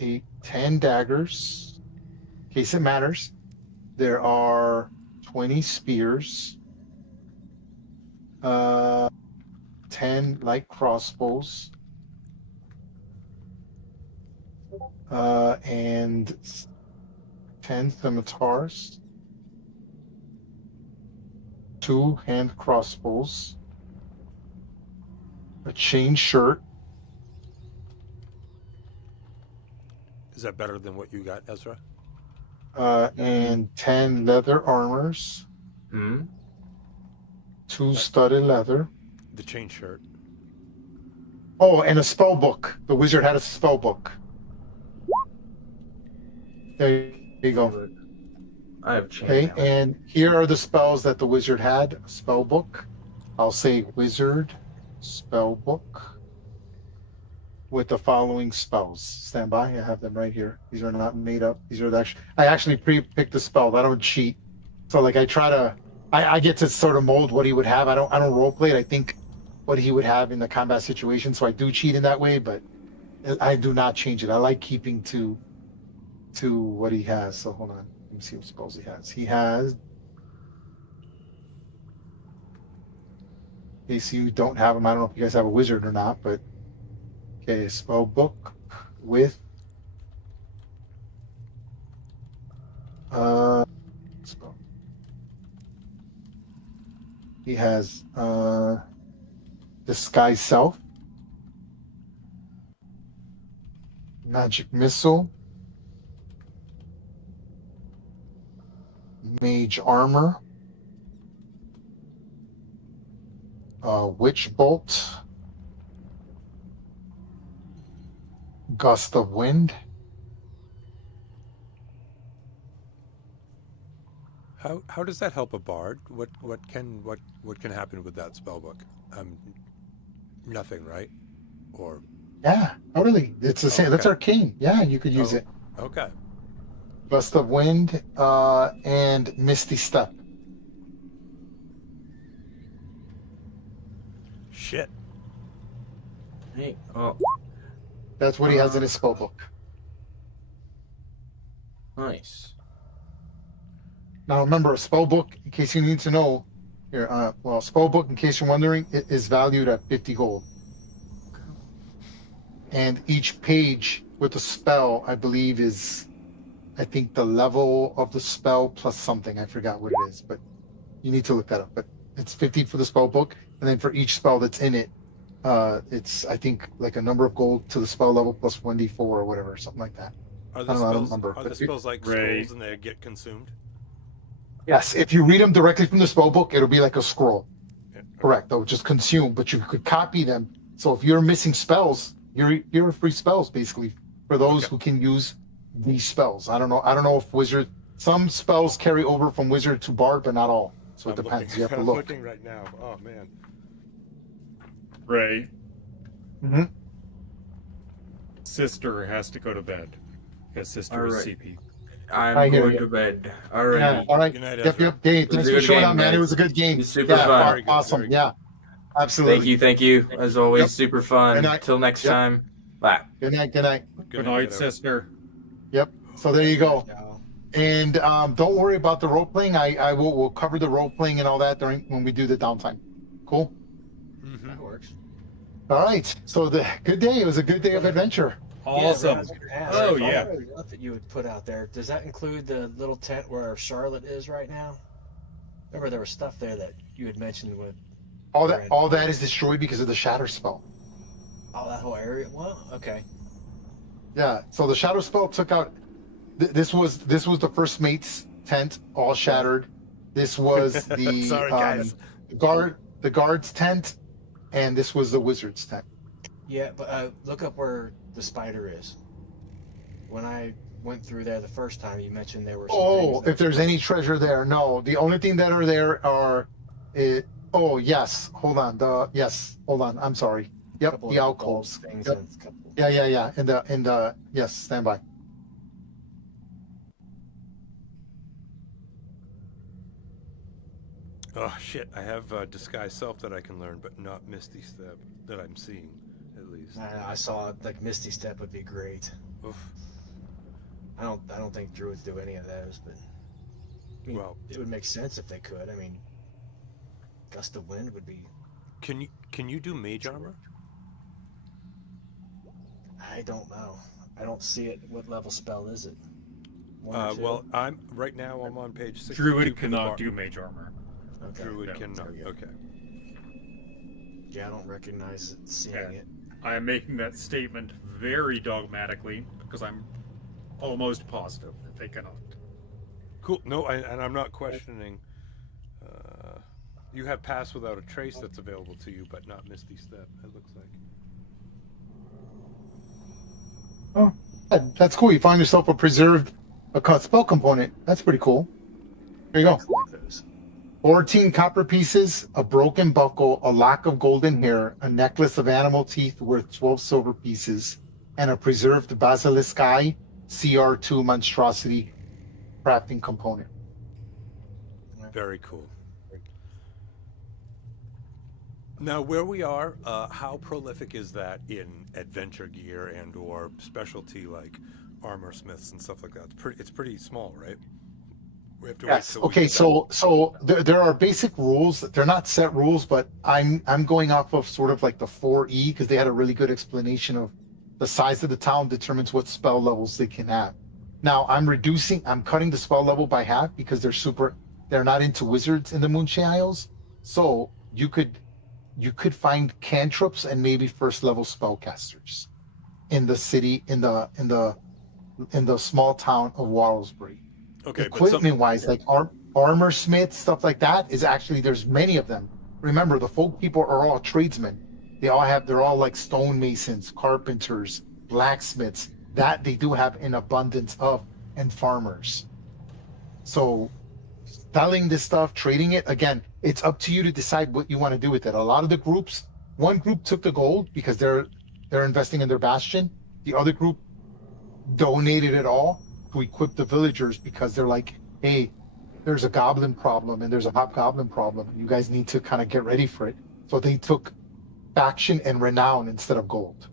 8, 10 daggers, in case it matters. There are 20 spears, 10 light crossbows, and 10 scimitars, 2 hand crossbows, a chain shirt. Is that better than what you got, Ezra? And 10 leather armors, 2 studded leather. The chain shirt. Oh, and a spell book. The wizard had a spell book. There you go. I have chain Okay, mail. and here are the spells that the wizard had. Spell book. I'll say wizard spell book with the following spells. Stand by. I have them right here. These are not made up. These are actually I actually pre-picked the spell. I don't cheat. So like I try to I get to sort of mold what he would have. I don't role play it. I think what he would have in the combat situation. So I do cheat in that way, but I do not change it. I like keeping to what he has. So hold on. Let me see what spells he has. He has. In case you don't have them, I don't know if you guys have a wizard or not, but okay, spell book with spell. He has disguise self, magic missile, mage armor, witch bolt, gust of wind. How does that help a bard? What can happen with that spell book? Nothing, right? Or Yeah, totally. It's the same. okay. That's arcane. Yeah, you could use it. Okay. Gust of wind and misty step. Shit. Hey, oh, That's what he has in his spell book. nice. Now remember, a spell book, in case you need to know, here, spell book, in case you're wondering, it is valued at 50 gold. And each page with the spell, I believe, is, I think, the level of the spell plus something. I forgot what it is, but you need to look that up. But it's 50 for the spell book, and then for each spell that's in it, it's, I think, like a number of gold to the spell level plus 1d4 or whatever, something like that. Are I the don't know, I don't spells remember, are but the spells like Right. scrolls and they get consumed? Yes, if you read them directly from the spell book, it'll be like a scroll. Yeah. Correct. They'll just consume, but you could copy them. So if you're missing spells, you're free spells basically for those Okay. who can use these spells. I don't know if wizard, some spells carry over from wizard to bard, but not all. So it I'm depends. looking, You have to I'm look. looking right now. Oh man. Ray, hmm sister has to go to bed because sister is Alright. CP. I'm I hear going you. to bed. Yeah. Alrighty. All right. Good night, Yep. Ezra. Yep. Hey, was thanks a for good showing game, up, man. guys. It was a good game. It's super Yeah. fun. Very good, Awesome. very good. Yeah. Absolutely. Thank you. As always, Yep. super fun. Good night. Till next Yep. time. Bye. Good night. Good night. Good night, kiddo. sister. Yep. So there you go. Now, And don't worry about the role playing. We'll cover the role playing and all that during when we do the downtime. Cool. Mhm. that works. All right. So good day. It was a good day of adventure. Awesome. Yeah, I was gonna ask, Oh, all yeah. the stuff that you would put out there, does that include the little tent where Charlotte is right now? Remember there was stuff there that you had mentioned with All that is destroyed because of the shatter spell. that whole area. Well, okay. Yeah. So the shadow spell took out. This was the first mate's tent, all shattered. This was the Sorry, guys. the guard's tent, and this was the wizard's tent. Yeah, but look up where the spider is. When I went through there the first time, you mentioned there were some things that- If there's any treasure there, no. The only thing that are there are, yes. Hold on. Hold on. I'm sorry. Yep, couple the of alcoves. things Yep. and a couple. Yeah. In the yes. Stand by. Oh shit! I have disguise self that I can learn, but not Misty Step that I'm seeing, at least. I saw like Misty Step would be great. Oof. I don't think druids do any of those, but I mean, Well, it would make sense if they could. I mean, gust of wind would be. can you do mage armor? I don't know. I don't see it. What level spell is it? One or two? Well, I'm on page 62. Druid for the cannot bar- do mage armor. okay. Druid No, cannot. there we go. Okay. Yeah, I don't recognize it, seeing Yeah. it. I am making that statement very dogmatically because I'm almost positive that they cannot. Cool. No, and I'm not questioning. You have Pass Without a Trace that's available to you, but not Misty Step. It looks like. That's cool. You find yourself a preserved spell component. That's pretty cool. There you I go. collect those. 14 copper pieces, a broken buckle, a lock of golden hair, a necklace of animal teeth worth 12 silver pieces, and a preserved basilisk eye CR2 monstrosity crafting component. Very cool. Now, where we are, how prolific is that in adventure gear and or specialty like armor smiths and stuff like that? It's pretty small, right? We have to wait Yes. till we Okay. get So there are basic rules. They're not set rules, but I'm going off of sort of like the 4E because they had a really good explanation of the size of the town determines what spell levels they can have. Now I'm cutting the spell level by half because they're not into wizards in the Moonshine Isles. So you could find cantrips and maybe first level spellcasters in the city in the small town of Wattlesbury. that. Okay, but Equipment wise, like armor smith, stuff like that, is actually there's many of them. Remember, the folk people are all tradesmen. They're all like stonemasons, carpenters, blacksmiths. That they do have an abundance of, and farmers. So selling this stuff, trading it, again, it's up to you to decide what you want to do with it. A lot of the groups, one group took the gold because they're investing in their bastion. The other group donated it all to equip the villagers because they're like, hey, there's a goblin problem and there's a hobgoblin problem. You guys need to kind of get ready for it. So they took faction and renown instead of gold.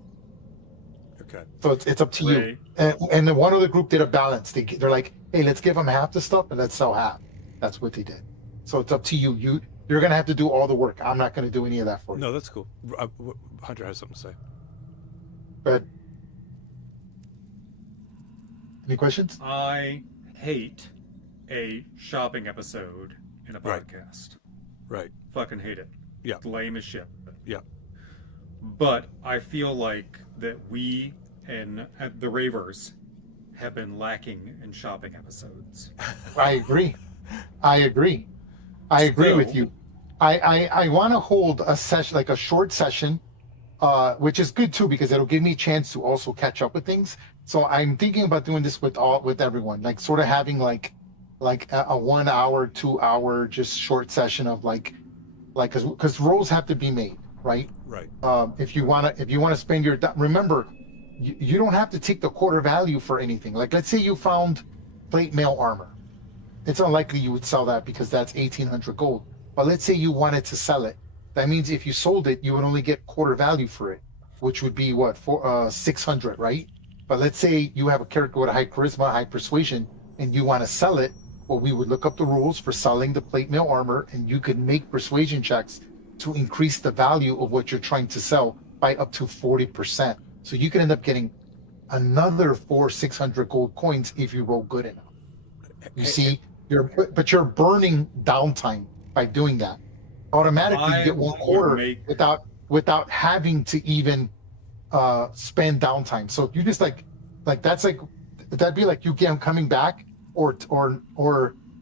okay. So it's up to you. Right. And then one other group did a balance. They're like, hey, let's give them half the stuff and let's sell half. That's what they did. So it's up to you. You're gonna have to do all the work. I'm not gonna do any of that for you. No, that's cool. Hunter has something to say. But any questions? I hate a shopping episode in a Right. podcast. Right. Fucking hate it. Yeah. Lame as shit. Yeah. But I feel like that we and the Reyverse have been lacking in shopping episodes. I agree. I agree with So- you. I want to hold a session, like a short session, which is good too because it'll give me a chance to also catch up with things. So I'm thinking about doing this with everyone, like sort of having like a 1 hour, 2 hour just short session of like because rolls have to be made, right? Right. If you wanna spend your remember, you don't have to take the quarter value for anything. Like let's say you found plate mail armor. It's unlikely you would sell that because that's 1,800 gold. But let's say you wanted to sell it. That means if you sold it, you would only get quarter value for it, which would be what, 600, right? But let's say you have a character with a high charisma, high persuasion, and you want to sell it. Well, we would look up the rules for selling the plate mail armor, and you could make persuasion checks to increase the value of what you're trying to sell by up to 40%. So you could end up getting another 600 gold coins if you roll good enough. You see, you're burning downtime by doing that. Automatically, you get 1/4 without having to even spend downtime. So if you just like that'd be like you coming back or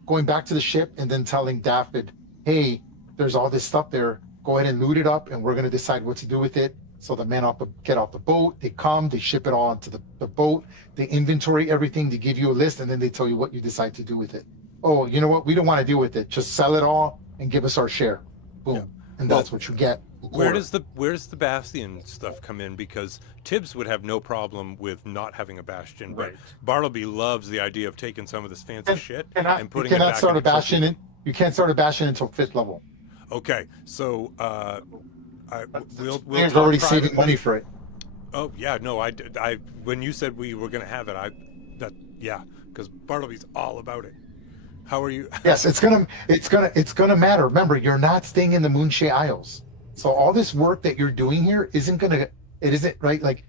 going back to the ship and then telling Daphid, hey, there's all this stuff there. Go ahead and loot it up, and we're going to decide what to do with it. So the men get off the boat. They come, they ship it all onto the boat. They inventory everything. They give you a list, and then they tell you what you decide to do with it. Oh, you know what? We don't want to deal with it. Just sell it all and give us our share. Boom, Yeah. and that's what you get. Where does the Bastion stuff come in? Because Tibbs would have no problem with not having a Bastion, but Right. Bartleby loves the idea of taking some of this fancy shit Cannot- and putting you it cannot back start in a bastion. You can't start a bastion until 5th level. Okay, so we'll We're talk already private- saving money for it. Oh yeah, no, I when you said we were gonna have it, because Bartleby's all about it. How are you? Yes, it's gonna matter. Remember, you're not staying in the Moonshade Isles, so all this work that you're doing here it isn't right. Like,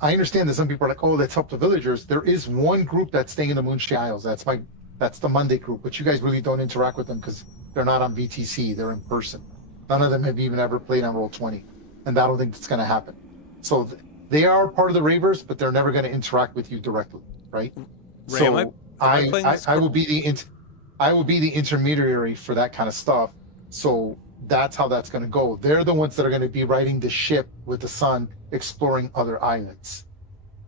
I understand that some people are like, oh, let's help the villagers. There is one group that's staying in the Moonshade Isles. That's the Monday group, but you guys really don't interact with them because they're not on VTC. They're in person. None of them have even ever played on Roll20, and I don't think it's going to happen. So they are part of the Reyverse, but they're never going to interact with you directly, right? Ray, So am I playing this I will be the intermediary for that kind of stuff. So that's how that's going to go. They're the ones that are going to be riding the ship with the sun, exploring other islands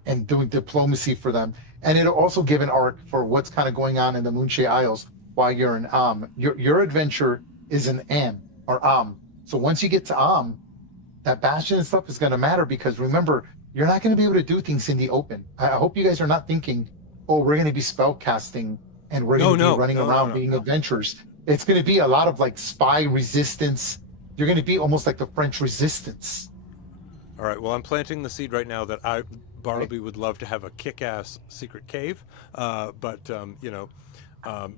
and doing diplomacy for them. And it'll also give an arc for what's kind of going on in the Moonshade Isles while you're in Your adventure is an M or So once you get to that bastion and stuff is going to matter because remember, you're not going to be able to do things in the open. I hope you guys are not thinking, oh, we're going to be spell casting and we're going to be running around being adventurers. It's going to be a lot of like spy resistance. You're going to be almost like the French resistance. All right. Well, I'm planting the seed right now that Bartleby would love to have a kick-ass secret cave, but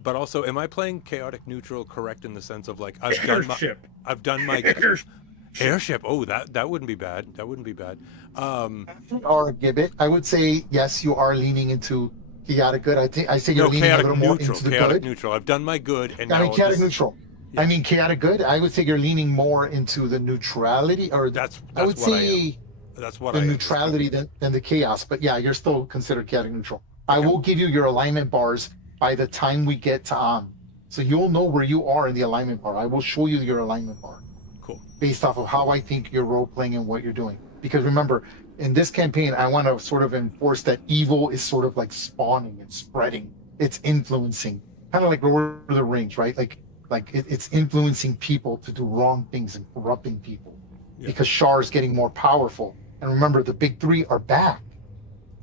but also, am I playing chaotic neutral correct in the sense of like I've done my airship? Oh, that wouldn't be bad. That wouldn't be bad. Or Gibbet, I would say yes. You are leaning into chaotic good. I say you're leaning a little more into the chaotic good. neutral. I've done my good, and I mean chaotic neutral. Yeah. I mean chaotic good. I would say you're leaning more into the neutrality, or I would say that's what the neutrality than the chaos. But yeah, you're still considered chaotic neutral. Okay. I will give you your alignment bars by the time we get to so you'll know where you are in the alignment bar. I will show you your alignment bar. Cool. Based off of how I think you're role playing and what you're doing. Because remember, in this campaign, I want to sort of enforce that evil is sort of like spawning and spreading. It's influencing, kind of like Lord of the Rings, right? It's influencing people to do wrong things and corrupting people. Yeah. Because Shar is getting more powerful. And remember, the big three are back,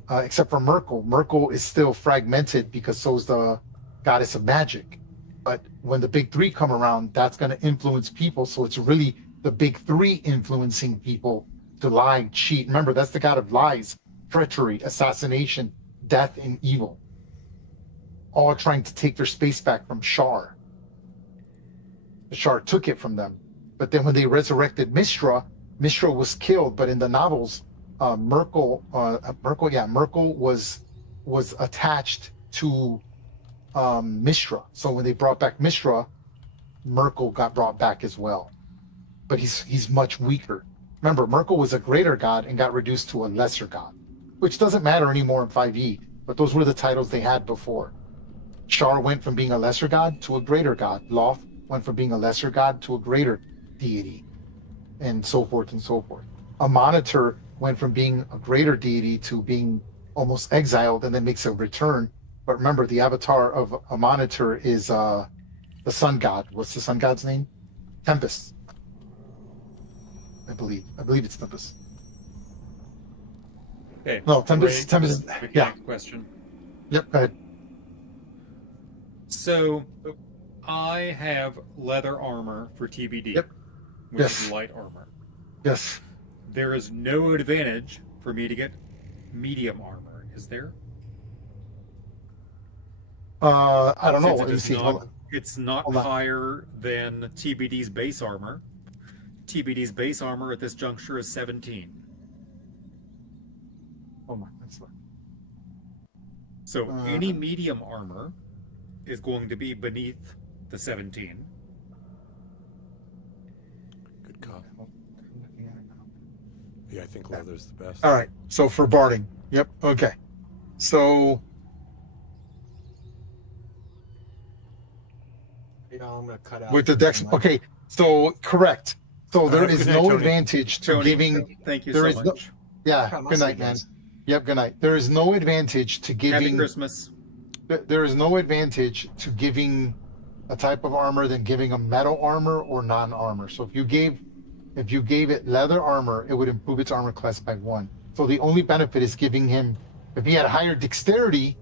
except for Merkel. Merkel is still fragmented because so is the goddess of magic. But when the big three come around, that's going to influence people. So it's really the big three influencing people to lie, cheat. Remember, that's the god of lies, treachery, assassination, death, and evil. All trying to take their space back from Shar. Shar took it from them. But then when they resurrected Mistra was killed. But in the novels, Merkel was attached to Mistra. So when they brought back Mistra, Merkel got brought back as well. But he's much weaker. Remember, Merkel was a greater god and got reduced to a lesser god, which doesn't matter anymore in 5e, but those were the titles they had before. Shar went from being a lesser god to a greater god. Loth went from being a lesser god to a greater deity, and so forth and so forth. A monitor went from being a greater deity to being almost exiled and then makes a return. But remember, the avatar of a monitor is the sun god. What's the sun god's name? Tempest. I believe it's Tempest. Okay. No, Tempest. Yeah. Question. Yep. Go ahead. So, I have leather armor for TBD. Yep. Which is light armor. Yes. There is no advantage for me to get medium armor, is there? I don't know. It's not higher than TBD's base armor. TBD's base armor at this juncture is 17. Oh my, that's fine. So any medium armor is going to be beneath the 17. Good call. Yeah, I think leather's the best. All right. So for barding. Yep. Okay. So. I'm going to cut out. With the dex. Okay. So correct. So there is no advantage to giving. Thank you so much. Yeah. Good night, man. Yep. Good night. There is no advantage to giving. Happy Christmas. There is no advantage to giving a type of armor than giving a metal armor or non-armor. So if you gave it leather armor, it would improve its armor class by 1. So the only benefit is giving him. If he had a higher dexterity,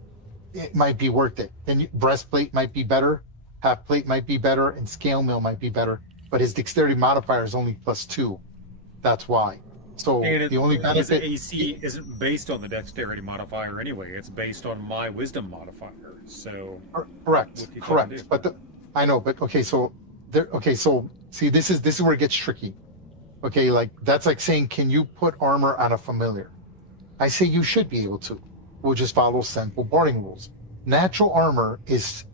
it might be worth it. Then breastplate might be better, half plate might be better, and scale mail might be better. But his dexterity modifier is only +2. That's why. So the only benefit. His AC isn't based on the dexterity modifier anyway. It's based on my wisdom modifier. So correct. But I know. But okay. So there. Okay. So see, this is where it gets tricky. Okay, like that's like saying, can you put armor on a familiar? I say you should be able to. We'll just follow simple barding rules. Natural armor is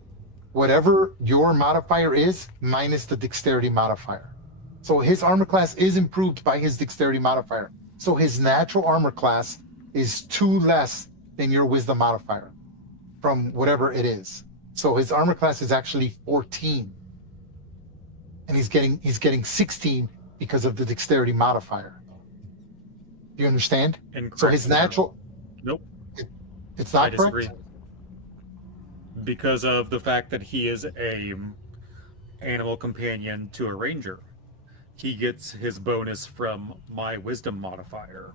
whatever your modifier is minus the dexterity modifier. So his armor class is improved by his dexterity modifier. So his natural armor class is 2 less than your wisdom modifier from whatever it is. So his armor class is actually 14. And he's getting 16 because of the dexterity modifier. Do you understand? Incorrect. So his natural. Nope. It's not I disagree. correct. because of the fact that he is a animal companion to a ranger. He gets his bonus from my wisdom modifier.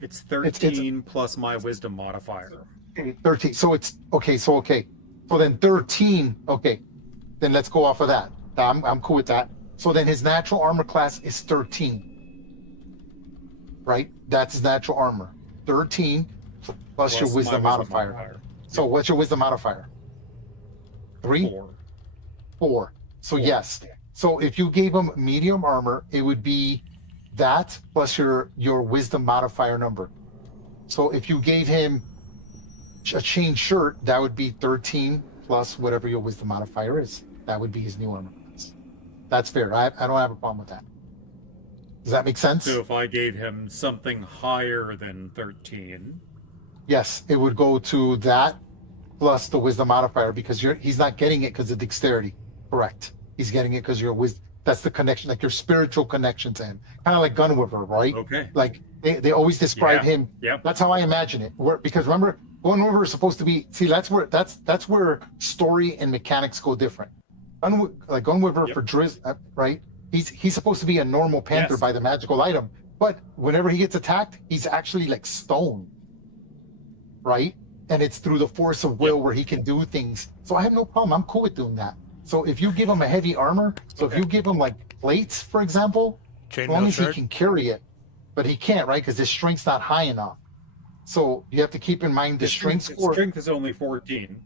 It's 13 plus my wisdom modifier. 13. So it's okay. So then 13. Okay, then let's go off of that. I'm cool with that. So then his natural armor class is 13. Right? That's his natural armor. 13 plus your wisdom modifier. So what's your wisdom modifier? 3? 4. So yes. So if you gave him medium armor, it would be that plus your wisdom modifier number. So if you gave him a chain shirt, that would be 13 plus whatever your wisdom modifier is. That would be his new armor class. That's fair. I don't have a problem with that. Does that make sense? So if I gave him something higher than 13... Yes, it would go to that plus the wisdom modifier because he's not getting it because of dexterity. Correct. He's getting it because your wisdom. That's the connection, like your spiritual connection to him. Kind of like Gunwiver, right? Okay. Like they always describe him. Yep. That's how I imagine it. Because remember, Gunwiver is supposed to be. See, that's where story and mechanics go different. Like Gunwiver for Driz, right? He's supposed to be a normal panther by the magical item, but whenever he gets attacked, he's actually like stone. Right? And it's through the force of will where he can do things. So I have no problem. I'm cool with doing that. So if you give him a heavy armor, if you give him like plates, for example, as long as he can carry it, but he can't, right? Because his strength's not high enough. So you have to keep in mind the strength score. Strength is only 14.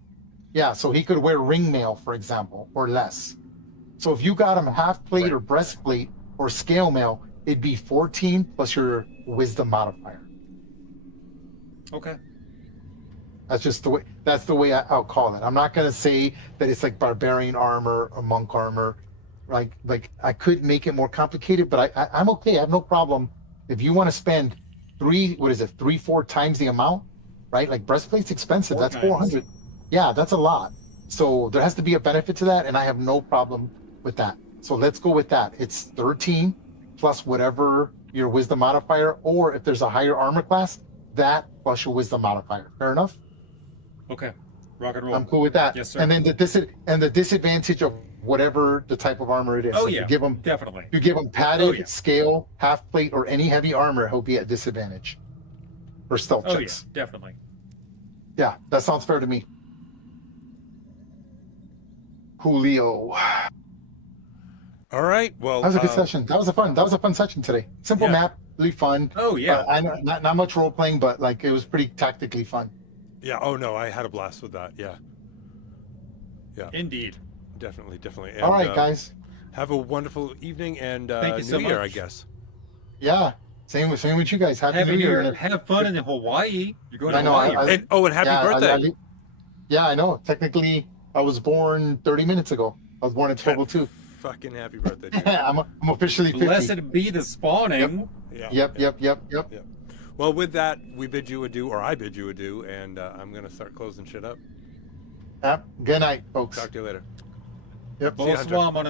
Yeah, so he could wear ring mail, for example, or less. So if you got him half plate or breastplate or scale mail, it'd be 14 plus your wisdom modifier. Okay. That's just the way. That's the way I'll call it. I'm not gonna say that it's like barbarian armor or monk armor. Like I could make it more complicated, but I'm okay. I have no problem if you want to spend 3-4 times the amount, right? Like breastplate's expensive. That's 400. Yeah, that's a lot. So there has to be a benefit to that, and I have no problem with that. So let's go with that. It's 13 plus whatever your wisdom modifier, or if there's a higher armor class, that plus your wisdom modifier. Fair enough? Okay. Rock and roll. I'm cool with that. Yes, sir. And then the disadvantage of whatever the type of armor it is. Oh, If yeah. you give him, Definitely. you give him padded, scale, half plate, or any heavy armor, he'll be at disadvantage for stealth Oh, checks. yeah. Definitely. Yeah, that sounds fair to me. Julio. All right. Well, That was a good session. That was a fun session today. Simple map, really fun. Oh, yeah. I know not much role playing, but like it was pretty tactically fun. yeah. Oh no, I had a blast with that. Yeah. Indeed. Definitely. And, All right, guys. Have a wonderful evening and Thank you New so Year, much. I guess. Yeah, same with you guys. Happy New Year. Have fun in Hawaii. You're going to I know, Hawaii. And happy birthday. Yeah, I know. Technically, I was born 30 minutes ago. I was born in 1202. Fucking happy birthday, dude. I'm officially 50. Blessed be the spawning. Yeah. Yep. Well, with that, we bid you adieu, or I bid you adieu, and I'm going to start closing shit up. Good night, folks. Talk to you later. Yep. See ya, Hunter. Bonsoir, mon ami.